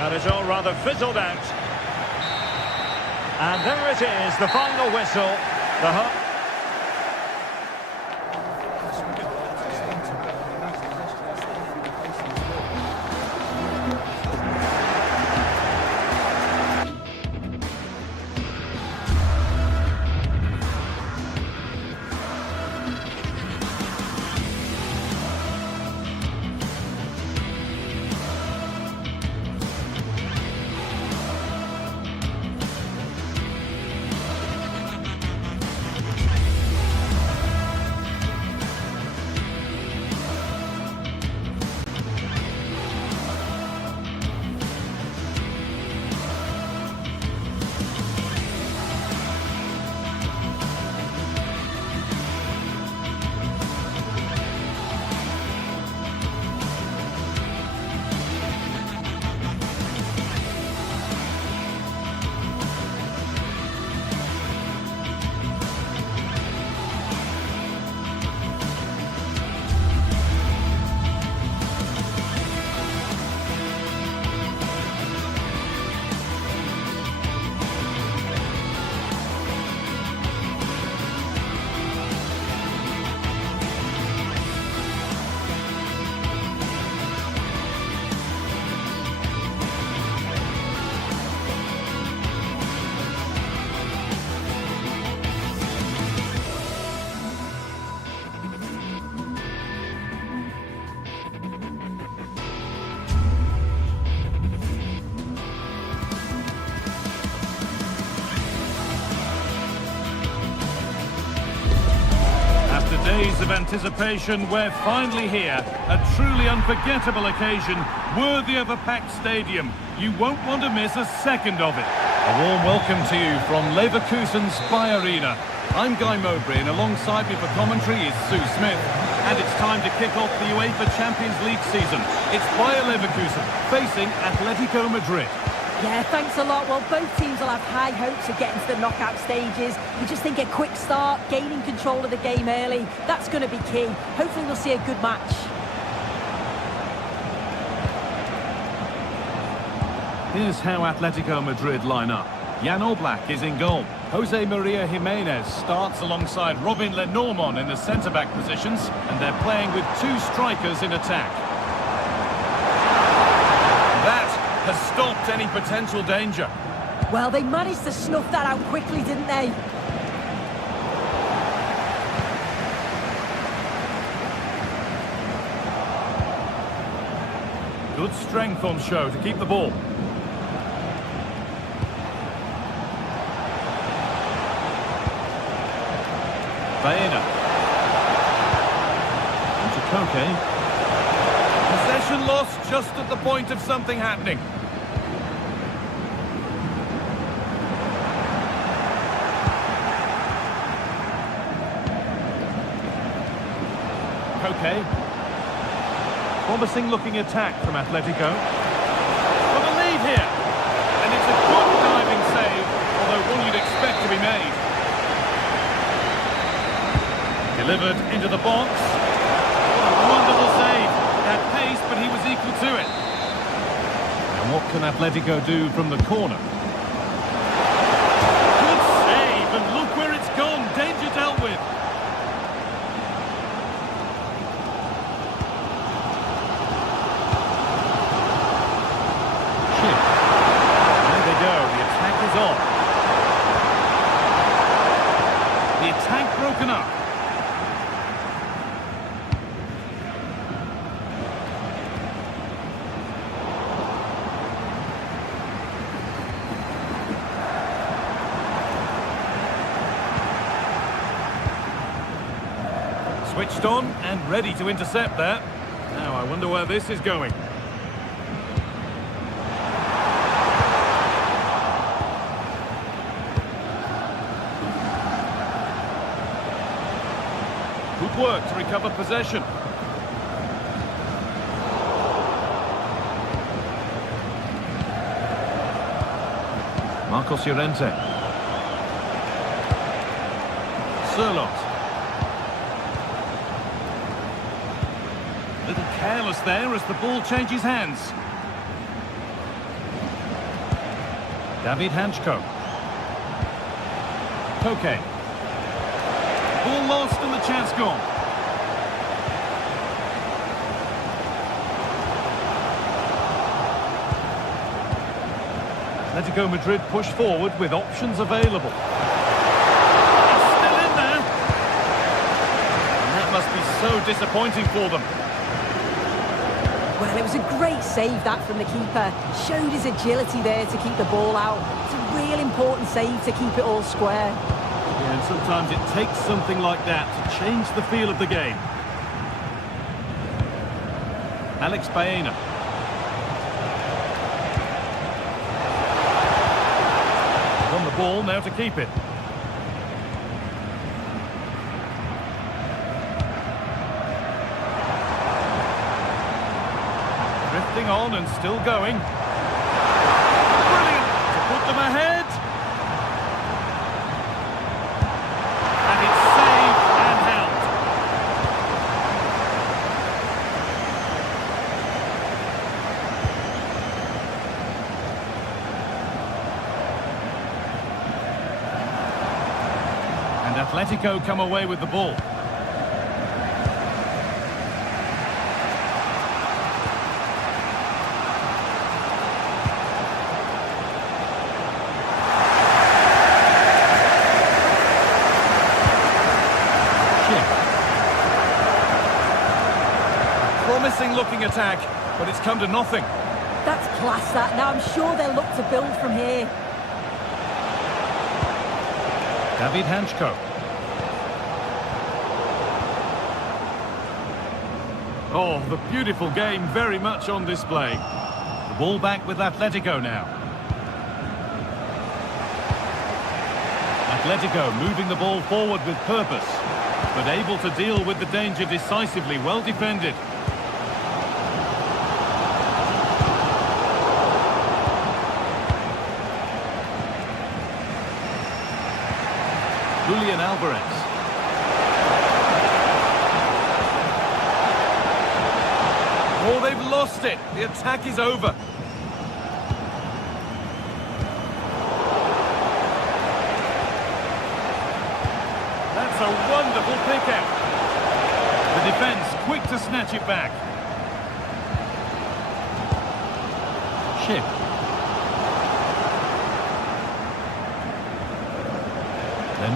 And it's all rather fizzled out. And there it is, the final whistle. The Days of anticipation, we're finally here. A truly unforgettable occasion, worthy of a packed stadium. You won't want to miss a second of it. A warm welcome to you from Leverkusen's Spy Arena. I'm Guy Mowbray, and alongside me for commentary is Sue Smith. And it's time to kick off the UEFA Champions League season. It's Bayer Leverkusen facing Atletico Madrid. Yeah, thanks a lot. Well, both teams will have high hopes of getting to the knockout stages. We just think a quick start, gaining control of the game early, that's going to be key. Hopefully we'll see a good match. Here's how Atletico Madrid line up. Jan Oblak is in goal. Jose Maria Jimenez starts alongside Robin Lenormand in the centre-back positions, and they're playing with two strikers in attack. That has stopped any potential danger. Well, they managed to snuff that out quickly, didn't they? Good strength on show to keep the ball. Baena. Into Koke. Possession lost just at the point of something happening. Koke. Promising looking attack from Atletico. For the lead here. And it's a good diving save, although one you'd expect to be made. Delivered into the box. What a wonderful save. Had pace, but he was equal to it. And what can Atletico do from the corner? Good save, and look where it's gone. Danger dealt with. There they go. The attack is on. The attack broken up. Switched on and ready to intercept there. Now I wonder where this is going. Good work to recover possession. Marcos Llorente. Sirlot. A little careless there as the ball changes hands. David Hanchko. Koke. Ball lost and the chance gone. Atletico Madrid push forward with options available. It's still in there. And that must be so disappointing for them. Well, it was a great save, that, from the keeper. Showed his agility there to keep the ball out. It's a real important save to keep it all square. Yeah, and sometimes it takes something like that to change the feel of the game. Alex Baena. Won the ball, now to keep it. Drifting on and still going. Brilliant to put them ahead. And it's saved and held. And Atletico come away with the ball. Promising looking attack, but it's come to nothing. That's class, that. Now I'm sure they'll look to build from here. David Hanchko. Oh, the beautiful game very much on display. The ball back with Atletico now. Atletico moving the ball forward with purpose, but able to deal with the danger decisively. Well defended. Julian Alvarez. Oh, they've lost it. The attack is over. That's a wonderful pick out. The defence quick to snatch it back. Chip.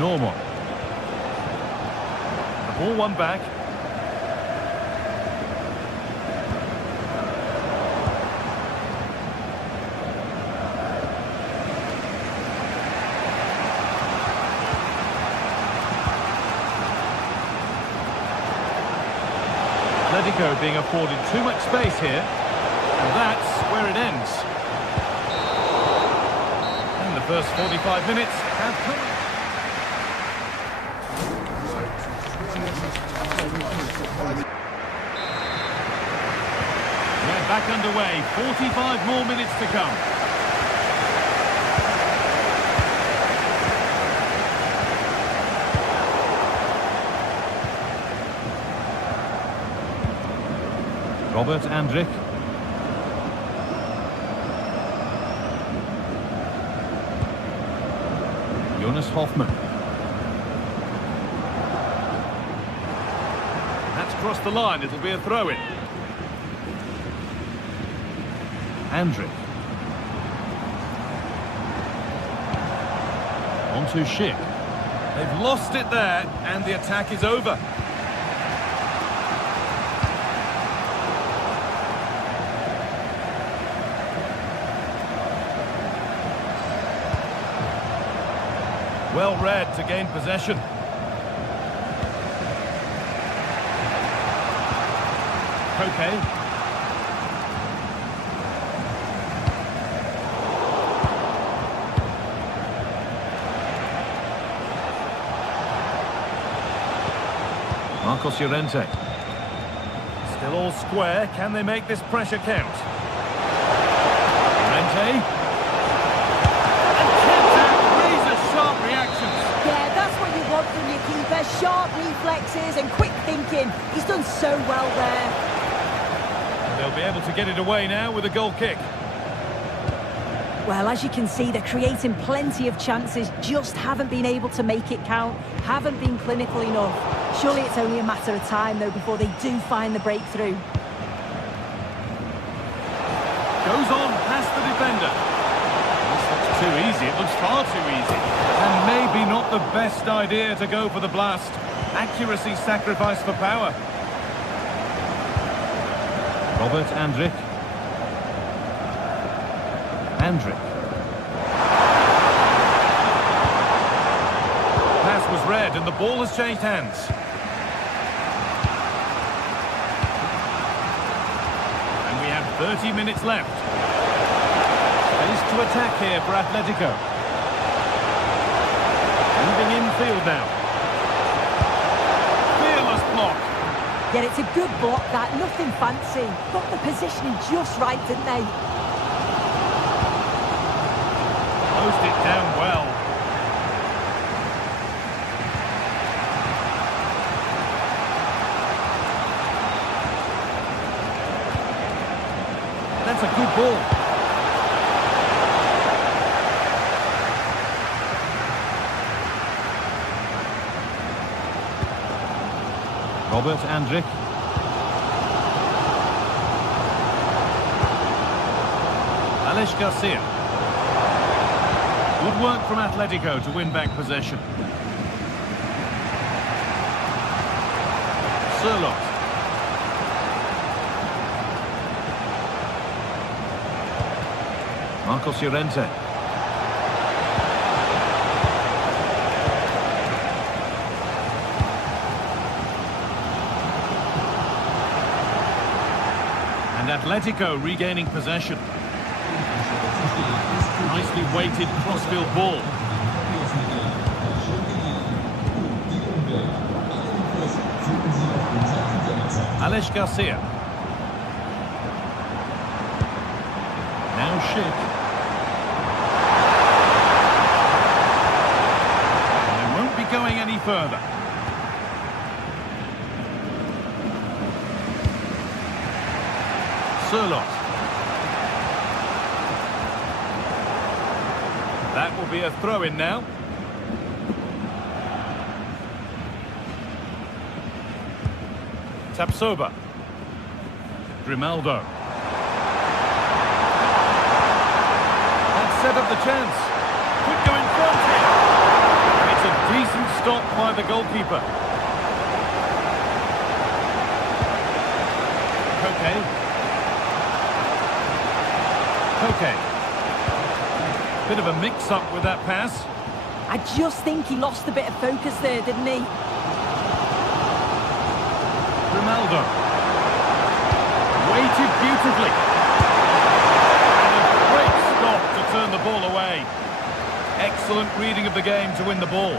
Normal. The ball won back. Atletico being afforded too much space here, and that's where it ends. And the first 45 minutes have come. We're back underway, 45 more minutes to come. Robert Andrich. Jonas Hoffmann. That's crossed the line, it'll be a throw-in. Andrich. On to Schick. They've lost it there, and the attack is over. Well read to gain possession. Koke. Marcos Llorente. Still all square. Can they make this pressure count? Llorente. From your keeper, sharp reflexes and quick thinking. He's done so well there. They'll be able to get it away now with a goal kick. Well, as you can see, they're creating plenty of chances, just haven't been able to make it count, haven't been clinical enough. Surely it's only a matter of time, though, before they do find the breakthrough. Goes on past the defender. This looks too easy, it looks far too easy. And maybe not the best idea to go for the blast. Accuracy sacrificed for power. Robert Andrich. Andrich. Pass was read and the ball has changed hands. And we have 30 minutes left. Space to attack here for Atletico. Moving infield now. Fearless block. Yeah, it's a good block, that. Nothing fancy. Got the positioning just right, didn't they? Closed it down well. That's a good ball. Robert Andrich. Alex Garcia. Good work from Atletico to win back possession. Sirlock. Marcos Llorente. And Atletico regaining possession. Nicely weighted crossfield ball. Alex Garcia. Now Schick. They won't be going any further. Sirlock. That will be a throw-in now. Tapsoba. Grimaldo. That set up the chance. Could go in front here. It's a decent stop by the goalkeeper. Koke. Koke. Bit of a mix-up with that pass. I just think he lost a bit of focus there, didn't he? Ronaldo. Waited beautifully. And a great stop to turn the ball away. Excellent reading of the game to win the ball.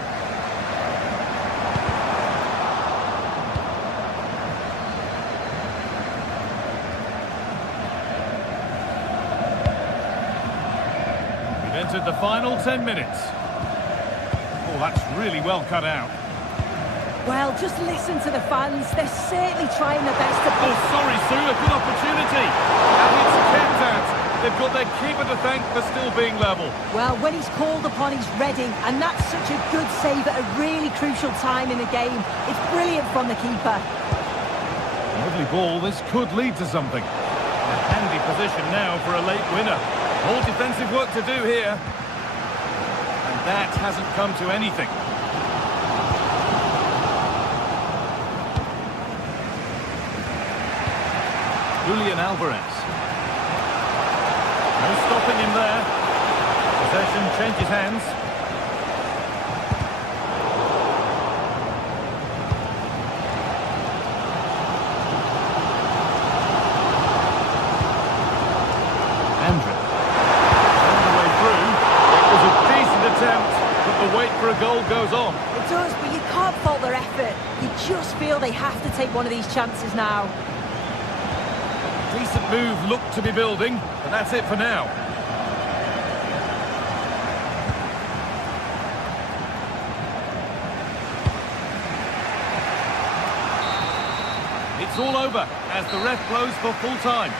We've entered the final 10 minutes. Oh, that's really well cut out. Well, just listen to the fans. They're certainly trying their best to... Oh, sorry, Sue, a good opportunity. And it's kept out. They've got their keeper to thank for still being level. Well, when he's called upon, he's ready. And that's such a good save at a really crucial time in the game. It's brilliant from the keeper. Lovely ball. This could lead to something. A handy position now for a late winner. More defensive work to do here. And that hasn't come to anything. Julian Alvarez. No stopping him there. Possession changes hands. Andrew. All the way through. It was a decent attempt, but the wait for a goal goes on. It does, but you can't fault their effort. You just feel they have to take one of these chances now. Decent move looked to be building, but that's it for now. It's all over as the ref blows for full time.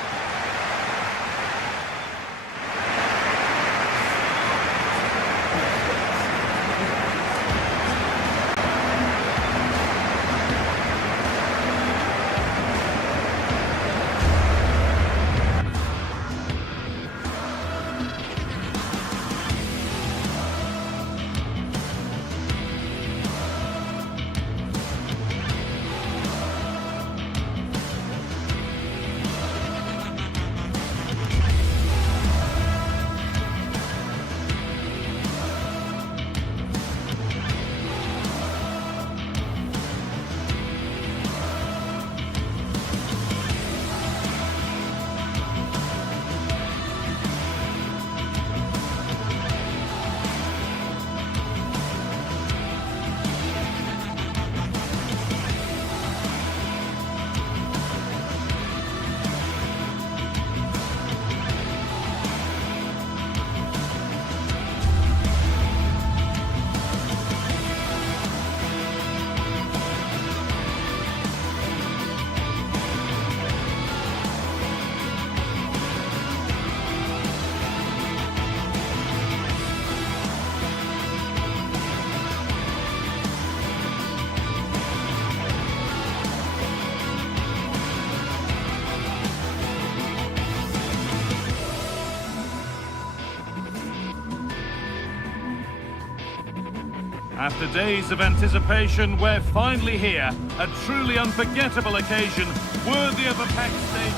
After days of anticipation, we're finally here. A truly unforgettable occasion, worthy of a packed stage.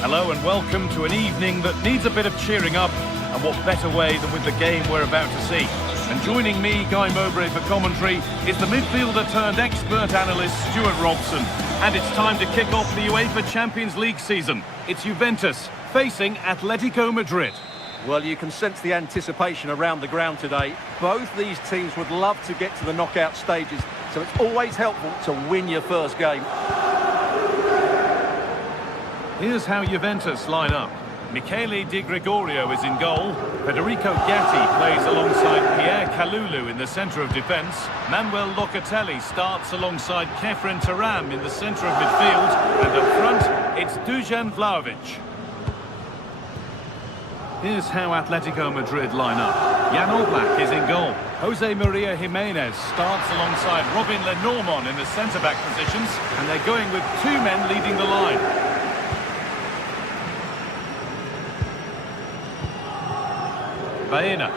Hello and welcome to an evening that needs a bit of cheering up, and what better way than with the game we're about to see. And joining me, Guy Mowbray, for commentary, is the midfielder-turned-expert analyst, Stuart Robson. And it's time to kick off the UEFA Champions League season. It's Juventus facing Atletico Madrid. Well, you can sense the anticipation around the ground today. Both these teams would love to get to the knockout stages, so it's always helpful to win your first game. Here's how Juventus line up. Michele Di Gregorio is in goal. Federico Gatti plays alongside Pierre Kalulu in the centre of defence. Manuel Locatelli starts alongside Kefren Turam in the centre of midfield. And up front, it's Dusan Vlahovic. Here's how Atletico Madrid line up. Jan Oblak is in goal. Jose Maria Jimenez starts alongside Robin Lenormand in the centre-back positions, and they're going with two men leading the line. Baena.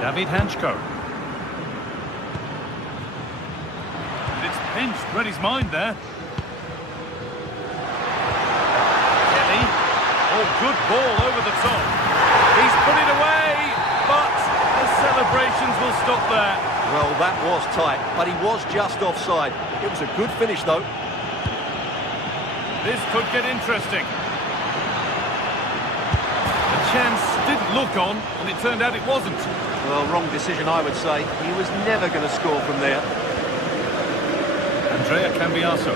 David Hanchko. And it's pinched, read his mind there. Oh, good ball over the top. He's put it away, but the celebrations will stop there. Well, that was tight, but he was just offside. It was a good finish, though. This could get interesting. The chance didn't look on, and it turned out it wasn't. Well, wrong decision, I would say. He was never going to score from there. Andrea Cambiaso.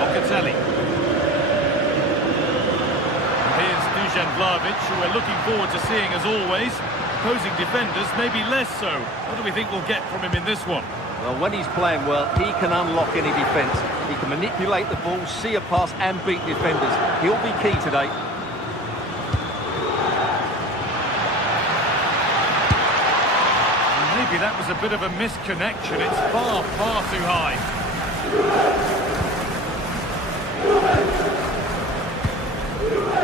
Locatelli. And here's Dusan Vlahovic, who we're looking forward to seeing as always. Opposing defenders maybe less so. What do we think we'll get from him in this one? Well, when he's playing well, he can unlock any defence. He can manipulate the ball, see a pass and beat defenders. He'll be key today. Maybe that was a bit of a misconnection. It's far, far too high.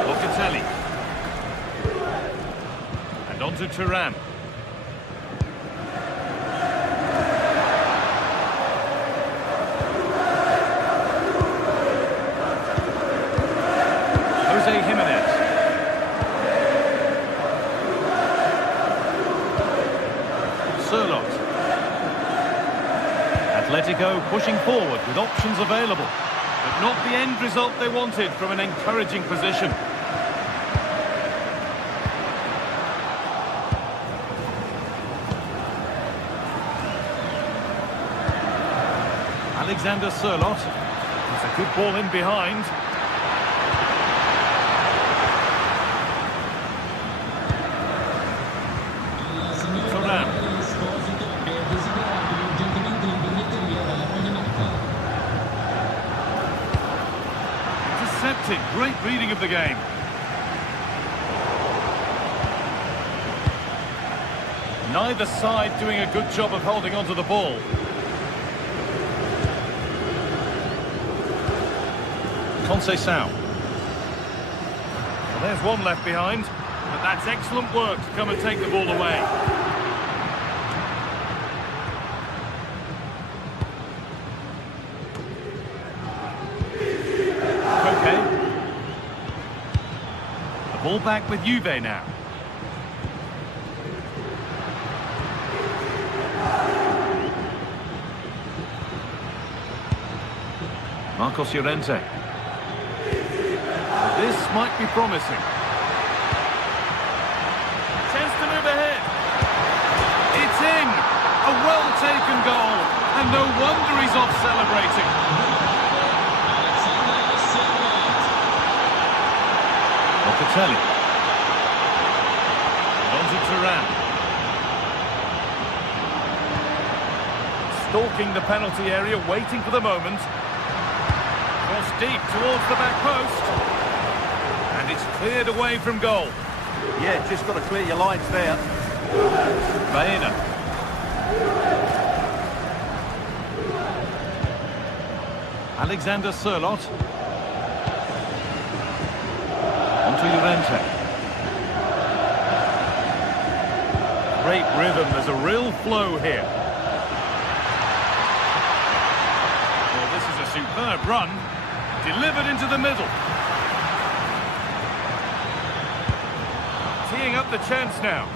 Locatelli. And on to Thuram. Jose Jimenez. Sørloth. Atletico pushing forward with options available, but not the end result they wanted from an encouraging position. Alexander Sørloth. It's a good ball in behind. Thuram. Intercepted. Great reading of the game. Neither side doing a good job of holding onto the ball. Conceição. Well, there's one left behind, but that's excellent work to come and take the ball away. Okay. The ball back with Juve now. Marcos Llorente. This might be promising. Chance to move ahead. It's in! A well-taken goal. And no wonder he's off celebrating. Locatelli. On to Thuram. Stalking the penalty area, waiting for the moment. Cross deep towards the back post. And it's cleared away from goal. Yeah, just got to clear your lines there. Baena. Alexander Sørloth. On to Llorente. Great rhythm, there's a real flow here. Well, this is a superb run. Delivered into the middle. Teeing up the chance now.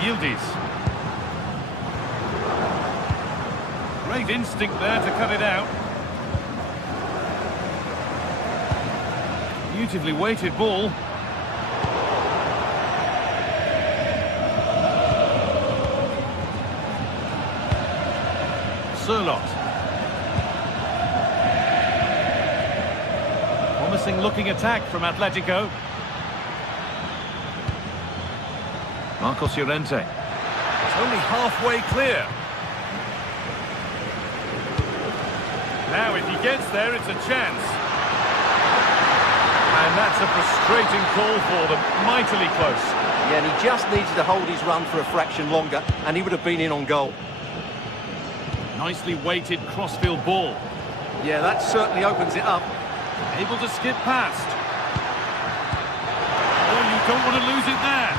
Yildiz. Great instinct there to cut it out. Beautifully weighted ball. Sørloth. Promising looking attack from Atletico. Marcos Llorente. It's only halfway clear. Now if he gets there, it's a chance. And that's a frustrating call for them. Mightily close. Yeah, and he just needed to hold his run for a fraction longer, and he would have been in on goal. Nicely weighted crossfield ball. Yeah, that certainly opens it up. Able to skip past. Oh, you don't want to lose it there.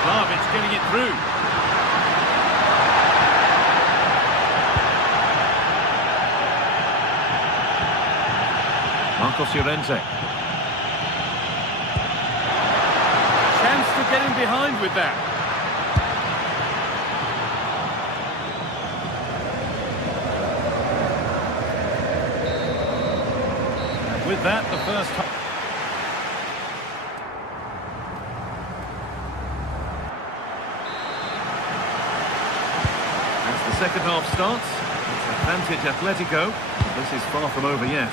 Vlahovic getting it through. Marcos Llorente. Chance to get in behind with that. And with that, the first half. As the second half starts, it's advantage Atletico. This is far from over yet.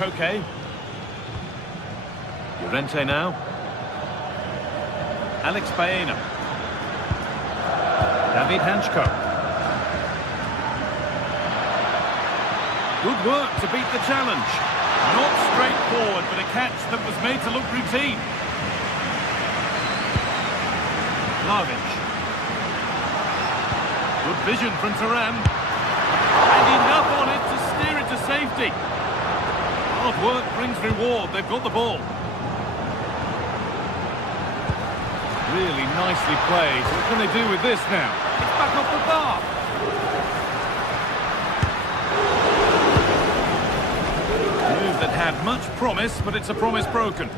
Okay. Llorente now. Alex Baena. David Hanchko. Good work to beat the challenge. Not straightforward, but a catch that was made to look routine. Vlahovic. Good vision from Thuram. And enough on it to steer it to safety. Hard work brings reward. They've got the ball. Really nicely played. What can they do with this now? It's back off the bar. Move that had much promise, but it's a promise broken.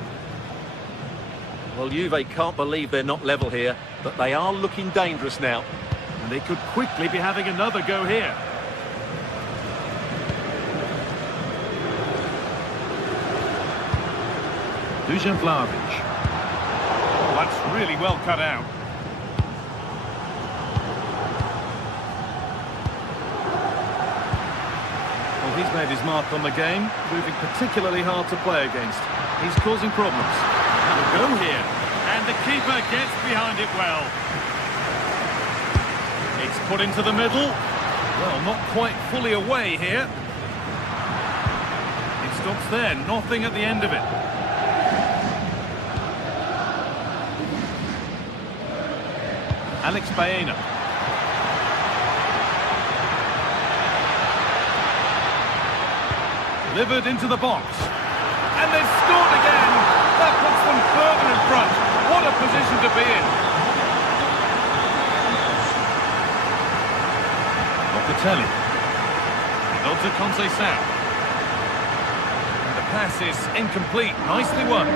Well, Juve can't believe they're not level here, but they are looking dangerous now. And they could quickly be having another go here. Dusan Vlahovic. Oh, that's really well cut out. Well, he's made his mark on the game, proving particularly hard to play against. He's causing problems. Have a go here. And the keeper gets behind it well. It's put into the middle. Well, not quite fully away here. It stops there, nothing at the end of it. Alex Baena. Delivered into the box. And they've scored again. That puts them further in front. What a position to be in. Locatelli. Nods to Conceição. And the pass is incomplete. Nicely won.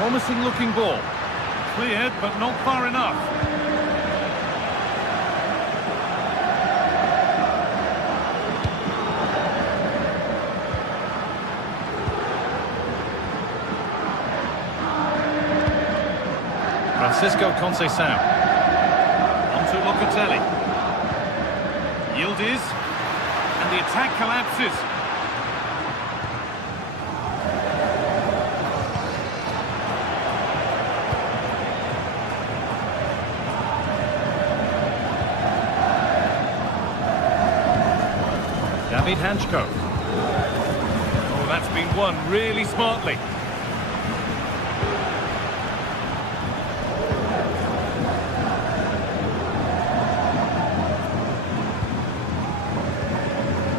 Promising looking ball. Cleared, but not far enough. Francisco Conceição. On to Locatelli. Yildiz. And the attack collapses. David Hanchko. Oh, that's been won really smartly.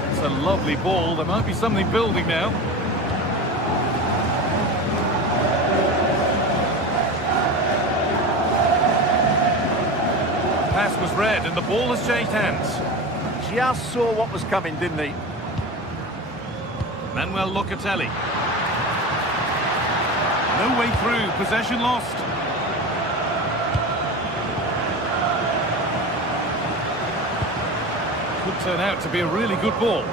It's a lovely ball. There might be something building now. The pass was read and the ball has changed hands. Just saw what was coming, didn't he? Manuel Locatelli. No way through, possession lost. Could turn out to be a really good ball.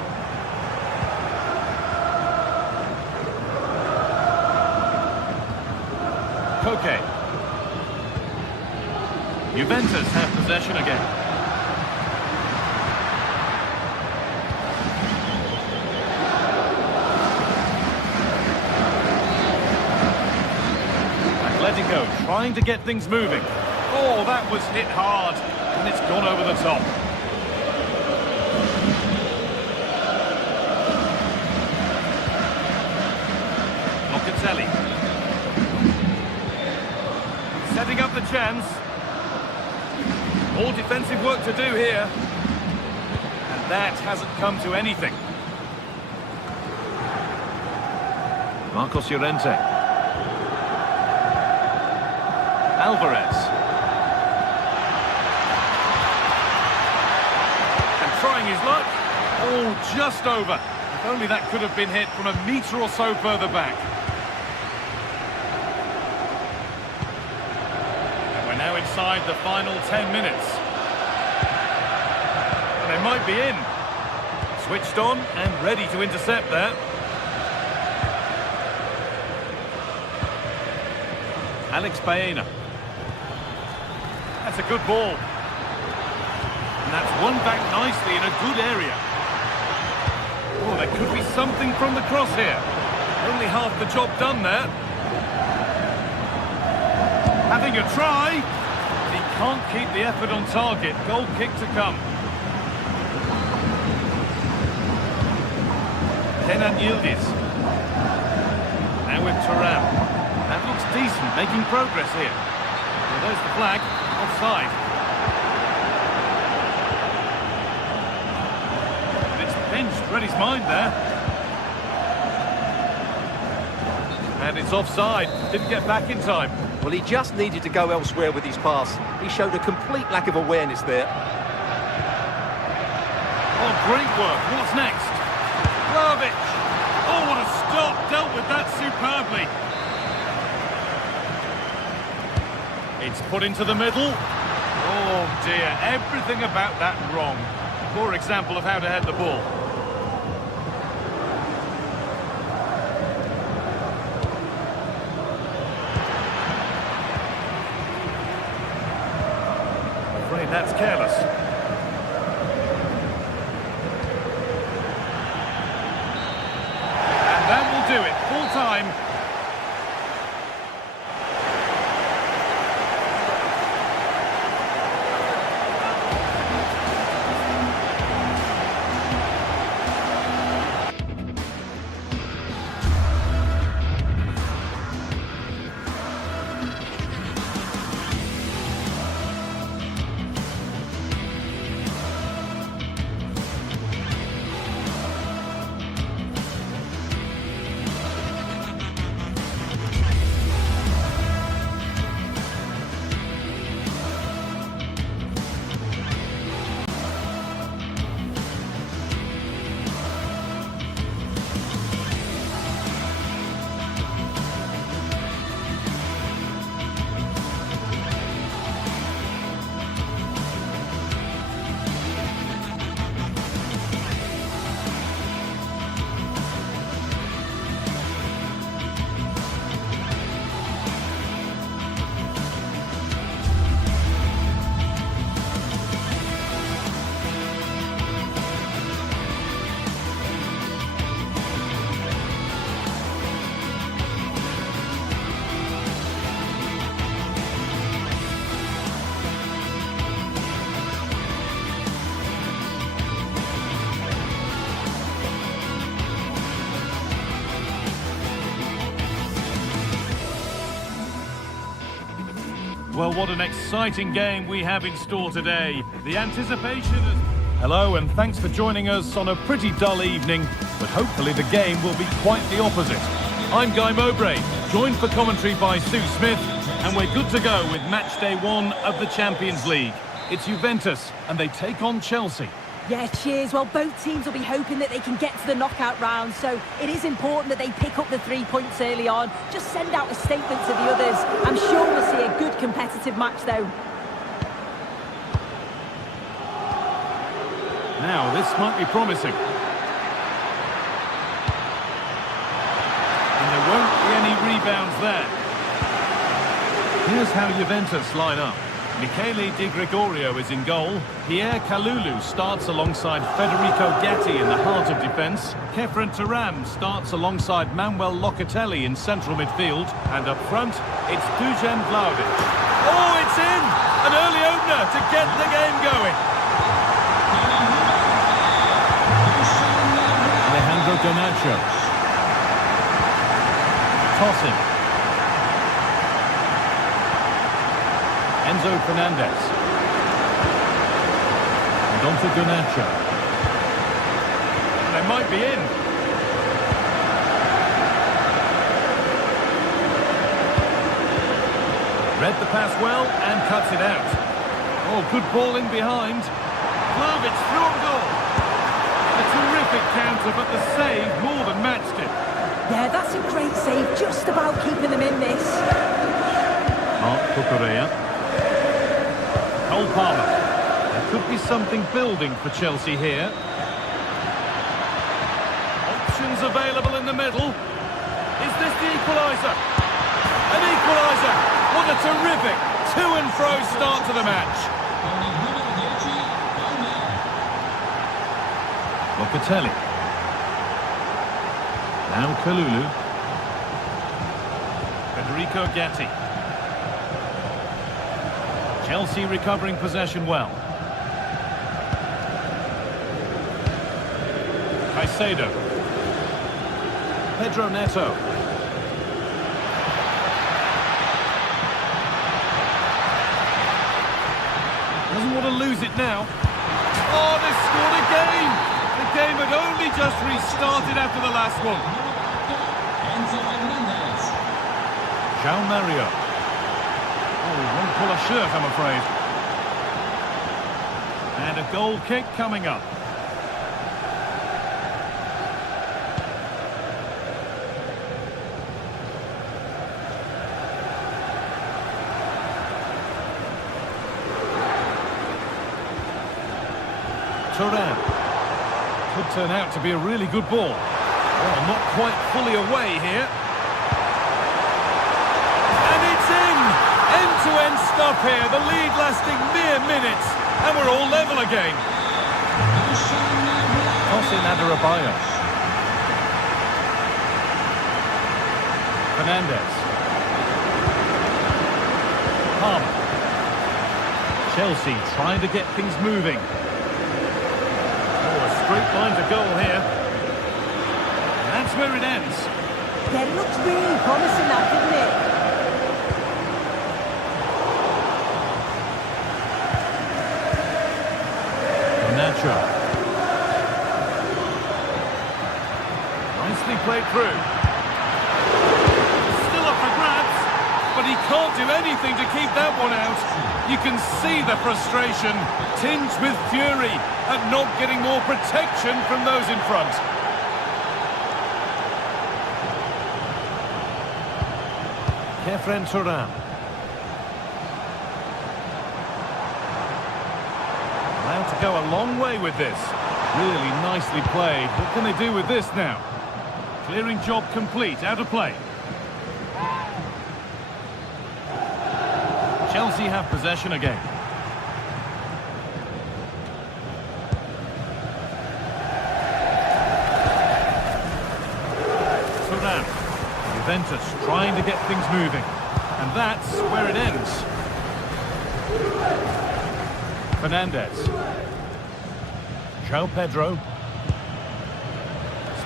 Koke. Juventus have possession again. Atletico trying to get things moving. Oh, that was hit hard, and it's gone over the top. Locatelli. Setting up the chance. More defensive work to do here. And that hasn't come to anything. Marcos Llorente. Alvarez. And trying his luck. Oh, just over. If only that could have been hit from a metre or so further back. And we're now inside the final 10 minutes. And they might be in. Switched on and ready to intercept there. Alex Baena. That's a good ball. And that's won back nicely in a good area. Oh, there could be something from the cross here. Only half the job done there. Having a try. He can't keep the effort on target. Goal kick to come. Kenan Yildiz. Now with Thuram. That looks decent, making progress here. Well, there's the flag. Offside. But it's pinched Reddy's mind there. And it's offside. Didn't get back in time. Well, he just needed to go elsewhere with his pass. He showed a complete lack of awareness there. Oh, great work. What's next? Vlahovic. Oh, what a stop. Dealt with that superbly. It's put into the middle. Oh dear, everything about that wrong. Poor example of how to head the ball. I'm afraid that's careless. And that will do it, full time. Well, what an exciting game we have in store today. The anticipation is... Hello, and thanks for joining us on a pretty dull evening, but hopefully the game will be quite the opposite. I'm Guy Mowbray, joined for commentary by Sue Smith, and we're good to go with match day 1 of the Champions League. It's Juventus, and they take on Chelsea. Yeah, cheers. Well, both teams will be hoping that they can get to the knockout round, so it is important that they pick up the 3 points early on. Just send out a statement to the others. I'm sure we'll see a good competitive match, though. Now, this might be promising. And there won't be any rebounds there. Here's how Juventus line up. Michele Di Gregorio is in goal. Pierre Kalulu starts alongside Federico Gatti in the heart of defence. Khéphren Thuram starts alongside Manuel Locatelli in central midfield. And up front, it's Dusan Vlahovic. Oh, it's in! An early opener to get the game going. Alejandro Garnacho. Tossing. Enzo Fernandez. And on to Garnacho. And they might be in. Read the pass well and cuts it out. Oh, good ball in behind. Vlahovic through on goal. A terrific counter, but the save more than matched it. Yeah, that's a great save, just about keeping them in this. Mark Cucurella. Cole Palmer. There could be something building for Chelsea here. Options available in the middle. Is this the equaliser? An equaliser! What a terrific to and fro start to the match. Locatelli. Now Kalulu. Federico Gatti. Chelsea recovering possession well. Caicedo. Pedro Neto. Doesn't want to lose it now. Oh, they scored again! The game had only just restarted after the last one. João Mario. Oh, won't pull a shirt, I'm afraid. And a goal kick coming up. Turan. Could turn out to be a really good ball. Oh, not quite fully away here. And it's in! End-to-end stuff here. The lead lasting mere minutes. And we're all level again. Tosin Adarabioyo. Fernandes. Palmer. Chelsea trying to get things moving. Straight line to goal here. And that's where it ends. Yeah, it looks really promising, that, didn't it? Nacho. Nicely played through. Still up for grabs, but he can't do anything to keep that one out. You can see the frustration, tinged with fury, at not getting more protection from those in front. Kefren Turan. Allowed to go a long way with this. Really nicely played. What can they do with this now? Clearing job complete, out of play. Chelsea have possession again. Turan. Juventus trying to get things moving. And that's where it ends. Fernandes. João Pedro.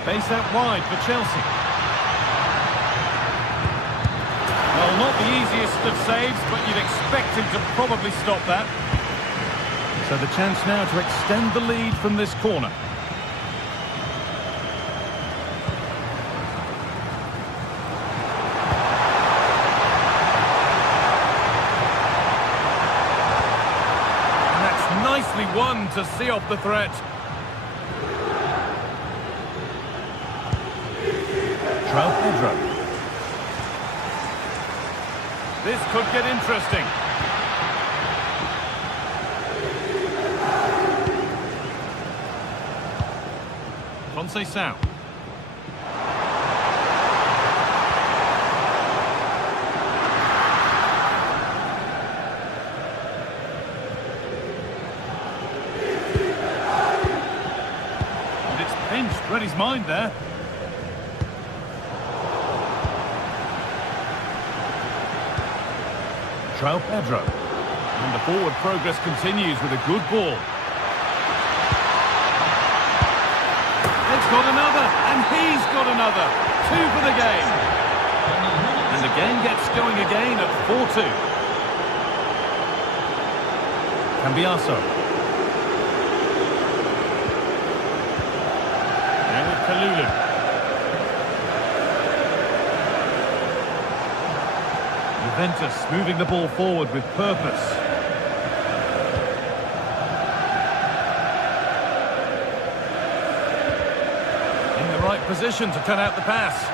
Space out wide for Chelsea. Well, not the easiest of saves, but you'd expect him to probably stop that. So the chance now to extend the lead from this corner. And that's nicely won to see off the threat. João Pedro. This could get interesting. Conceição. And it's pinched, read his mind there. João Pedro. And the forward progress continues with a good ball. It's got another, and he's got another. 2 for the game. And the game gets going again at 4-2. Cambiaso. Kalulu. Juventus moving the ball forward with purpose. In the right position to cut out the pass.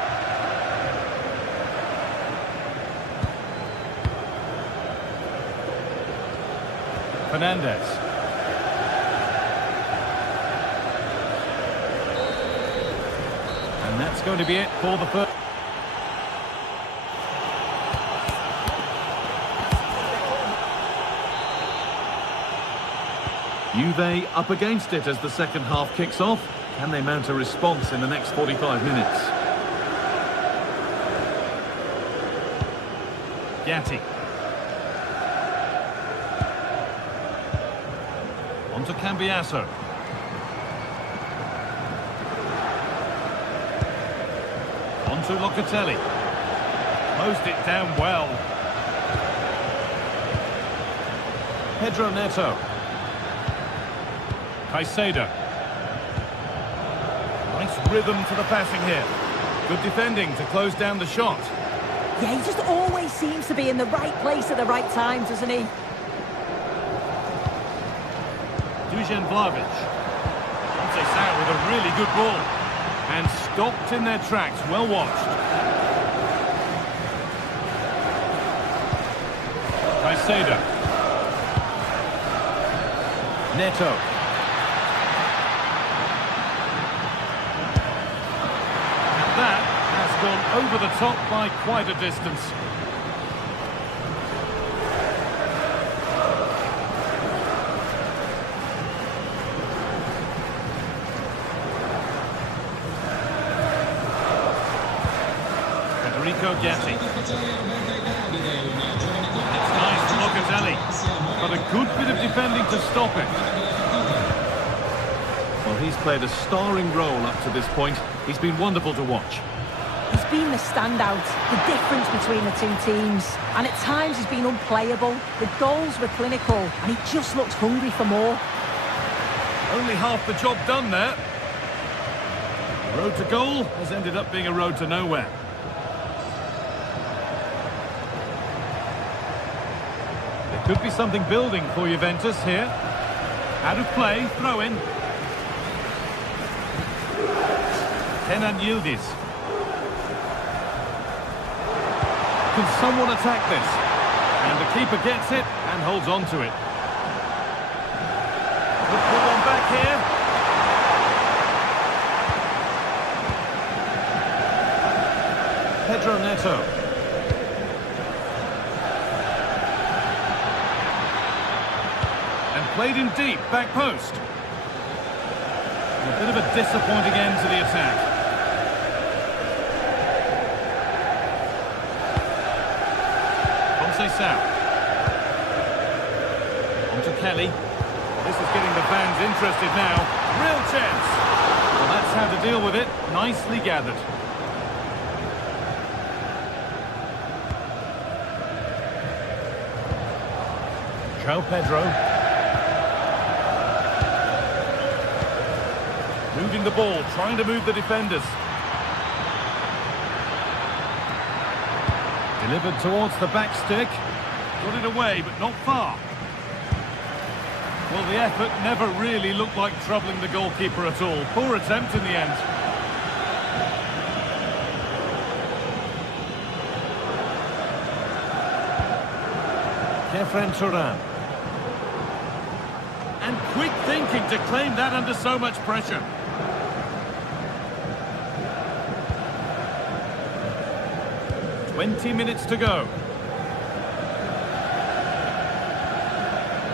Fernandez. And that's going to be it for the first. Juve up against it as the second half kicks off. Can they mount a response in the next 45 minutes? Gatti. On to Cambiasso. On to Locatelli. Closed it down well. Pedro Neto. Caicedo. Nice rhythm to the passing here. Good defending to close down the shot. Yeah, he just always seems to be in the right place at the right time, doesn't he? Dusan Vlahovic. Conceição with a really good ball. And stopped in their tracks. Well watched. Caicedo. Neto. That has gone over the top by quite a distance. Federico Gatti. It's nice to Locatelli, but a good bit of defending to stop it. Well, he's played a starring role up to this point. He's been wonderful to watch. He's been the standout, the difference between the two teams. And at times he's been unplayable. The goals were clinical, and he just looks hungry for more. Only half the job done there. The road to goal has ended up being a road to nowhere. There could be something building for Juventus here. Out of play, throw in. Kenan Yildiz. Can someone attack this? And the keeper gets it and holds on to it. Look for one back here. Pedro Neto. And played in deep, back post. A bit of a disappointing end to the attack. Conceição. On to Kelly. This is getting the fans interested now. Real chance. Well, that's how to deal with it. Nicely gathered. João Pedro. Moving the ball, trying to move the defenders. Delivered towards the back stick. Got it away, but not far. Well, the effort never really looked like troubling the goalkeeper at all. Poor attempt in the end. Kefren Turan. And quick thinking to claim that under so much pressure. "20 minutes to go.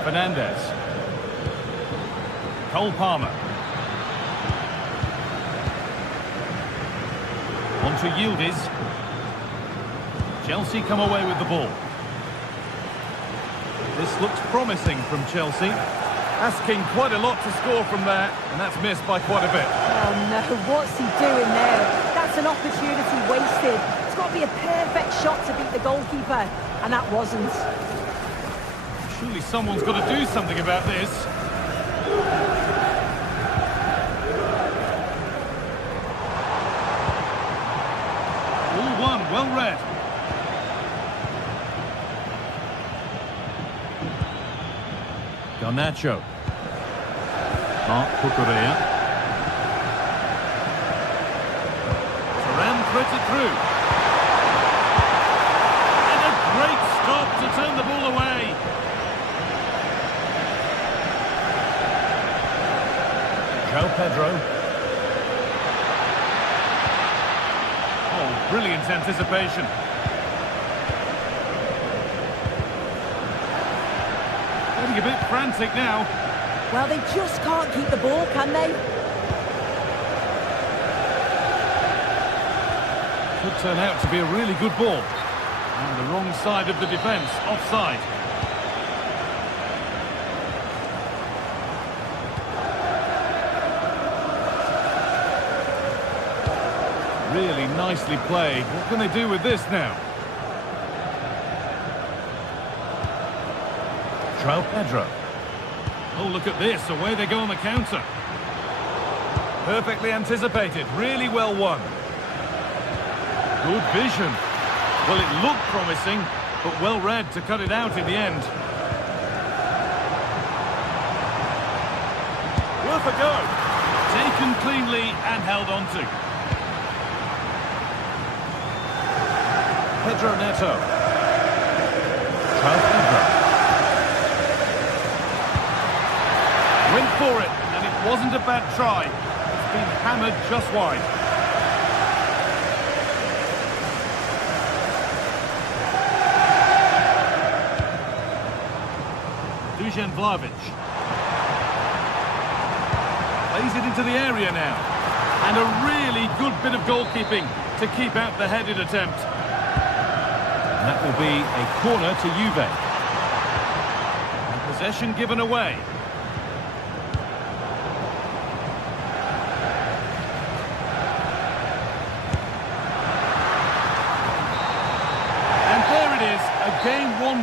Fernandez. Cole Palmer. On to Yildiz. Chelsea come away with the ball. This looks promising from Chelsea. Asking quite a lot to score from there, and that's missed by quite a bit. Oh no, what's he doing there? That's an opportunity wasted. It's got to be a perfect shot to beat the goalkeeper, and that wasn't. Surely someone's got to do something about this. well read. Garnacho. Mark Cucurella. Turan threads it through. And a great stop to turn the ball away. João Pedro. Oh, brilliant anticipation. Getting a bit frantic now. Well, they just can't keep the ball, can they? Could turn out to be a really good ball. And the wrong side of the defence, offside. Really nicely played. What can they do with this now? João Pedro. Oh, look at this. Away they go on the counter. Perfectly anticipated. Really well won. Good vision. Well, it looked promising, but well read to cut it out in the end. Worth a go. Taken cleanly and held on to. Pedro Neto. João Pedro. Went for it, and it wasn't a bad try. It's been hammered just wide. Dusan Vlahovic. Plays it into the area now. And a really good bit of goalkeeping to keep out the headed attempt. And that will be a corner to Juve. And possession given away. Game one.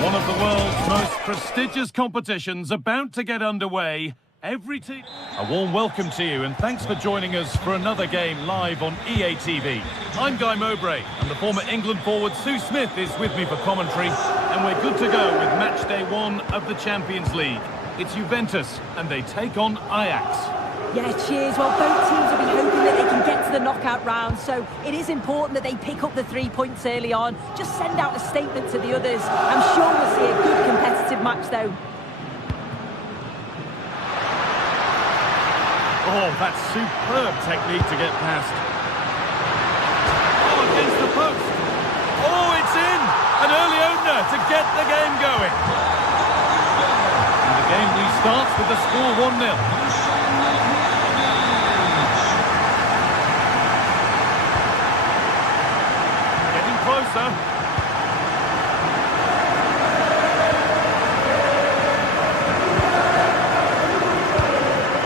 One of the world's most prestigious competitions about to get underway. Every team... A warm welcome to you and thanks for joining us for another game live on EA TV. I'm Guy Mowbray and the former England forward Sue Smith is with me for commentary, and we're good to go with match day one of the Champions League. It's Juventus and they take on Ajax. Yeah, cheers. Well, both teams will be hoping that they can get to the knockout round, so it is important that they pick up the 3 points early on. Just send out a statement to the others. I'm sure we'll see a good competitive match, though. Oh, that's superb technique to get past. Oh, against the post. Oh, it's in! An early opener to get the game going. And the game restarts with the score 1-0. Closer.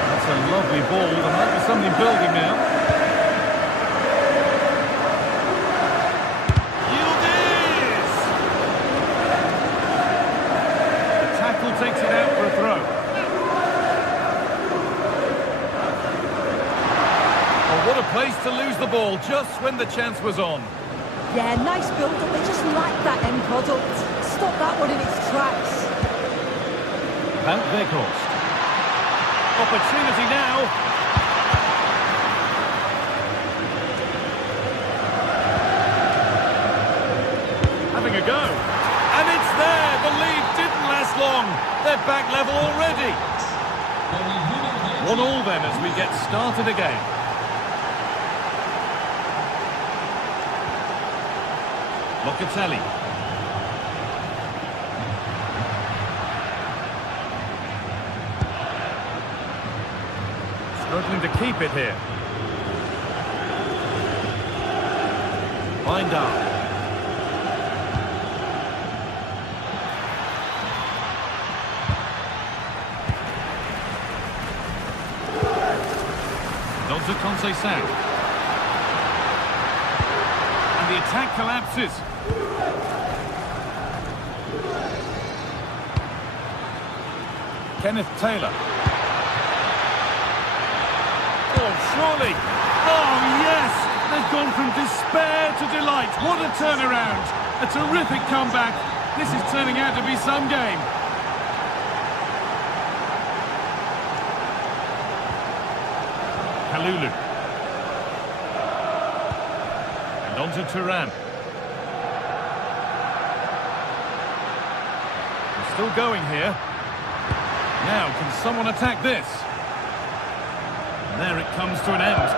That's a lovely ball. There might be something building now. Yildiz! The tackle takes it out for a throw. a place to lose the ball just when the chance was on. Yeah, nice build-up. They just lacked that end product. Stop that one in its tracks. Wout Weghorst. Opportunity now. Having a go. And it's there. The lead didn't last long. They're back level already. 1-1 then as we get started again. Locatelli. Struggling to keep it here. Wijndal. Conceição. And the attack collapses. Kenneth Taylor. Oh, surely. Oh, yes! They've gone from despair to delight. What a turnaround. A terrific comeback. This is turning out to be some game. Kalulu. And on to Turan. We're still going here. Now, can someone attack this? And there it comes to an end.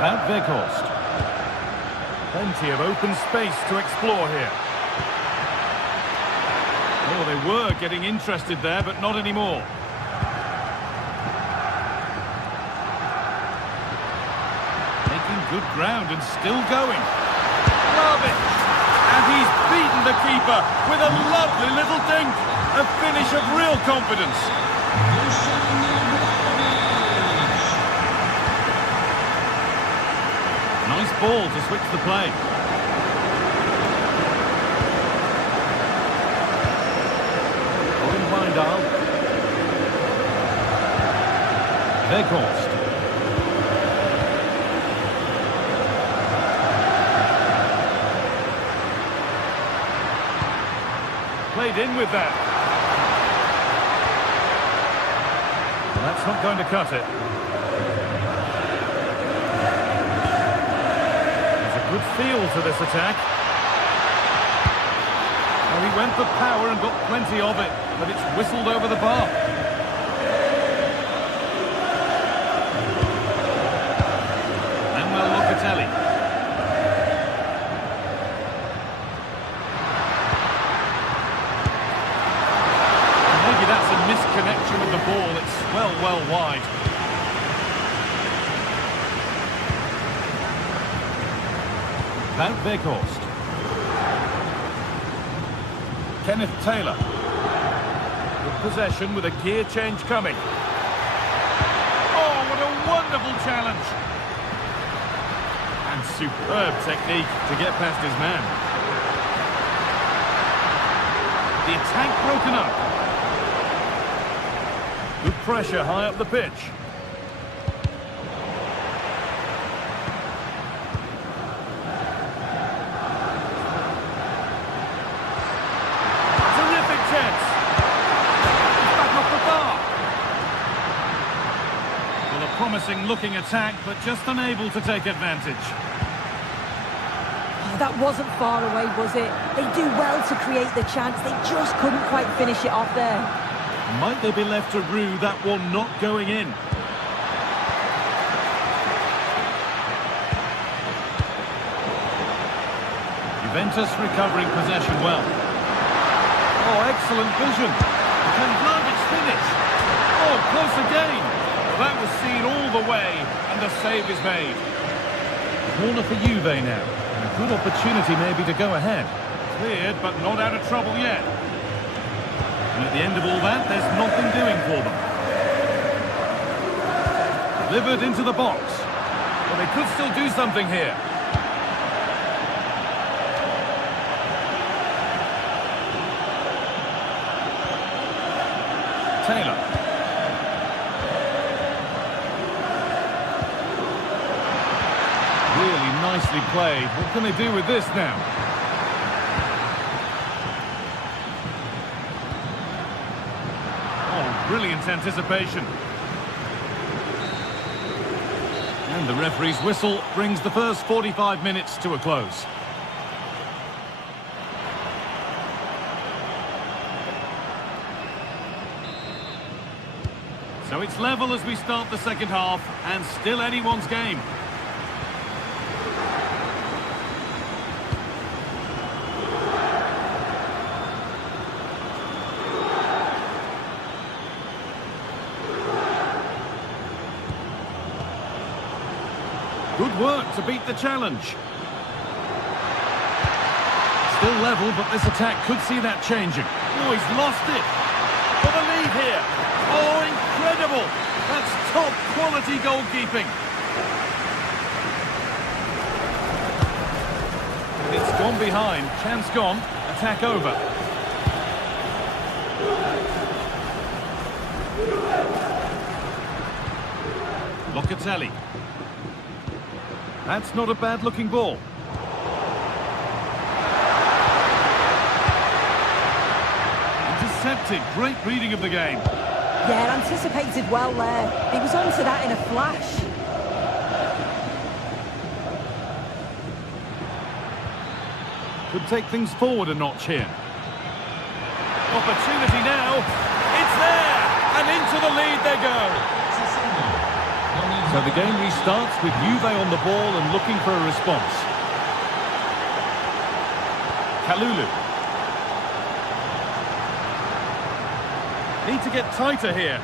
Wout Weghorst. Plenty of open space to explore here. Oh, they were getting interested there, but not anymore. Good ground and still going. Love it! And he's beaten the keeper with a lovely little dink. A finish of real confidence. Nice ball to switch the play. Wijndal. Weghorst. Played in with that. Well, that's not going to cut it. There's a good feel to this attack. Well, he went for power and got plenty of it, but it's whistled over the bar. Locatelli. Misconnection with the ball, it's well wide. Wout Weghorst. Kenneth Taylor. Good possession with a gear change coming. Oh, what a wonderful challenge. And superb technique to get past his man. The attack broken up. Good pressure high up the pitch. Terrific chance. He's back off the bar. Well, a promising looking attack, but just unable to take advantage. Oh, that wasn't far away, was it? They do well to create the chance. They just couldn't quite finish it off there. Might they be left to rue that one not going in? Juventus recovering possession well. Oh, excellent vision. Can Vlahovic finish? Oh, close again. That was seen all the way, and the save is made. Corner for Juve now. And a good opportunity maybe to go ahead. Cleared, but not out of trouble yet. And at the end of all that, there's nothing doing for them. Delivered into the box. Well, they could still do something here. Taylor. nicely played. What can they do with this now? Oh, brilliant anticipation. And the referee's whistle brings the first 45 minutes to a close. So it's level as we start the second half, and still anyone's game. Good work to beat the challenge. Still level, but this attack could see that changing. Oh, he's lost it. For the lead here. Oh, incredible. That's top quality goalkeeping. It's gone behind. Chance gone. Attack over. Locatelli. That's not a bad-looking ball. Intercepted. Great reading of the game. Yeah, anticipated well there. He was onto that in a flash. Could take things forward a notch here. Opportunity now. It's there! And into the lead they go. So the game restarts with Juve on the ball and looking for a response. Kalulu. Need to get tighter here.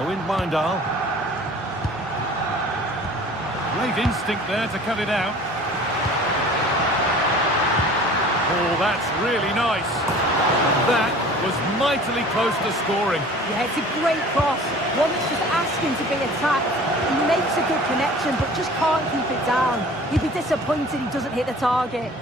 Owen Mindal. Great instinct there to cut it out. Oh, that's really nice. And that was mightily close to scoring. Yeah, it's a great cross. One that's just asking to be attacked. He makes a good connection, but just can't keep it down. He'd be disappointed he doesn't hit the target.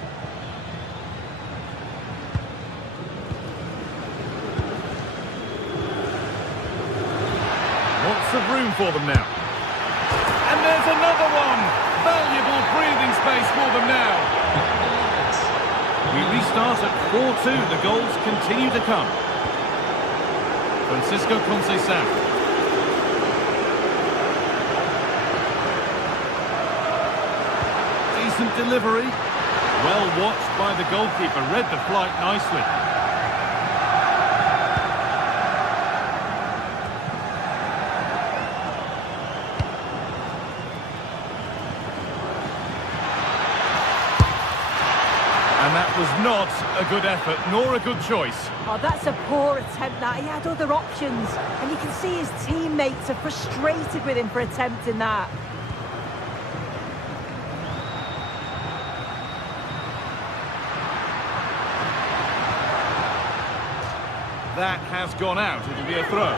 Lots of room for them now. And there's another one. Valuable breathing space for them now. We restart at 4-2. The goals continue to come. Francisco Conceição. Decent delivery. Well watched by the goalkeeper. Read the flight nicely. And that was not a good effort, nor a good choice. Oh, that's a poor attempt, that. He had other options. And you can see his teammates are frustrated with him for attempting that. That has gone out. It'll be a throw.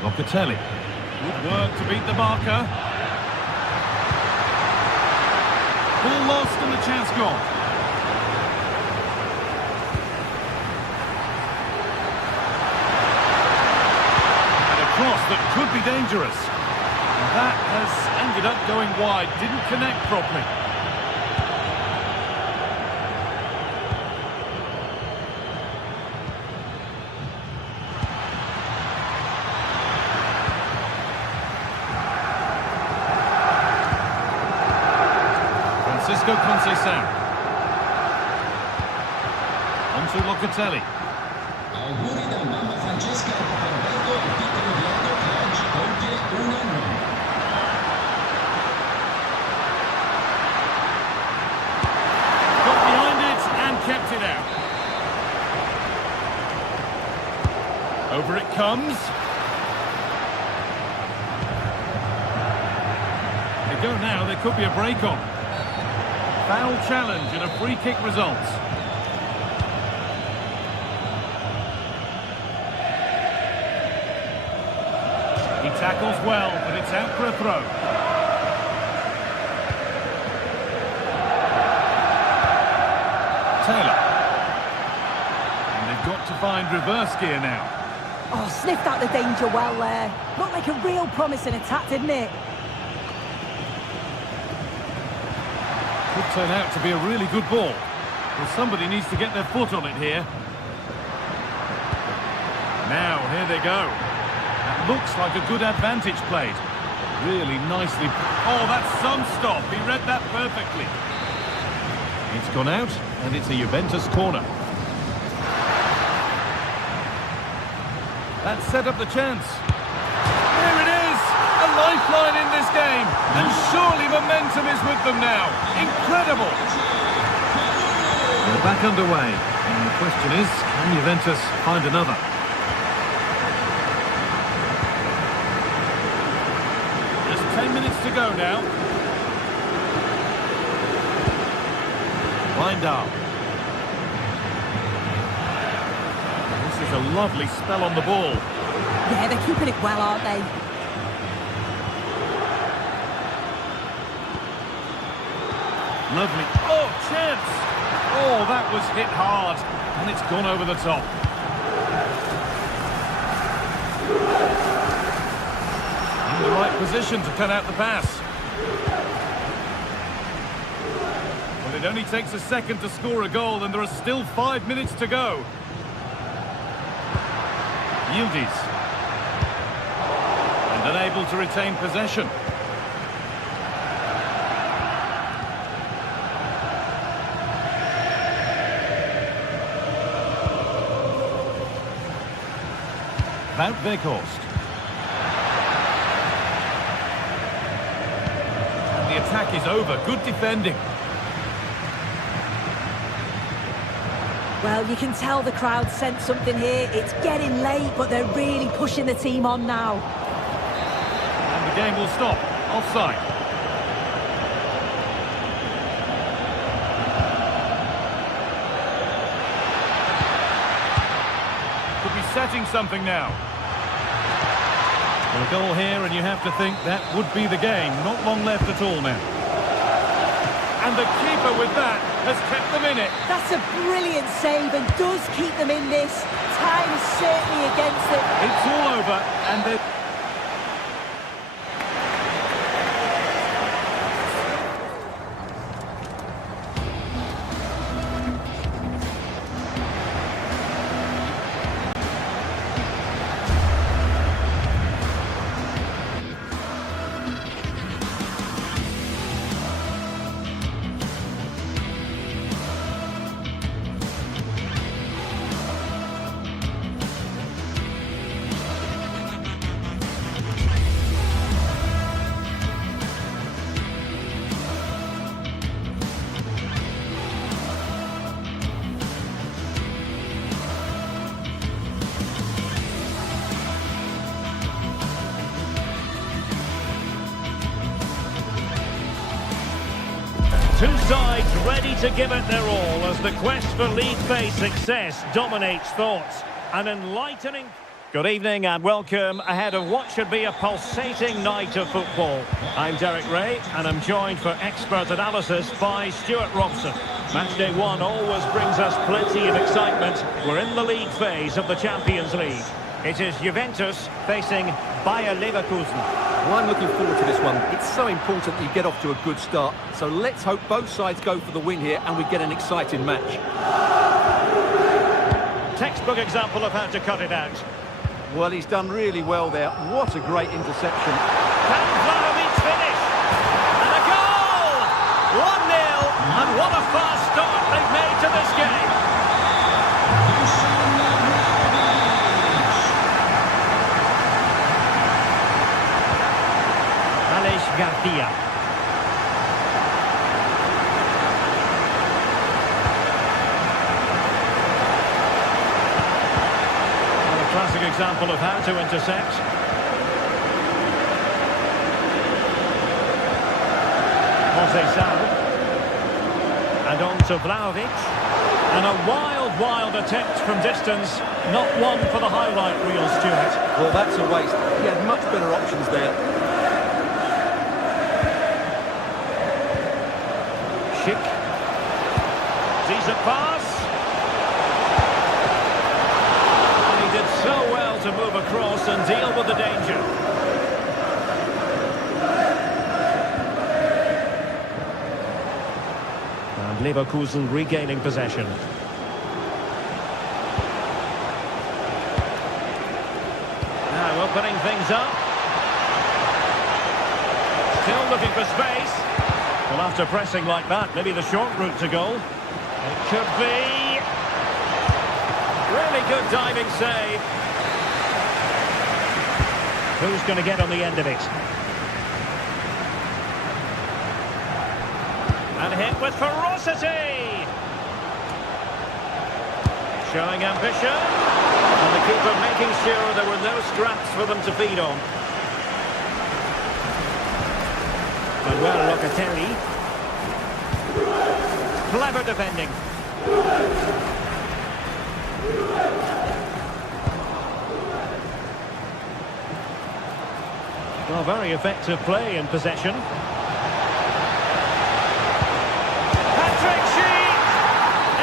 Locatelli. Good work to beat the marker. Ball lost and the chance gone. And a cross that could be dangerous. That has ended up going wide. Didn't connect properly. Francisco Conceição. On to Locatelli. Auguri da mamma Francesca Alberto, il piccolo Diego che oggi compie 1 anno. Got behind it and kept it out. Over it comes. They go now, there could be a break on. Foul challenge and a free kick results. He tackles well, but it's out for a throw. find reverse gear now. Oh, sniffed out the danger well there. Looked like a real promising attack, didn't it? Could turn out to be a really good ball. Well, somebody needs to get their foot on it here. Now, here they go. That looks like a good advantage played. Really nicely... Oh, that's some stop. He read that perfectly. It's gone out, and it's a Juventus corner. That set up the chance. There it is! A lifeline in this game. And surely momentum is with them now. Incredible! They're back underway. And the question is, can Juventus find another? Just 10 minutes to go now. Wijndal. This is a lovely spell on the ball. Yeah, they're keeping it well, aren't they? Lovely. Oh, chance! Oh, that was hit hard. And it's gone over the top. In the right position to cut out the pass. Well, it only takes a second to score a goal, and there are still 5 minutes to go. Yildiz. And unable to retain possession. Wout Weghorst. And the attack is over. Good defending. Well, you can tell the crowd sensed something here. It's getting late, but they're really pushing the team on now. And the game will stop. Offside. Could be setting something now. Well, a goal here, and you have to think that would be the game. Not long left at all now. And the keeper with that has kept them in it. That's a brilliant save and does keep them in this. Time is certainly against them. It's all over, and they... Two sides ready to give it their all as the quest for League phase success dominates thoughts. An enlightening... Good evening and welcome ahead of what should be a pulsating night of football. I'm Derek Ray and I'm joined for expert analysis by Stuart Robson. Matchday 1 always brings us plenty of excitement. We're in the league phase of the Champions League. It is Juventus facing Bayer Leverkusen. Well, I'm looking forward to this one. It's so important that you get off to a good start. So let's hope both sides go for the win here and we get an exciting match. Textbook example of how to cut it out. Well, he's done really well there. What a great interception. Can Vlahovic finish? And a goal! 1-0, and what a fast start they've made to this game. Garcia. Well, a classic example of how to intercept. Jose Sal. And on to Vlahovic. And a wild attempt from distance. Not one for the highlight reel, Stuart. Well, that's a waste. He had much better options there. Schick. Decent pass. Leverkusen regaining possession. Now opening things up. Still looking for space. Well, after pressing like that, maybe the short route to goal. It could be. Really good diving save. Who's going to get on the end of it? And hit with ferocity. Showing ambition. And the keeper making sure there were no scraps for them to feed on. And well, Locatelli. Clever defending. Well, very effective play in possession. Patrick Schick!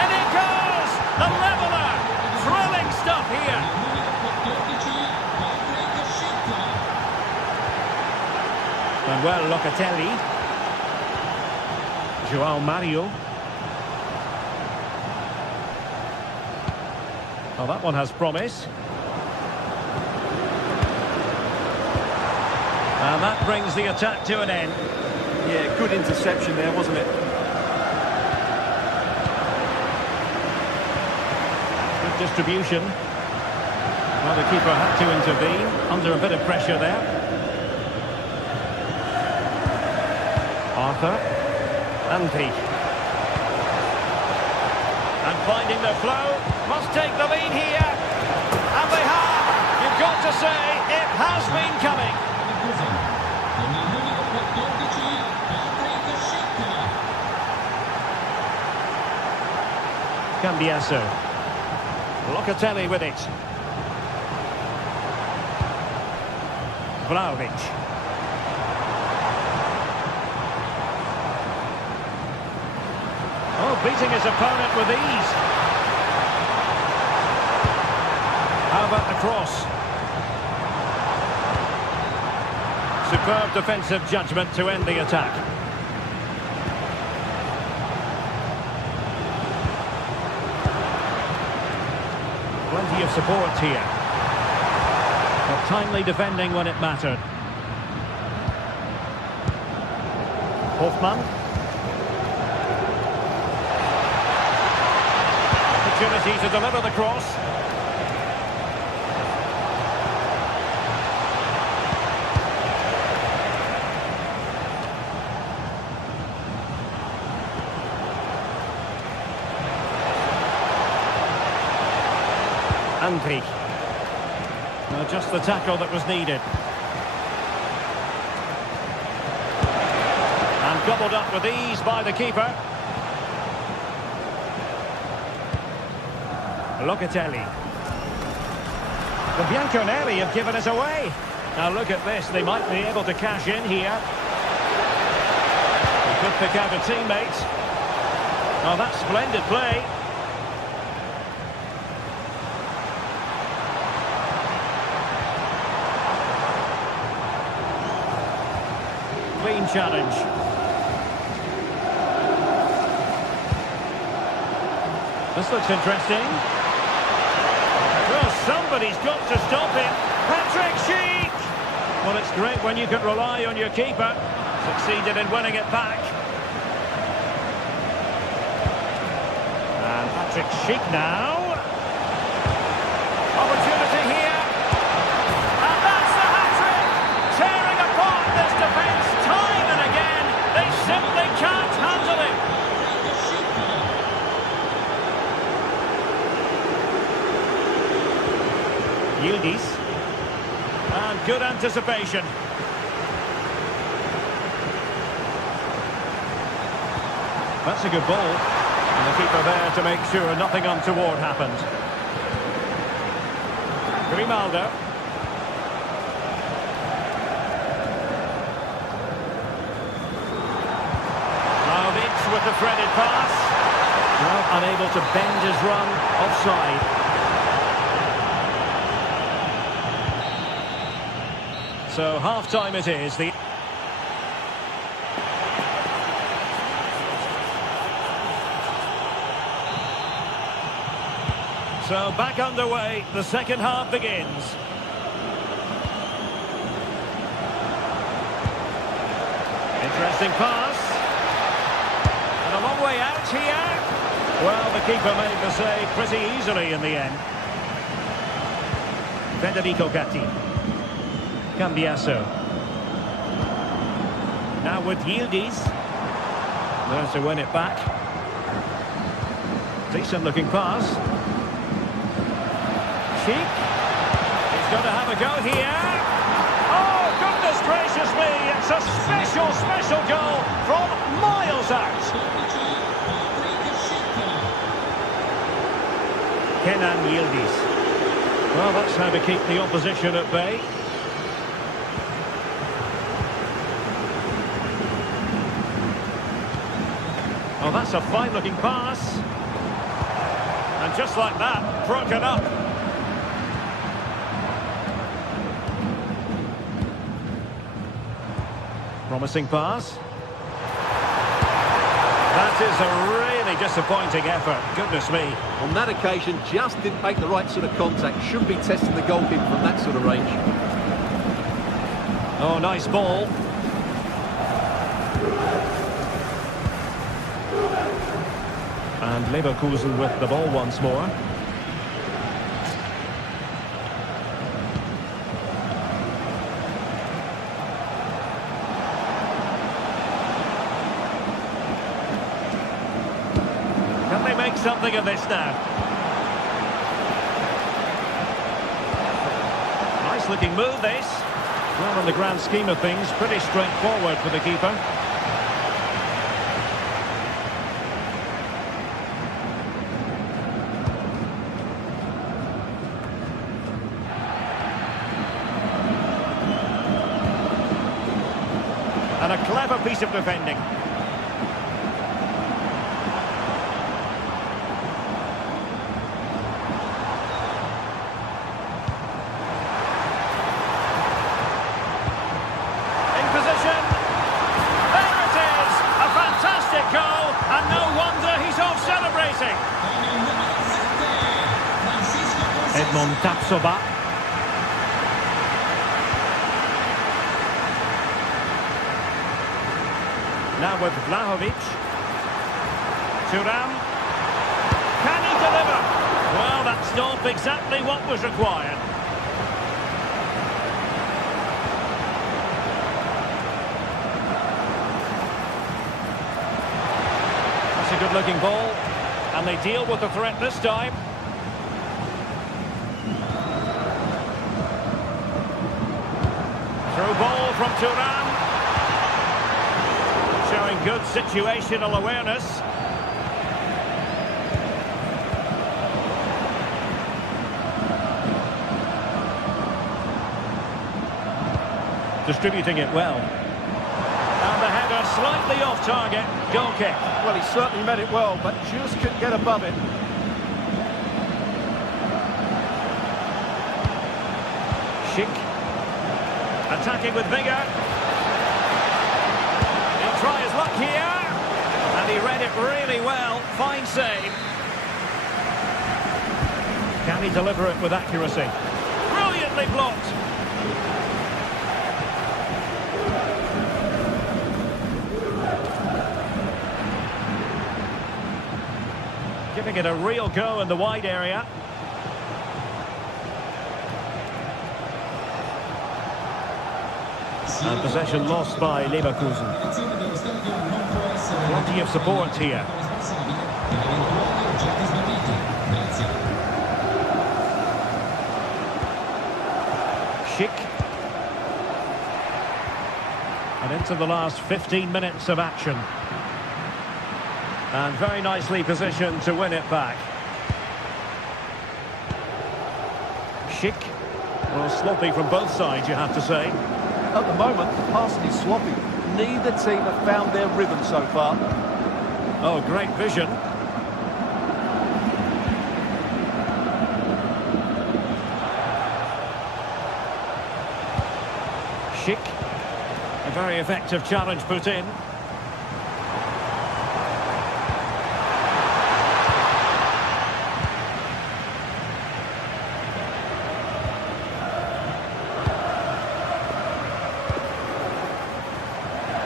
And it goes! The leveller! Thrilling stuff here. And well, Locatelli. João Mario. Oh, that one has promise. And that brings the attack to an end. Yeah, good interception there, wasn't it? Good distribution. Well, the keeper had to intervene under a bit of pressure there. Arthur. Andy. And finding the flow. Must take the lead here. And they have. You've got to say, it has been coming. Cambiasso. Locatelli with it. Vlahovic. Oh, beating his opponent with ease. How about the cross? Superb defensive judgment to end the attack. Plenty of support here. But timely defending when it mattered. Hoffmann. Opportunity to deliver the cross. Andy. Just the tackle that was needed. And gobbled up with ease by the keeper. Locatelli. The Bianconeri have given us away. Now look at this, they might be able to cash in here. They could pick out a teammate. Oh, that's splendid play. Clean challenge. This looks interesting. Well, somebody's got to stop him. Patrick Schick! Well, it's great when you can rely on your keeper. Succeeded in winning it back. And Patrick Schick now. Opportunity here. And that's the hat-trick! Tearing apart this defence time and again. They simply can't handle it. Yildiz. And good anticipation. That's a good ball. And the keeper there to make sure nothing untoward happened. Grimaldo. Vlahovic with the threaded pass. Well, unable to bend his run offside. So half-time it is. The So back underway, the second half begins. Interesting pass. And a long way out here. Well, the keeper made the save pretty easily in the end. Federico Gatti. Cambiaso. Now with Yildiz. There's to win it back. Decent looking pass. Sheik. He's going to have a go here. Oh, goodness gracious me. It's a special, special goal from miles out. Kenan Yildiz. Well, that's how to keep the opposition at bay. Oh, that's a fine-looking pass. And just like that, broken up. Promising pass. That is a really disappointing effort. Goodness me. On that occasion, just didn't make the right sort of contact. Should be testing the goalkeeper from that sort of range. Oh, nice ball. And Leverkusen with the ball once more. Can they make something of this now? Nice looking move this. Well, in the grand scheme of things, pretty straightforward for the keeper. And a clever piece of defending. In position. There it is! A fantastic goal, and no wonder he's off celebrating. Edmond Tapsoba. Now with Vlahovic. Thuram. Can he deliver? Well, that stopped exactly what was required. That's a good-looking ball. And they deal with the threat this time. Through ball from Thuram. Showing good situational awareness. Distributing it well. And the header slightly off target. Goal kick. Well, he certainly meant it well, but just couldn't get above it. Schick. Attacking with vigour. He'll try his luck here. And he read it really well. Fine save. Can he deliver it with accuracy? Brilliantly blocked. Giving it a real go in the wide area. And possession lost by Leverkusen. Plenty of support here. Schick. And into the last 15 minutes of action. And very nicely positioned to win it back. Schick. Well, sloppy from both sides, you have to say. At the moment, the passing is sloppy. Neither team have found their rhythm so far. Oh, great vision. Schick. A very effective challenge put in.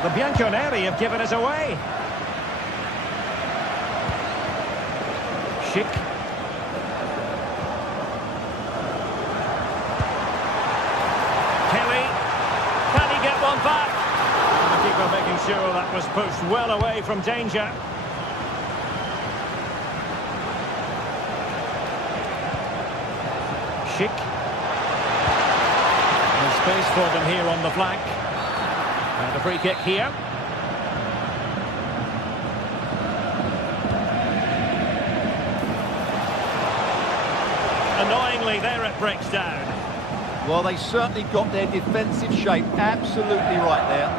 The Bianconeri have given us away. Schick. Kelly. Can he get one back? The keeper making sure that was pushed well away from danger. Schick. There's space for them here on the flank. And a free kick here. Annoyingly, there it breaks down. Well, they certainly got their defensive shape absolutely right there.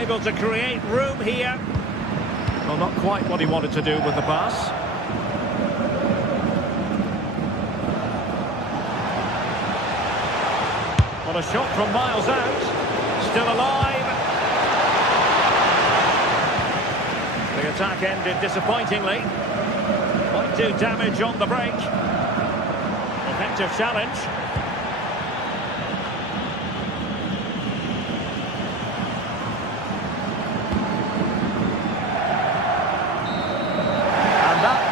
Able to create room here. Well, not quite what he wanted to do with the pass. What a shot from miles out. Still alive. The attack ended disappointingly. Might do damage on the break. Effective challenge.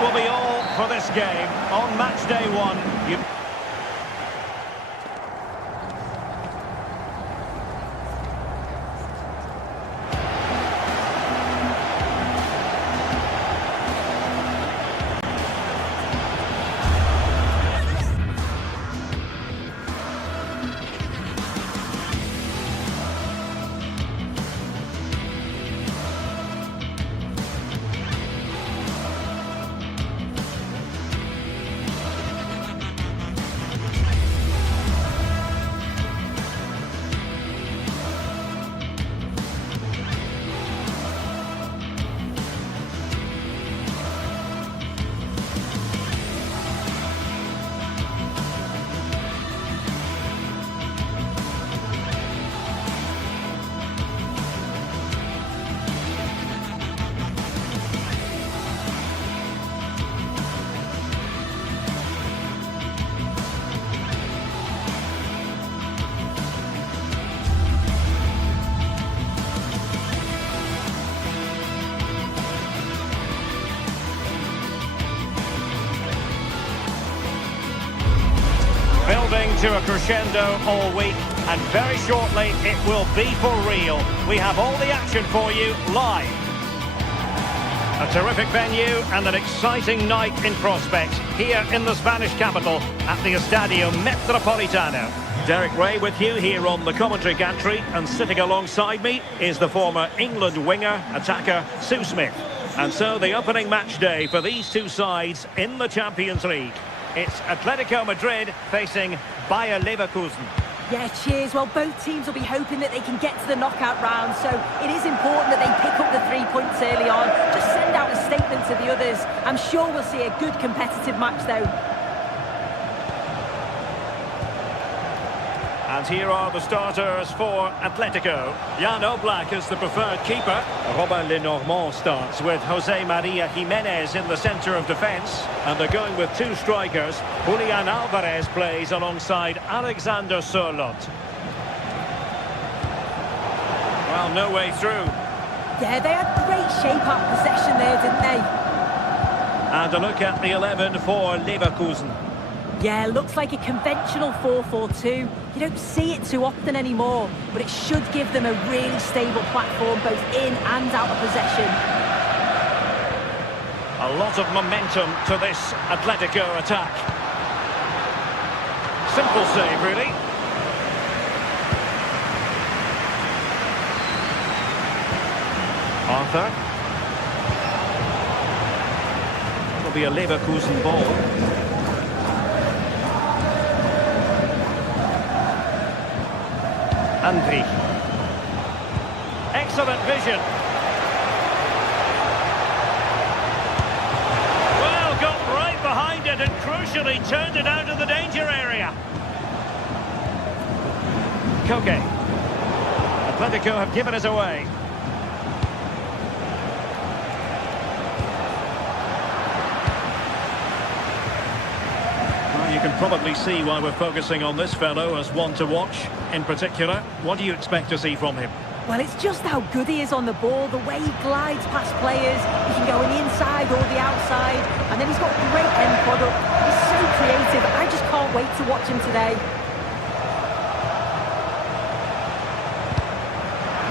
Will be all for this game on match day 1. Building to a crescendo all week, and very shortly it will be for real. We have all the action for you live. A terrific venue and an exciting night in prospect here in the Spanish capital at the Estadio Metropolitano. Derek Ray with you here on the commentary gantry, and sitting alongside me is the former England winger, attacker Sue Smith. And so the opening match day for these two sides in the Champions League. It's Atletico Madrid facing Bayer Leverkusen. Yeah, cheers. Well, both teams will be hoping that they can get to the knockout round, so it is important that they pick up the 3 points early on. Just send out a statement to the others. I'm sure we'll see a good competitive match, though. And here are the starters for Atletico. Jan Oblak is the preferred keeper. Robin Lenormand starts with Jose Maria Jimenez in the centre of defence. And they're going with two strikers. Julian Alvarez plays alongside Alexander Sørloth. Well, no way through. Yeah, they had great shape-up possession there, didn't they? And a look at the 11 for Leverkusen. Yeah, looks like a conventional 4-4-2. You don't see it too often anymore, but it should give them a really stable platform both in and out of possession. A lot of momentum to this Atletico attack. Simple save, really. Arthur. It'll be a Leverkusen ball. Andri. Excellent vision. Well, got right behind it and crucially turned it out of the danger area. Koke. Atletico have given us away. can probably see why we're focusing on this fellow as one to watch in particular. What do you expect to see from him? Well, it's just how good he is on the ball, the way he glides past players. He can go on the inside or the outside, and then he's got great end product. He's so creative. I just can't wait to watch him today.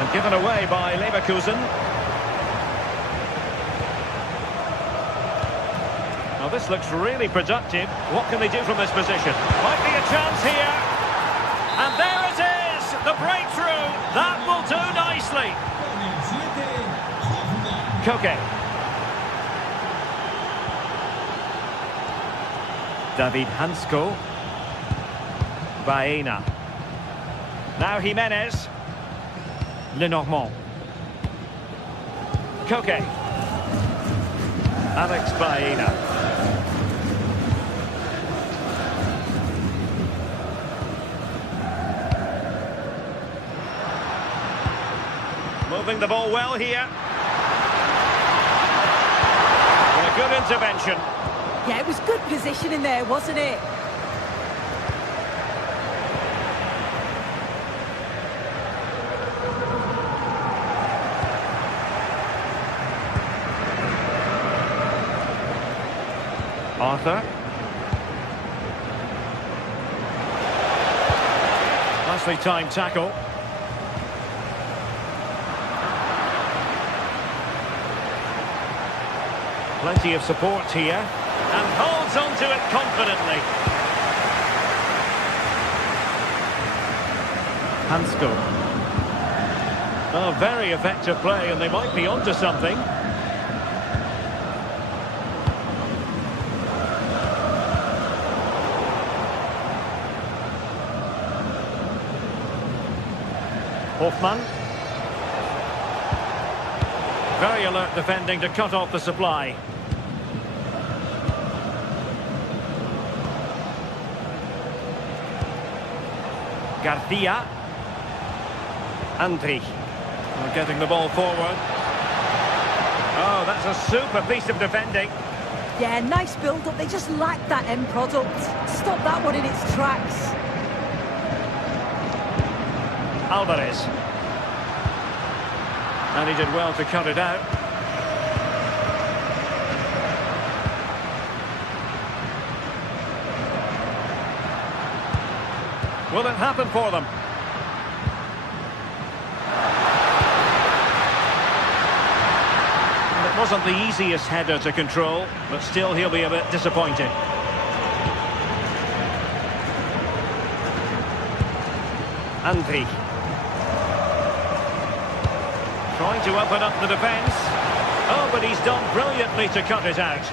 And given away by Leverkusen. Well, this looks really productive. What can they do from this position? Might be a chance here. And there it is, the breakthrough. That will do nicely. Koke. David Hansko. Baena. Now Jimenez. Lenormand. Koke. Alex Baena. Moving the ball well here. And a good intervention. Yeah, it was good positioning there, wasn't it? Arthur. Nicely timed tackle. Plenty of support here, and holds on to it confidently. Hansko. Oh, very effective play, and they might be onto something. Hoffmann. Very alert defending to cut off the supply. Garcia. Andri. Getting the ball forward. Oh, that's a super piece of defending. Yeah, nice build-up. They just lack that end product. Stop that one in its tracks. Alvarez. And he did well to cut it out. Will it happen for them? And it wasn't the easiest header to control, but still he'll be a bit disappointed. Andri. Trying to open up the defence. Oh, but he's done brilliantly to cut it out.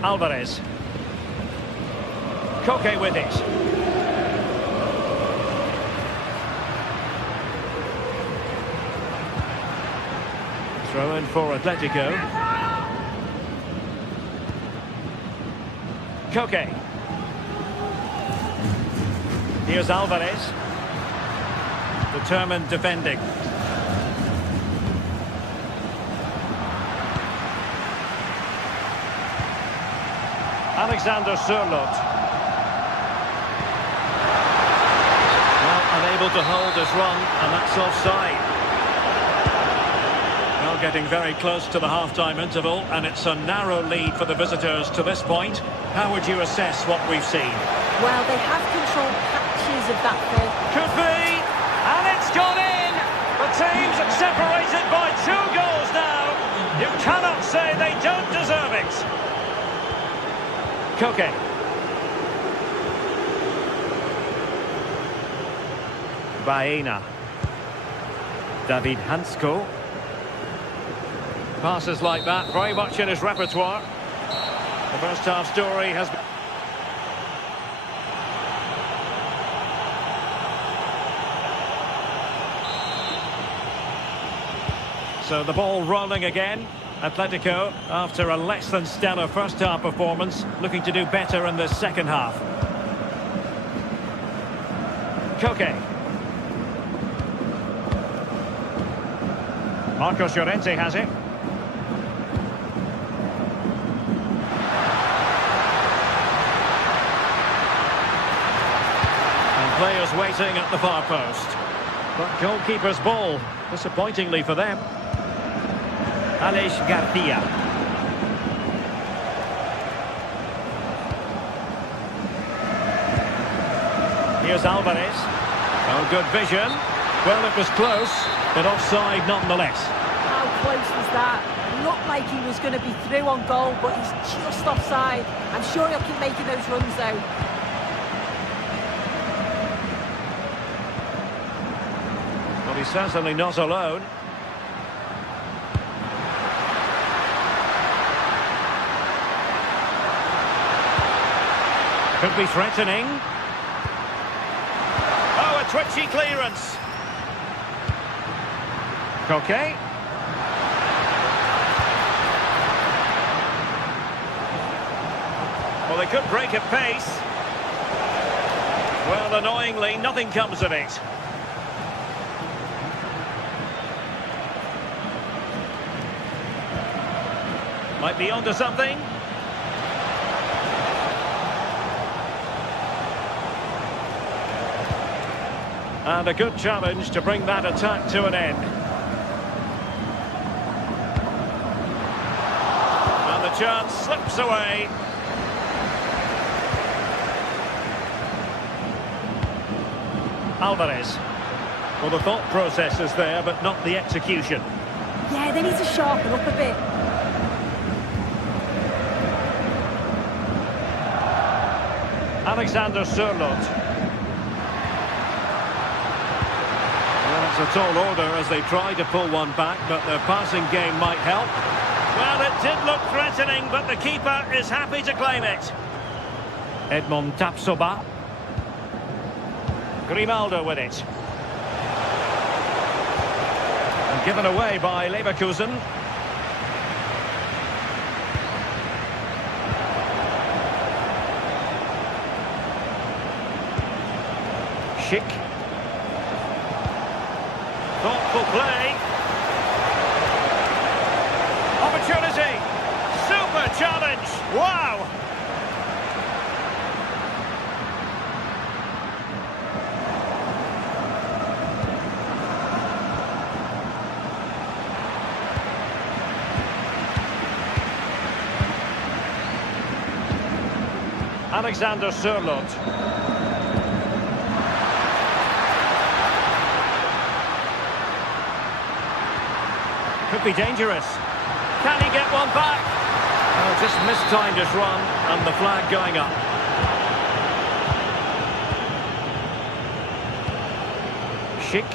Alvarez. Koke with it. Throw in for Atletico. Koke. Here's Alvarez. Determined defending. Alexander Sørloth. Well, unable to hold his run, and that's offside. Well, getting very close to the half-time interval, and it's a narrow lead for the visitors to this point. How would you assess what we've seen? Well, they have controlled patches of that first. Could be, and it's gone in! The teams are separated by 2 goals now. You cannot say they don't deserve it. Koke. Baena. David Hansko. Passes like that, very much in his repertoire. The first half story has been... So the ball rolling again. Atletico, after a less than stellar first half performance, looking to do better in the second half. Koke. Marcos Llorente has it. And players waiting at the far post. But goalkeeper's ball, disappointingly for them. Aleix Garcia. Here's Alvarez. Oh, good vision. Well, it was close, but offside nonetheless. How close was that? Looked like he was going to be through on goal, but he's just offside. I'm sure he'll keep making those runs, though. Well, he's certainly not alone. Could be threatening. Oh, a twitchy clearance. Okay. Well, they could break at pace. Well, annoyingly, nothing comes of it. Might be onto something. And a good challenge to bring that attack to an end. And the chance slips away. Alvarez. Well, the thought process is there, but not the execution. Yeah, they need to sharpen up a bit. Alexander Sørloth. Well, it's a tall order as they try to pull one back, but their passing game might help. Well, it did look threatening, but the keeper is happy to claim it. Edmond Tapsoba. Grimaldo with it. And given away by Leverkusen. Schick. Thoughtful play. Opportunity. Super challenge. Wow. Alexander Sørloth. Could be dangerous. Can he get one back? Oh, just mistimed his run and the flag going up. Schick.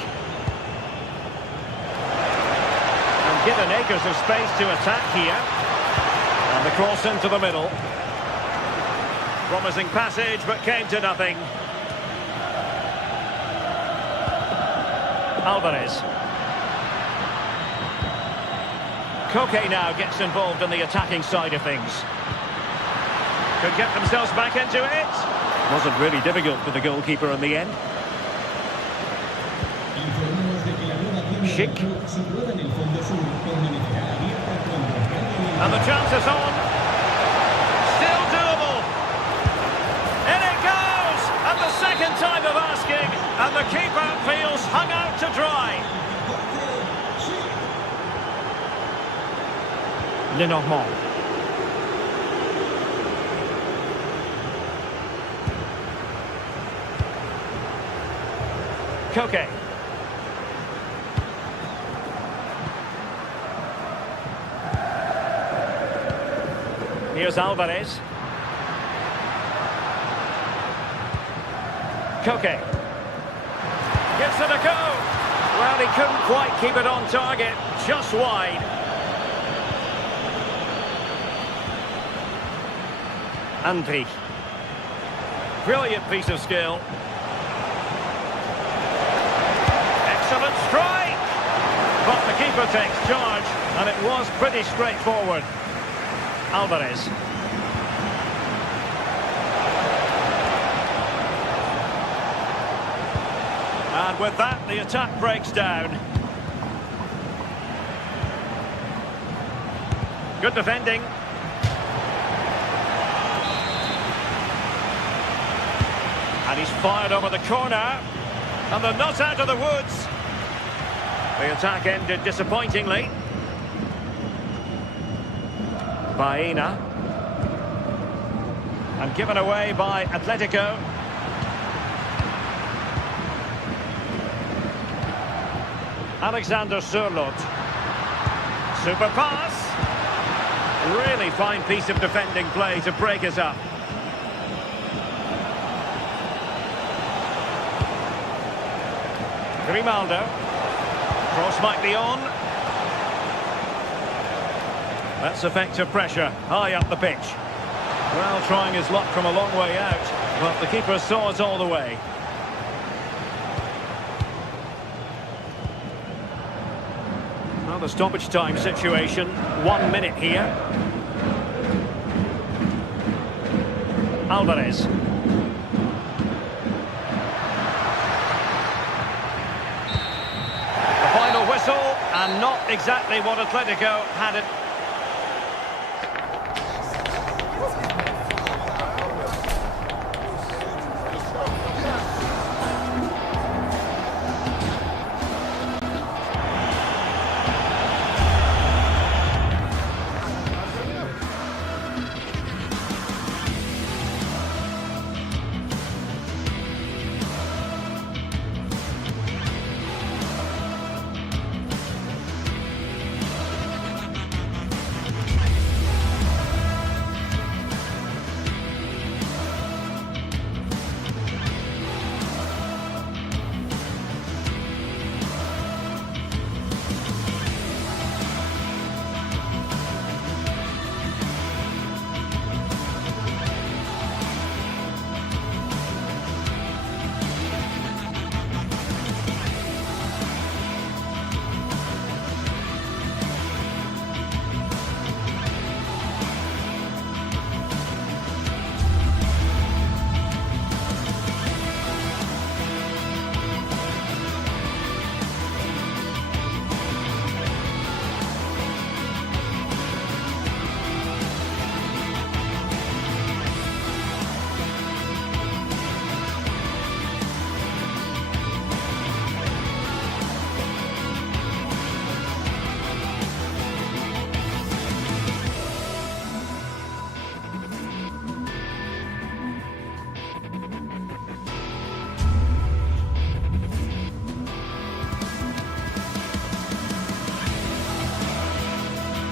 And given acres of space to attack here. And the cross into the middle. Promising passage, but came to nothing. Alvarez. Koke now gets involved in the attacking side of things. Could get themselves back into it. Wasn't really difficult for the goalkeeper in the end. Schick. And the chance is on. Still doable. In it goes! And the second time of asking. And the keeper feels hung out to dry. Lenormand. Koke. Here's Alvarez. Koke. Gives it a go. Well, he couldn't quite keep it on target. Just wide. Andri. Brilliant piece of skill. Excellent strike! But the keeper takes charge, and it was pretty straightforward. Alvarez. And with that, the attack breaks down. Good defending. And he's fired over the corner. And they're not out of the woods. The attack ended disappointingly. Baena. And given away by Atletico. Alexander Sørloth. Super pass. Really fine piece of defending play to break us up. Grimaldo. Cross might be on. That's effective pressure, high up the pitch. Well, trying his luck from a long way out, but the keeper saw it all the way. Well, the stoppage time situation, 1 minute here. Alvarez. Whistle, and not exactly what Atletico had it.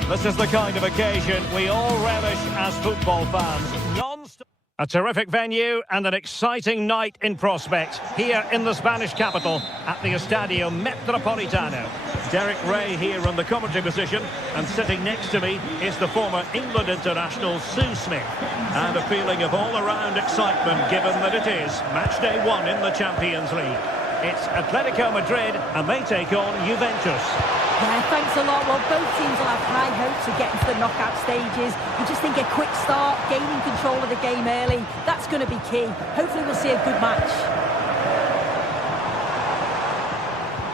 This is the kind of occasion we all relish as football fans. Non-stop. A terrific venue and an exciting night in prospect here in the Spanish capital at the Estadio Metropolitano. Derek Ray here on the commentary position, and sitting next to me is the former England international Sue Smith. And a feeling of all-around excitement given that it is match day 1 in the Champions League. It's Atletico Madrid and they take on Juventus. Yeah, thanks a lot. Well, both teams will have high hopes of getting to the knockout stages. You just think a quick start, gaining control of the game early, that's going to be key. Hopefully we'll see a good match.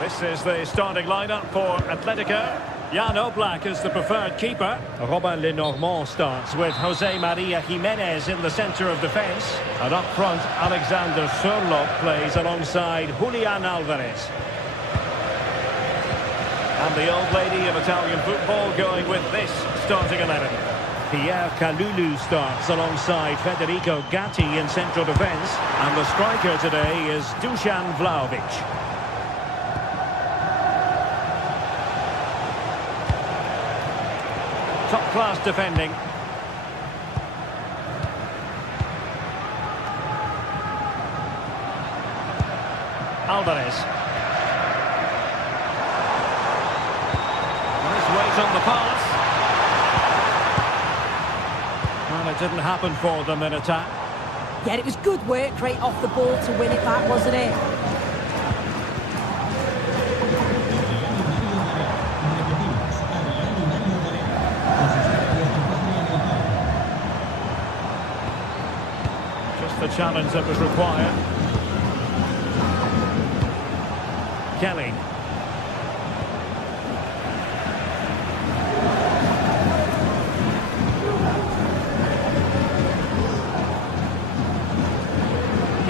This is the starting lineup for Atletico. Jan Oblak is the preferred keeper. Robin Lenormand starts with Jose Maria Jimenez in the centre of defence. And up front, Alexander Sørloth plays alongside Julian Alvarez. And the old lady of Italian football going with this starting 11. Pierre Kalulu starts alongside Federico Gatti in central defence. And the striker today is Dusan Vlahovic. Top-class defending. Alvarez. Nice weight on the pass. Well, it didn't happen for them in attack. Yeah, it was good work right off the ball to win it back, wasn't it? The challenge that was required. Kelly.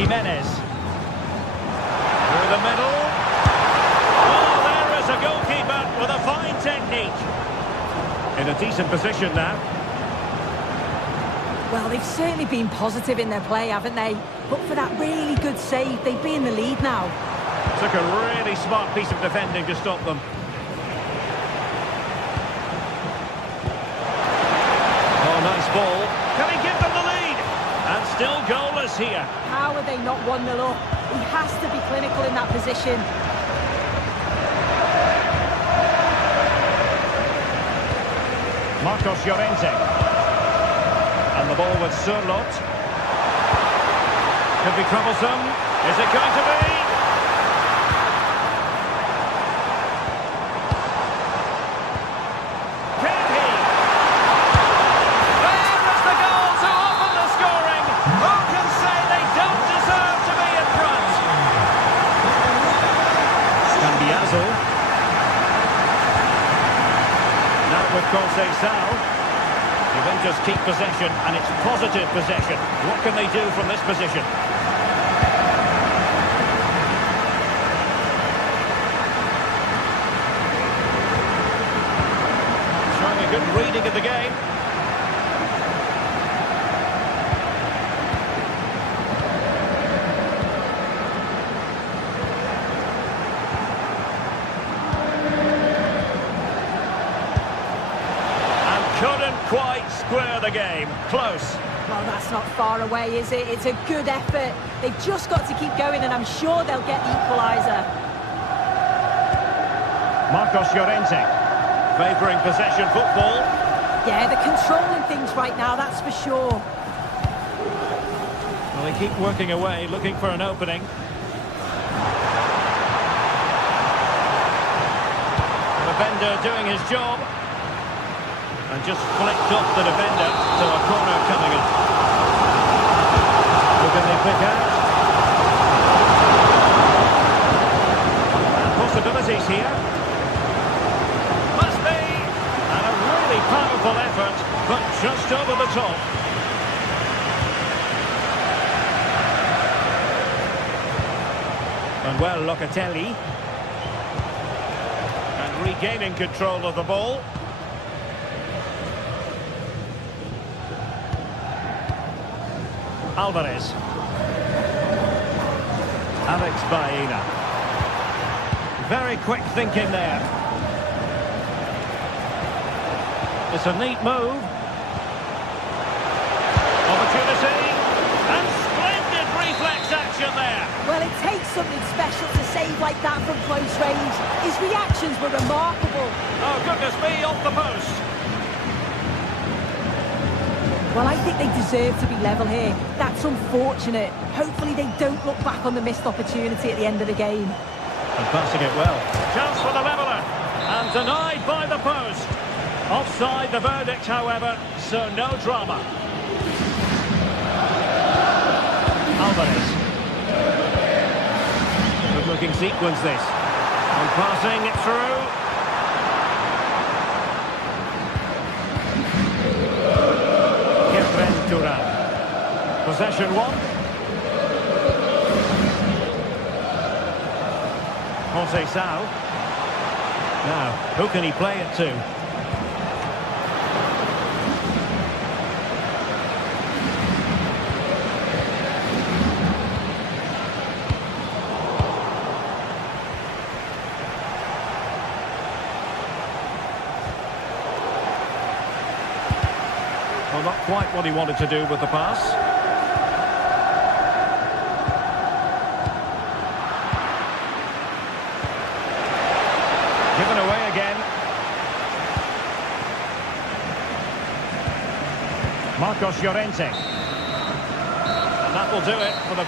Jimenez. Through the middle. Oh, there is a goalkeeper with a fine technique. In a decent position now. Well, they've certainly been positive in their play, haven't they? But for that really good save, they'd be in the lead now. Took a really smart piece of defending to stop them. Oh, nice ball. Can he give them the lead? And still goalless here. How are they not 1-0 up? He has to be clinical in that position. Marcos Llorente. And the ball with Surlot. Could be troublesome. Is it going to be? Can he? There is the goal to open the scoring. Who can say they don't deserve to be in front? Cambiazo. Now with Conceição. They won't just keep possession, and it's positive possession. What can they do from this position? Showing a good reading of the game. Couldn't quite square the game. Close. Well, that's not far away, is it? It's a good effort. They've just got to keep going, and I'm sure they'll get the equaliser. Marcos Llorente, favouring possession football. Yeah, they're controlling things right now, that's for sure. Well, they keep working away, looking for an opening. The defender doing his job. And just flicked off the defender, so a corner coming up. Who can they pick out? And possibilities here. Must be! And a really powerful effort, but just over the top. And well, Locatelli. And regaining control of the ball. Alvarez. Alex Baena. Very quick thinking there. It's a neat move. Opportunity. And splendid reflex action there. Well, it takes something special to save like that from close range. His reactions were remarkable. Oh, goodness me, off the post. Well, I think they deserve to be level here. That's unfortunate. Hopefully they don't look back on the missed opportunity at the end of the game. And passing it well. Chance for the leveller. And denied by the post. Offside the verdict, however, so no drama. Alvarez. Good-looking sequence, this. And passing it through. Possession one. Conceição. Now, who can he play it to? Well, not quite what he wanted to do with the pass. Given away again. Marcos Llorente. And that will do it for the...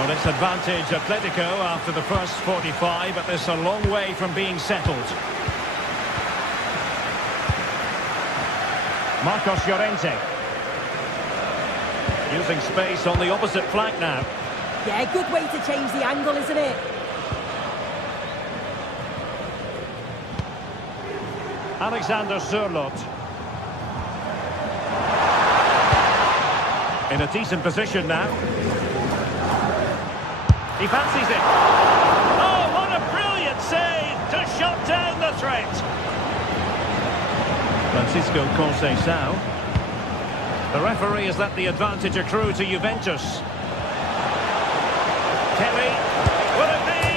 Well, it's advantage Atletico after the first 45, but it's a long way from being settled. Marcos Llorente. Using space on the opposite flank now. Yeah, good way to change the angle, isn't it? Alexander Sørloth. In a decent position now. He fancies it. Oh, what a brilliant save to shut down the threat. Francisco Conceição. The referee has let the advantage accrue to Juventus. Kelly, will it be?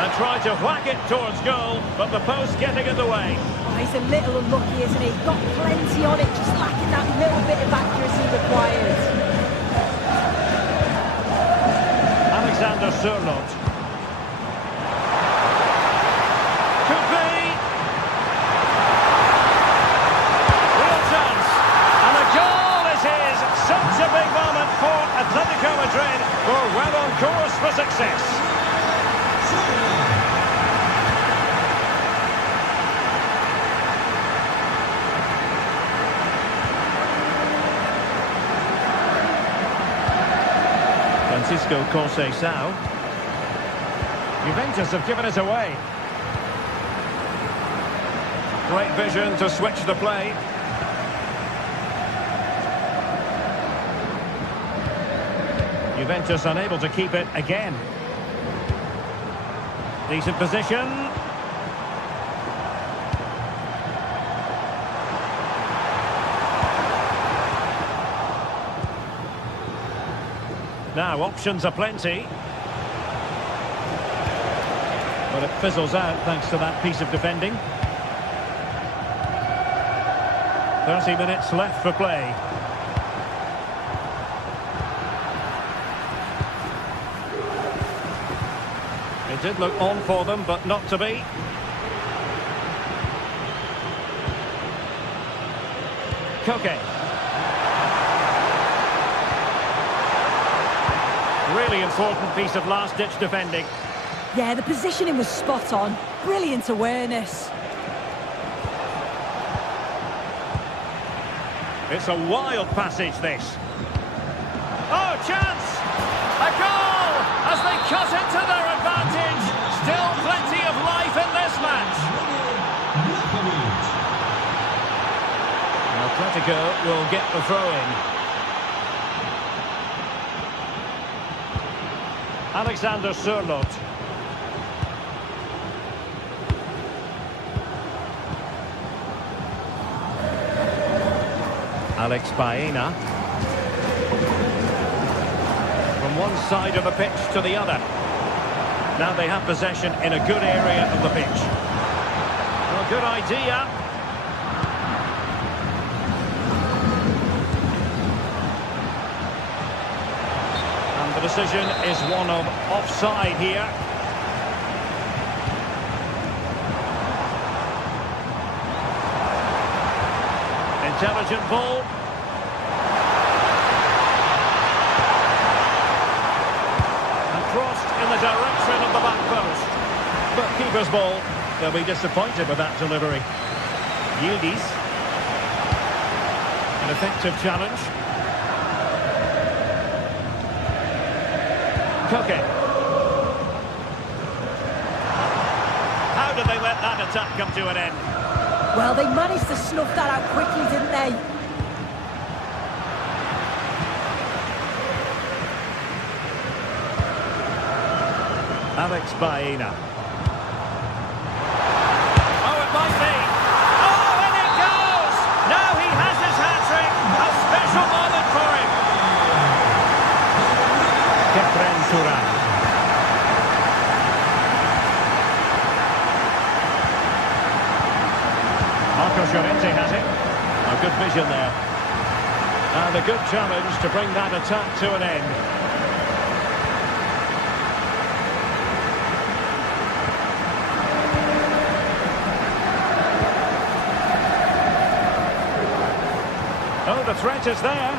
And tried to whack it towards goal, but the post getting in the way. Oh, he's a little unlucky, isn't he? Got plenty on it, just lacking that little bit of accuracy required. Alexander Sørloth. Could be. Real chance. And a goal is his. Such a big moment for Atletico Madrid, who are well on course for success. Francisco Conceição. Juventus have given it away. Great vision to switch the play. Juventus unable to keep it again. Decent position. Now, options are plenty. But it fizzles out thanks to that piece of defending. 30 minutes left for play. It did look on for them, but not to be. Koke. Really important piece of last-ditch defending. Yeah, the positioning was spot on. Brilliant awareness. It's a wild passage, this. Oh, chance! A goal! As they cut into their advantage. Still plenty of life in this match. Atletico will get the throw-in. Alexander Sørloth. Alex Baena. From one side of the pitch to the other. Now they have possession in a good area of the pitch. Well, good idea. And the decision is one of offside here. Intelligent ball. And crossed in the direction of the back post. But keeper's ball. They'll be disappointed with that delivery. Yildiz. An effective challenge. Koke. How did they let that attack come to an end? Well, they managed to snuff that out quickly, didn't they? Alex Baena. Oh, it might be. Oh, and it goes! Now he has his hat-trick. A special moment for him. Kefren Turan. Marcos Llorente has it. A good vision there. And a good challenge to bring that attack to an end. Oh, the threat is there.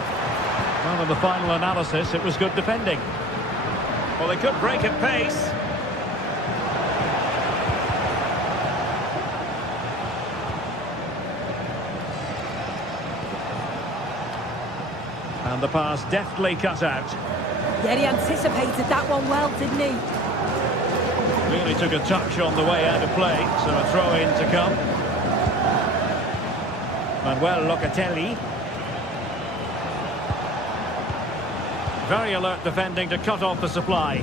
Well, in the final analysis, it was good defending. Well, they could break at pace. And the pass deftly cut out. Yeah, he anticipated that one well, didn't he? Really took a touch on the way out of play, so a throw-in to come. Well, Locatelli. Very alert defending to cut off the supply.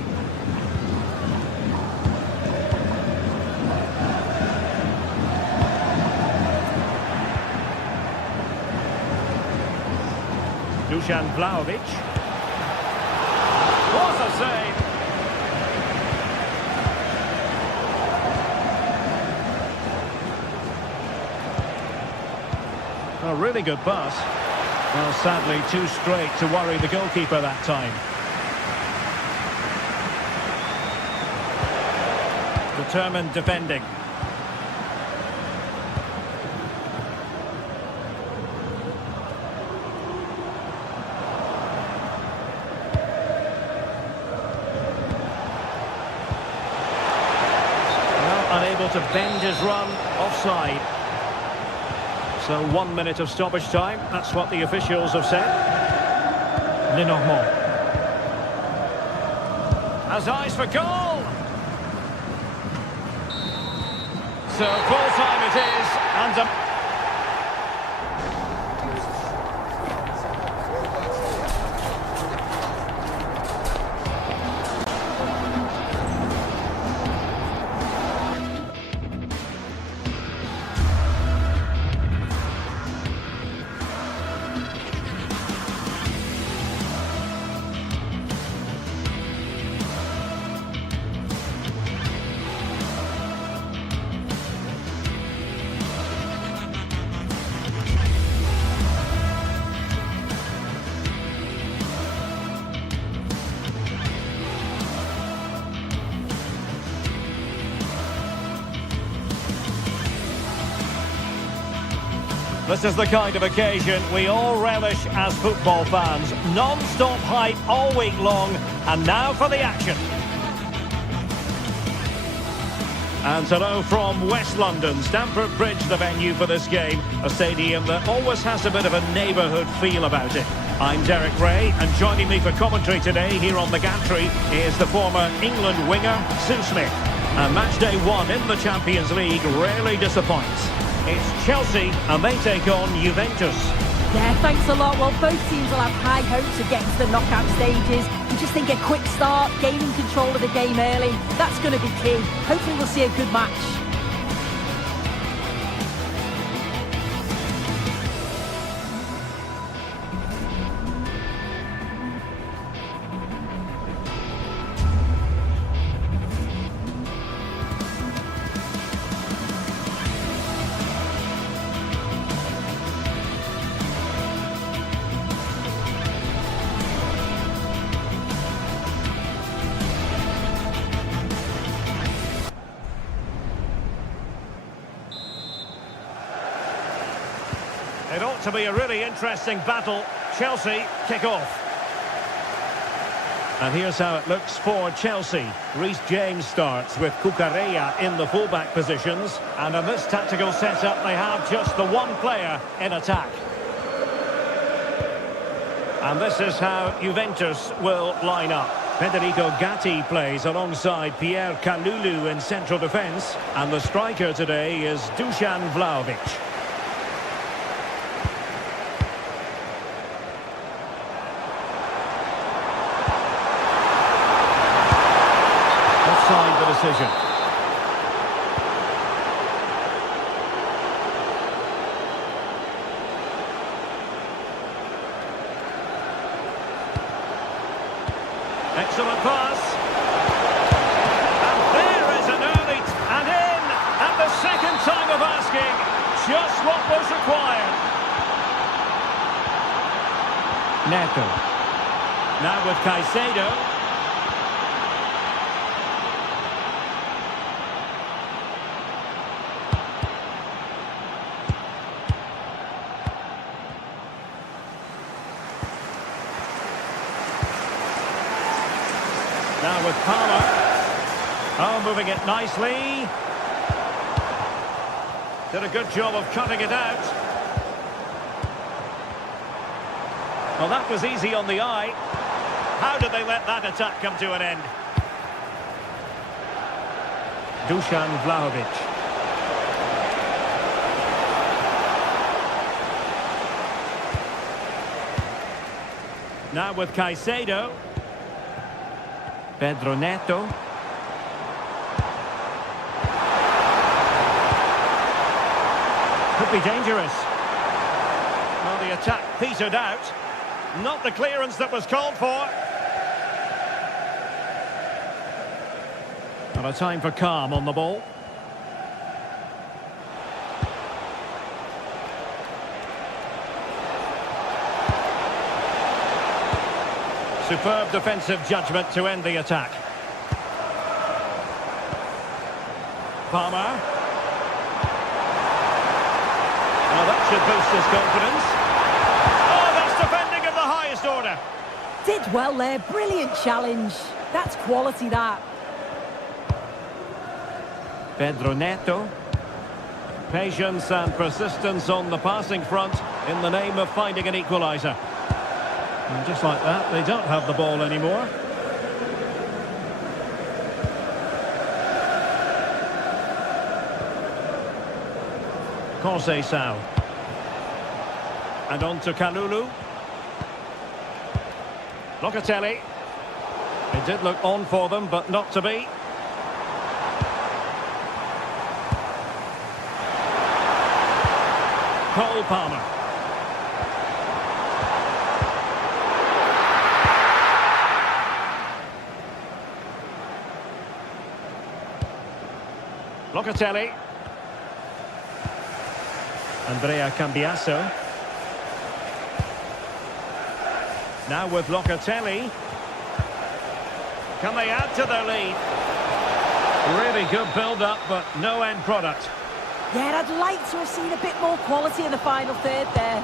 Dusan Vlahovic. What a save! A really good pass. Well, sadly, too straight to worry the goalkeeper that time. Determined defending. Well, unable to bend his run, offside. So 1 minute of stoppage time, that's what the officials have said. Lenormand has eyes for goal! So full time it is, and this is the kind of occasion we all relish as football fans. Non-stop hype all week long, and now for the action. And hello from West London, Stamford Bridge, the venue for this game. A stadium that always has a bit of a neighbourhood feel about it. I'm Derek Ray, and joining me for commentary today here on the gantry is the former England winger, Sue Smith. And match day 1 in the Champions League rarely disappoints. It's Chelsea, and they take on Juventus. Yeah, thanks a lot. Well, both teams will have high hopes of getting to the knockout stages. We just think a quick start, gaining control of the game early, that's going to be key. Hopefully we'll see a good match. It ought to be a really interesting battle. Chelsea kick off. And here's how it looks for Chelsea. Reece James starts with Cucurella in the fullback positions. And in this tactical setup, they have just the one player in attack. And this is how Juventus will line up. Federico Gatti plays alongside Pierre Kalulu in central defence. And the striker today is Dusan Vlahovic. Offside the decision. Excellent pass. And there is an early and in at the second time of asking. Just what was required. Neto. Now with Caicedo. Now with Palmer. Oh, moving it nicely. Did a good job of cutting it out. Well, that was easy on the eye. How did they let that attack come to an end? Dusan Vlahovic. Now with Caicedo. Pedro Neto. Could be dangerous. Well, the attack petered out. Not the clearance that was called for. And a time for calm on the ball. Superb defensive judgment to end the attack. Palmer. Well, that should boost his confidence. Oh, that's defending of the highest order. Did well there, brilliant challenge. That's quality, that. Pedro Neto. Patience and persistence on the passing front in the name of finding an equaliser. And just like that, they don't have the ball anymore. Conceição. And on to Kalulu. Locatelli. It did look on for them, but not to be. Cole Palmer. Locatelli. Andrea Cambiasso. Now with Locatelli. Can they add to their lead? Really good build-up, but no end product. Yeah, I'd like to have seen a bit more quality in the final third there.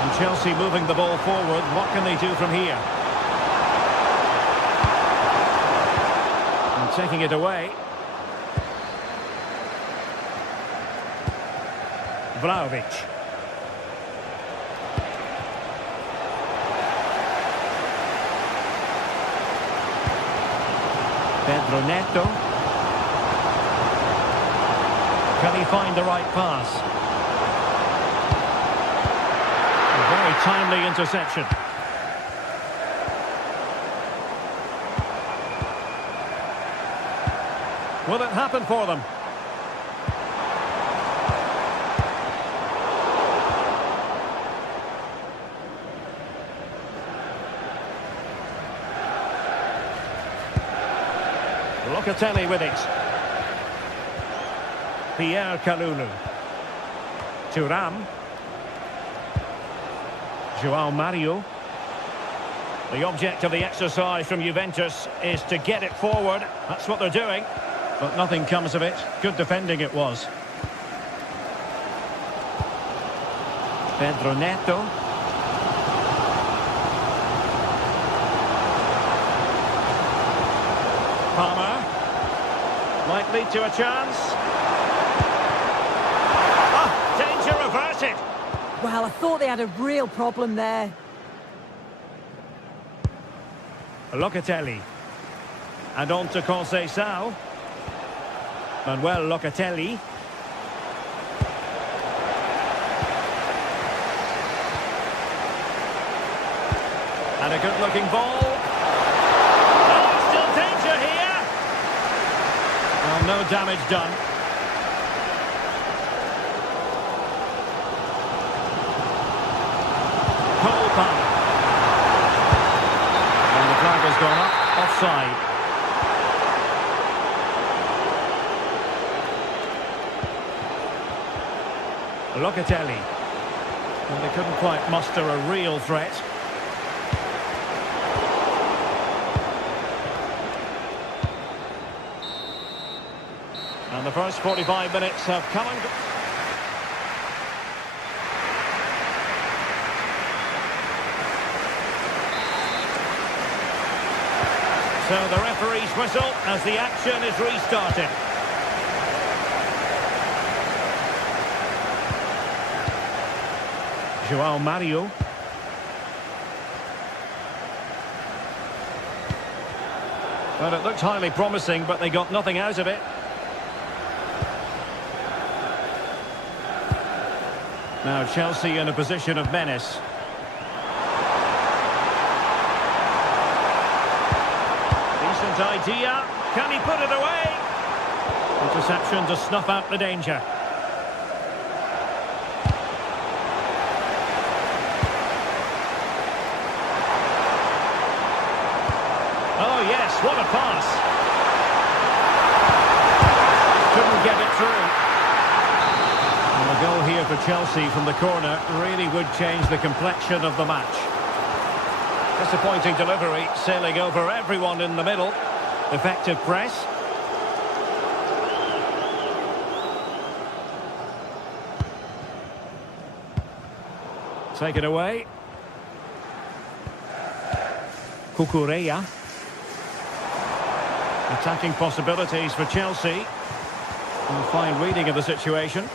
And Chelsea moving the ball forward. What can they do from here? And taking it away. Vlahovic. Pedro Neto. Can he find the right pass? A very timely interception. Will it happen for them? Locatelli with it. Pierre Kalulu. Thuram. João Mario. The object of the exercise from Juventus is to get it forward. That's what they're doing. But nothing comes of it. Good defending it was. Pedro Neto. Palmer. Might lead to a chance. Ah, danger averted. Well, I thought they had a real problem there. Locatelli. And on to Conceição. Manuel Locatelli. And a good-looking ball. Oh, still danger here. Well, no damage done. Cole Palmer. And the flag has gone up, offside. Locatelli. Well, they couldn't quite muster a real threat. And the first 45 minutes have come and gone. So the referee's whistle as the action is restarted. João Mario. Well, it looked highly promising, but they got nothing out of it. Now Chelsea in a position of menace. Decent idea. Can he put it away? Interception to snuff out the danger. Oh yes, what a pass. Couldn't get it through. And the goal here for Chelsea from the corner really would change the complexion of the match. Disappointing delivery, sailing over everyone in the middle. Effective press. Take it away. Cucurella. Attacking possibilities for Chelsea. A fine reading of the situation.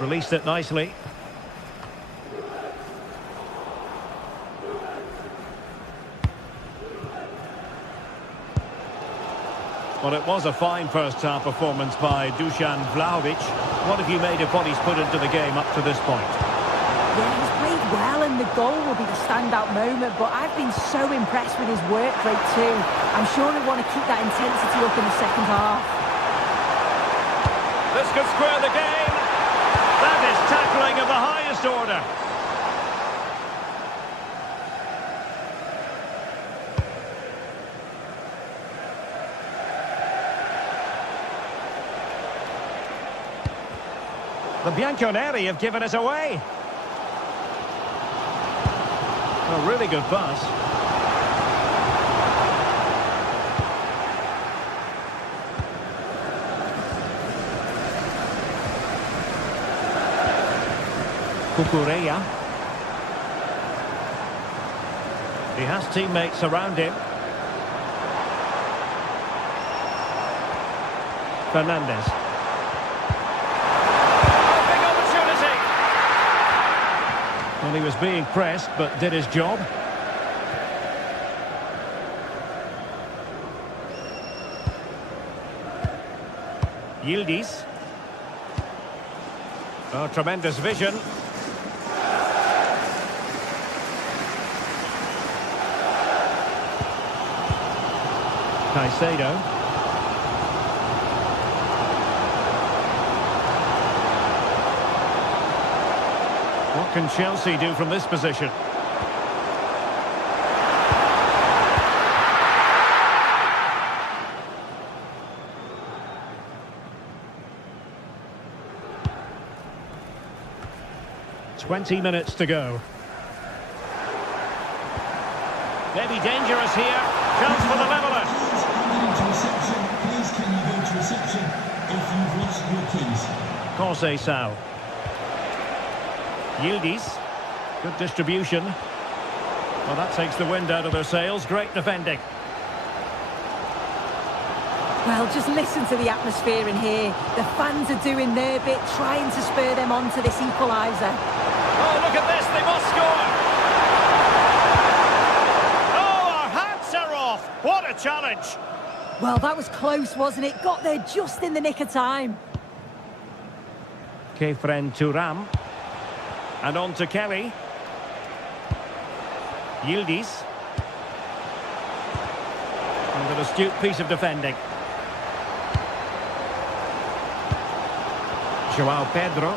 Released it nicely. Well, it was a fine first-half performance by Dusan Vlahovic. What have you made of what he's put into the game up to this point? Yeah, he's played well, and the goal will be the standout moment, but I've been so impressed with his work rate too. I'm sure he'll want to keep that intensity up in the second half. This could square the game. That is tackling of the highest order. The Bianconeri have given it away. A really good pass. Cucurella. He has teammates around him. Fernandez. Well, he was being pressed, but did his job. Yildiz. Oh, tremendous vision. Caicedo. What can Chelsea do from this position? "20 minutes to go. Maybe dangerous here. Chance for the leveller. Please can you go to reception if you've lost your keys? Conceição. Yildiz. Good distribution. Well, that takes the wind out of their sails. Great defending. Well, just listen to the atmosphere in here. The fans are doing their bit, trying to spur them on to this equaliser. Oh, look at this. They must score. Oh, our hats are off. What a challenge. Well, that was close, wasn't it? Got there just in the nick of time. Kefren Thuram. And on to Kelly. Yildiz. And an astute piece of defending. Joao Pedro.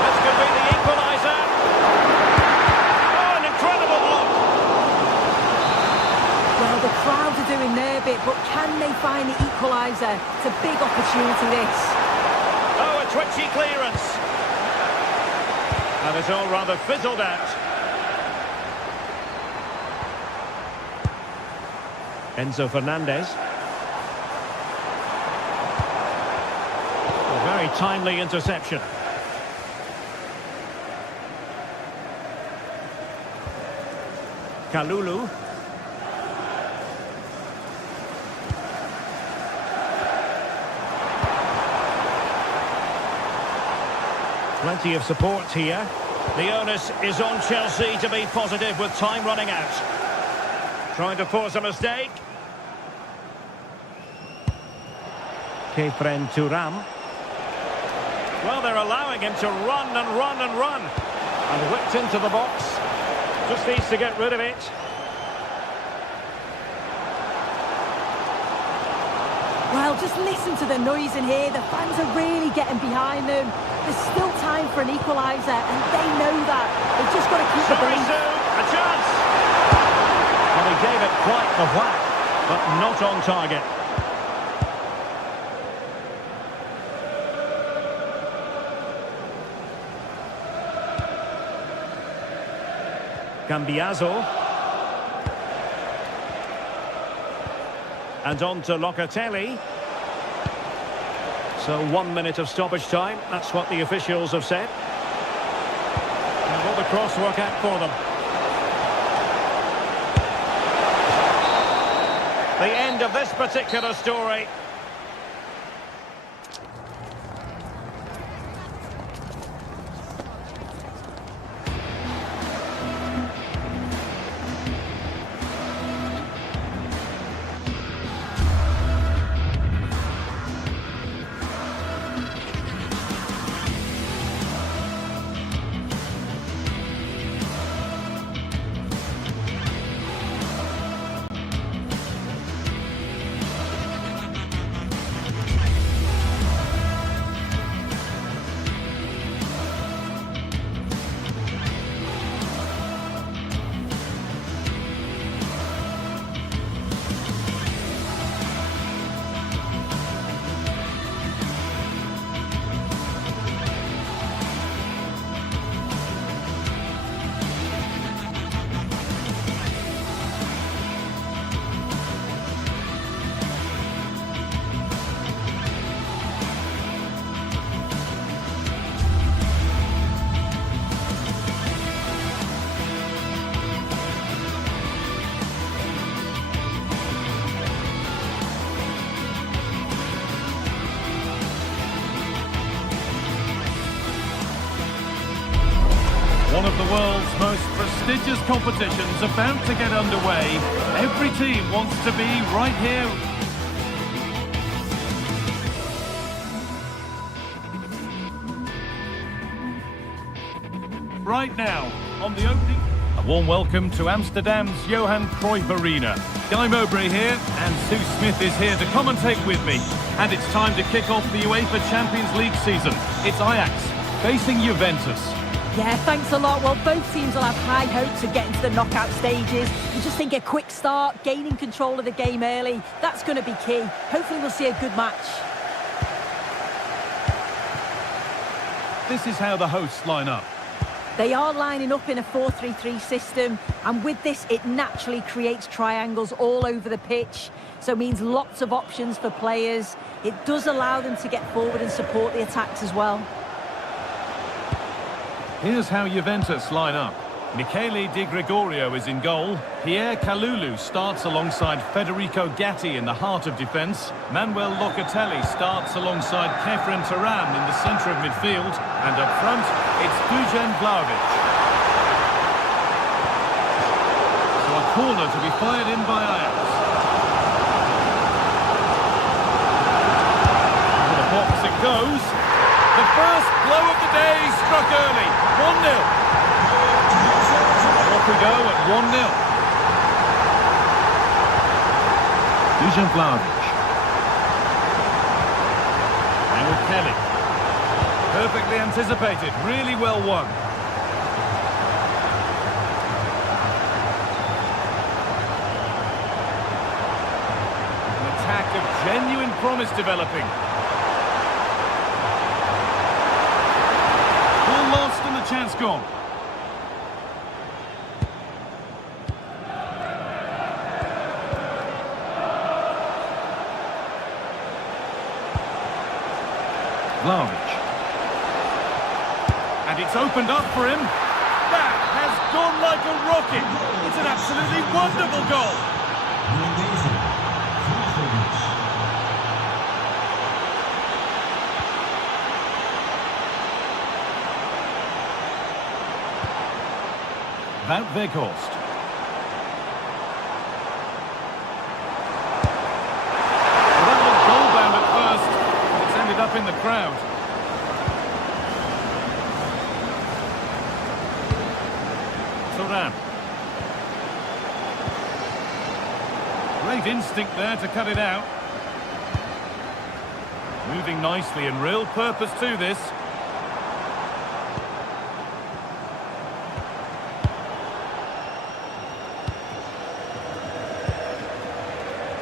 This could be the equaliser. Oh, an incredible block. Well, the crowd are doing their bit, but can they find the equaliser? It's a big opportunity, this. Oh, a twitchy clearance. And it's all rather fizzled out. Enzo Fernandez. A very timely interception. Kalulu. Plenty of support here. The onus is on Chelsea to be positive with time running out. Trying to force a mistake. Kefren Turam. Well, they're allowing him to run and run and run. And whipped into the box. Just needs to get rid of it. Well, just listen to the noise in here. The fans are really getting behind them. There's still time for an equaliser, and they know that. They've just got to keep the ball. A chance! Well, he gave it quite the whack, but not on target. Cambiaso. And on to Locatelli. So 1 minute of stoppage time. That's what the officials have said. And will the cross work out for them? The end of this particular story. One of the world's most prestigious competitions about to get underway. Every team wants to be right here. Right now, on the opening... A warm welcome to Amsterdam's Johan Cruyff Arena. Guy Mowbray here, and Sue Smith is here to commentate with me. And it's time to kick off the UEFA Champions League season. It's Ajax facing Juventus. Yeah, thanks a lot. Well, both teams will have high hopes of getting to the knockout stages. You just think a quick start, gaining control of the game early, that's going to be key. Hopefully we'll see a good match. This is how the hosts line up. They are lining up in a 4-3-3 system, and with this, it naturally creates triangles all over the pitch. So it means lots of options for players. It does allow them to get forward and support the attacks as well. Here's how Juventus line up. Michele Di Gregorio is in goal. Pierre Kalulu starts alongside Federico Gatti in the heart of defence. Manuel Locatelli starts alongside Kefren Turam in the centre of midfield. And up front, it's Dusan Vlahovic. So a corner to be fired in by Ajax. To the box it goes. The first blow of the day struck early. 1-0. Off we go at 1-0. Dusan Vlahovic. And with Kelly. Perfectly anticipated, really well won. An attack of genuine promise developing. Ball lost and the chance gone. Vlahovic. And it's opened up for him. That has gone like a rocket. It's an absolutely wonderful goal. Wout Weghorst. drawing the crowd. Thuram. Great instinct there to cut it out. Moving nicely and real purpose to this.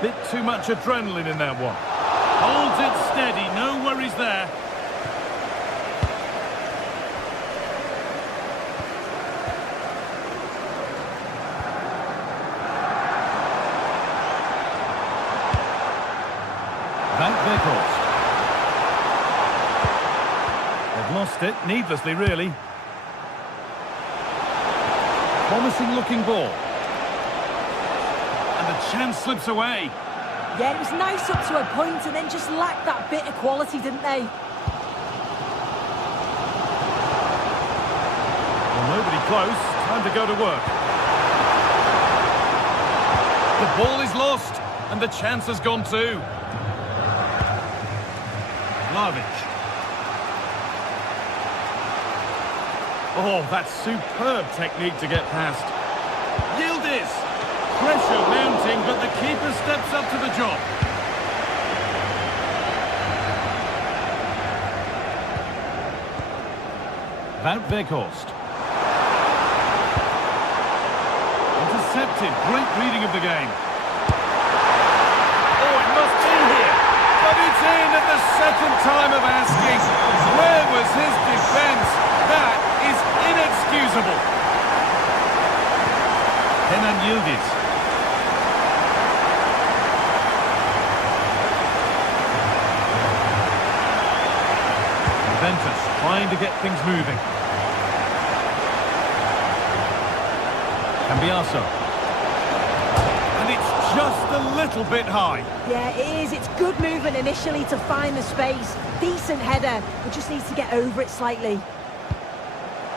Bit too much adrenaline in that one. Holds it steady, no worries there. They've lost it, needlessly really. Promising looking ball. And the chance slips away. Yeah, it was nice up to a point and then just lacked that bit of quality, didn't they? Well, nobody close. Time to go to work. The ball is lost, and the chance has gone too. Vlahovic. Oh, that's superb technique to get past. Yildiz. Pressure mounting, but the keeper steps up to the job. Wout Weghorst. Intercepted. Great reading of the game. Oh, it must be here. But it's in at the second time of asking. Where was his defence? That is inexcusable. Kenan Yildiz. Juventus trying to get things moving. Cambiaso. And it's just a little bit high. Yeah, it is. It's good movement initially to find the space. Decent header, but just needs to get over it slightly.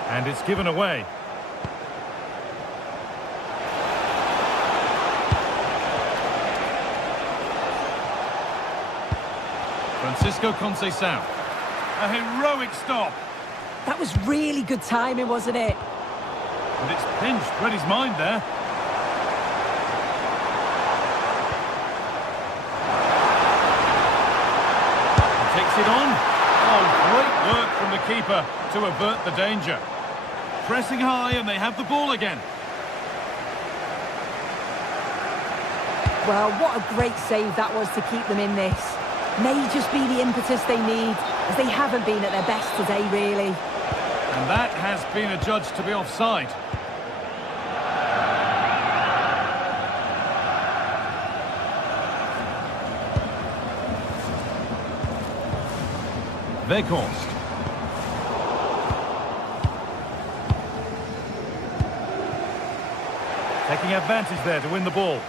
And it's given away. Francisco Conceição. A heroic stop. That was really good timing, wasn't it? And it's pinched Reddy's mind there. He takes it on. Oh, great work from the keeper to avert the danger. Pressing high and they have the ball again. Well, what a great save that was to keep them in this. May just be the impetus they need, as they haven't been at their best today, really. And that has been adjudged to be offside. Weghorst. Taking advantage there to win the ball.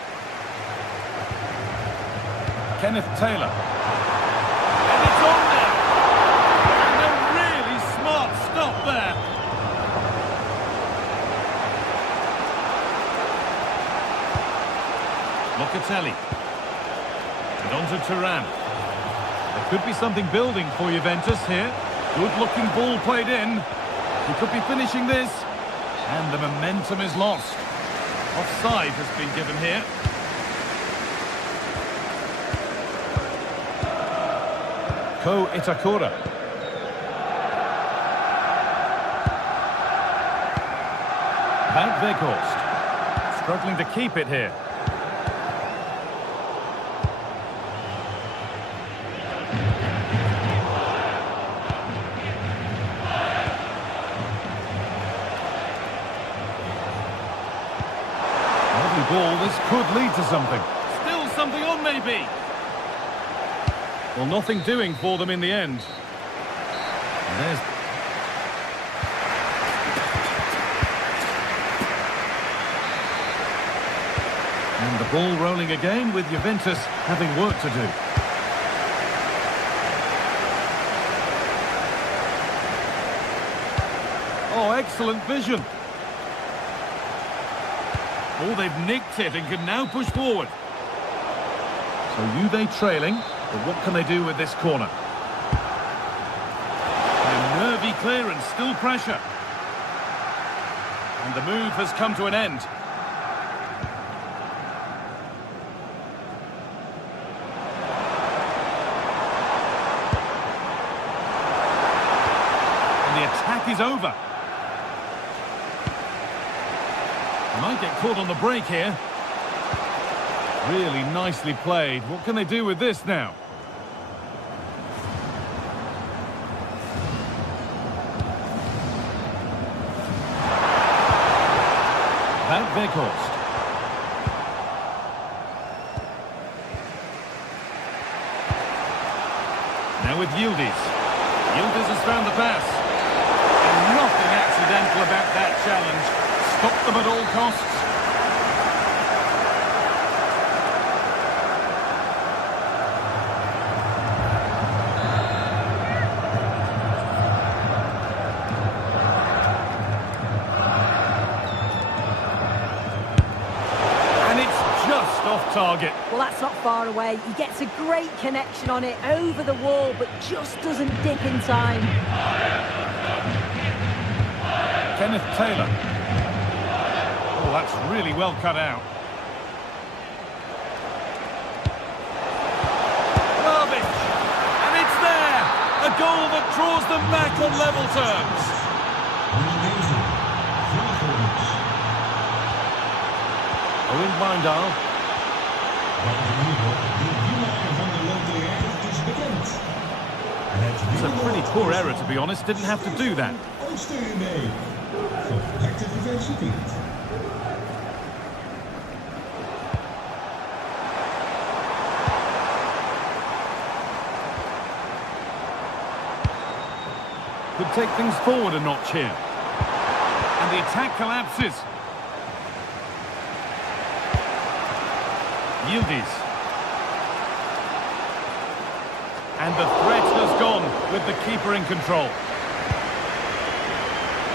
Kenneth Taylor. And it's on there. And a really smart stop there. Locatelli. And on to Thuram. There could be something building for Juventus here. Good-looking ball played in. He could be finishing this. And the momentum is lost. Offside has been given here. Ko Itakura. Wout Weghorst. Struggling to keep it here. Lovely ball, this could lead to something. Still something on maybe. Well, nothing doing for them in the end. And there's... And the ball rolling again with Juventus having work to do. Oh, excellent vision. Oh, they've nicked it and can now push forward. So Juve trailing. But what can they do with this corner? Easy clearance, still pressure. And the move has come to an end. And the attack is over. Might get caught on the break here. Really nicely played. What can they do with this now? Back Weghorst. Now with Yildiz. Yildiz has found the pass. And nothing accidental about that challenge. Stop them at all costs. And it's just off target. Well, that's not far away. He gets a great connection on it over the wall, but just doesn't dip in time. Kenneth Taylor. Oh, that's really well cut out. Garbage! And it's there! A goal that draws them back on level terms. Owen Wijndal. It's a pretty poor error, to be honest. Didn't have to do that. Could take things forward a notch here. And the attack collapses. Yildiz. And the threat has gone with the keeper in control.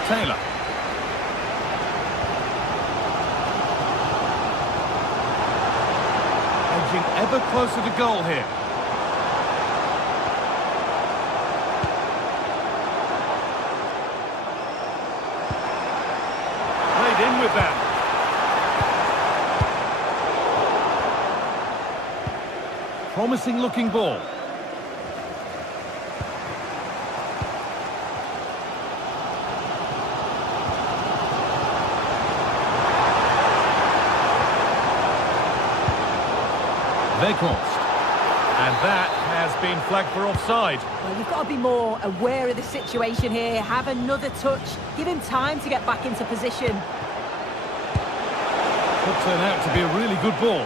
Taylor. Edging ever closer to goal here. Played in with that. Promising looking ball. Weghorst. And that has been flagged for offside. Well, you've got to be more aware of the situation here. Have another touch. Give him time to get back into position. Could turn out to be a really good ball.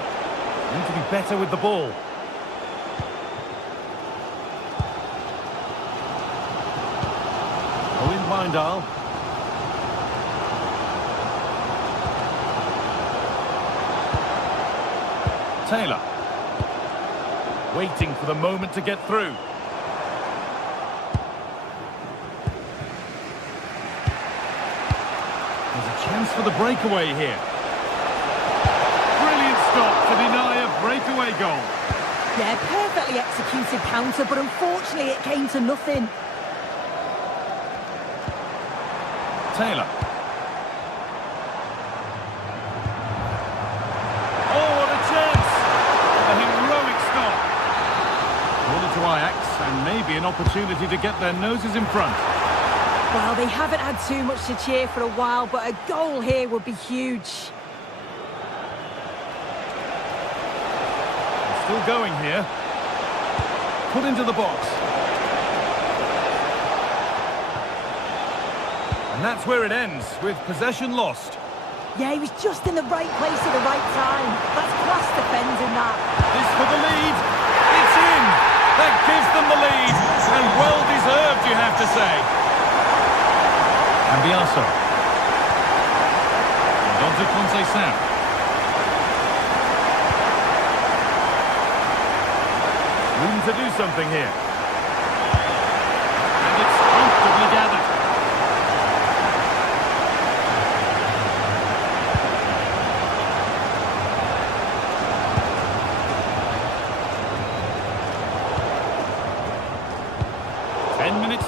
Need to be better with the ball. Owen Wijndal. Taylor. Waiting for the moment to get through. There's a chance for the breakaway here. Brilliant stop to deny a breakaway goal. Yeah, perfectly executed counter, but unfortunately it came to nothing. Taylor. Oh, what a chance! A heroic stop. Ball to Ajax, and maybe an opportunity to get their noses in front. Well, they haven't had too much to cheer for a while, but a goal here would be huge. Still going here. Put into the box. And that's where it ends, with possession lost. Yeah, he was just in the right place at the right time. That's class defending that. This for the lead. It's in. That gives them the lead. And well deserved, you have to say. And Biaso. And on to Conceição. Room to do something here. And it's comfortably gathered.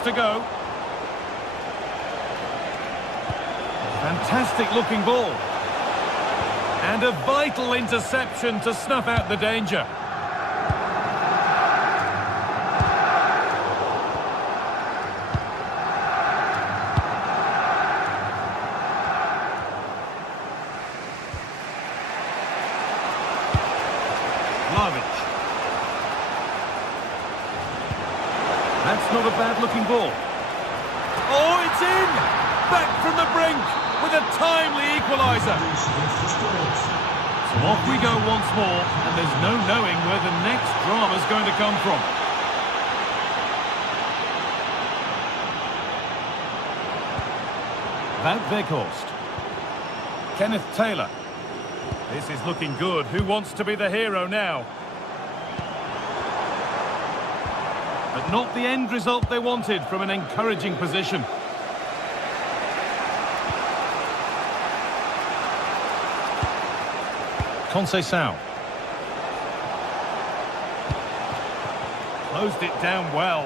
To go. Fantastic looking ball. And a vital interception to snuff out the danger. That's not a bad-looking ball. Oh, it's in! Back from the brink with a timely equaliser. So off we go once more, and there's no knowing where the next drama's going to come from. Wout Weghorst. Kenneth Taylor. This is looking good. Who wants to be the hero now? But not the end result they wanted from an encouraging position. Conceição. Closed it down well.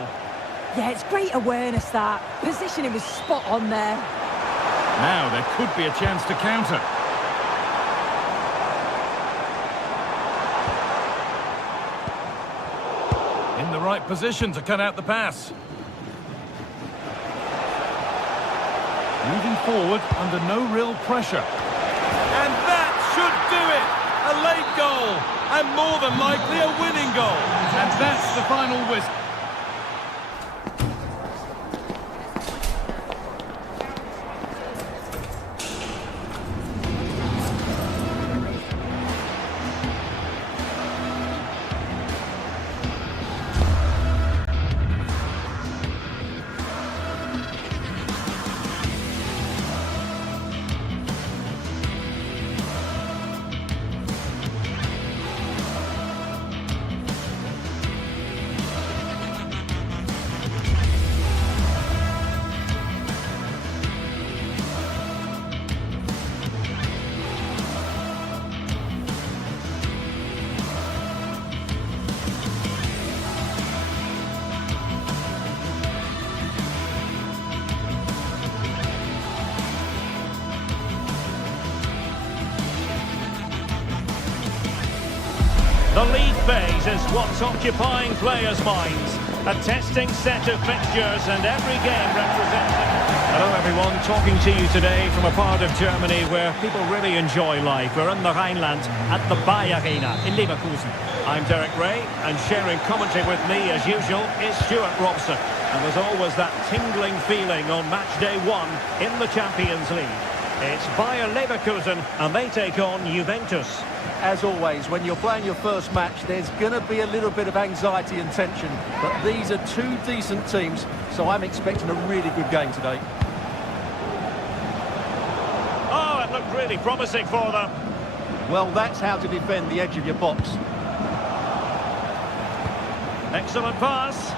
Yeah, it's great awareness, that. Positioning was spot on there. Now there could be a chance to counter. In the right position to cut out the pass. Moving forward under no real pressure. And that should do it! A late goal, and more than likely a winning goal. And that's the final whistle. The league phase is what's occupying players' minds. A testing set of fixtures and every game represents... Hello everyone, talking to you today from a part of Germany where people really enjoy life. We're in the Rhineland at the Bay Arena in Leverkusen. I'm Derek Ray, and sharing commentary with me as usual is Stuart Robson. And there's always that tingling feeling on match day 1 in the Champions League. It's Bayer Leverkusen and they take on Juventus. As always, when you're playing your first match, there's going to be a little bit of anxiety and tension. But these are two decent teams, so I'm expecting a really good game today. Oh, it looked really promising for them. Well, that's how to defend the edge of your box. Excellent pass.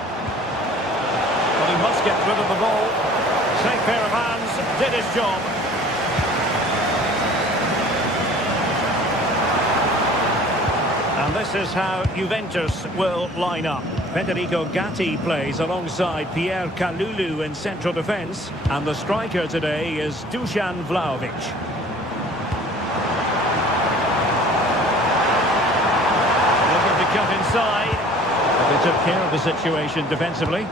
Well, he must get rid of the ball. Safe pair of hands, did his job. And this is how Juventus will line up. Federico Gatti plays alongside Pierre Kalulu in central defence. And the striker today is Dusan Vlahovic. Looking to cut inside. But they took care of the situation defensively.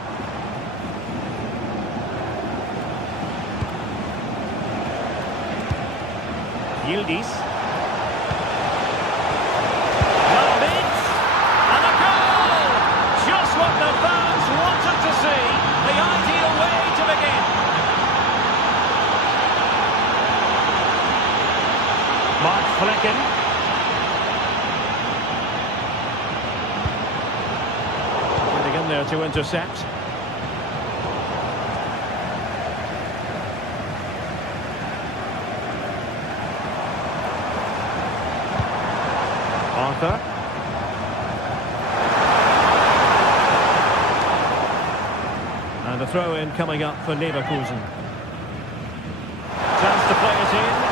Yildiz. Mark Flecken. Getting in there to intercept. Arthur. And a throw-in coming up for Leverkusen. Chance to play it in.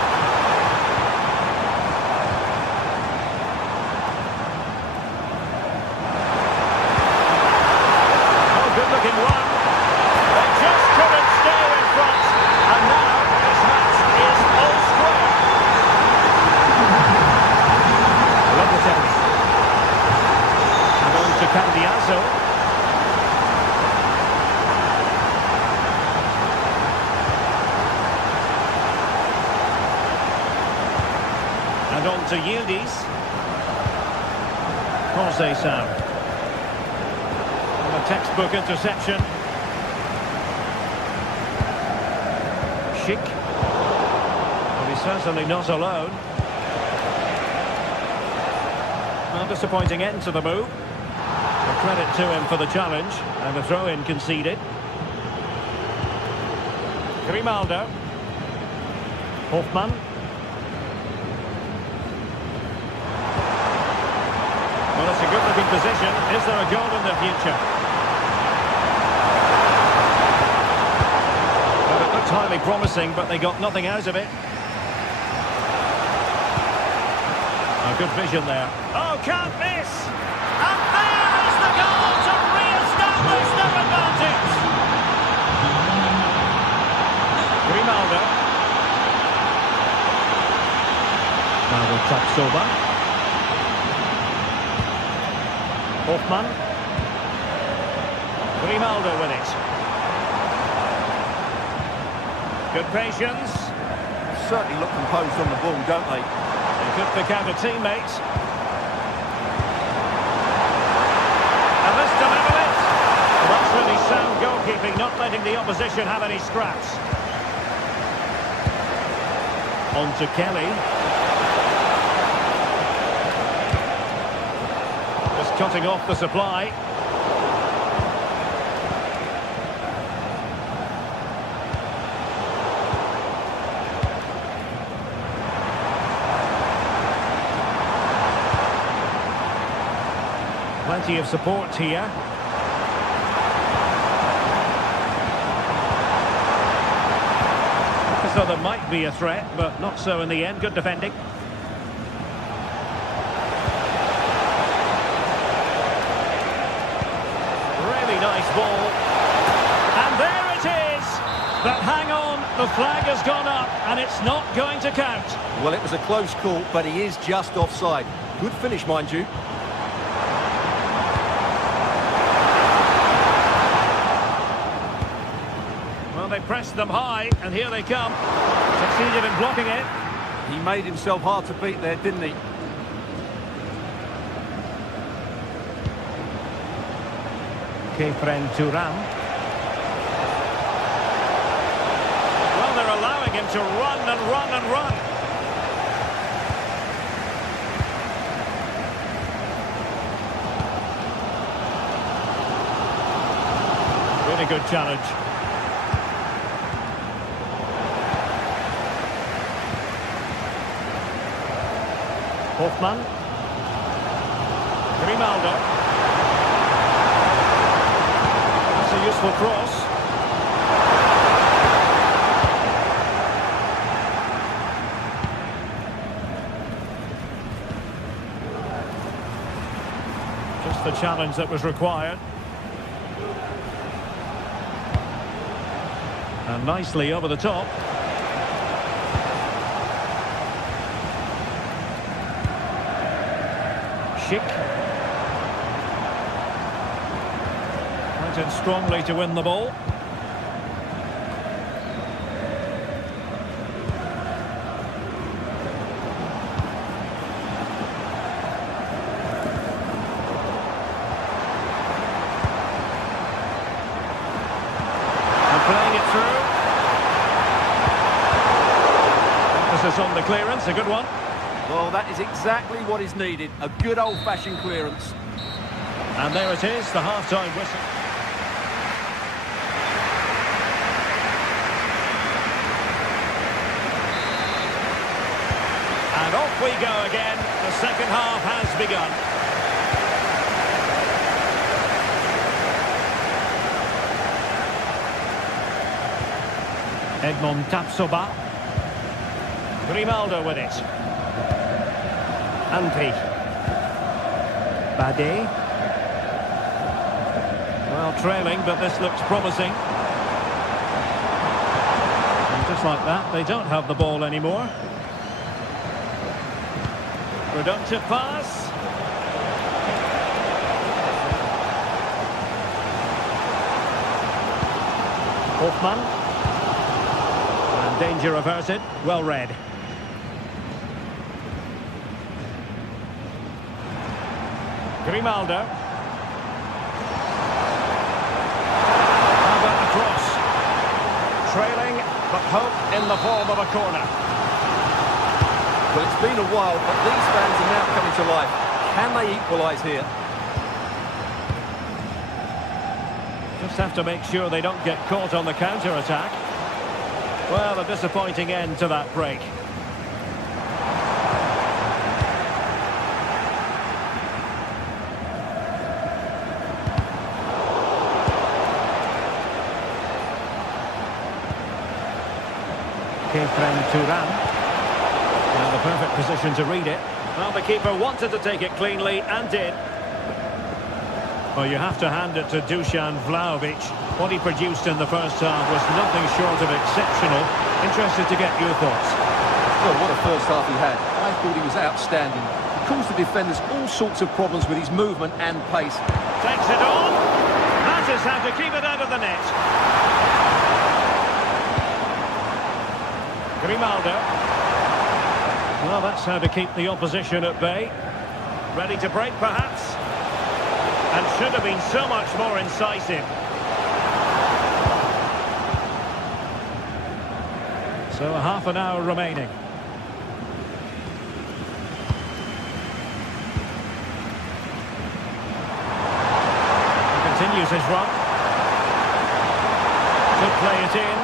whistle. And on to Yildiz. Jose Sam. A textbook interception. Schick. Well, he's certainly not alone. Well, disappointing end to the move. A credit to him for the challenge, and a throw-in conceded. Grimaldo. Hoffmann. Well, it's a good-looking position. Is there a goal in the future? Well, it looked highly promising, but they got nothing out of it. A good vision there. Oh, can't miss! And there is the goal to re-establish their advantage! Grimaldo. Now the Tapsoba. Hoffmann. Grimaldo with it. Good patience. Certainly look composed on the ball, don't they? They could pick out a teammate. And this to level it. Well, that's really sound goalkeeping, not letting the opposition have any scraps. On to Kelly. Cutting off the supply. Plenty of support here. So there might be a threat, but not so in the end. Good defending. Nice ball. And there it is. But hang on, the flag has gone up and it's not going to count. Well, it was a close call, but he is just offside. Good finish, mind you. Well, they pressed them high, and here they come. Succeeded in blocking it. He made himself hard to beat there, didn't he? Kefren Turam. Well, they're allowing him to run and run and run. Really good challenge. Hoffmann. Grimaldo. A useful cross. Just the challenge that was required. And nicely over the top. Schick. In strongly to win the ball. And playing it through. Emphasis on the clearance, a good one. Well, that is exactly what is needed. A good old-fashioned clearance. And there it is, the half-time whistle. And off we go again. The second half has begun. Edmond Tapsoba. Grimaldo with it. Antri. Bade. Well, trailing, but this looks promising. And just like that, they don't have the ball anymore. Productive pass. Hofmann. And danger averted. Well read. Grimaldo. How about the cross? Trailing, but hope in the form of a corner. Well, it's been a while, but these fans are now coming to life. Can they equalise here? Just have to make sure they don't get caught on the counter-attack. Well, a disappointing end to that break. Turan. Now the perfect position to read it. Well, the keeper wanted to take it cleanly and did. Well, you have to hand it to Dusan Vlahovic. What he produced in the first half was nothing short of exceptional. Interested to get your thoughts. Well, what a first half he had. I thought he was outstanding. He caused the defenders all sorts of problems with his movement and pace. Takes it on. That is how to keep it out of the net. Grimaldo. Well, that's how to keep the opposition at bay. Ready to break, perhaps? And should have been so much more incisive. So half an hour remaining. He continues his run. Could play it in.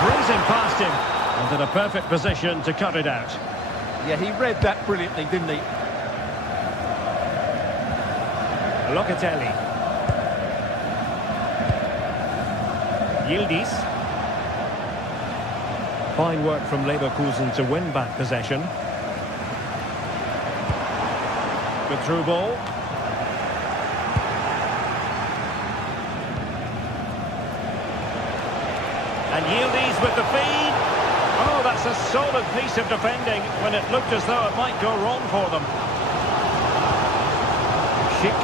Breezing past him, and in a perfect position to cut it out. Yeah, he read that brilliantly, didn't he? Locatelli. Yildiz. Fine work from Leverkusen to win back possession. Good through ball. And Yildiz with the feed. Oh, that's a solid piece of defending when it looked as though it might go wrong for them. Schick.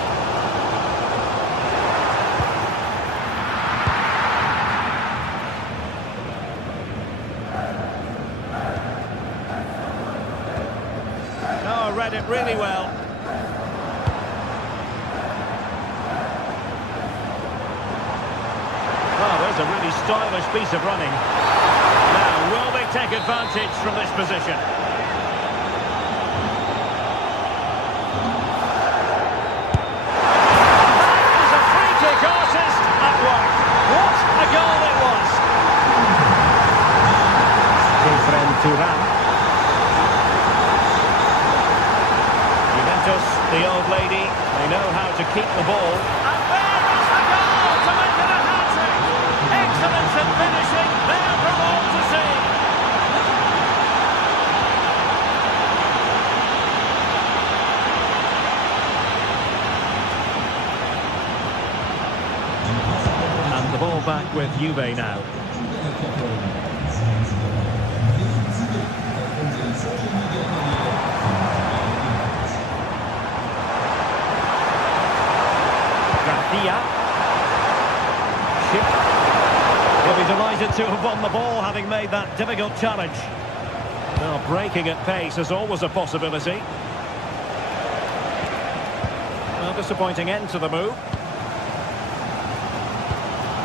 Oh, read it really well. A really stylish piece of running. Now, will they take advantage from this position? That is a free-kick artist at work. What a goal it was! Turan. Juventus, the old lady, they know how to keep the ball. And there is the goal to make it a hat-trick! Excellence in finishing, there for all to see. And the ball back with Juve now. Garcia. Schick. He'll be delighted to have won the ball, having made that difficult challenge. Well, breaking at pace is always a possibility. Well, disappointing end to the move.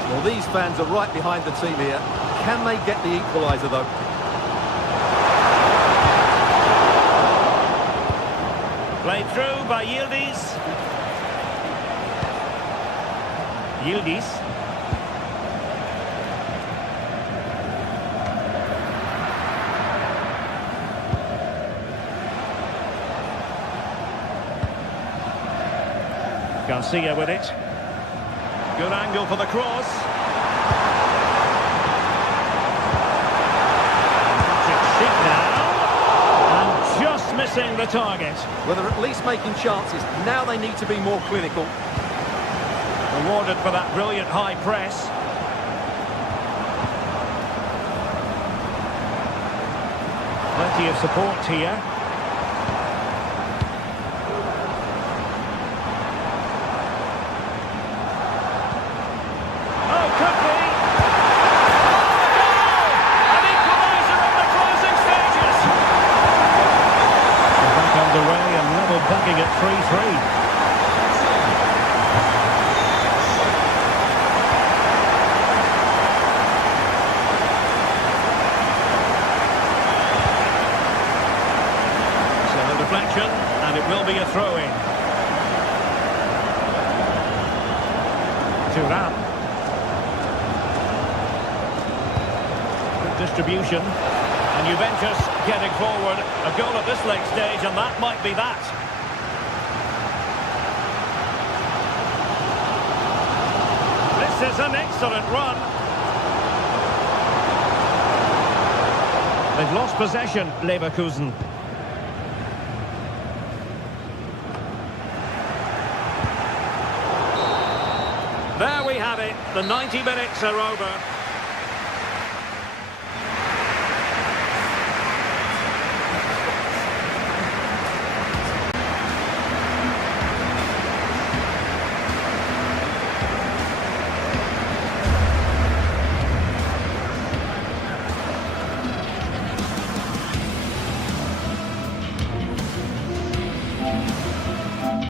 Well, these fans are right behind the team here. Can they get the equaliser, though? Played through by Yildiz. Yildiz. Garcia with it. Good angle for the cross. Schick now. And just missing the target. Well, they're at least making chances. Now they need to be more clinical. Rewarded for that brilliant high press. Plenty of support here. Oh, could be. free. Deflection, and it will be a throw-in. Thuram. Good distribution. And Juventus getting forward. A goal at this late stage, and that might be that. This is an excellent run. They've lost possession, Leverkusen. There we have it. The 90 minutes are over.